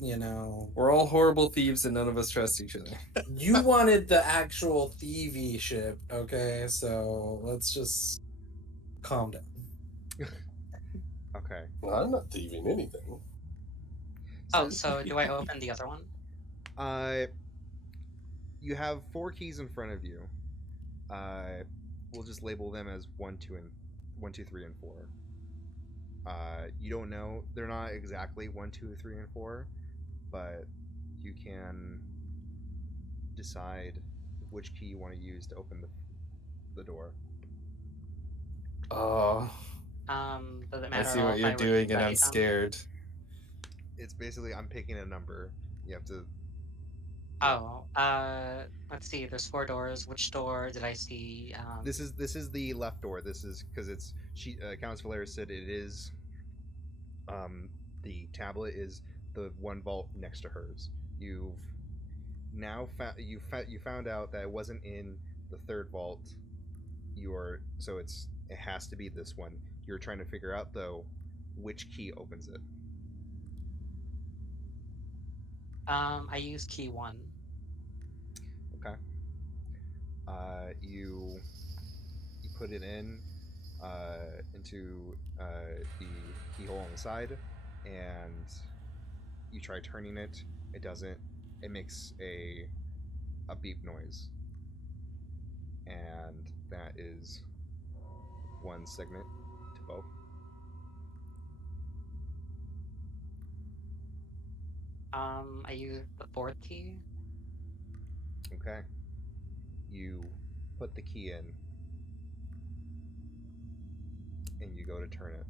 You know, We're all horrible thieves and none of us trust each other. you wanted the actual thievy ship, okay? So let's just calm down. Okay. Well, I'm not thieving anything. Oh, so do I open the other one? You have 4 keys in front of you. We'll just label them as 1, 2, and 1, 2, 3, and 4. You don't know; they're not exactly 1, 2, 3, and 4, but you can decide which key you want to use to open the door. Oh, Does it I matter see at all what if you're I doing and I'm ready them? scared. It's basically I'm picking a number. You have to. Oh, let's see. There's 4 doors. Which door did I see? This is the left door. This is because it's Countess Valeria said it is. The tablet is the one vault next to hers. You've now you found out that it wasn't in the third vault. It has to be this one. You're trying to figure out though which key opens it. I use key 1. Okay. You put it in into the keyhole on the side, and you try turning it. It doesn't. It makes a beep noise, and that is one segment to both. I use the 4th key. Okay. You put the key in, and you go to turn it,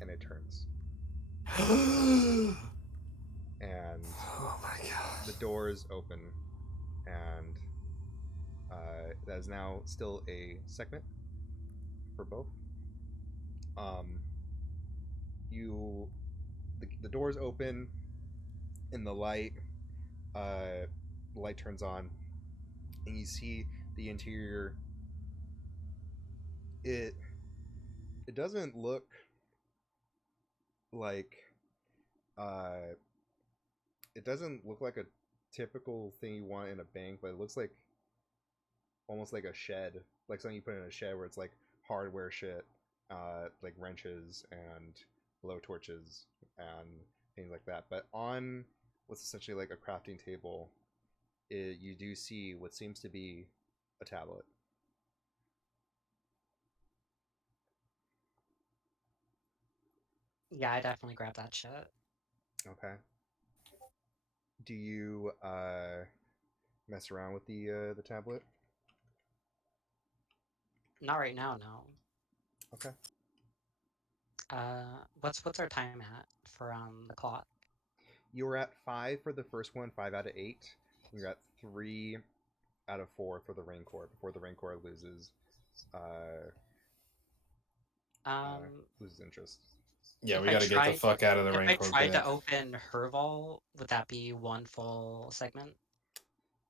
and it turns. And Oh my god. the doors open, and that is now still a segment for both. You the doors open, and the light turns on, and you see the interior. It doesn't look like uh, it doesn't look like a typical thing you want in a bank, but it looks like almost like a shed, like something you put in a shed where it's like hardware shit, like wrenches and blow torches and things like that. But on what's essentially like a crafting table, you do see what seems to be a tablet. Yeah, I definitely grab that shit. Okay. Do you mess around with the tablet? Not right now, no. Okay. What's our time at for the clock? You were at 5 for the first one, 5 out of 8. You're at 3 out of 4 for the Rancor before the Rancor uh, loses interest. Yeah, If we I got to get the tried, fuck out of the if I Rancor tried pit. to open her vault, would that be one full segment?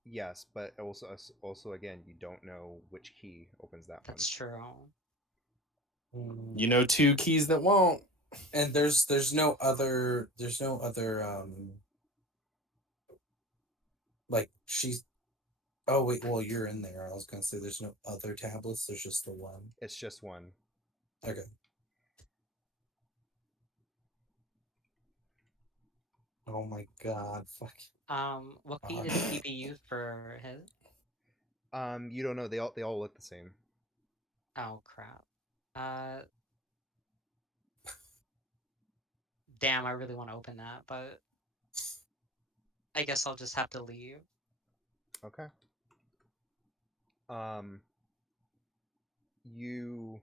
Yes, but also again, you don't know which key opens that one. That's true. You know, 2 keys that won't. And there's no other like she's. Oh wait, well you're in there. I was gonna say there's no other tablets. There's just the one. It's just one. Okay. Oh my god! Fuck. What key did TB use for his? You don't know. They all look the same. Oh crap. Uh, damn, I really want to open that, but I guess I'll just have to leave. Okay. Um, you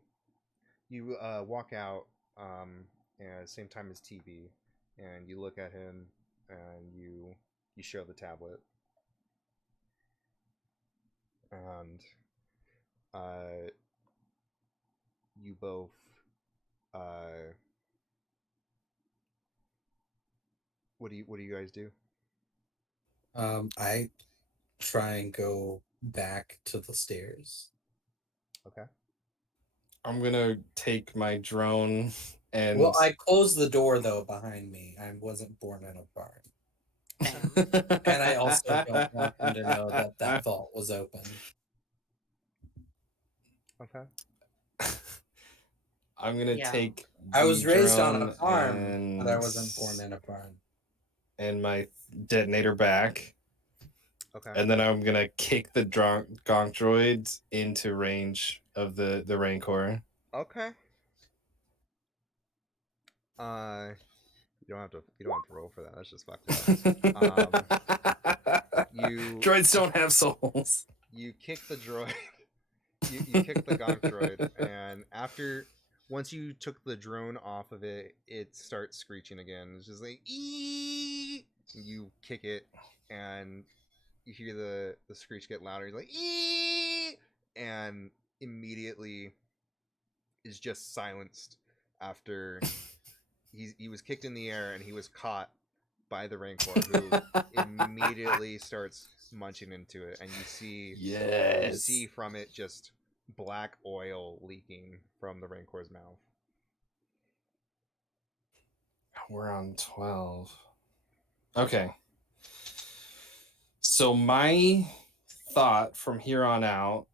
walk out at the same time as TV, and you look at him, and you show the tablet, and uh, you both uh, what do you guys do? I try and go back to the stairs. Okay. I'm gonna take my drone and. Well, I closed the door though behind me. I wasn't born in a barn. Damn. And I also don't want them to know that that vault was open. Okay. I'm gonna Yeah. take. I was raised on a drone farm, but I wasn't born in a barn. and my detonator back, Okay. and then I'm gonna kick the gonk droids into range of the Rancor. Okay. You don't have to roll for that. That's just fucked up. You Droids don't have souls. you kick the droid. You kick the gonk droid, and once you took the drone off of it, it starts screeching again. It's just like ee. You kick it, and you hear the screech get louder. He's like ee, and immediately is just silenced after he was kicked in the air and he was caught by the Rancor, who immediately starts munching into it, and you see from it just black oil leaking from the Rancor's mouth. We're on 12. Okay. So my thought from here on out,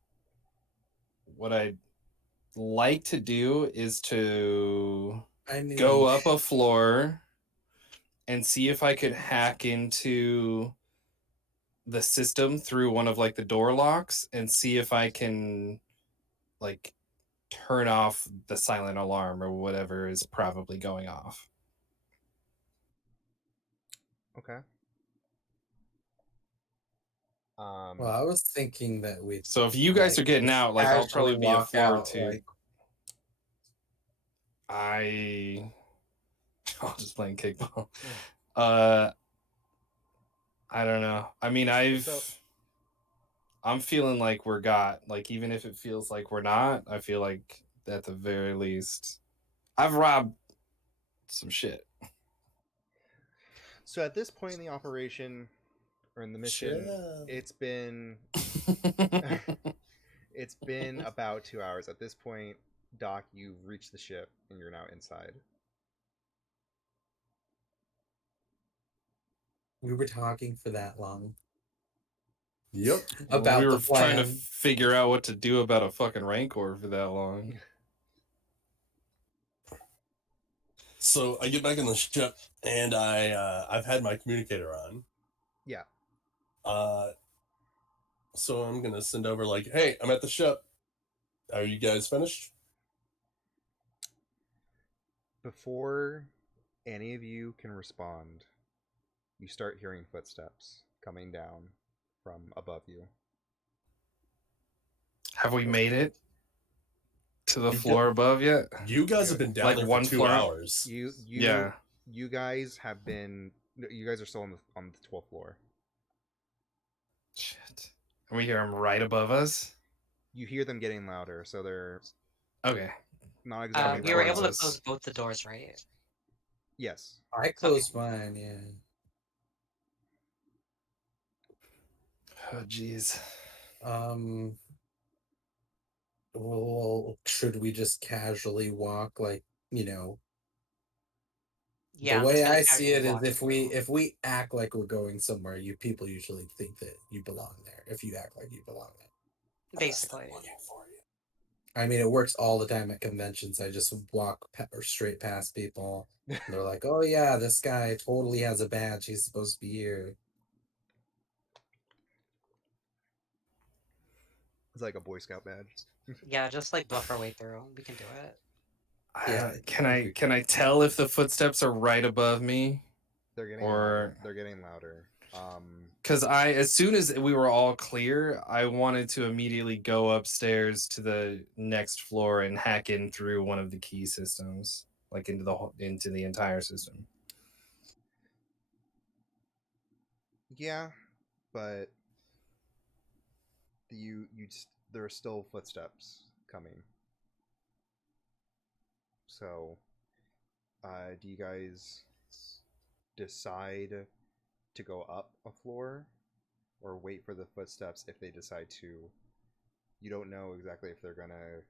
what I'd like to do is to go up a floor and see if I could hack into the system through one of like the door locks and see if I can like turn off the silent alarm or whatever is probably going off. Okay. Well, I was thinking that we. So if you guys are getting just out, like I'll casually probably be a walk floor or out, two. like, I'll just playing kickball. I don't know. I mean, I'm feeling like we're got, like, even if it feels like we're not, I feel like at the very least I've robbed some shit. So at this point in the operation or in the mission, it's been it's been about 2 hours. At this point, Doc, you've reached the ship and you're now inside. we were talking for that long. Yep. About we were the plan. trying to figure out what to do about a fucking Rancor for that long. So I get back in the ship, and I've had my communicator on. Yeah. So I'm gonna send over like, hey, I'm at the ship. Are you guys finished? Before any of you can respond, you start hearing footsteps coming down from above you. Have we made it to the You floor above yet? You guys have been down Like there one for 2 floor up? hours. You guys have been. You guys are still on the 12th floor. Shit. And we hear them right above us? You hear them getting louder, so they're Okay. not exactly. Coming We were right able to towards above. us. close both the doors, right? Yes. I closed mine, yeah. Oh, jeez. Well, should we just casually walk, like, you know, Yeah, the I'm just way gonna I see casually it is walk if we act like we're going somewhere, you people usually think that you belong there. If you act like you belong there. basically. I mean, it works all the time at conventions. I just walk or straight past people. And they're like, "Oh yeah, this guy totally has a badge. He's supposed to be here." It's like a Boy Scout badge. Yeah, just like bluff our way through. We can do it. Yeah. Can I tell if the footsteps are right above me? They're getting Or- louder. They're getting louder. Because as soon as we were all clear, I wanted to immediately go upstairs to the next floor and hack in through one of the key systems, like into the entire system. Yeah, but there are still footsteps coming. So, do you guys decide to go up a floor or wait for the footsteps if they decide to? You don't know exactly if they're gonna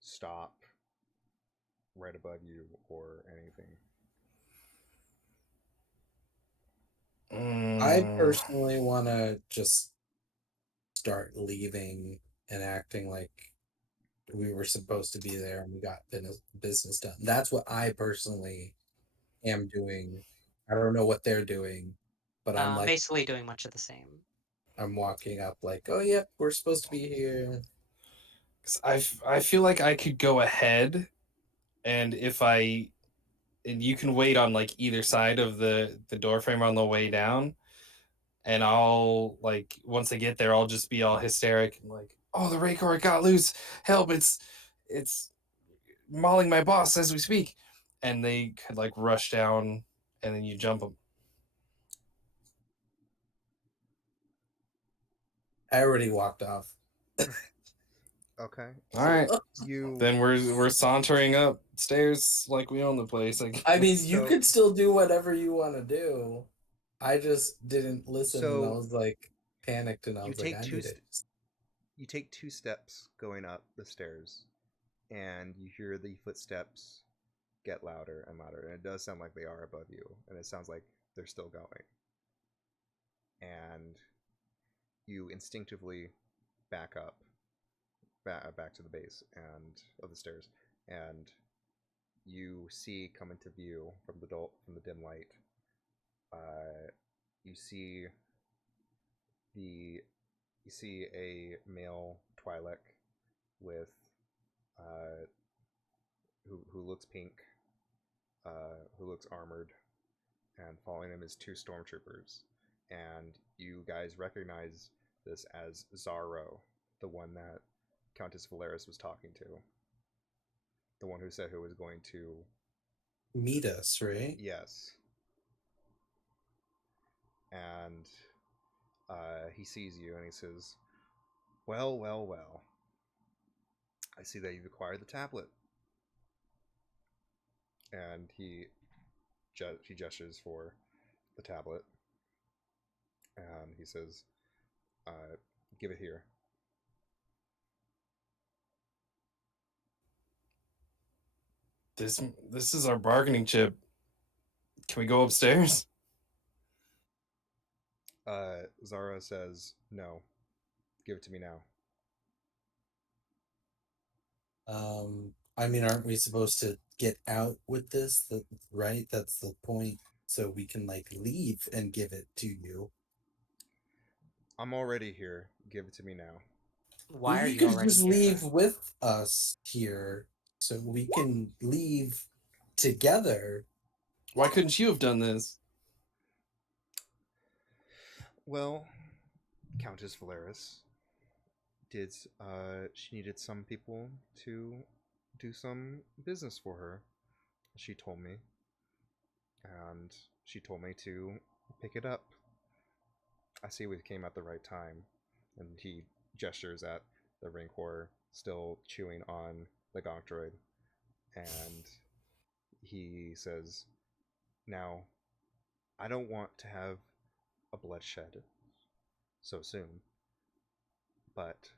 stop right above you or anything. I Mm. personally want to just start leaving and acting like we were supposed to be there and we got business done. That's what I personally am doing. I don't know what they're doing, but I'm like, Basically doing much of the same. I'm walking up like, oh, yep, we're supposed to be here. 'Cause I feel like I could go ahead, and and you can wait on like either side of the door frame on the way down, and I'll like once I get there, I'll just be all hysteric and like, oh, the Raycore got loose, help! It's mauling my boss as we speak, and they could like rush down, and then you jump them. I already walked off. Okay. All right, You then we're sauntering upstairs like we own the place. Like, I mean, you So- could still do whatever you want to do. I just didn't listen, and I So, was like panicked, and I you was like, take I two need it. you take 2 steps going up the stairs, and you hear the footsteps get louder and louder, and it does sound like they are above you, and it sounds like they're still going. And you instinctively back up, back to the base and of the stairs, and you see come into view from the dim light. You see the you see a male Twi'lek with who looks pink, who looks armored, and following him is 2 stormtroopers. And you guys recognize this as Zaro, the one that Countess Valeris was talking to. The one who said who was going to Meet us, right? Yes. And he sees you and he says, well, well, well. I see that you've acquired the tablet. And he gestures for the tablet. And he says, give it here. This is our bargaining chip. Can we go upstairs? Zara says, no. Give it to me now. I mean, aren't we supposed to get out with this? Right? That's the point. So we can like leave and give it to you. I'm already here. Give it to me now. Why are You you could already just here? leave with us here, so we can leave together. Why couldn't you have done this? Well, Countess Valeris did. She needed some people to do some business for her. She told me, and she told me to pick it up. I see we came at the right time, and he gestures at the Rancor still chewing on the Gonk droid, and he says, "Now, I don't want to have a bloodshed so soon, but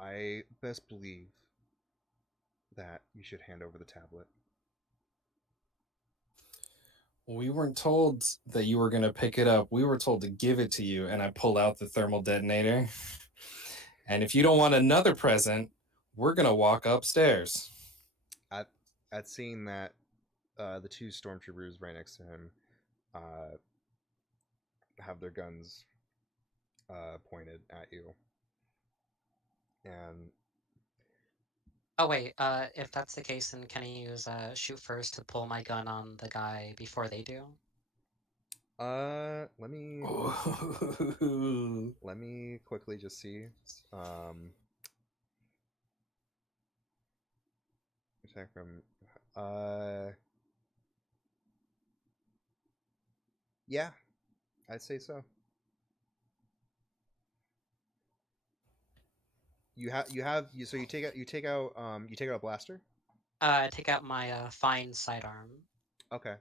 I best believe that you should hand over the tablet." We weren't told that you were going to pick it up. We were told to give it to you, and I pull out the thermal detonator. And if you don't want another present, we're going to walk upstairs. At seeing that, the two stormtroopers right next to him uh, have their guns pointed at you, and Oh wait, if that's the case, then can I use shoot first to pull my gun on the guy before they do? let me Ooh. quickly just see. Attack from yeah, I'd say so. So you take out a blaster. Take out my fine sidearm. Okay,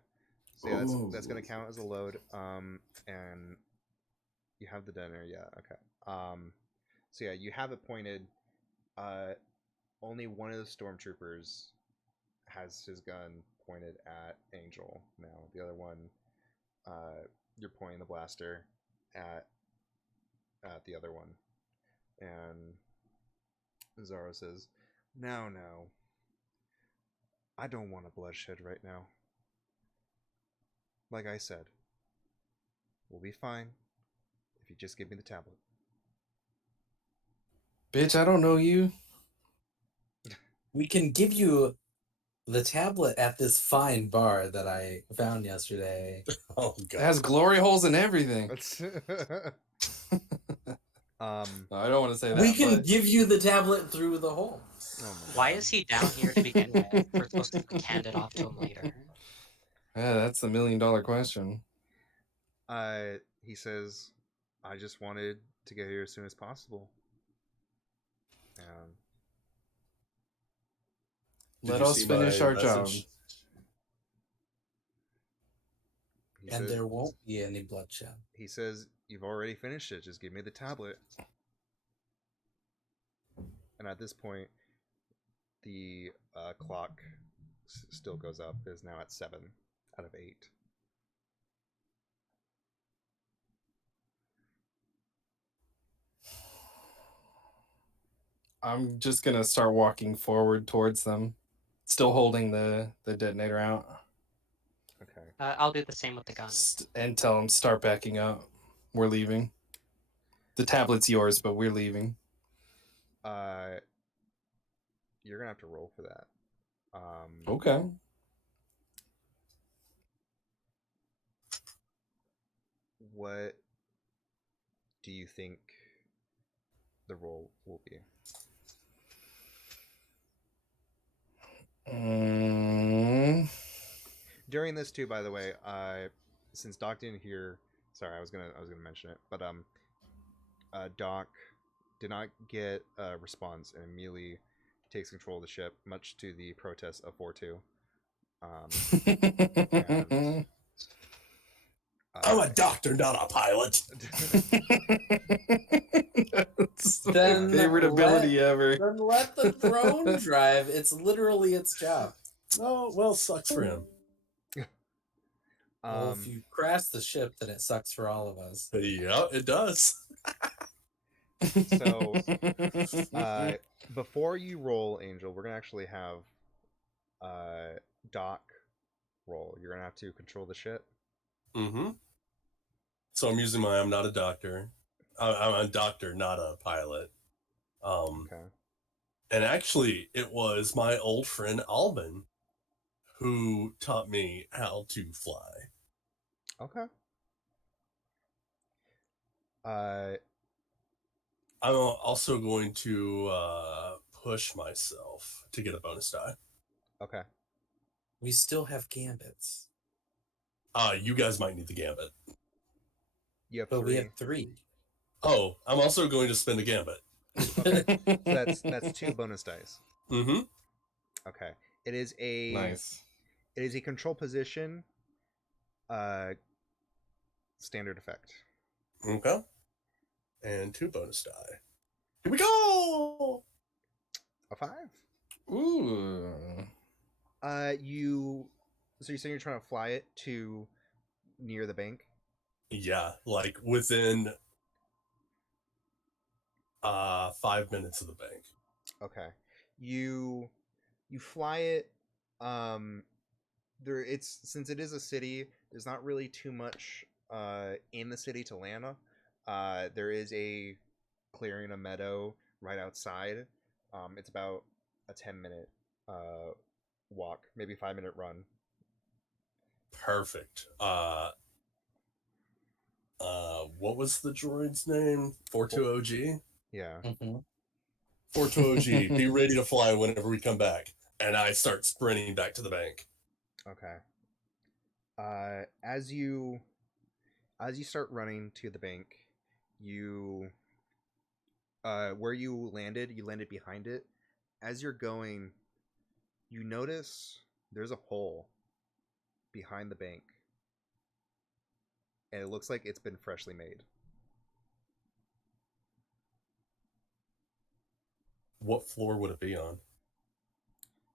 so yeah, that's Ooh. gonna count as a load. And you have the detonator. Yeah, okay. So yeah, you have it pointed. Only one of the stormtroopers has his gun pointed at Angel now. The other one, you're pointing the blaster at the other one, and Zaro says, "Now, I don't want a bloodshed right now. Like I said, we'll be fine if you just give me the tablet." Bitch, I don't know you. We can give you the tablet at this fine bar that I found yesterday. Oh It god. has glory holes and everything. I don't want to say that. We can but... give you the tablet through the hole. Oh my Why God. is he down here to begin with? We're supposed to hand it off to him later. Yeah, that's the $1 million question. He says, "I just wanted to get here as soon as possible." And Let us finish our job. he And says, there won't be any bloodshed. he says, "You've already finished it. Just give me the tablet." And at this point, the clock still goes up. It is now at 7 out of 8. I'm just gonna start walking forward towards them, still holding the detonator out, Okay. I'll do the same with the gun. and tell them start backing up. We're leaving. The tablet's yours, but we're leaving. You're gonna have to roll for that. Okay. What do you think the roll will be? During this too, by the way, since Doc didn't hear, sorry, I was gonna mention it, but Doc did not get a response and immediately takes control of the ship, much to the protest of 4-2. And, I'm a doctor, not a pilot. That's Then my favorite ability ever. Then let the drone drive. It's literally its job. Oh, well, sucks for him. Well, if you crash the ship, then it sucks for all of us. Yeah, it does. So, before you roll, Angel, we're gonna actually have Doc roll. You're gonna have to control the ship. Mm-hmm. So I'm using my I'm not a doctor. I'm a doctor, not a pilot. Okay. And actually, it was my old friend Alvin who taught me how to fly. Okay. Uh, I'm also going to push myself to get a bonus die. okay. We still have gambits, You guys might need the gambit. You have but we 3. have 3. Oh, I'm also going to spend a gambit. Okay. So that's 2 bonus dice. Mm-hmm. Okay. It is a Nice. It is a control position. Standard effect. Okay. And 2 bonus die. Here we go! A 5. Ooh. You. So you're saying you're trying to fly it to near the bank? Yeah, like within 5 minutes of the bank. Okay. You fly it. It's since it is a city. There's not really too much in the city to land on. There is a clearing, a meadow right outside. It's about a 10-minute walk, maybe 5-minute run. Perfect. What was the droid's name? 42OG? Yeah. Mm-hmm. 42OG, be ready to fly whenever we come back. And I start sprinting back to the bank. Okay. As you start running to the bank, you where you landed behind it. As you're going, you notice there's a hole behind the bank, and it looks like it's been freshly made. What floor would it be on?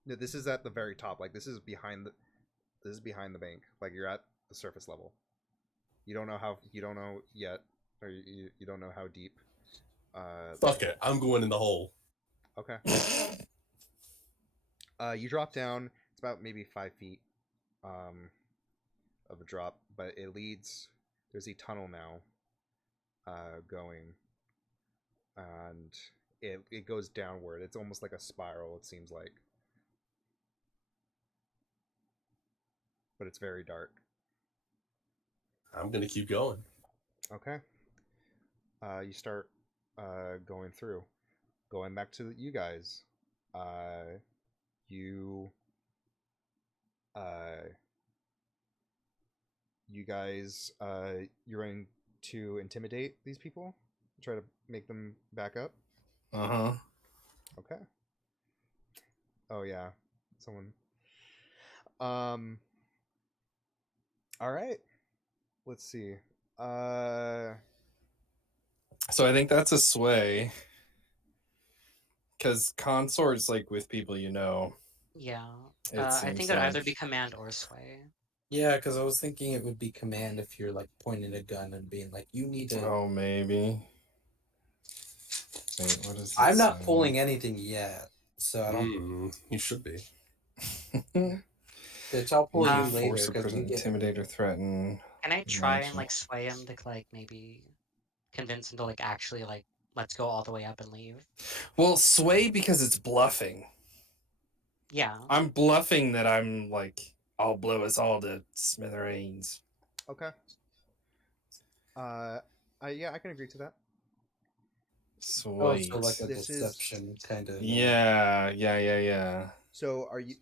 No, this is at the very top. Like this is behind the bank. Like you're at the surface level. You don't know yet, or you don't know how deep. Fuck it, I'm going in the hole. Okay. You drop down. It's about maybe 5 feet of a drop, but it leads. There's a tunnel now going, and it goes downward. It's almost like a spiral. It seems like, but it's very dark. I'm gonna keep going. Okay. You start going through. Going back to you guys. You uh, you guys you're going to intimidate these people, try to make them back up. Uh-huh. Okay. Oh yeah, someone. Um. All right. Let's see. So I think that's a sway. Because consort's like with people you know. Yeah. It I seems think it'd either like. be command or sway. Yeah, because I was thinking it would be command if you're like pointing a gun and being like, "You need to." Oh, maybe. Wait, what is it I'm not say? pulling anything yet, so I don't. You should be. Bitch, I'll pull you Force later or because we get. intimidate or threaten. Can I try and Mention. like sway him to like maybe convince him to like actually like let's go all the way up and leave? Well, sway because it's bluffing. Yeah. I'm bluffing that I'm like, I'll blow us all to smithereens. Okay. Yeah, I can agree to that. Oh, Sweet. so like a This is deception kind of. Yeah. so. Are you?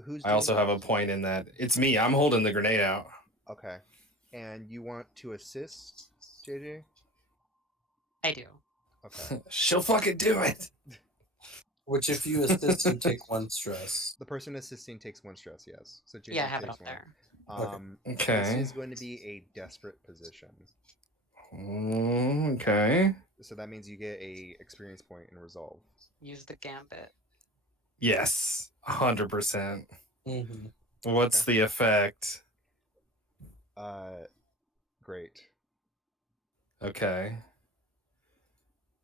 Who's I doing also have a point in that. It's me. I'm holding the grenade out. Okay. And you want to assist, JJ? I do. Okay. She'll fucking do it. Which, if you assist, you take 1 stress. The person assisting takes 1 stress, yes. So JJ Yeah, I have it takes up 1. there. Okay. This is going to be a desperate position. Okay. So that means you get a experience point in resolve. Use the gambit. Yes. 100%. Mm-hmm. What's the effect? Great. Okay.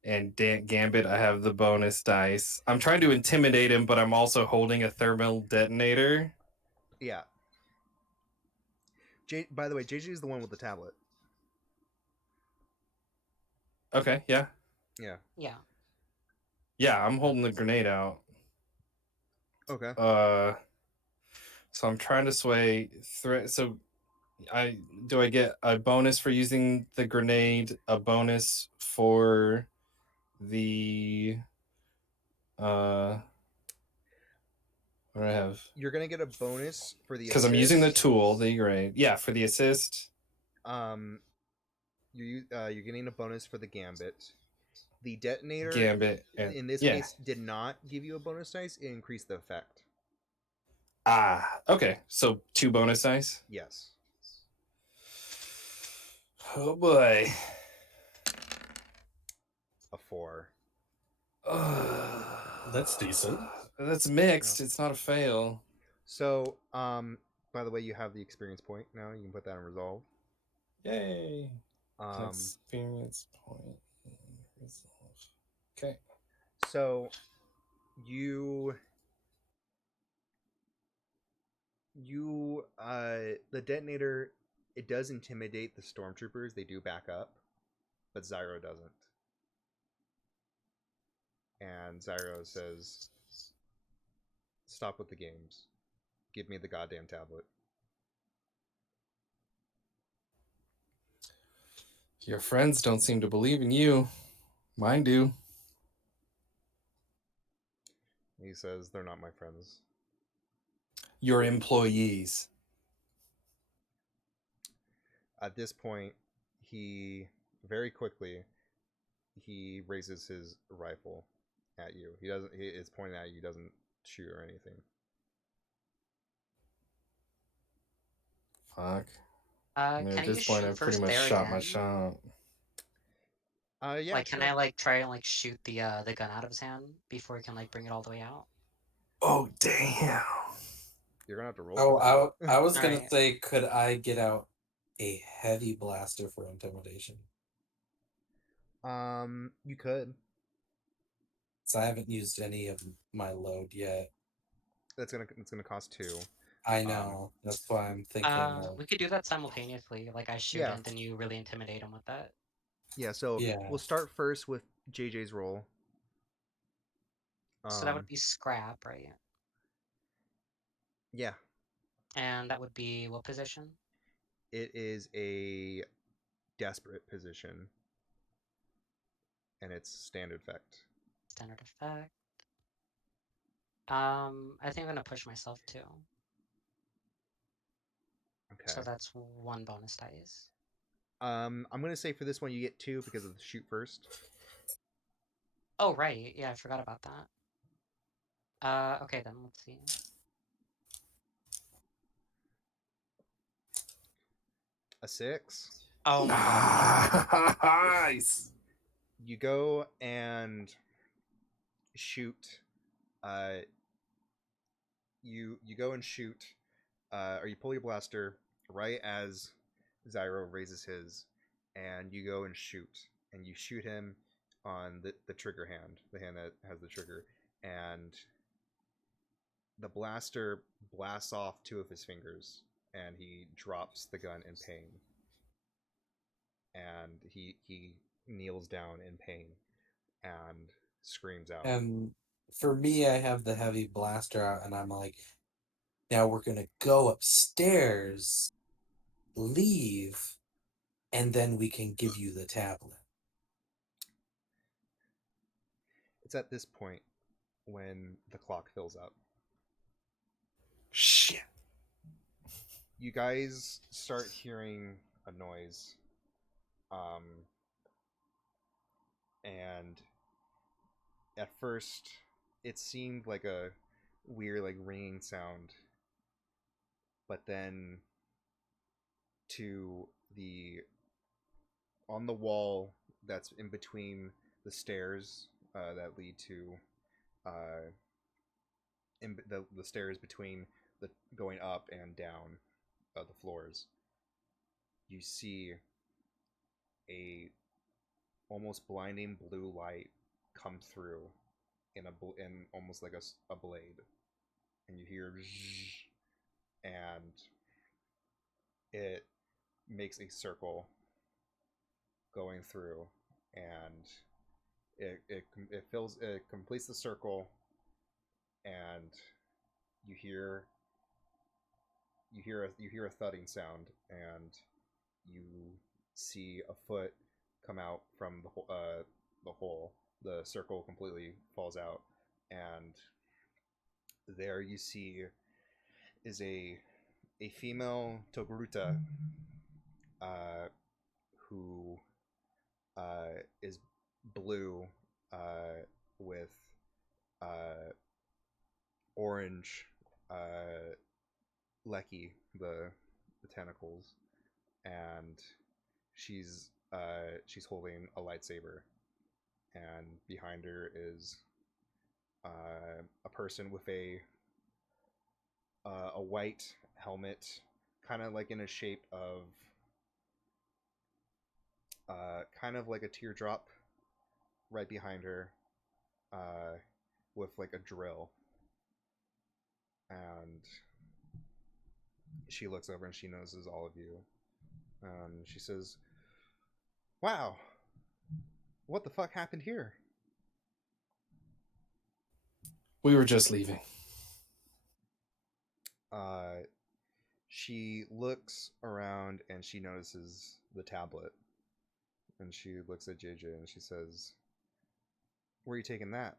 And Gambit, I have the bonus dice. I'm trying to intimidate him, but I'm also holding a thermal detonator. Yeah. By the way, JJ is the one with the tablet. Okay, yeah. Yeah. Yeah. Yeah, I'm holding the grenade out. Okay. So I'm trying to sway threat. So I get a bonus for using the grenade, a bonus for the what do I have? You're gonna get a bonus for the Because I'm using the assist. tool, the grenade. Yeah, for the assist. You're getting a bonus for the gambit. The detonator, Gambit and in this yeah. case, did not give you a bonus dice. It increased the effect. Okay. So 2 bonus dice. Yes. Oh boy. A 4. That's decent. That's mixed. It's not a fail. So, by the way, you have the experience point now. You can put that in resolve. Yay. Um, Experience point. Resolve. Okay. so you the detonator, it does intimidate the stormtroopers. They do back up, but Zyro doesn't. And Zyro says, "Stop with the games. Give me the goddamn tablet." Your friends don't seem to believe in you. Mine do. He says, "They're not my friends." Your employees. At this point, he very quickly he raises his rifle at you. He doesn't. He is pointing at you. He doesn't shoot or anything. Fuck. I mean, Can at I this just point, shoot I've pretty first much there shot my again? shot. Yeah. Like, can sure. I like try and like shoot the gun out of his hand before he can like bring it all the way out? Oh, damn. You're gonna have to roll Oh, for that. I was gonna Alright. say, could I get out a heavy blaster for intimidation? You could. So I haven't used any of my load yet. It's gonna cost 2. I know. That's why I'm thinking of We could do that simultaneously. Like, I shoot it Yeah. and then you really intimidate him with that. Yeah. So yeah. we'll start first with JJ's roll. So that would be scrap, right? Yeah. And that would be what position? It is a desperate position, and it's standard effect. Standard effect. I think I'm gonna push myself too. Okay. So that's 1 bonus dice. I'm gonna say for this one you get 2 because of the shoot first. Oh right, yeah, I forgot about that. Okay then, let's see. A 6. Oh my god. Nice. You go and shoot. Uh, you go and shoot. Or you pull your blaster right as Zyro raises his, and you go and shoot. And you shoot him on the trigger hand, the hand that has the trigger, and the blaster blasts off 2 of his fingers, and he drops the gun in pain. And he kneels down in pain and screams out. And for me, I have the heavy blaster out, and I'm like, now we're gonna go upstairs, leave, and then we can give you the tablet. It's at this point when the clock fills up. Shit. You guys start hearing a noise. And at first it seemed like a weird like ringing sound, but then to the on the wall that's in between the stairs that lead to in the stairs between the going up and down the floors, you see a almost blinding blue light come through in almost like a blade, and you hear zzzz, and it makes a circle going through, and it completes the circle, and you hear you hear a thudding sound, and you see a foot come out from the hole. The circle completely falls out, and there you see is a female Togruta, uh, who is blue, with uh, orange lecky, the tentacles, and she's holding a lightsaber, and behind her is a person with a white helmet, kind of like in a shape of kind of like a teardrop right behind her, uh, with like a drill, and she looks over and she notices all of you. She says, "Wow, what the fuck happened here?" We were just leaving. Uh, she looks around and she notices the tablet, and she looks at JJ and she says, "Where are you taking that?"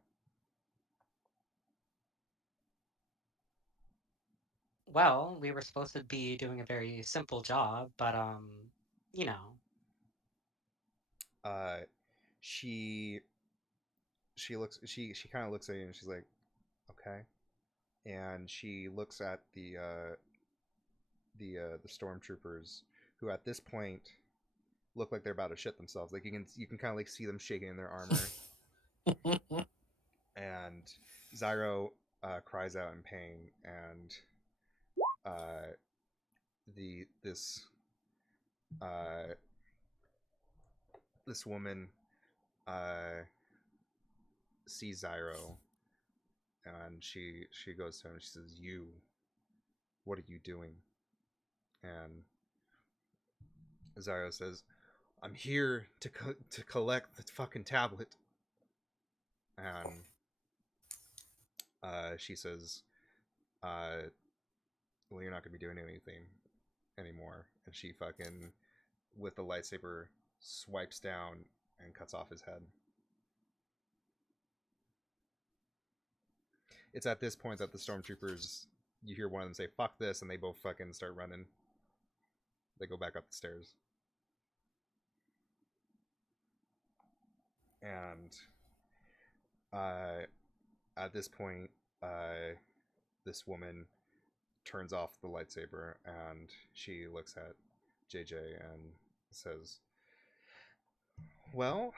Well, we were supposed to be doing a very simple job, but you know. Uh, she she kind of looks at you and she's like, "Okay," and she looks at the stormtroopers, who at this point look like they're about to shit themselves. Like you can kind of like see them shaking in their armor, and Zyro cries out in pain, and uh, the uh, this woman uh, sees Zyro, and she goes to him and she says, "You, what are you doing?" And Zyro says, "I'm here to collect the fucking tablet." And she says, "Well, you're not gonna be doing anything anymore." And she fucking, with the lightsaber, swipes down and cuts off his head. It's at this point that the stormtroopers, you hear one of them say, "Fuck this," and they both fucking start running. They go back up the stairs. And uh, at this point, this woman turns off the lightsaber and she looks at JJ and says, "Well,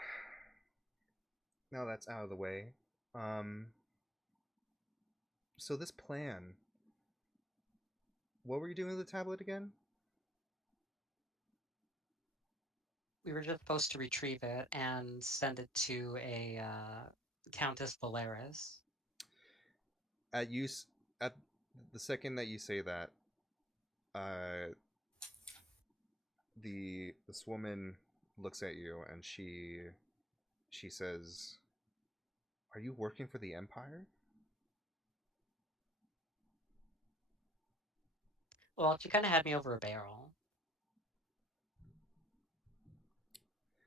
now that's out of the way. Um, so this plan, what were you doing with the tablet again?" We were just supposed to retrieve it and send it to a Countess Valeris. At use at the second that you say that, uh, this woman looks at you and she says, "Are you working for the Empire?" Well, she kind of had me over a barrel.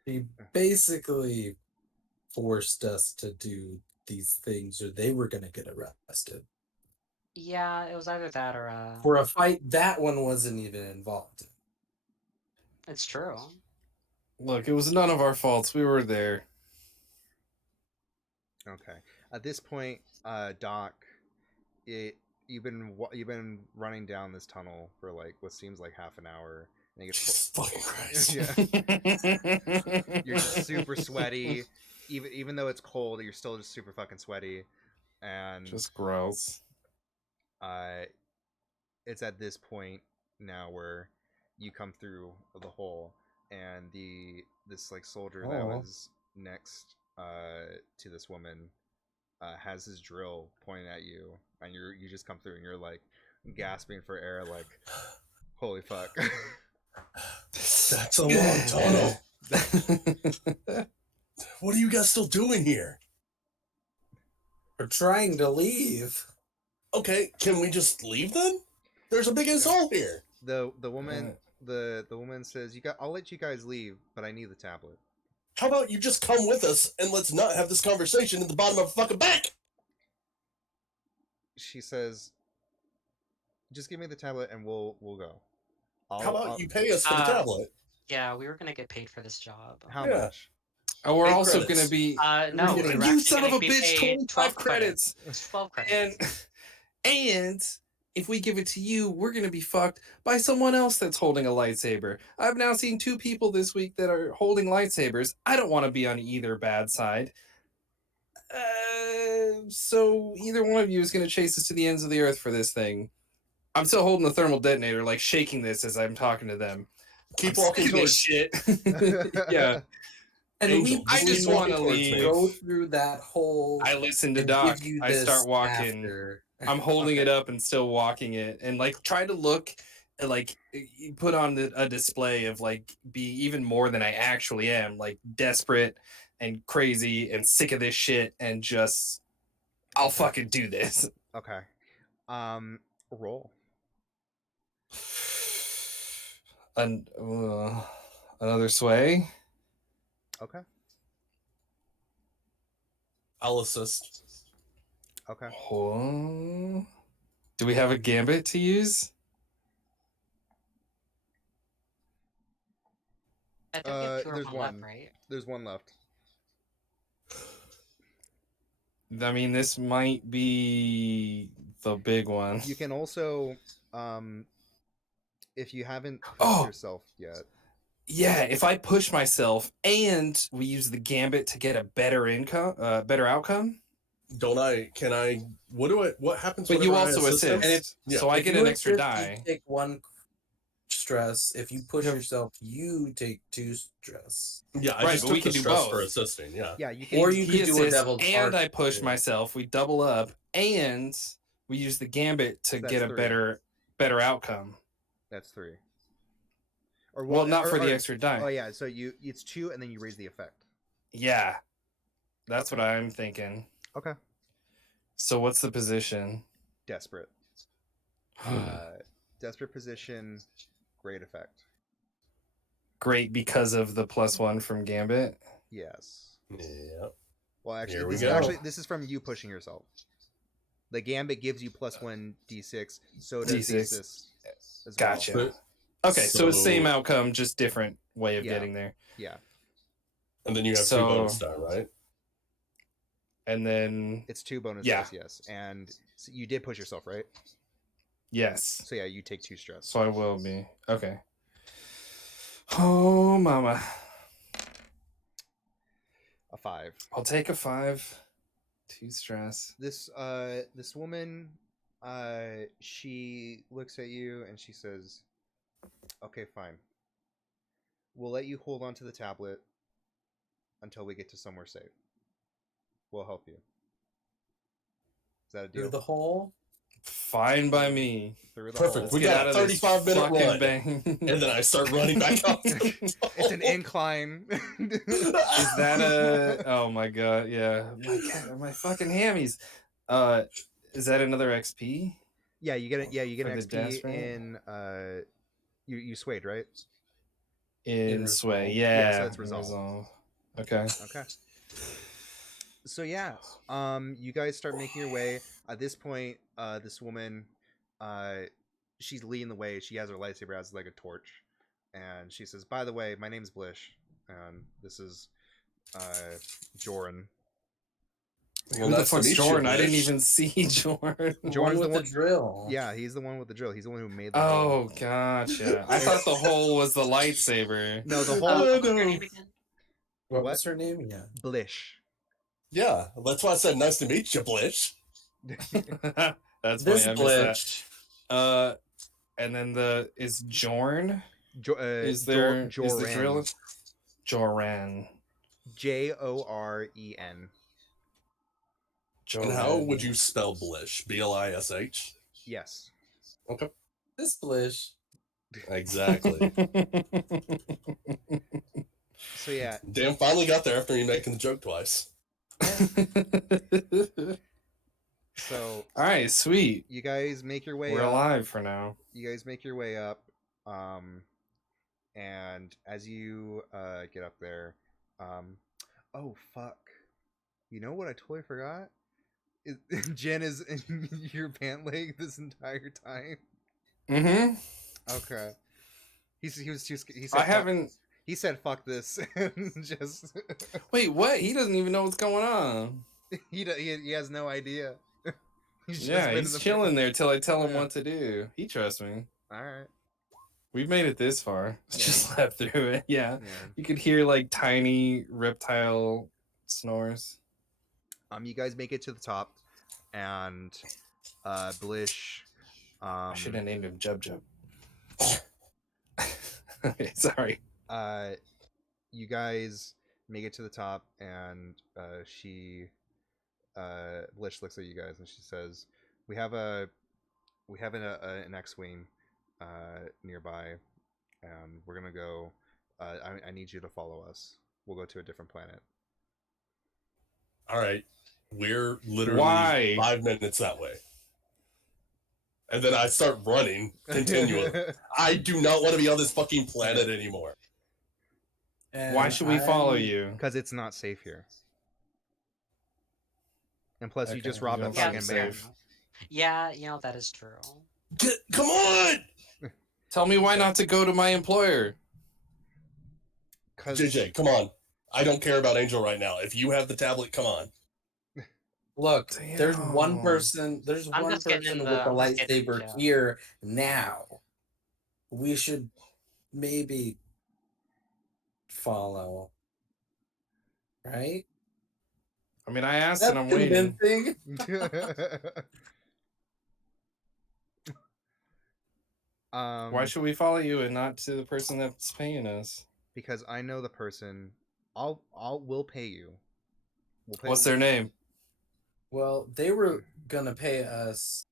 He basically forced us to do these things, or they were going to get arrested. Yeah, it was either that or For a fight that one wasn't even involved in. it's true. Look, it was none of our faults. We were there. Okay. At this point, Doc, you've been running down this tunnel for like what seems like half an hour. And it gets Jesus fucking Christ. Yeah. You're just super sweaty. Even though it's cold, you're still just super fucking sweaty. And Just gross. it's at this point now where you come through the hole, and this like soldier that was next to this woman has his drill pointing at you, and you just come through and you're like gasping for air, like, holy fuck. That's a long tunnel. What are you guys still doing here? We're trying to leave. Okay, can we just leave then? There's a big ass hole here. The woman the woman says, I'll let you guys leave, but I need the tablet. How about you just come with us and let's not have this conversation at the bottom of a fucking back? She says, just give me the tablet and we'll go. How about you pay us for the tablet? Yeah, we were gonna get paid for this job. How Yeah. much? Oh, we're 8 also credits. going to be. No, You we're You actually son of gonna a be bitch! paid 25 credits. 12 And credits. and if we give it to you, we're gonna be fucked by someone else that's holding a lightsaber. I've now seen 2 people this week that are holding lightsabers. I don't want to be on either bad side. So either one of you is gonna chase us to the ends of the earth for this thing. I'm still holding the thermal detonator, like shaking this as I'm talking to them. Keep I'm walking sick of this towards shit. Yeah. And Angel, we, I just we wanna can leave. go through that whole. I listen to and Doc. give you I start this walking. after. I'm holding it Okay. up and still walking it, and like try to look like you put on a display of like be even more than I actually am, like desperate and crazy and sick of this shit, and just I'll fucking do this. Okay. Roll. And another sway. Okay. I'll assist. Okay. Oh. Do we have a gambit to use? I think we have 2 or there's 1 left, one. right? There's one left. I mean, this might be the big one. You can also, if you haven't pushed Oh! yourself yet. Yeah, if I push myself and we use the gambit to get a better outcome. Don't I? Can I? What happens? But you whenever I also assist him? assist, Yeah. so I If get you an extra assist, die. You take 1 stress. If you push Yep. yourself, you take 2 stress. Yeah, I Right, just but took we the can do stress both. for assisting. Yeah. Yeah, you can. Or you He could do a assists, devil's and I heart push too. myself. We double up, and we use the gambit to That's get a 3. better outcome. That's 3. Or Well, not for the or- extra die. Oh yeah, so it's 2 and then you raise the effect. Yeah, that's what I'm thinking. Okay. So what's the position? Desperate. Desperate position. Great effect. Great because of the +1 from gambit. Yes. Yeah. Well, Here actually, we this go. this is from you pushing yourself. The gambit gives you +1 d6. So does the D6. assist as Gotcha. well. But- Okay, so it's same So- outcome, just different way of Yeah. getting there. Yeah. And then you have 2 So- bonus die, right? And then It's 2 bonus Yeah. dice, yes. And so you did push yourself, right? yes. So yeah, you take 2 stress. So I will be. Okay. Oh mama. A 5. I'll take a 5. 2 stress. This woman, she looks at you and she says, "Okay, fine. We'll let you hold on to the tablet until we get to somewhere safe. We'll help you. Is that a Through deal?" the hole. Fine by me. Through the Perfect. hole. Let's We get got out a of this 35-minute fucking run. bang. And then I start running back up. It's an incline. Is that a? Oh my god! Yeah, my fucking hammies. Is that another XP? Yeah, you get it. Yeah, you get For an the XP desperate? in you swayed, right? In sway, resolve. yeah. Yeah, so it's resolve. Okay. Okay. So yeah, you guys start making your way. At this point, this woman, she's leading the way. She has her lightsaber as like a torch, and she says, "By the way, my name's Blish, and this is Joran." Who the nice to fuck's meet you, Jordan? I didn't Blish. even see Jordan. The Jordan's one the with the one- drill. Yeah, he's the one with the drill. He's the one who made the. Oh, gotcha. I thought the hole was the lightsaber. No, the Oh, whole what's your name again? What What? was her name? Yeah. Blish. Yeah, that's why I said nice to meet you, Blish. That's This funny. I missed that. glitch. And then is Jorn? Is Joran. the drill? Joran. Joren. And how would you spell Blish? Blish? Yes. Okay. This blish. Exactly. So yeah, Dan finally got there after you making the joke twice. So All right, sweet. you guys make your way We're up. alive for now. You guys make your way up, and as you get up there, oh fuck, you know what I totally forgot? Jen is in your pant leg this entire time. Mm-hmm. Okay, he was too. He said I haven't. He said fuck this and just Wait, what? He doesn't even know what's going on. he has no idea. He's Yeah, been in he's the chilling there till I tell him Yeah. what to do. He trusts me. All right. We've made it this far. Yeah. Just slept through it. Yeah. Yeah. You could hear like tiny reptile snores. You guys make it to the top, and Blish. I should have named him Jub Jub. Okay, sorry. You guys make it to the top, and Blish looks at you guys and she says, "We have an X-wing nearby, and we're gonna go. I need you to follow us. We'll go to a different planet." All right. We're literally Why? 5 minutes that way. And then I start running continually. I do not want to be on this fucking planet anymore. Why should we follow you? Because it's not safe here. And plus, you Okay, just you robbed a don't fucking seem bank. safe. Yeah, that is true. Come on! Tell me why not to go to my employer. JJ, come on. I don't care about Angel right now. If you have the tablet, come on. Look, there's one Damn. person. There's I'm one just getting person in with a I'm just getting in lightsaber jail. here now. We should maybe follow, right? I mean, I asked That's and I'm waiting. convincing. Why should we follow you and not to the person that's paying us? Because I know the person. We'll pay you. What's their name? Well, they were gonna pay us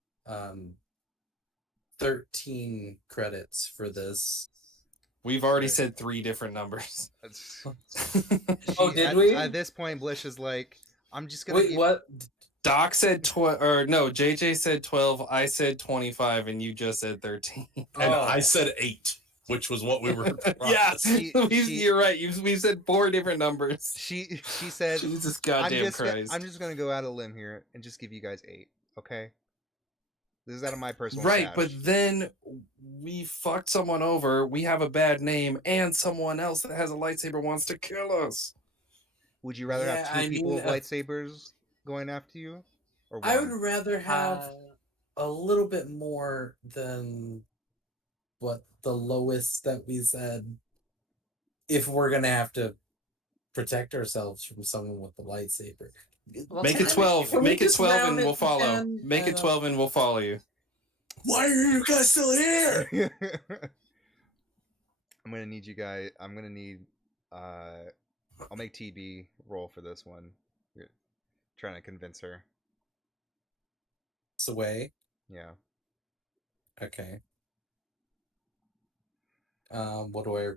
13 credits for this. We've already Okay. said 3 different numbers. Oh, did we? At this point, Blish is like, I'm just gonna. Wait, what? Doc said 12, or no, JJ said 12, I said 25, and you just said 13. And Oh. I said 8, which was what we were. Yeah, She- you're right. We've said 4 different numbers. She said, Jesus goddamn Christ. I'm just gonna go out a limb here and just give you guys 8. Okay. This is out of my personal Right, stash. but then we fucked someone over, we have a bad name, and someone else that has a lightsaber wants to kill us. Would you rather have Yeah, 2 I people mean, with lightsabers going after you, or one? I would rather have Uh, a little bit more than what the lowest that we said. If we're gonna have to protect ourselves from someone with the lightsaber, well, Make it can 12. Can we Make it just 12 and round it we'll to follow. 10? Make it 12 and we'll follow you. Why are you guys still here? I'm gonna need. I'll make TB roll for this one. You're trying to convince her. Sway. Yeah. Okay. What do I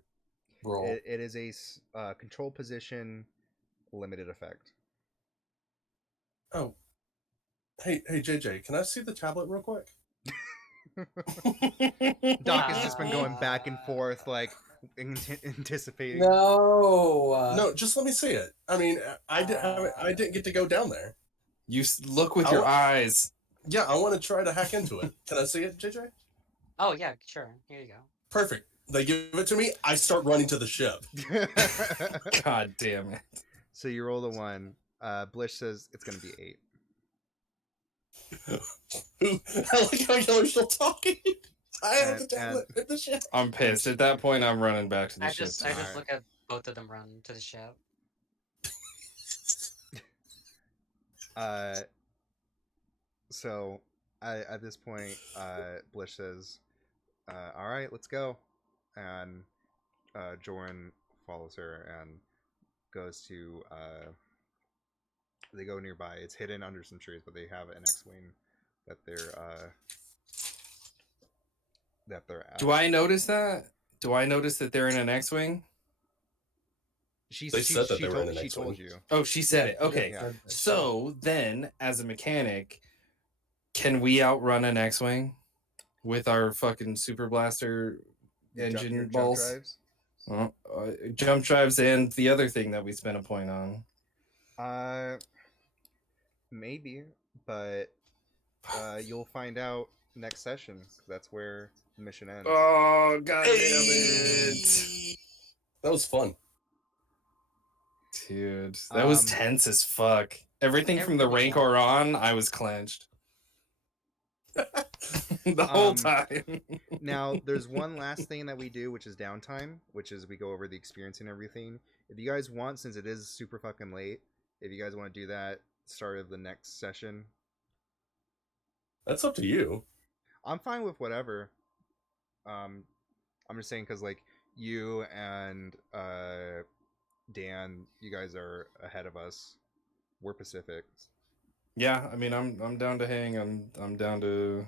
roll? It is a control position, limited effect. Oh. Hey, JJ, can I see the tablet real quick? Doc has just been going back and forth, like anticipating. No. No, just let me see it. I mean, I didn't get to go down there. You look with your eyes. Yeah, I want to try to hack into it. Can I see it, JJ? Oh yeah, sure. Here you go. Perfect. They give it to me. I start running to the ship. God damn it. So you roll the 1. Blish says it's gonna be 8. I like how y'all are still talking. I have the And- tablet at the ship. I'm pissed. At that point, I'm running back to the I ship. just Alright. look at both of them run to the ship. So at this point, Blish says, "All right, let's go," and Joran follows her and goes to. They go nearby. It's hidden under some trees, but they have an X-wing that they're at. Do I notice that? Do I notice that they're in an X-Wing? She said that they were in an she X-wing. told you. Oh, she said it. Okay. Yeah. So then, as a mechanic, Can we outrun an X-wing with our fucking super blaster Your engine jump balls? drives. Jump drives and the other thing that we spent a point on. Maybe, but you'll find out next session. 'Cause that's where the mission ends. Oh, god damn it. That was fun. Dude, that was tense as fuck. Everything from the really Rancor on, I was clenched. The whole time. Now, there's one last thing that we do, which is downtime, which is we go over the experience and everything. If you guys want, since it is super fucking late, if you guys want to do that, start of the next session. That's up to you. I'm fine with whatever. I'm just saying because like you and Dan, you guys are ahead of us. We're Pacific. Yeah, I mean, I'm down to hang. I'm down to.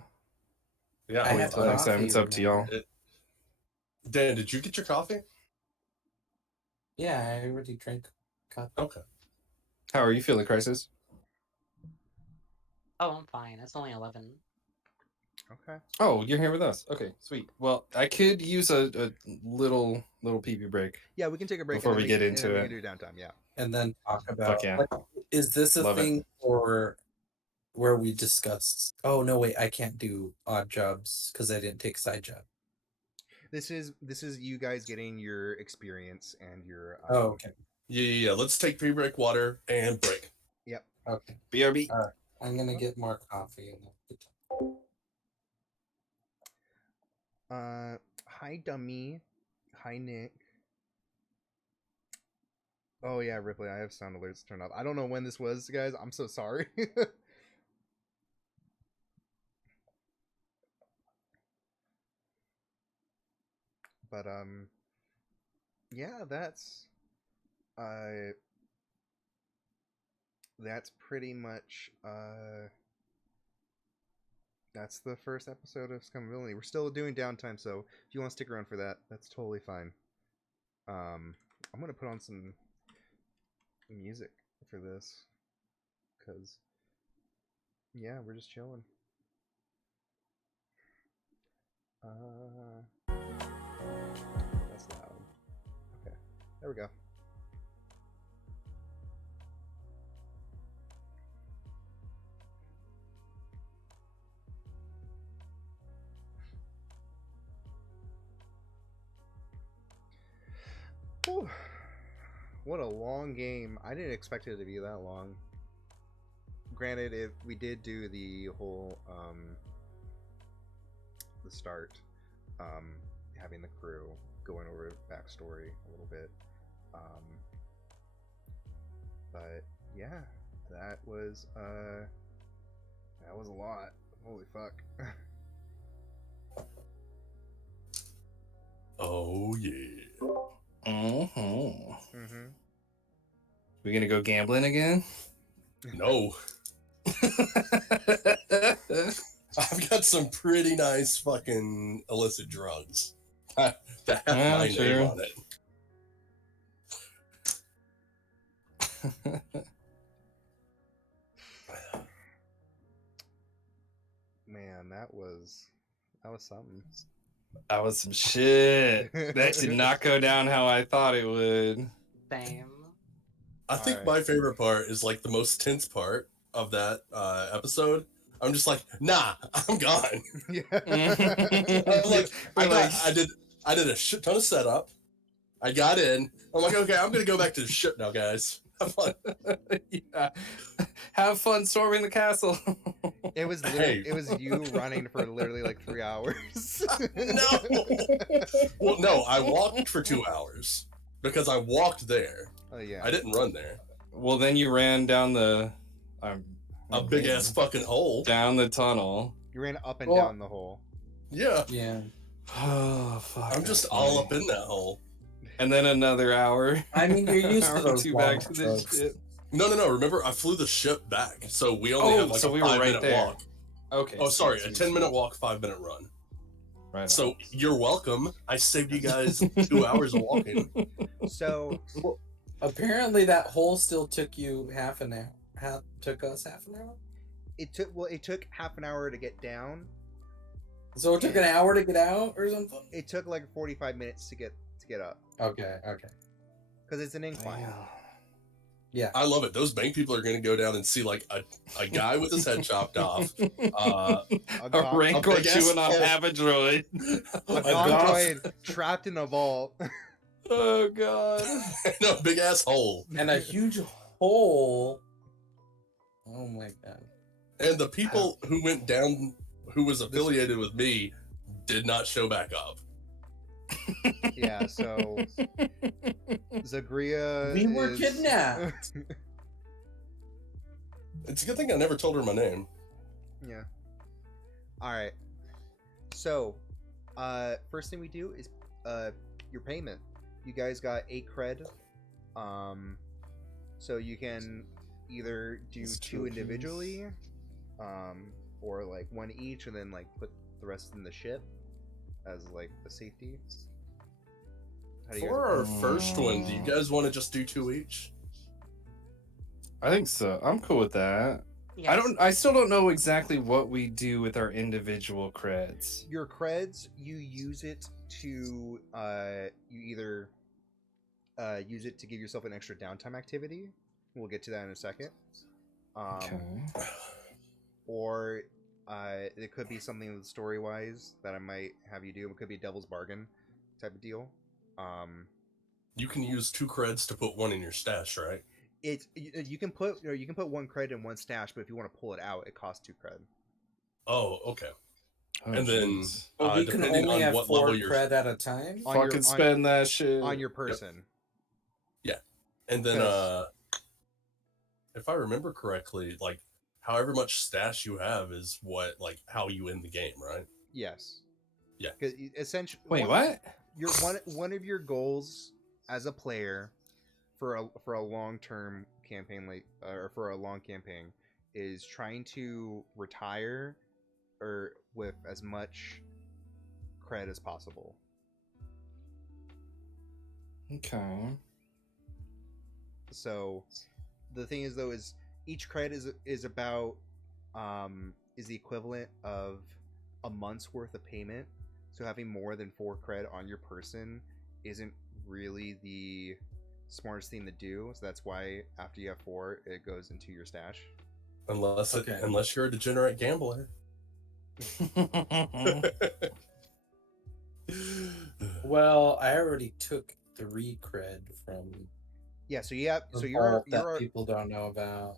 Yeah, I wait have till next time. coffee, It's up to y'all. remember. Dan, did you get your coffee? Yeah, I already drank coffee. Okay. How are you feeling, Crisis? Oh, I'm fine. It's only 11. Okay. Oh, you're here with us. Okay, sweet. Well, I could use a little pee break. Yeah, we can take a break Before and then we get and into then we it. can do downtime. Yeah. And then talk about, yeah. like, is this a Love it. thing for where we discussed, oh no wait, I can't do odd jobs because I didn't take side job. This is you guys getting your experience and your. Oh, okay. Yeah. Let's take pre-break, water, and break. Yep. Okay. BRB. All right. I'm gonna get more coffee. Hi, Dummy. Hi, Nick. Oh yeah, Ripley. I have sound alerts turned off. I don't know when this was, guys. I'm so sorry. But yeah, that's pretty much that's the first episode of Scum Villainy. We're still doing downtime, so if you want to stick around for that, that's totally fine. I'm gonna put on some music for this because yeah, we're just chilling. That's loud. Okay, there we go. Whew. What a long game. I didn't expect it to be that long. Granted, if we did do the whole the start, having the crew going over backstory a little bit, but yeah, that was a lot. Holy fuck. Oh yeah. Mm-hmm. We gonna go gambling again? No. I've got some pretty nice fucking illicit drugs that have my name on it. Man, that was something. That was some shit. That did not go down how I thought it would. Same. I think my favorite part is like the most tense part of that episode. I'm just like, nah, I'm gone. Yeah. I did a shit ton of setup. I got in. I'm like, okay, I'm gonna go back to the ship now, guys. Have fun. Yeah. Have fun storming the castle. It was it was you running for literally like 3 hours. No. Well, no, I walked for 2 hours because I walked there. Oh yeah. I didn't run there. Well, then you ran down the A big ass fucking hole. down the tunnel. You ran up and down the hole. Yeah. Yeah. Oh fuck! I'm just all up in that hole. And then another hour. I mean, you're used to Hour those two long back to the trips. ship. No. Remember, I flew the ship back, so we only have like so a we were right 5-minute there. walk. Okay. Oh, sorry, sweet, a sweet, 10-minute walk, 5-minute run. Right. So you're welcome. I saved you guys 2 hours of walking. So Apparently, that hole still took you half an hour. Took us half an hour. it took half an hour to get down. So it took an hour to get out or something? It took like 45 minutes to get up Okay. because it's an incline. Damn. Yeah. I love it. Those bank people are going to go down and see like a guy with his head chopped off, a gon- Rancor a big ass chewing off hole. half a droid. A goth. droid trapped in a vault. Oh god. no, big ass hole. And a huge hole. Oh my god. And the people who went down, who was affiliated with me, did not show back up. Yeah, so Zagria. We were is- kidnapped. It's a good thing I never told her my name. Yeah. All right. So, first thing we do is your payment. You guys got 8 cred. So you can either do It's 2 tokens. individually, or like 1 each, and then like put the rest in the ship as like a safety. How do you For guys- our first one, do you guys want to just do 2 each? I think so. I'm cool with that. Yes. I still don't know exactly what we do with our individual creds. Your creds, you use it to you either use it to give yourself an extra downtime activity. We'll get to that in a second. Okay. Or it could be something story wise that I might have you do. It could be a devil's bargain type of deal. You can use 2 creds to put 1 in your stash, right? You can put 1 cred in 1 stash, but if you want to pull it out, it costs 2 cred. Oh, okay. Oh, And then, jeez. Well, we can depending only on have what 4 level you're, cred at a time. On Fucking your- spend that shit. On your person. and then, Yes. if I remember correctly, like however much stash you have is what, like how you win the game, right? Yes. Yeah. Because essentially, Wait, what? Your one of your goals as a player for a long term campaign, like or for a long campaign, is trying to retire or with as much cred as possible. Okay. So the thing is though is each cred is about is the equivalent of a month's worth of payment. So having more than 4 cred on your person isn't really the smartest thing to do. So that's why after you have 4, it goes into your stash. Unless Okay. unless you're a degenerate gambler. Well, I already took 3 cred from Yeah. So you have. the So you're vault that you're. people don't know about.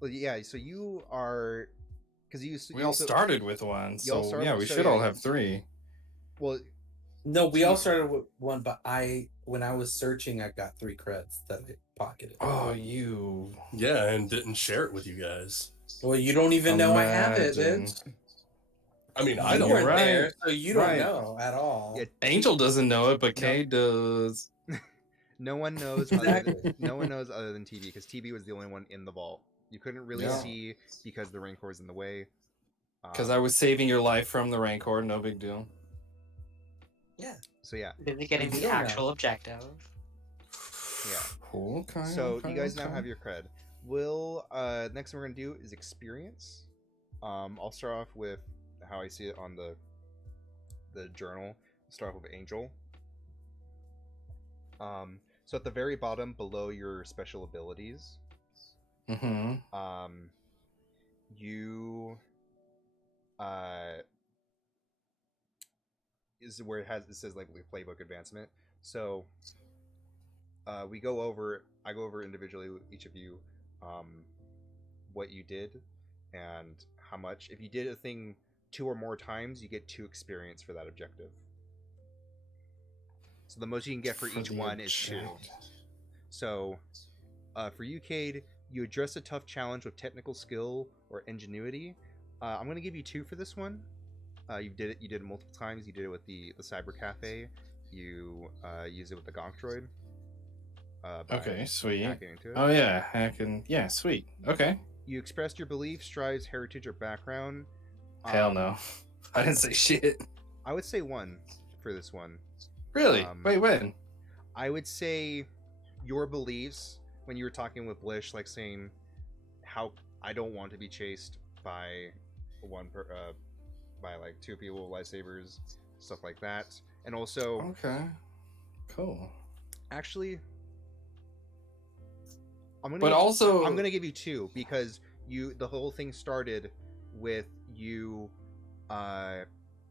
Well, yeah. So you are. Because We all started with 1, You so all started yeah, with- we so should yeah, all you- have 3. Well, No, we So all you- started with 1, but when I was searching, I got 3 creds that I pocketed. Oh, you. Yeah, and didn't share it with you guys. Well, you don't even know I have it, Imagine. bitch. I mean, I You don't. weren't right. there, so you don't Right. know at all. Yeah. Angel doesn't know it, but No. Kay does. no one knows. Exactly. No one knows other than TB because TB was the only one in the vault. You couldn't really Yeah. see because the Rancor is in the way. Because I was saving your life from the Rancor, no big deal. Yeah. So yeah. Busy getting You the don't know. actual objective. Yeah. Okay. So okay, you guys now okay. have your cred. Next thing we're gonna do is experience. I'll start off with how I see it on the journal. Start off with Angel. So at the very bottom below your special abilities, Mhm. you is where it says like playbook advancement. So I go over individually with each of you what you did and how much. If you did a thing 2 or more times, you get 2 experience for that objective. So the most you can get for each the one is 2. objective. So for you, Cade, you address a tough challenge with technical skill or ingenuity. I'm going to give you 2 for this one. You did it multiple times. You did it with the cyber cafe. You use it with the gonk droid. By Okay, sweet. hacking into it. Oh yeah, hacking. Yeah, sweet. Okay. You expressed your beliefs, strives, heritage, or background. Hell no. I didn't say shit. I would say 1 for this one. Really? Wait, when? I would say your beliefs when you were talking with Blish, like saying how I don't want to be chased by by like two people with lightsabers, stuff like that. And also, Okay. Cool. actually, But also, I'm gonna give you two because the whole thing started with you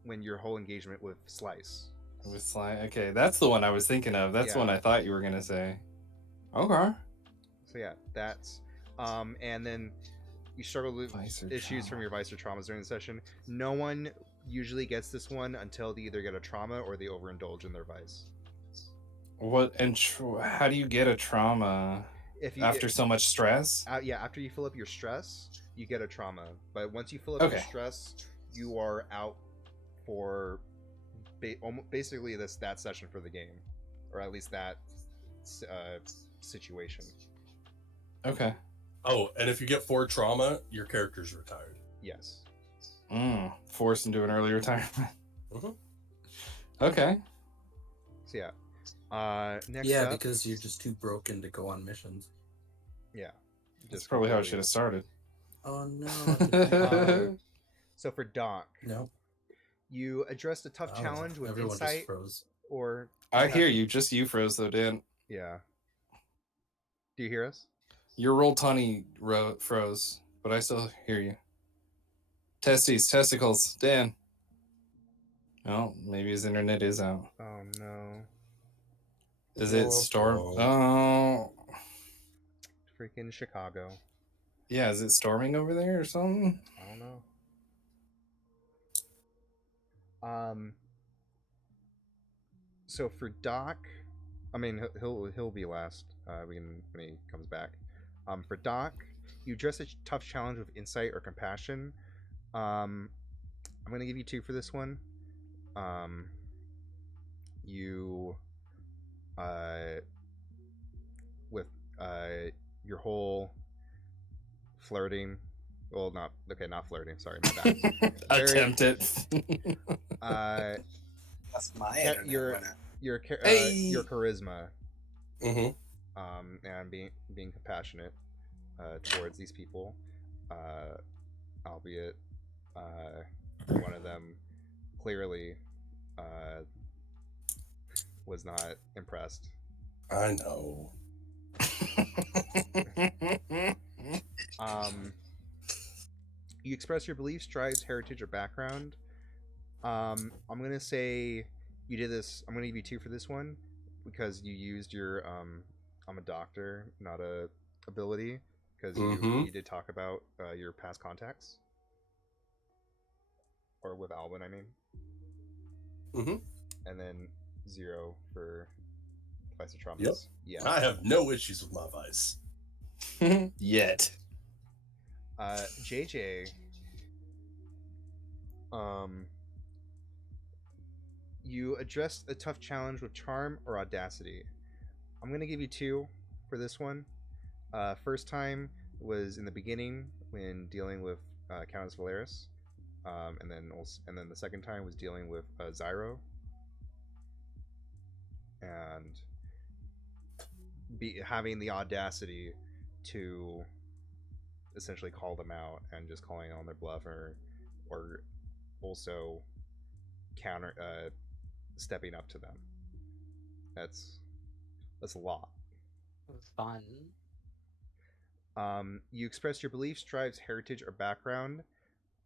when your whole engagement with Slice. with Sly. Okay, that's the one I was thinking of. That's the one I thought you were gonna say. Okay. So yeah, that's and then you struggle with Visor issues trauma. from your visor traumas during the session. No one usually gets this one until they either get a trauma or they overindulge in their vice. What and how do you get a trauma If you after so much stress? yeah, after you fill up your stress, you get a trauma. But once you fill up your stress, you are out for basically that session for the game, or at least that situation. Okay. Oh, and if you get 4 trauma, your character's retired. Yes. Forced into an early retirement. Mm-hmm. Okay. So yeah. Next yeah, up, because you're just too broken to go on missions. Yeah. That's probably how it should have started. Oh no. So for Doc, no. You addressed a tough challenge with everyone insight, just froze. or I hear you. Just you froze though, Dan. Yeah. Do you hear us? Your roll tawny froze, but I still hear you. Testicles, Dan. Oh, maybe his internet is out. Oh no. Is it storm? Oh. Freaking Chicago. Yeah, is it storming over there or something? I don't know. So for Doc, I mean he'll be last. When he comes back. For Doc, you address a tough challenge with insight or compassion. I'm gonna give you 2 for this one. You with your whole flirting. Well, not flirting. Sorry, my bad. Attempt it. That's my your charisma. Mm-hmm. And being compassionate towards these people, albeit one of them clearly was not impressed. I know. You express your beliefs, drives, heritage, or background. I'm gonna say you did this. I'm gonna give you 2 for this one because you used your I'm a doctor, not a ability, because you did talk about your past contacts, or with Alvin, I mean. And then 0 for vice traumas. Yep. Yeah. I have no issues with my vice. Yet. JJ. You addressed a tough challenge with charm or audacity. I'm gonna give you 2 for this one. First time was in the beginning when dealing with Countess Valeris, and then the second time was dealing with Zyro, and having the audacity to essentially call them out and just calling on their bluff, or also counter stepping up to them. That's a lot. It was fun. You express your beliefs, drives, heritage, or background.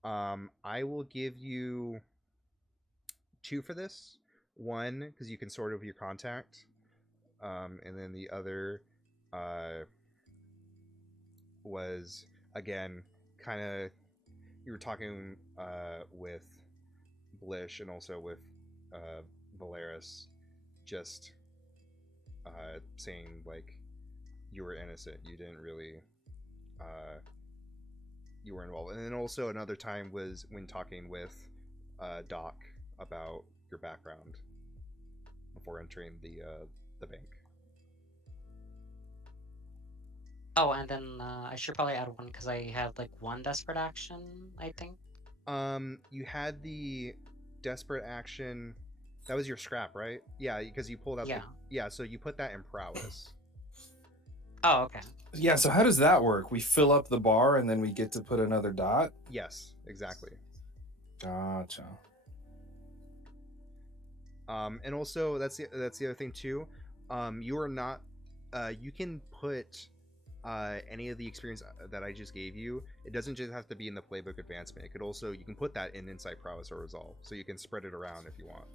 I will give you 2 for this. 1 because you can sort of your contact, and then the other was again kind of you were talking with Blish and also with Valeris, just saying like you were innocent, you didn't really you were involved. And then also another time was when talking with Doc about your background before entering the bank. Oh, and then I should probably add 1 because I had like 1 desperate action, I think. You had the desperate action. That was your scrap, right? Yeah, because you pulled out. Yeah. So you put that in prowess. Oh, okay. Yeah, so how does that work? We fill up the bar and then we get to put another dot? Yes, exactly. Gotcha. And also that's the other thing too. You are not. You can put any of the experience that I just gave you. It doesn't just have to be in the playbook advancement. It could also, you can put that in insight, prowess, or resolve, so you can spread it around if you want.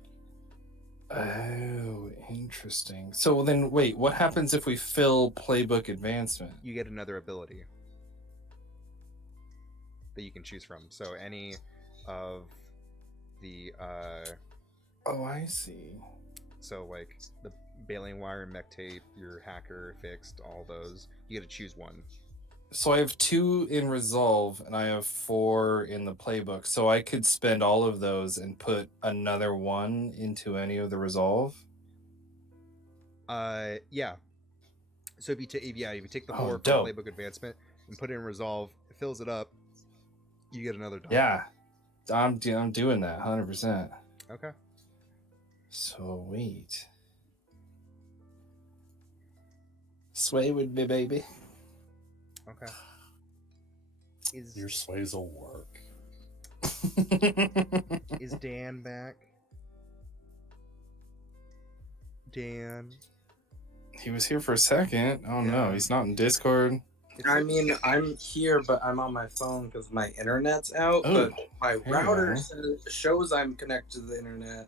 Oh, interesting. So then, wait, what happens if we fill playbook advancement? You get another ability that you can choose from. So any of the Oh, I see. so like the baling wire, mech tape, your hacker fixed, all those. You get to choose one. So I have 2 in resolve and I have 4 in the playbook. So I could spend all of those and put another 1 into any of the resolve. Yeah. So if you take if you take the 4 from dope. playbook advancement and put it in resolve, it fills it up. You get another dot. Yeah, I'm doing that 100%. Okay. Sweet. Sway with me, baby. Okay. Is Your sways will work. is Dan back? Dan. He was here for a second. Oh no, Yeah. he's not in Discord. I mean, I'm here, but I'm on my phone because my internet's out. Oh, but my you router are. shows I'm connected to the internet,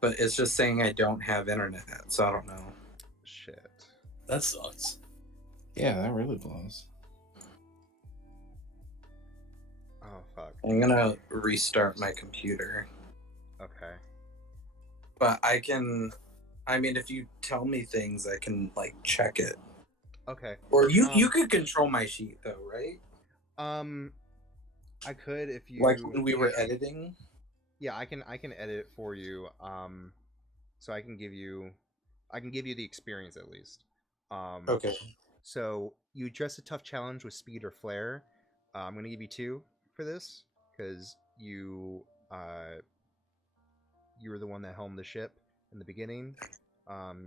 but it's just saying I don't have internet, so I don't know. Shit. That sucks. Yeah, that really blows. Oh fuck. I'm gonna restart my computer, Okay. but I can. I mean, if you tell me things, I can like check it. Okay. Or you could control my sheet though, right? I could if you Like when we were editing. Yeah, I can edit it for you. So I can give you the experience at least. Okay. So you address a tough challenge with speed or flair. I'm gonna give you 2 for this because you were the one that helmed the ship in the beginning.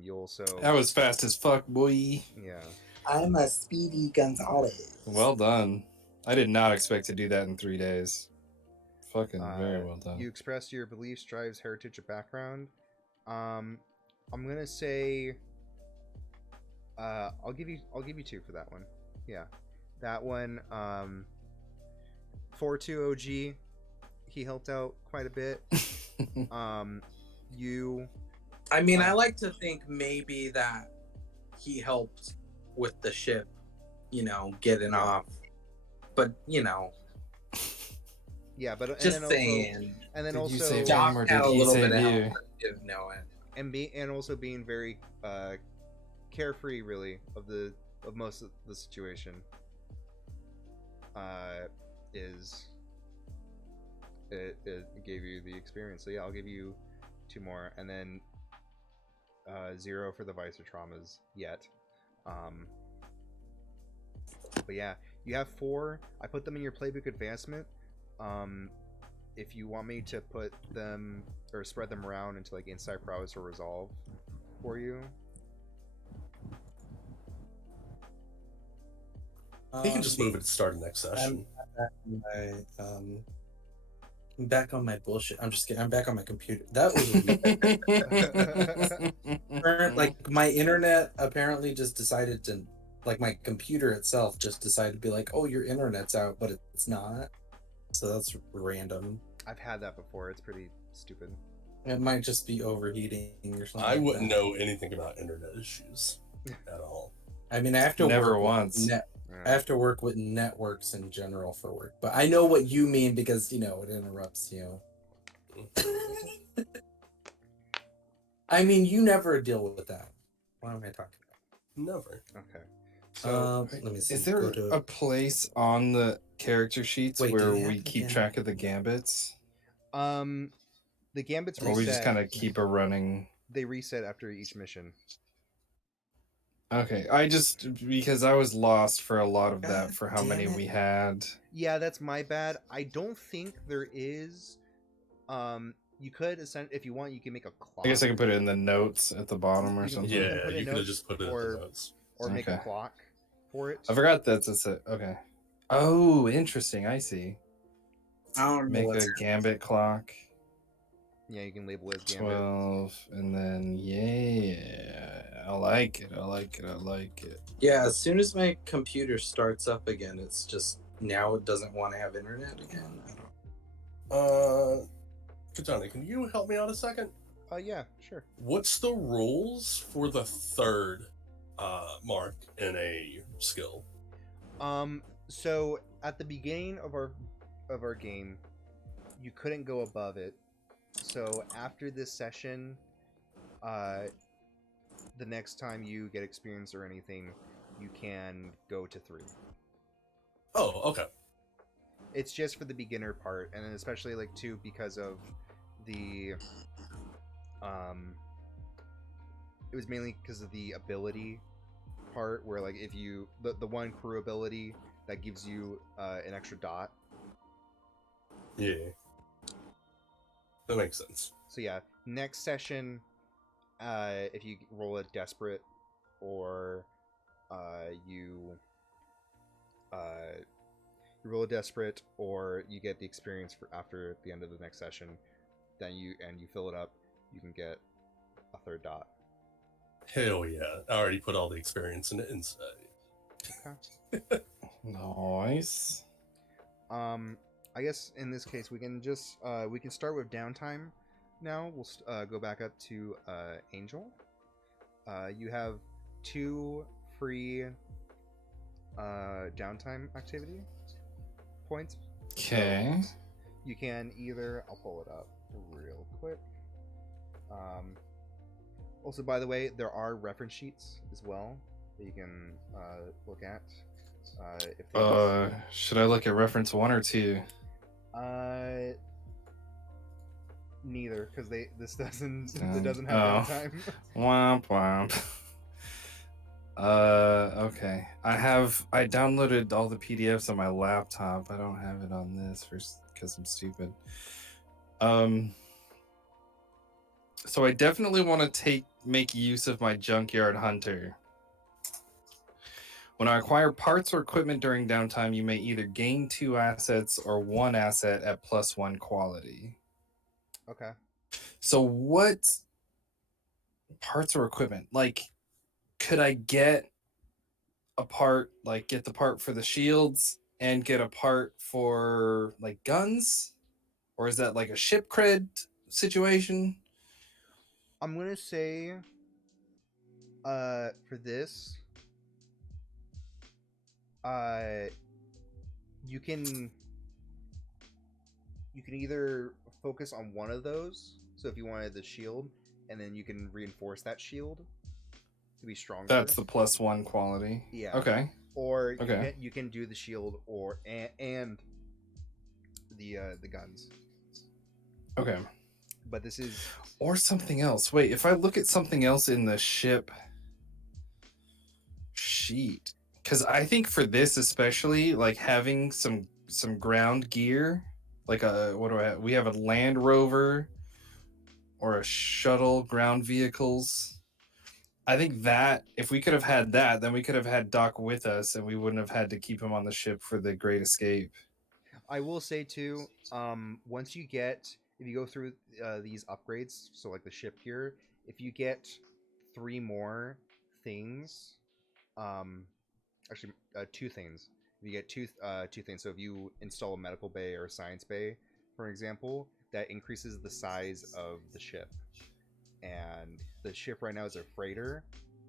You also That was fast as fuck, boy. yeah. I'm a Speedy Gonzalez. Well done. I did not expect to do that in 3 days. Fucking very well done. You expressed your beliefs, drives, heritage, or background. I'm gonna say I'll give you 2 for that one. Yeah. That one 4-2 OG, he helped out quite a bit. You I mean, I like to think maybe that he helped with the ship, getting off. But yeah, but and just then saying. and then Did also you save Doc him or had did a he little save bit of you? help, but didn't know it. and also being very carefree really of most of the situation is it gave you the experience. So yeah, I'll give you 2 more, and then 0 for the vice or traumas yet. But yeah, you have 4. I put them in your playbook advancement. If you want me to put them or spread them around into like insight, prowess, or resolve for you. You can just move it to start the next session. I'm back on my bullshit. I'm just kidding. I'm back on my computer. That was like my internet apparently just decided to, like my computer itself just decided to be like, oh, your internet's out, but it's not. So that's random. I've had that before. It's pretty stupid. It might just be overheating or something. I wouldn't know anything about internet issues at all. I mean, I have to Never work once. I have to work with networks in general for work, but I know what you mean because it interrupts you. I mean, you never deal with that. What am I talking Never. Okay. about? So Let me see. Is there a place on the character sheets Wait, do where they have we the keep gambit? track of the gambits? the gambits Or we just reset. kind of keep a running? They reset after each mission. Okay, because I was lost for a lot of that God for how many damn it. we had. Yeah, that's my bad. I don't think there is. You could if you want, you can make a clock. I guess I can put it in the notes at the bottom or You can- something. you Yeah, can put you in could have notes just put it in or- the notes. or make a Okay. clock for it. I forgot that's a okay. Oh, interesting. I see. I don't know Make what's a gambit clock. Yeah, you can label it as gambit. 12, and then yeah, I like it. I like it. I like it. Yeah, as soon as my computer starts up again, it's just now it doesn't want to have internet again. I don't. Katana, can you help me out a second? Yeah, sure. What's the rules for the third mark in a skill? So at the beginning of our game, you couldn't go above it. So after this session, the next time you get experience or anything, you can go to 3. Oh, okay. It's just for the beginner part, and then especially like 2 because of the it was mainly because of the ability part where like if you the one crew ability that gives you an extra dot. Yeah. That makes sense. So yeah, next session, if you roll a desperate or you roll a desperate or you get the experience for after the end of the next session, then you fill it up, you can get a 3rd dot. Hell yeah. I already put all the experience into insight. Okay. Nice. I guess in this case we can just we can start with downtime. Now we'll go back up to Angel. You have 2 free downtime activity points. Okay. So you can either, I'll pull it up real quick. Also, by the way, there are reference sheets as well that you can look at. If things... Should I look at reference 1 or 2? Neither, because this doesn't it doesn't have downtime. Womp womp. Okay. I downloaded all the PDFs on my laptop. I don't have it on this because I'm stupid. So I definitely want to make use of my Junkyard Hunter. When I acquire parts or equipment during downtime, you may either gain 2 assets or 1 asset at +1 quality. Okay. So what parts or equipment? Like, could I get a part, like get the part for the shields and get a part for like guns? Or is that like a ship cred situation? I'm gonna say for this you can either focus on one of those. So if you wanted the shield, and then you can reinforce that shield to be stronger. That's the +1 quality. Yeah. Okay. Or Okay. you can do the shield or and the guns. Okay. But this is Or something else. Wait, if I look at something else in the ship sheet, because I think for this especially, like having some ground gear, like what do I have? We have a Land Rover or a shuttle ground vehicles. I think that if we could have had that, then we could have had Doc with us, and we wouldn't have had to keep him on the ship for the Great Escape. I will say too, once you get, if you go through these upgrades, so like the ship gear, if you get 3 more things, actually 2 things. If you get 2 things, so if you install a medical bay or a science bay, for example, that increases the size of the ship. And the ship right now is a freighter,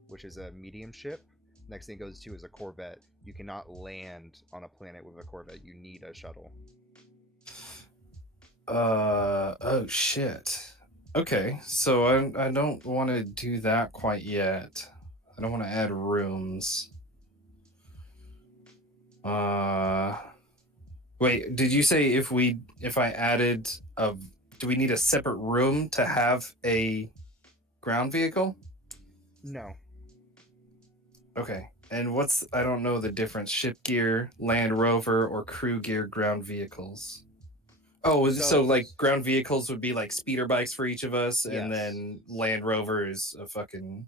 which is a medium ship. Next thing it goes to is a corvette. You cannot land on a planet with a corvette. You need a shuttle. Oh shit. Okay, so I don't want to do that quite yet. I don't want to add rooms. Wait, did you say if I added do we need a separate room to have a ground vehicle? No. Okay. And I don't know the difference, ship gear, Land Rover, or crew gear ground vehicles. Oh, so like ground vehicles would be like speeder bikes for each of us, and Yes. then Land Rover is a fucking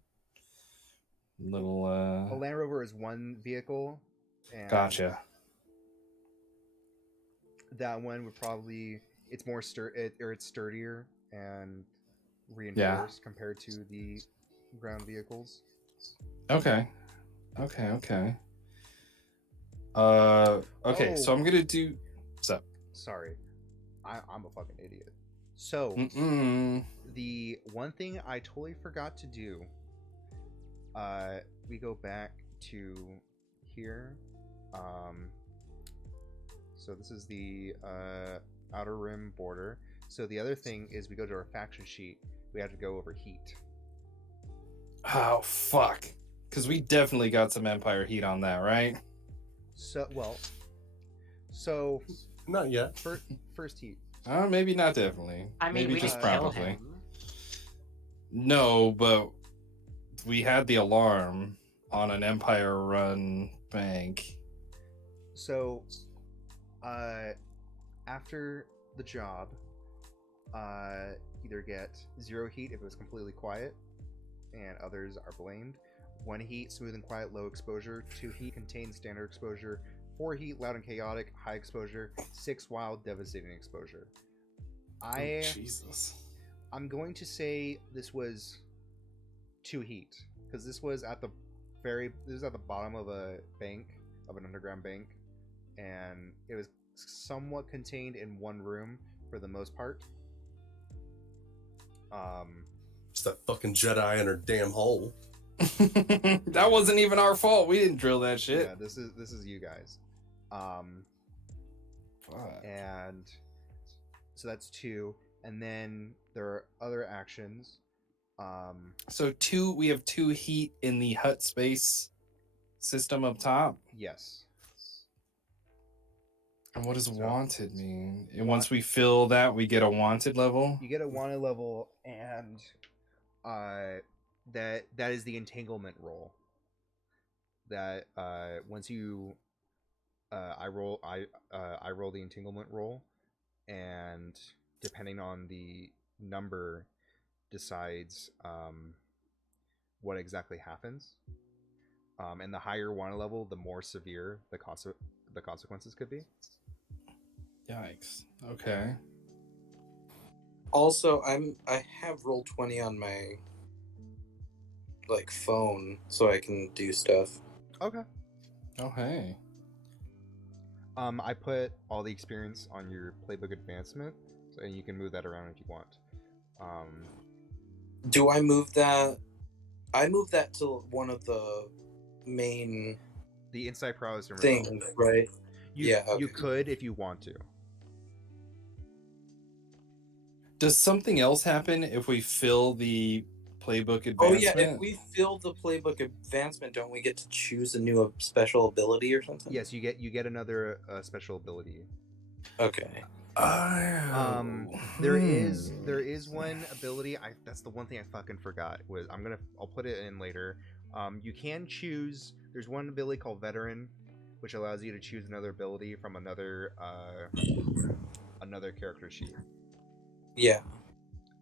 little. A Land Rover is one vehicle, and Gotcha. that one would probably it's more it's sturdier and Yeah. reinforced compared to the ground vehicles. Okay. Okay. Okay. So Oh, I'm gonna do. So. sorry, I'm a fucking idiot. So Mm-mm. the one thing I totally forgot to do, we go back to here. So this is the outer rim border. So the other thing is we go to our faction sheet. We have to go over heat. Oh fuck. Because we definitely got some Empire heat on that, right? So Not yet. first heat. Maybe not definitely. I mean, Maybe we just didn't kill probably. him. No, but we had the alarm on an Empire run bank. So after the job, either get 0 heat if it was completely quiet, and others are blamed. 1 heat, smooth and quiet, low exposure. 2 heat, contained, standard exposure. 4 heat, loud and chaotic, high exposure. 6 wild, devastating exposure. Jesus. I'm going to say this was 2 heat because this was at the bottom of a bank, of an underground bank, and it was somewhat contained in one room for the most part. It's that fucking Jedi in her damn hole. That wasn't even our fault. We didn't drill that shit. Yeah, this is you guys. Fuck. And so that's 2, and then there are other actions. So we have 2 heat in the hut space system up top. Yes. And what does So- wanted mean? And once we fill that, we get a wanted level. You get a wanted level, and that is the entanglement roll. That once you I roll the entanglement roll, and depending on the number decides what exactly happens. And the higher wanted level, the more severe the consequences could be. Yikes. Okay. Also, I have Roll20 on my phone, so I can do stuff. Okay. Oh, hey. I put all the experience on your playbook advancement, and you can move that around if you want. Do I move that? I move that to one of the main The insight prowess and things, resolve. right? You Okay. could if you want to. Does something else happen if we fill the playbook advancement? Oh yeah, if we fill the playbook advancement, don't we get to choose a new special ability or something? Yes, you get another special ability. Okay. There is one ability. That's the one thing I fucking forgot. I'll put it in later. You can choose. There's one ability called Veteran, which allows you to choose another ability from another character sheet. Yeah.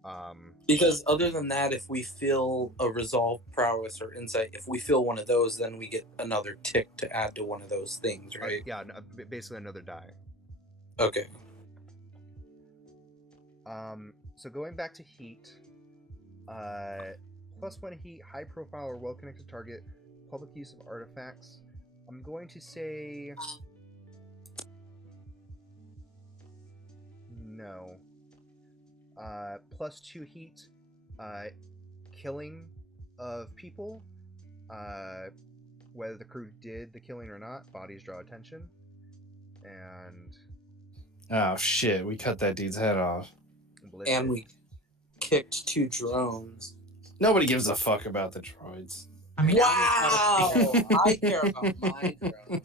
Um, Because other than that, if we fill a resolve, prowess, or insight, if we fill one of those, then we get another tick to add to one of those things, right? yeah, basically another die. Okay. So going back to heat, +1 heat, high profile or well connected target, public use of artifacts. I'm going to say no. +2 heat, killing of people, whether the crew did the killing or not, bodies draw attention, and Oh shit, we cut that dude's head off. And we kicked 2 drones. Nobody gives a fuck about the droids. I mean, Wow! I care about my drone.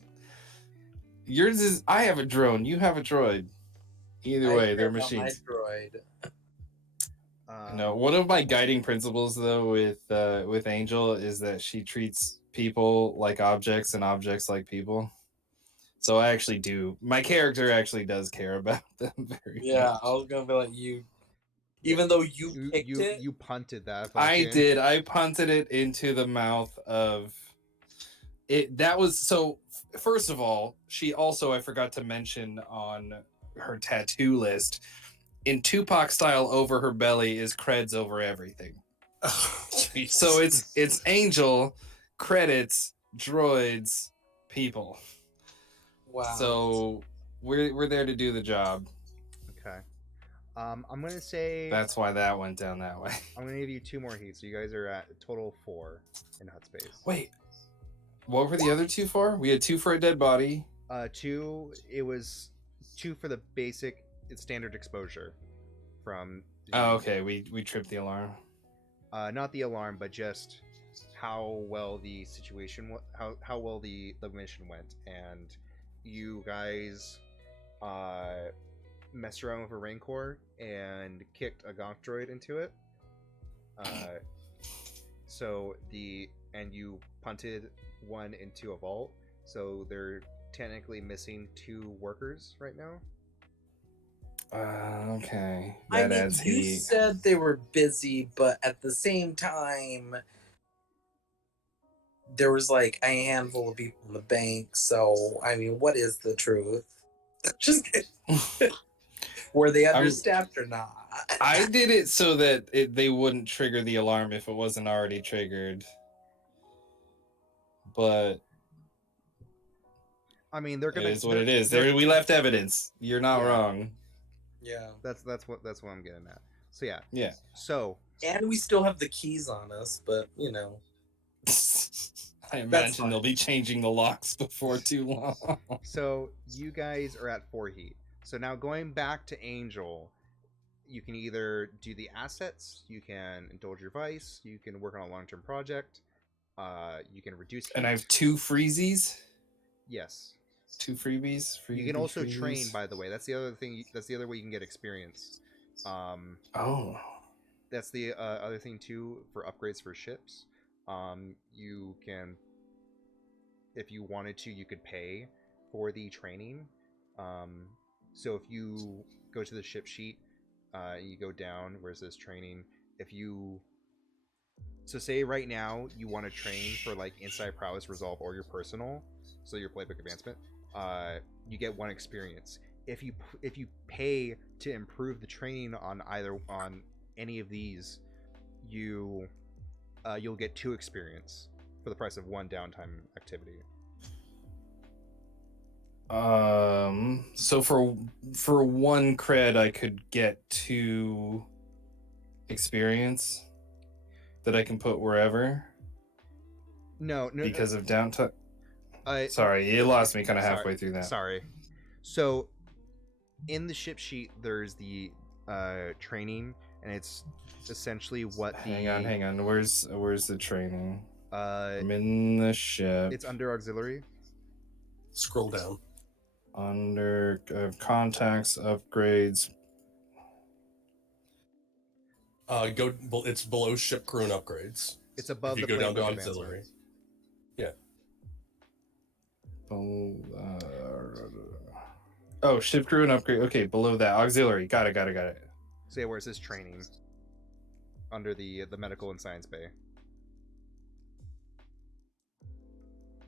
Yours is I have a drone, you have a droid. Either way, they're My machines. droid. No, one of my guiding principles though with Angel is that she treats people like objects and objects like people. So I actually do. My character actually does care about them very much. Yeah, I was gonna be like, you Even though you You picked you it. you punted that. I Fucking... did. I punted it into the mouth of it. That was so. First of all, she also, I forgot to mention on her tattoo list, in Tupac style, over her belly is creds over everything. So it's Angel, credits, droids, people. Wow. So we're there to do the job. Okay. I'm gonna say That's why that went down that way. I'm gonna give you 2 more heats. So you guys are at a total 4 in hut space. Wait, what were the other 2 for? We had 2 for a dead body. 2. It was 2 for the basic standard exposure from. Oh, okay. We tripped the alarm. Not the alarm, but just how well the situation, how well the mission went, and you guys messed around with a Rancor and kicked a Gonk droid into it. And you punted one into a vault, so they're technically missing 2 workers right now. Okay. I That mean, adds you heat. said they were busy, but at the same time, there was like a handful of people in the bank. So, I mean, what is the truth? Just were they understaffed or not? I did it so that they wouldn't trigger the alarm if it wasn't already triggered. But I mean, they're gonna. it is what it is. There, we left evidence. You're not wrong. Yeah. That's what I'm getting at. So yeah. Yeah. So. And we still have the keys on us, but you know. I imagine they'll be changing the locks before too long. So you guys are at 4 heat. So now going back to Angel, you can either do the assets, you can indulge your vice, you can work on a long-term project, you can reduce heat. And I have 2 freezies. Yes. 2 freebies. You can also train, by the way. That's the other thing. That's the other way you can get experience. Oh. That's the other thing too for upgrades for ships. You can, if you wanted to, you could pay for the training. So if you go to the ship sheet, you go down where it says training. So say right now you want to train for like Inside Prowess, Resolve, or your personal, so your playbook advancement, you get 1 experience. If you pay to improve the training on any of these, you'll get 2 experience for the price of 1 downtime activity. So for 1 cred I could get 2 experience that I can put wherever. No, because of downtime. Sorry, you lost me kind of halfway through that. Sorry. So in the ship sheet there's the training, and it's essentially what hang on, where's the training? I'm in the ship. It's under auxiliary. Scroll down. Under contacts, upgrades. It's below ship crew and upgrades. It's above if the you go down to playbook auxiliary. Yeah. Oh, ship crew and upgrade. Okay, below that auxiliary. Got it. So yeah, where it says training, under the medical and science bay.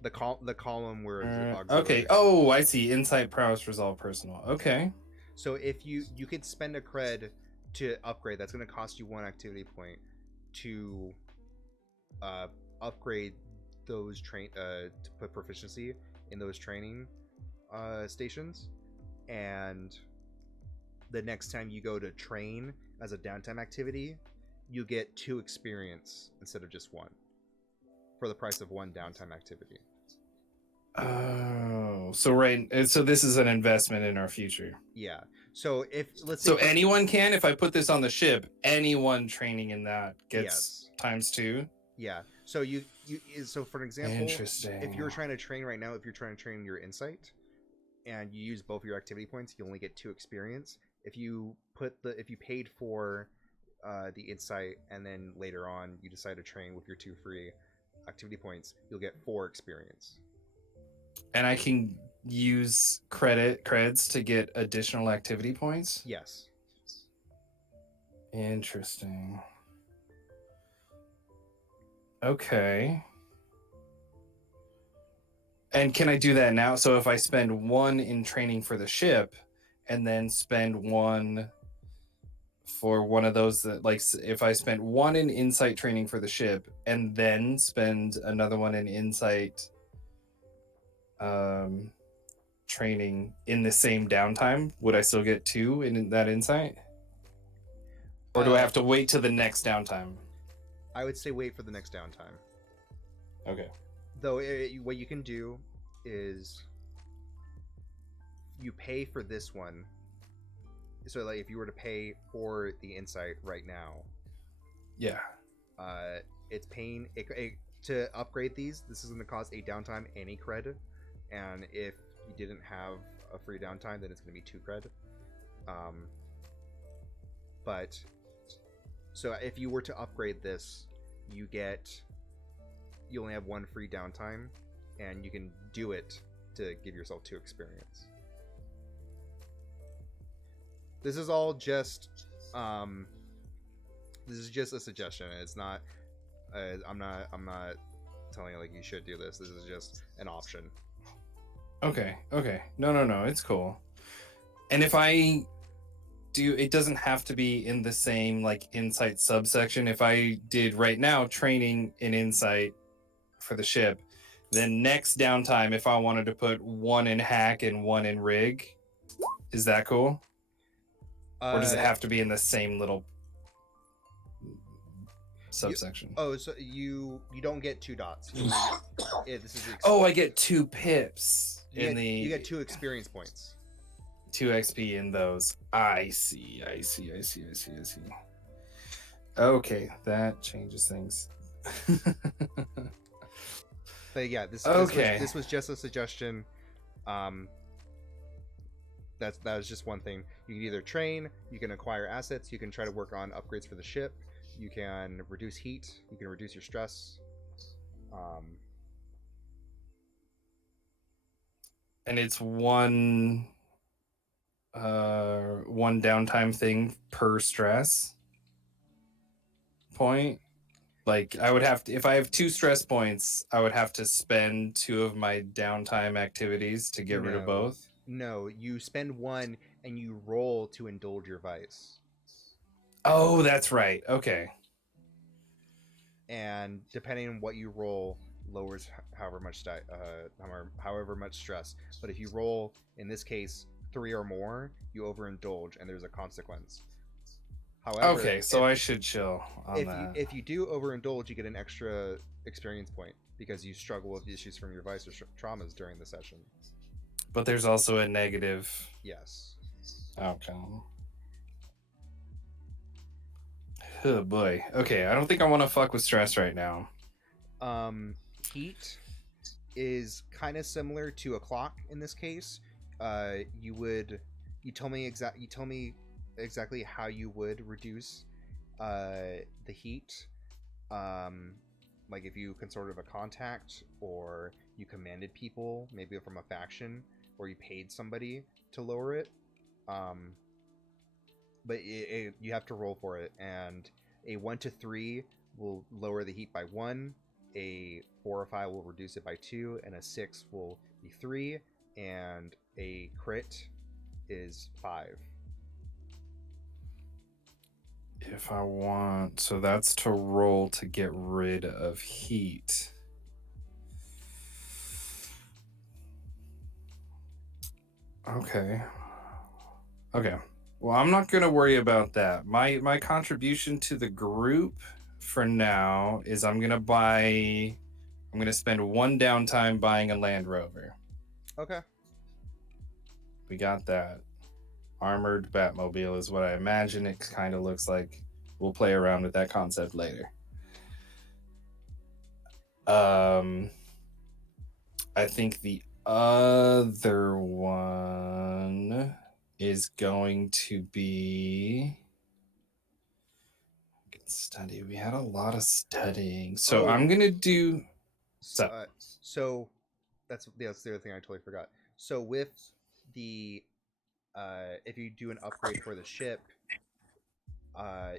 The column where auxiliary. Okay. Oh, I see. Insight, prowess, resolve, personal. Okay. So if you could spend a cred to upgrade, that's going to cost you 1 activity point to upgrade those to put proficiency in those training stations, and the next time you go to train as a downtime activity, you get 2 experience instead of just 1 for the price of 1 downtime activity. Oh, so this is an investment in our future. Yeah. So let's say anyone can, if I put this on the ship, anyone training in that gets times 2. Yeah. So so for an example, interesting. If you're trying to train right now, if you're trying to train your insight, and you use both your activity points, you only get 2 experience. If you paid for the insight, and then later on you decide to train with your 2 free activity points, you'll get 4 experience. And I can use creds to get additional activity points? Yes. Interesting. Okay. And can I do that now? So if I spend 1 in training for the ship, and then spend 1 for one of those that, like, if I spent 1 in insight training for the ship, and then spend another 1 in insight training in the same downtime, would I still get 2 in that insight? Or do I have to wait till the next downtime? I would say wait for the next downtime. Okay. Though what you can do is you pay for this one. So like if you were to pay for the insight right now, Yeah. it's paying to upgrade these. This is going to cost a downtime and a cred, and if you didn't have a free downtime, then it's going to be 2 cred. But so if you were to upgrade this, you only have 1 free downtime, and you can do it to give yourself 2 experience. This is all just this is just a suggestion. It's not I'm not telling you like you should do this. This is just an option. Okay. No, it's cool. And if I do, it doesn't have to be in the same like insight subsection. If I did right now training in insight for the ship, then next downtime, if I wanted to put 1 in hack and 1 in rig, is that cool? Or does it have to be in the same little subsection? So you don't get 2 dots. This is I get 2 pips you get 2 experience points. 2 XP in those. I see. Okay, that changes things. But yeah, this was just a suggestion. That was just one thing. You can either train, you can acquire assets, you can try to work on upgrades for the ship, you can reduce heat, you can reduce your stress. And it's one downtime thing per stress point. Like I would have to, if I have 2 stress points, I would have to spend 2 of my downtime activities to get rid of both. No, you spend 1 and you roll to indulge your vice. Oh, that's right. Okay. And depending on what you roll, lowers however much stress. But if you roll, in this case, 3 or more, you overindulge, and there's a consequence. However, okay, so I should chill on that. If you do overindulge, you get an extra experience point because you struggle with issues from your vice or traumas during the session. But there's also a negative. Yes. Okay. Oh boy. Okay, I don't think I want to fuck with stress right now. Heat is kind of similar to a clock in this case. You tell me exactly how you would reduce the heat. Like if you consorted a contact, or you commanded people, maybe from a faction, or you paid somebody to lower it. But you have to roll for it, and a 1 to 3 will lower the heat by 1, a 4 or 5 will reduce it by 2, and a 6 will be 3, and a crit is 5. If I want, so that's to roll to get rid of heat. Okay. Well, I'm not going to worry about that. My contribution to the group for now is I'm going to spend 1 downtime buying a Land Rover. Okay. We got that. Armored Batmobile is what I imagine it kind of looks like. We'll play around with that concept later. I think the other one is going to be study. We had a lot of studying, so I'm gonna do. So that's the other thing I totally forgot. So with the if you do an upgrade for the ship,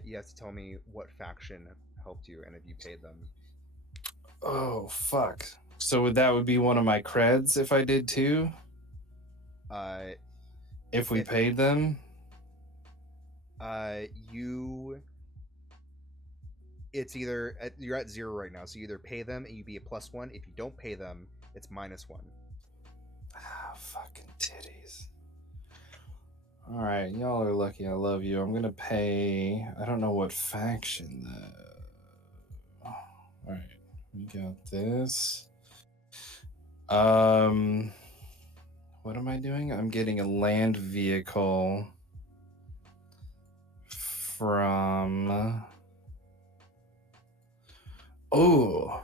You have to tell me what faction helped you and if you paid them. Oh fuck. So that would be one of my creds if I did too? Uh, If we If- paid them? you. It's either you're at 0 right now, so you either pay them and you be a +1. If you don't pay them, it's -1. Ah, fucking titties. Alright, y'all are lucky I love you. I'm gonna pay. I don't know what faction though. Alright, we got this. What am I doing? I'm getting a land vehicle from. Oh.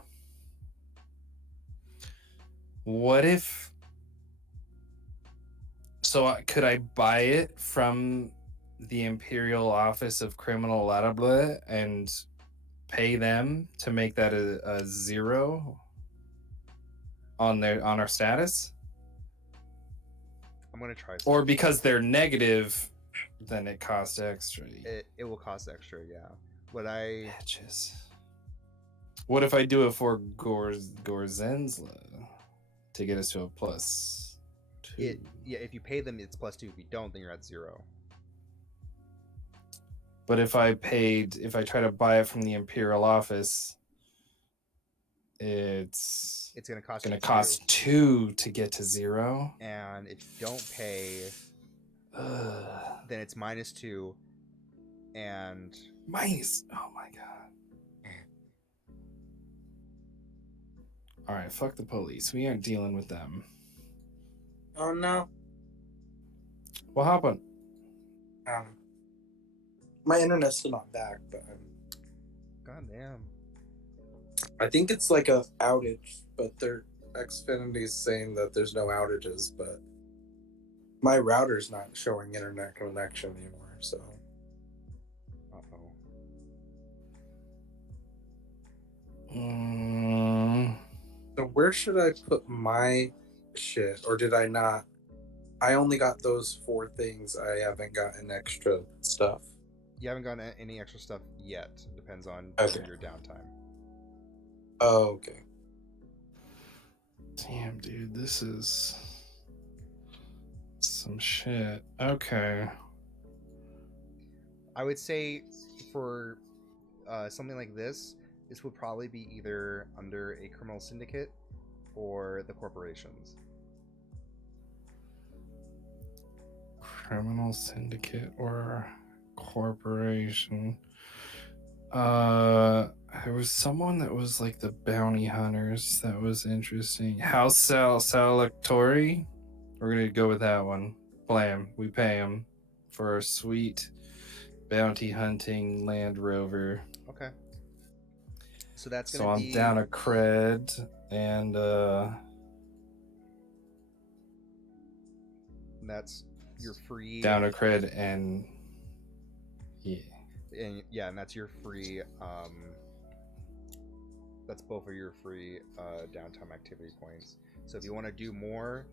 What if. So could I buy it from the Imperial Office of Criminal blah, blah, and pay them to make that a 0 on our status? I'm gonna try. Or because they're negative, then it costs extra. It will cost extra, yeah. What I Bitches. What if I do it for Gorzenzla to get us to a +2? yeah, if you pay them, it's +2. If you don't, then you're at 0. But if I try to buy it from the Imperial Office, it's It's gonna gonna you cost 2 to get to 0. And if you don't pay, Ugh. then it's -2. And Minus. Oh my god. All right, fuck the police. We aren't dealing with them. Oh no. What happened? My internet's still not back, but goddamn. I think it's like a outage, but their Xfinity's saying that there's no outages, but my router's not showing internet connection anymore, so. Uh-oh. So where should I put my shit? Or did I not? I only got those 4 things. I haven't gotten extra stuff. You haven't gotten any extra stuff yet. Depends on your downtime. Oh, okay. Damn, dude, this is some shit. Okay. I would say for something like this would probably be either under a criminal syndicate or the corporations. Criminal syndicate or corporation. There was someone that was like the bounty hunters. That was interesting. House Salectori. We're gonna go with that one. Blam. We pay him for our sweet bounty hunting Land Rover. Okay. So that's So gonna I'm down a cred and that's your free down a cred and yeah. And that's your free that's both of your free downtime activity points. So if you want to do more,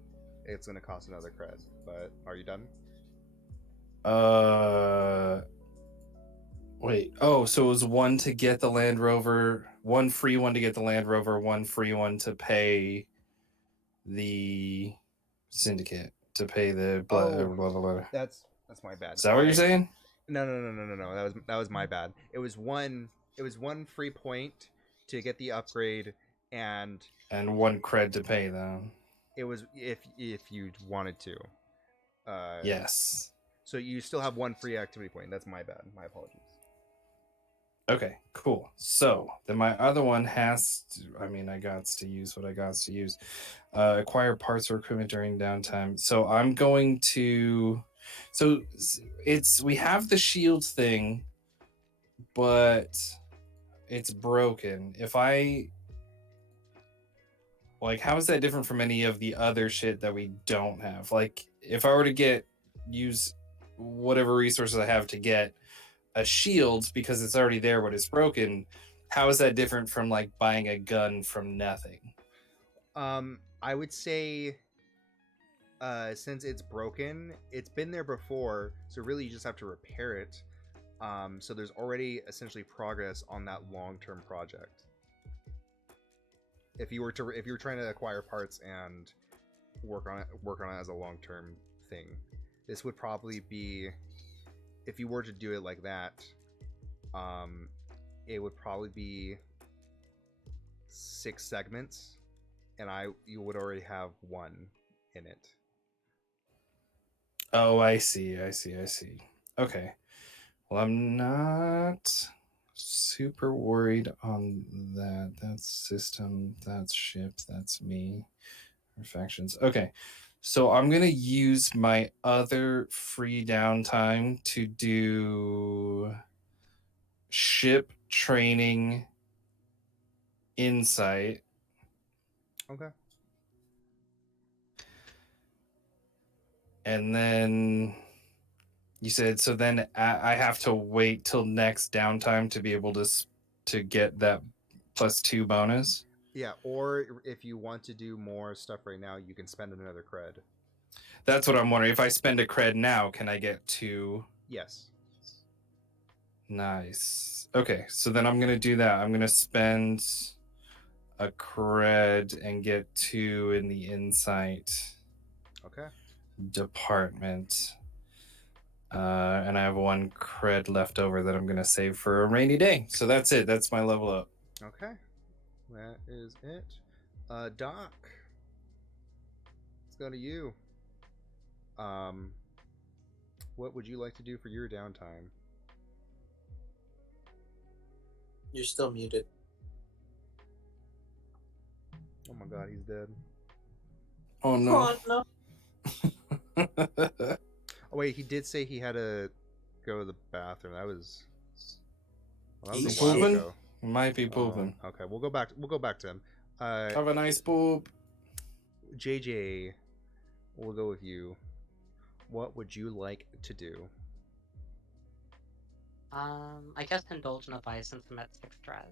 it's going to cost another cred. But are you done? Wait. Oh, so it was 1 to get the Land Rover, 1 free one to get the Land Rover, 1 free one to pay the syndicate, to pay the blah, blah, blah, blah. That's my bad. Is that what you're saying? No. That was my bad. It was one free point to get the upgrade and 1 cred to pay them. It was if you wanted to. Yes. So you still have 1 free activity point. That's my bad. My apologies. Okay, cool. So then my other one has to, I got to use what I got to use. Acquire parts or equipment during downtime. So I'm going to, we have the shield thing, but it's broken. If I, like, how is that different from any of the other shit that we don't have? Like, if I were to use whatever resources I have to get a shield because it's already there but it's broken, how is that different from like buying a gun from nothing? I would say since it's broken, it's been there before, so really you just have to repair it. So there's already essentially progress on that long-term project. If you were trying to acquire parts and work on it as a long-term thing, this would probably be, if you were to do it like that, it would probably be 6 segments, and you would already have 1 in it. Oh, I see. Okay. Well, I'm not super worried on that. That's system, that's ship, that's me. Refactions. Okay. So I'm going to use my other free downtime to do ship training insight. Okay. And then you said, so then I have to wait till next downtime to be able to get that +2 bonus. Yeah, or if you want to do more stuff right now, you can spend another cred. That's what I'm wondering. If I spend a cred now, can I get 2? Yes. Nice. Okay, so then I'm gonna do that. I'm gonna spend a cred and get 2 in the insight Okay. department. And I have 1 cred left over that I'm gonna save for a rainy day. So that's it. That's my level up. Okay. That is it. Doc. Let's go to you. What would you like to do for your downtime? You're still muted. Oh my god, he's dead. Oh no. Oh, no. Oh wait, he did say he had to go to the bathroom. That was a He's while pooping? ago. Might be pooping. Okay, we'll go back. We'll go back to him. Have a nice poop. JJ, we'll go with you. What would you like to do? I guess indulge in a vice since I'm at 6 stress.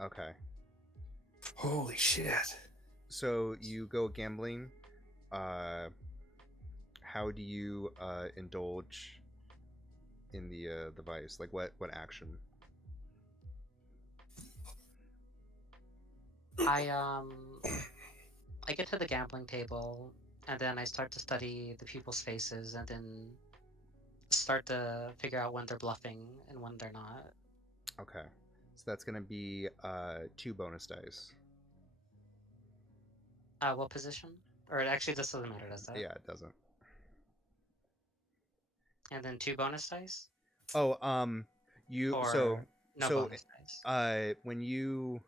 Okay, Holy shit. so you go gambling. How do you indulge in the vice? Like what action? I get to the gambling table and then I start to study the people's faces and then start to figure out when they're bluffing and when they're not. Okay, so that's gonna be 2 bonus dice. What position? Or actually, this doesn't matter, does it? Yeah, it doesn't. And then 2 bonus dice? Oh, you Or so no so bonus dice? when you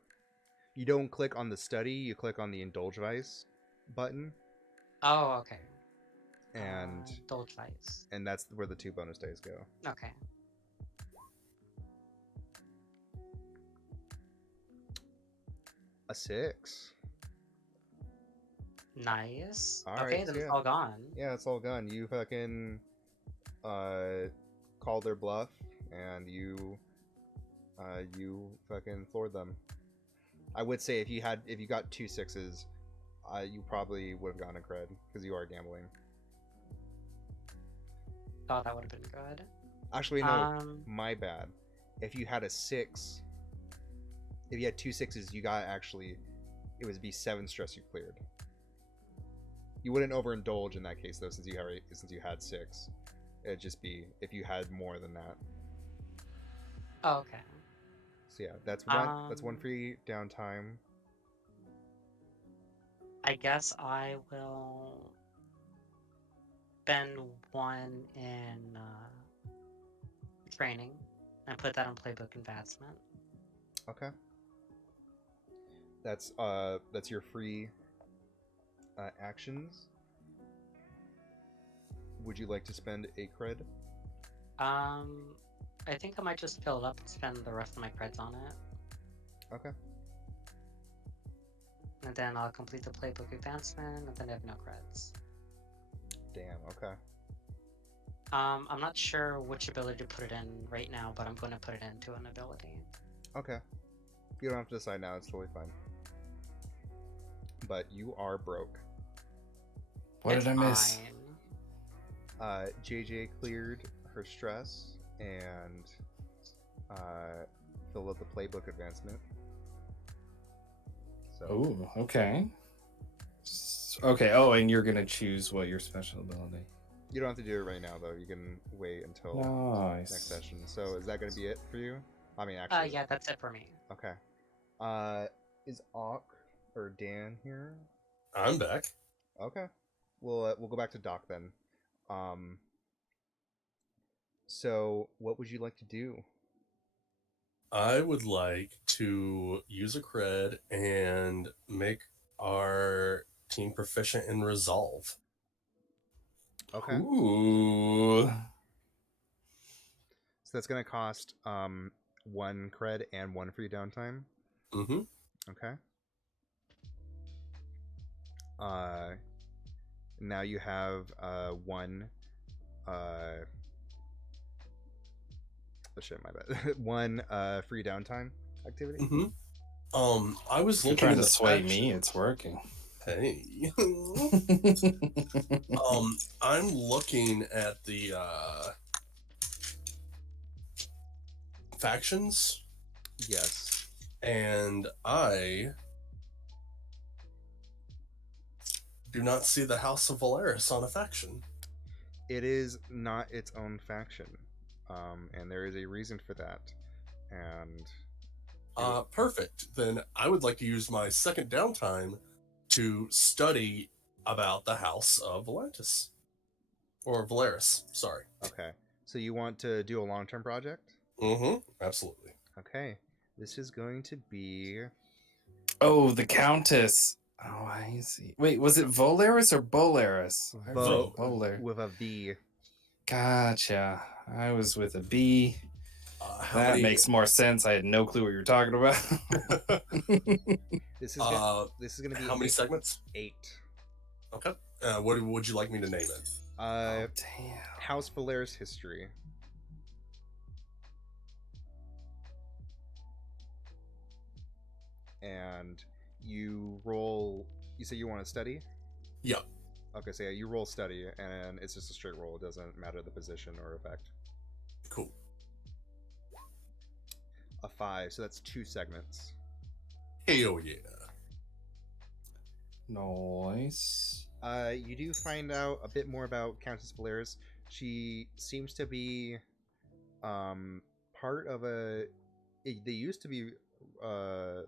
don't click on the study, you click on the indulge vice button, Oh, okay. and Indulge vice. that's where the 2 bonus dice go. Okay. A 6. Nice. All Okay, right, then so it's yeah. all gone. Yeah, it's all gone. You fucking called their bluff, and you fucking floored them. I would say if you got 2 6s, you probably would have gotten a cred because you are gambling. Thought that would have been good. Actually, no, my bad. If you had a 6, if you had 2 6s, you got it would be 7 stress you cleared. You wouldn't overindulge in that case though, since you had 6. It'd just be if you had more than that. Oh, okay. So yeah, that's one. That's 1 free downtime. I guess I will spend 1 in training and put that on playbook advancement. Okay. That's your free actions. Would you like to spend a cred? I think I might just fill it up and spend the rest of my creds on it. Okay. And then I'll complete the playbook advancement and then I have no creds. Damn. Okay. I'm not sure which ability to put it in right now, but I'm going to put it into an ability. Okay. You don't have to decide now. It's totally fine. But you are broke. What It's did I miss? fine. JJ cleared her stress, and fill out the playbook advancement. So Oh, okay. Okay. Oh, and you're gonna choose what your special ability. you don't have to do it right now, though. You can wait until Nice. next session. So is that going to be it for you? I mean, actually, Yeah, that's it for me. okay. Is Auk or Dan here? I'm back. Okay. We'll go back to Doc then. So what would you like to do? I would like to use a cred and make our team proficient in resolve. Okay. Ooh. So that's going to cost 1 cred and 1 free downtime. Mm-hmm. Okay. Now you have 1 shit, my bad. 1 free downtime activity. Mm-hmm. I was If you're looking trying in to the sway faction- me, it's working. Hey. I'm looking at the factions, Yes. and I do not see the House of Valeris on a faction. It is not its own faction. And there is a reason for that. And Perfect. Then I would like to use my second downtime to study about the House of Valentis. Or Valeris, sorry. okay. So you want to do a long-term project? Mm-hmm. Absolutely. Okay. This is going to be Oh, the Countess. Oh, I see. Wait, was it Volaris or Bolaris? I Vo- wrote Bolar. with a V. Gotcha. I was with a B. How That many? makes more sense. I had no clue what you were talking about. This is this is going to be How many segments? 8. Okay. What would you like me to name it? Oh, damn. House Valeris history. And you roll. You say you want to study? Yep. Okay, so yeah, you roll study, and it's just a straight roll. It doesn't matter the position or effect. Cool. A 5, so that's 2 segments. Hell yeah. Nice. You do find out a bit more about Countess Valeris. She seems to be part of they used to be a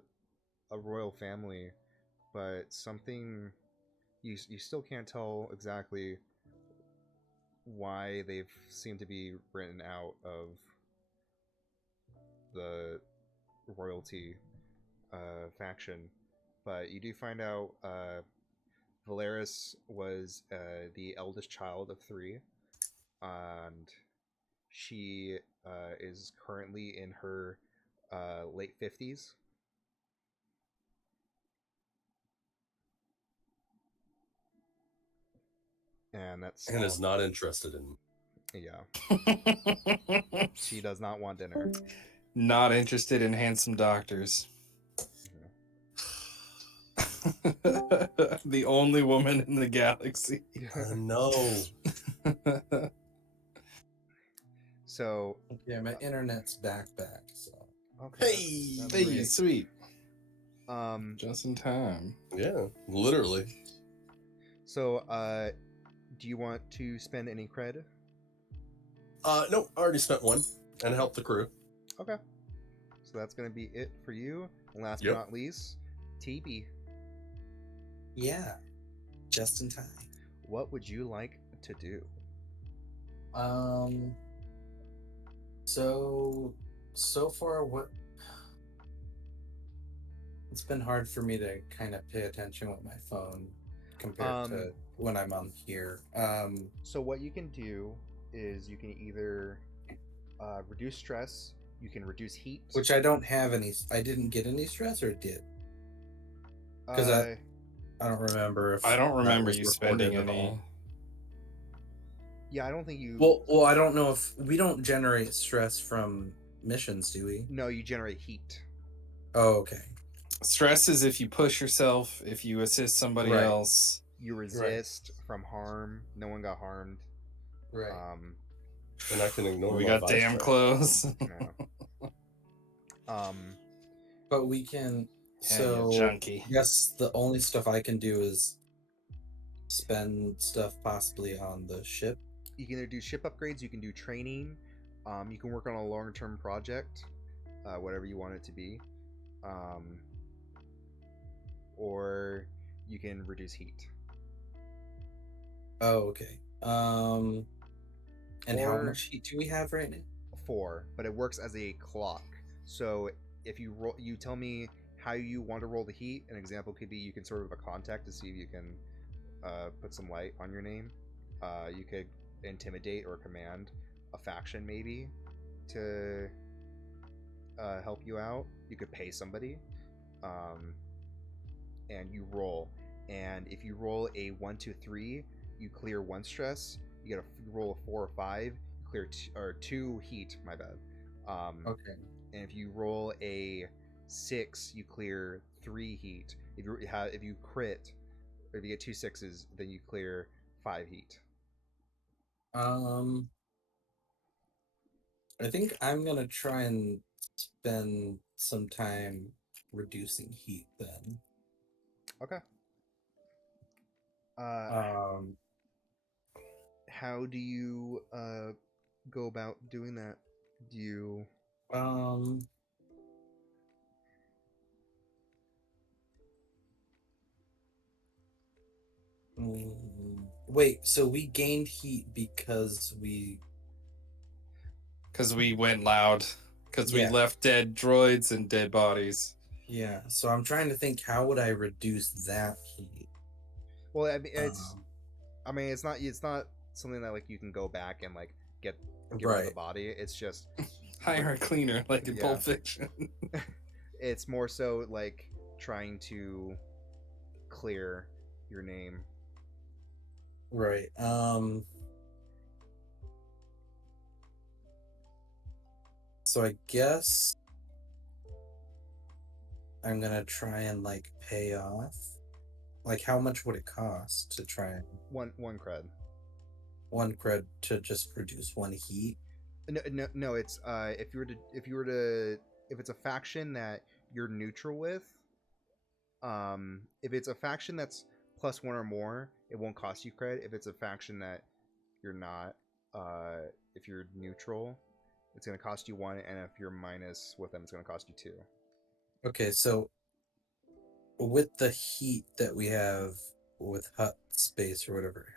royal family, but something you still can't tell exactly why they've seemed to be written out of the royalty faction. But you do find out Valeris was the eldest child of 3, and she is currently in her late 50s. And that's And is not interested in. yeah. She does not want dinner. Not interested in handsome doctors. The only woman in the galaxy. No. So Yeah, my internet's back. So okay. Hey! That's Hey, great. sweet. Just Just in time. Yeah, literally. So do you want to spend any cred? No, I already spent 1 and helped the crew. Okay. So that's gonna be it for you. And last Yep. but not least, TB. yeah, just in time. What would you like to do? So far, what it's been hard for me to kind of pay attention with my phone compared to when I'm on here. So what you can do is you can either reduce stress, you can reduce heat, which I don't have any. I didn't get any stress, or did? Because I don't remember if I don't that remember was you recorded spending at any. all. Yeah, I don't think you. Well, I don't know if we don't generate stress from missions, do we? No, you generate heat. Oh, okay. Stress is if you push yourself, if you assist somebody Right. else. You resist from harm. No one got harmed. Right. And I can ignore We my got vice damn check. close. Yeah. But we can. Yeah, So you junkie. yes, the only stuff I can do is spend stuff possibly on the ship. You can either do ship upgrades, you can do training, you can work on a long-term project, whatever you want it to be, or you can reduce heat. Oh, okay. And how Or- much heat do we have right now? 4, but it works as a clock. So if you roll, you tell me how you want to roll the heat. An example could be you can sort of a contact to see if you can put some light on your name. You could intimidate or command a faction maybe to help you out. You could pay somebody, and you roll. And if you roll a 1, 2, 3, you clear 1 stress. You roll a 4 or 5, you clear 2 heat. My bad. Okay. And if you roll a 6, you clear 3 heat. If you crit, or if you get 2 6s, then you clear 5 heat. I think I'm gonna try and spend some time reducing heat then. Okay. Um, How do you go about doing that? Do you um, wait, so we gained heat because we went loud. Because we Yeah. left dead droids and dead bodies. Yeah, so I'm trying to think how would I reduce that heat? Well, I mean, it's Um, it's not something that like you can go back and like get rid of the Right. body. It's just Hire a cleaner like in Yeah. Pulp Fiction. it's more so like trying to clear your name. right. So I guess I'm gonna try and like pay off. Like, how much would it cost to try and One cred. 1 cred to just produce 1 heat? No. It's if it's a faction that you're neutral with, if it's a faction that's +1 or more, it won't cost you cred. If it's a faction that you're not, if you're neutral, it's gonna cost you 1, and if you're minus with them, it's gonna cost you 2. Okay, so with the heat that we have with hut space or whatever,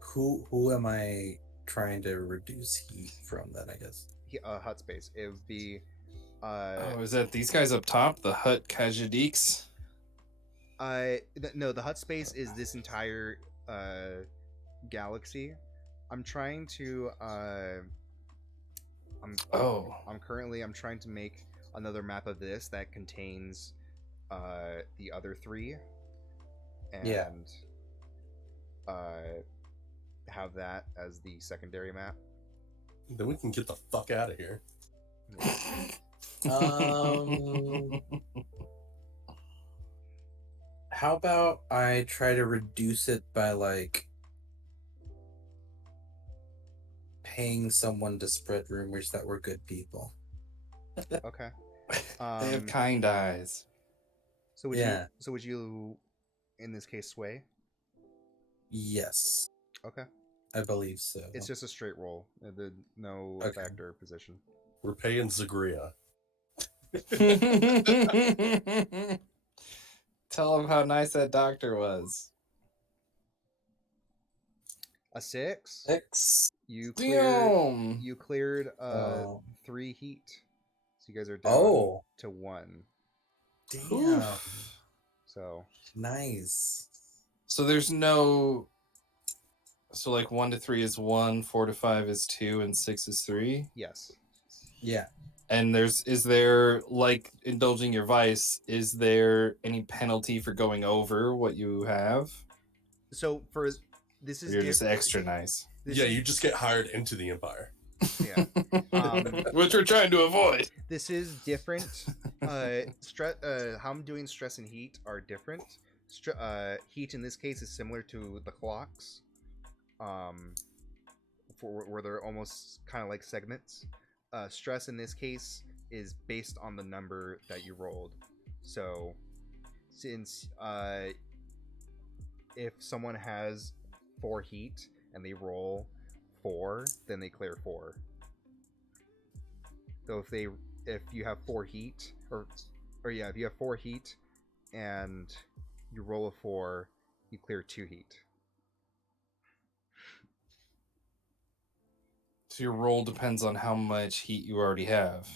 who am I trying to reduce heat from then, I guess? Hut space. It would be. Oh, is that these guys up top? The Hut Kajadiks? No, the hut space is this entire galaxy. I'm trying to. I'm currently trying to make another map of this that contains the other 3, and Yeah. have that as the secondary map. Then we can get the fuck out of here. How about I try to reduce it by like paying someone to spread rumors that we're good people? Okay. They have kind eyes. So would Yeah. would you, in this case, sway? Yes, Okay. I believe so. It's just a straight roll. No Okay. effect or position. We're paying Zagria. Tell him how nice that doctor was. A 6. 6. You Damn. cleared Oh. 3 heat. So you guys are down Oh, to 1. damn. Oof. So Nice. So there's no. So like 1 to 3 is 1, 4 to 5 is 2, and 6 is 3. yes. Yeah. And is there, like indulging your vice, is there any penalty for going over what you have? So for this Or is you're just extra nice. Yeah, you just get hired into the Empire. Yeah. Which we're trying to avoid. This is different. How I'm doing stress and heat are different. Heat in this case is similar to the clocks. where they're almost kind of like segments. Stress in this case is based on the number that you rolled. So since if someone has 4 heat and they roll 4, then they clear 4. So if you have 4 heat if you have 4 heat and you roll a 4, you clear 2 heat. So your roll depends on how much heat you already have.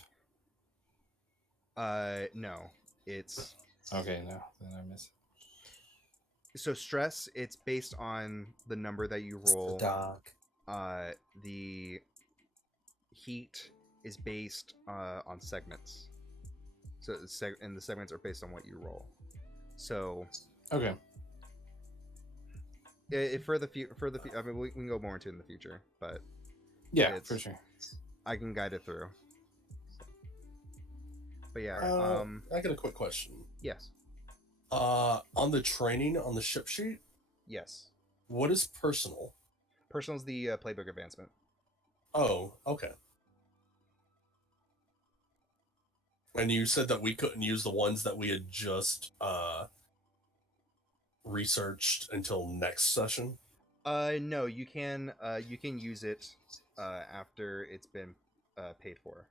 No, it's Okay, no, then I miss it. so stress. It's based on the number that you It's the roll. dog. The heat is based on segments. So and the segments are based on what you roll. So Okay. for the I mean, we can go more into it in the future, but Yeah, It's- for sure. I can guide it through. But yeah, I got a quick question. yes, On the training on the ship sheet, yes. what is personal? Personal's the playbook advancement. Oh, okay. And you said that we couldn't use the ones that we had just researched until next session. No, you can use it after it's been paid for.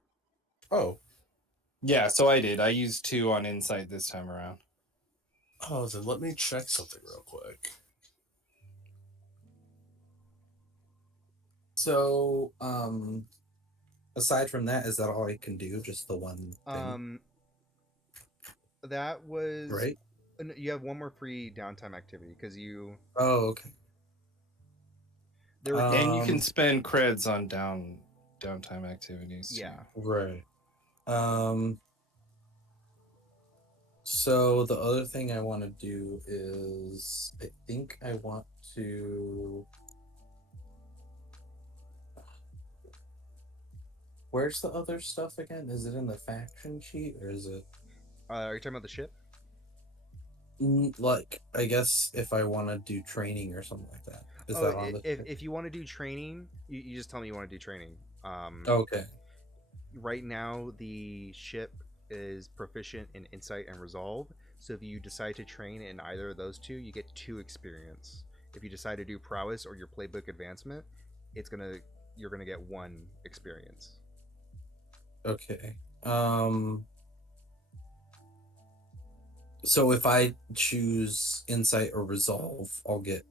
Oh, Yeah, so I did. I used 2 on Insight this time around. oh, then let me check something real quick. So, aside from that, is that all I can do? Just the one thing, That was right? You have one more free downtime activity because you Oh, okay. there were And you can Um, spend creds on downtime activities. too. yeah. Right. So the other thing I want to do is I think I want to. Where's the other stuff again? Is it in the faction sheet or is it Are you talking about the ship? like I guess if I want to do training or something like that? Is that on the if you want to do training, you just tell me you want to do training. Okay. Right now the ship is proficient in insight and resolve, so if you decide to train in either of those two, you get 2 experience. If you decide to do prowess or your playbook advancement, you're gonna get 1 experience. Okay. So if I choose insight or resolve, I'll get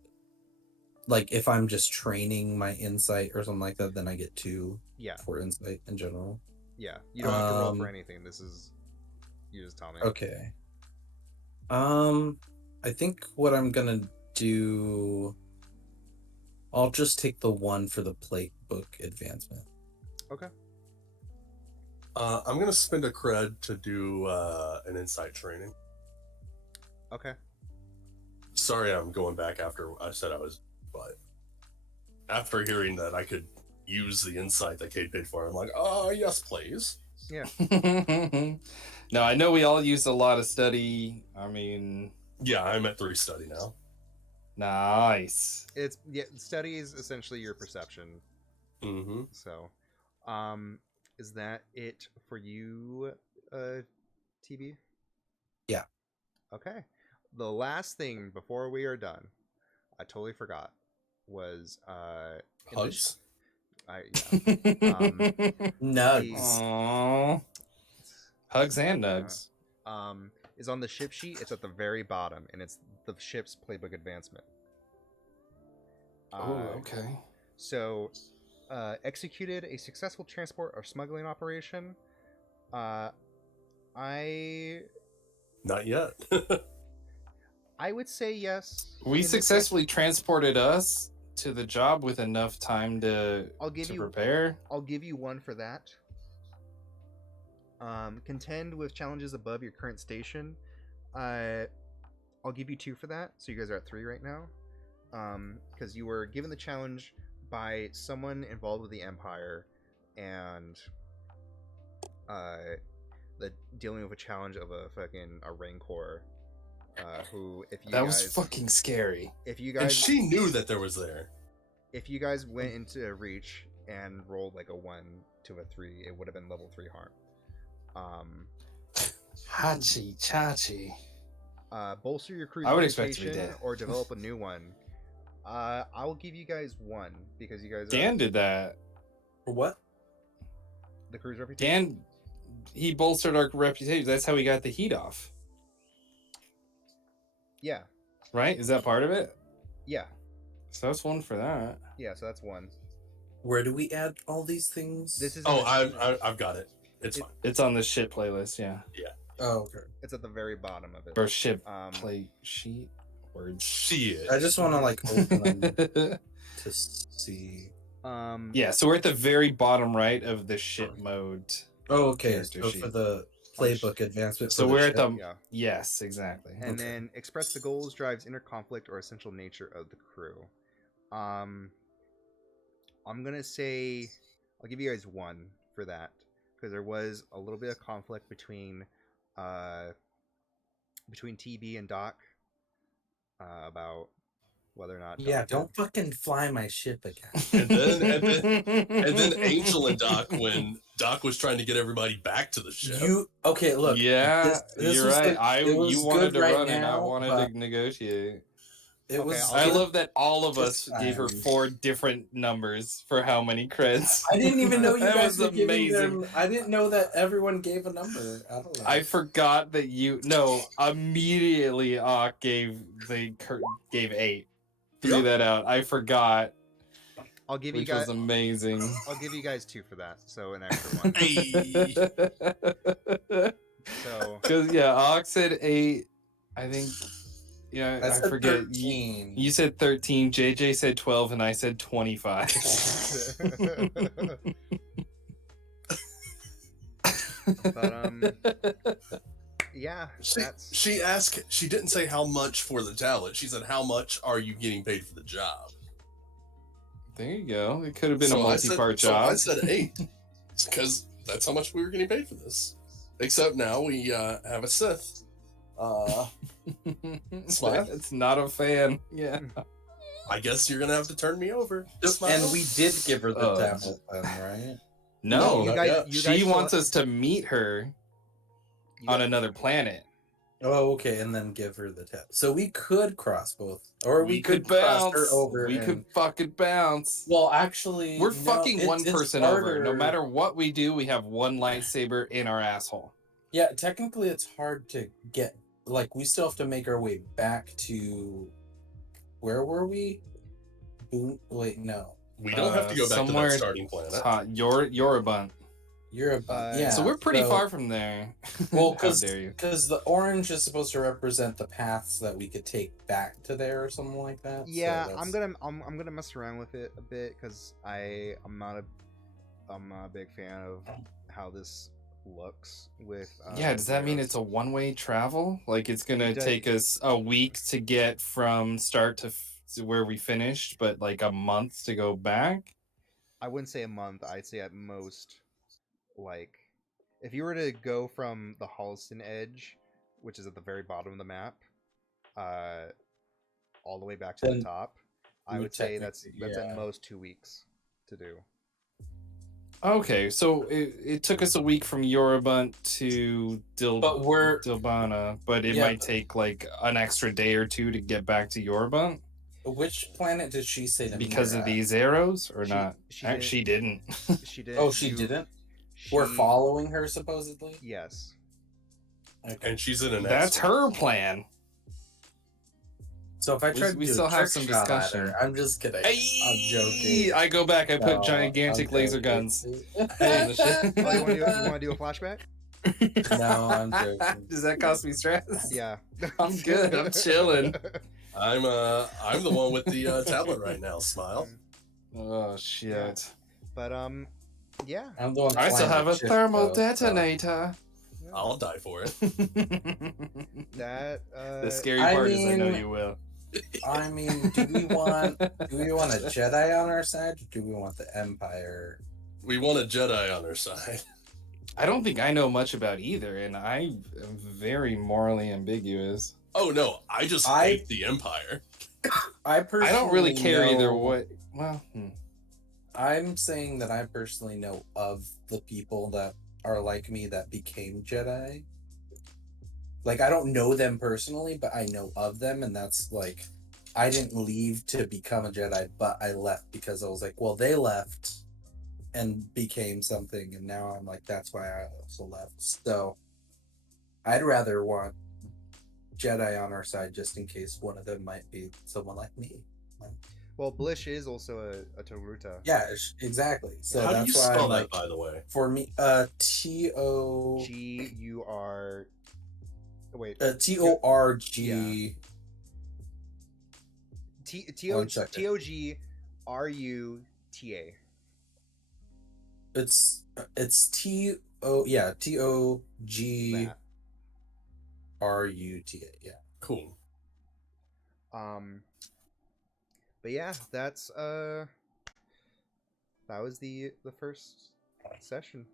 like if I'm just training my insight or something like that, then I get 2 Yeah, for insight in general. yeah. You don't have to roll for Um, anything. This is you just tell me. Okay. I think what I'm gonna do, I'll just take the 1 for the playbook advancement. Okay. I'm gonna spend a cred to do an insight training. Okay. Sorry, I'm going back after I said I was, but after hearing that I could use the insight that Kate paid for, I'm like, oh yes, please. Yeah. No, I know we all use a lot of study. I mean, Yeah, I'm at 3 study now. nice. It's study is essentially your perception. Mm-hmm. So, is that it for you, TB? Yeah. Okay. The last thing before we are done, I totally forgot, was in the Hugs. Nugs. Aww. Hugs and nugs. Is on the ship sheet. It's at the very bottom, and it's the ship's playbook advancement. Oh, okay. So, executed a successful transport or smuggling operation. I Not yet. would say yes. We in this successfully transported us to the job with enough time to I'll give you- prepare. case. I'll give you 1 for that. Contend with challenges above your current station. I'll give you 2 for that. So you guys are at 3 right now. Because you were given the challenge by someone involved with the Empire, and the dealing with a challenge of a Rancor. Who, if you That guys, was fucking scary. if you And guys, she knew that there was there. if you guys went into reach and rolled like a 1 to a 3, it would have been level 3 harm. Hachi Chachi. Bolster your crew's I would expect to be reputation dead. or develop a new one. I will give you guys 1 because you guys Dan did that. For what? the crew's reputation. Dan, he bolstered our reputation. That's how we got the heat off. Yeah, Right? Is that part of it? yeah, So that's 1 for that. yeah. So that's 1. Where do we add all these things? This is. Oh, I've got it. It's fine. It's on the shit playlist, yeah. Oh, okay. It's at the very bottom of it. Or ship Um, play sheet words. Shit. I just want to like open them to see. Yeah, so we're at the very bottom right of the shit mode. Oh, okay. Character So sheet. for the playbook advancement. So for we're the at the ship. Yeah. yes, exactly. And Okay. then express the goals, drives, inner conflict, or essential nature of the crew. I'm gonna say I'll give you guys 1 for that because there was a little bit of conflict between TB and Doc about whether or not. Yeah, Doc don't fucking fly my ship again. And then Angel and Doc, when Doc was trying to get everybody back to the ship. Okay? Look. yeah, this you're was right. it was You wanted good to right run and I now, wanted but to negotiate. It Okay, was. I good love that all of us this gave her time. 4 different numbers for how many creds. I didn't even know you That guys was were giving amazing. them. I didn't know that everyone gave a number. I don't know. I forgot that you no immediately gave 8. Threw Yep. that out. I forgot, I'll give you which guys. was amazing. I'll give you guys 2 for that. So an extra 1. Hey. So Because yeah, Ox said 8. I think yeah, I said forget. 13. You said 13. JJ said 12, and I said 25. but yeah, that's She asked. She didn't say how much for the talent. She said, "How much are you getting paid for the job?" There you go. It could have been So a I said- multi-part so I job. said 8 because that's how much we were getting paid for this. Except now we have a Sith. Smile. It's not a fan. Yeah. I guess you're gonna have to turn me over. And we did give her the Oh. tablet then, right? No, you not guys. yet. You she guys still- wants us to meet her you on guys- another planet. Oh, okay, and then give her the tab. So we could cross both, or we could bounce. cross her over. We and- could fucking bounce. Well, actually, We're no, fucking one it's person over. harder. No matter what we do, we have one lightsaber in our asshole. Yeah, technically, it's hard to get. Like, we still have to make our way back to. Where were we? Wait, no. We don't have to go back to somewhere- that starting planet. You're a bunt. You're a yeah. So we're pretty far from there. Well, How dare you? because the orange is supposed to represent the paths that we could take back to there, or something like that. so Yeah, that's- I'm gonna mess around with it a bit because I'm not a big fan of how this looks with. Yeah, does that mean Zeros. it's a one-way travel? Like it's gonna It does- take us a week to get from start to where we finished, but like a month to go back? I wouldn't say a month. I'd say at most, like, if you were to go from the Holliston Edge, which is at the very bottom of the map, all the way back to Then the top, I you would say that's technically- at yeah. most 2 weeks to do. Okay, so it took us a week from Yorubunt to But we're Dilbana, but it Yeah, might but- take like an extra day or 2 to get back to Yorubunt which planet did she say to meet because her of at? these arrows or She- not? she Actually, didn't. She didn't. Oh, she didn't. We're she- following her supposedly. Yes. Okay. And she's in an That's asshole. her plan. So if I We- tried to we do still a have trick some shot at discussion. her, I'm just kidding. I'm Ayy! joking. I go back. I put No, gigantic I'm laser joking. guns. Holy shit. Oh, you want to do a flashback? No, I'm joking. Does that cost me stress? Yeah. I'm good. I'm chilling. I'm the one with the tablet right now. Smile. Oh shit! But yeah. I'm the one. I still flying have the a ship, thermal though, detonator. I'll die for it. That The scary I part is I know mean- you will. So, I mean, do we want a Jedi on our side, or do we want the Empire? We want a Jedi on our side. I don't think I know much about either, and I am very morally ambiguous. Oh no, I just I- hate the Empire. I personally I don't really care either know- way. Well, I'm saying that I personally know of the people that are like me that became Jedi. Like, I don't know them personally, but I know of them, and that's like, I didn't leave to become a Jedi, but I left because I was like, well, they left and became something, and now I'm like, that's why I also left. So I'd rather want Jedi on our side just in case one of them might be someone like me. Well, Blish is also a Toruta. Yeah, exactly. So How do you that's why spell I'm that, like, by the way? for me, T-O... G-U-R... Wait. T-O-R-G... One second. T-O-G-R-U-T-A. It's T-O... T-O-G... That. R-U-T-A, yeah. Cool. But yeah, that was the first session.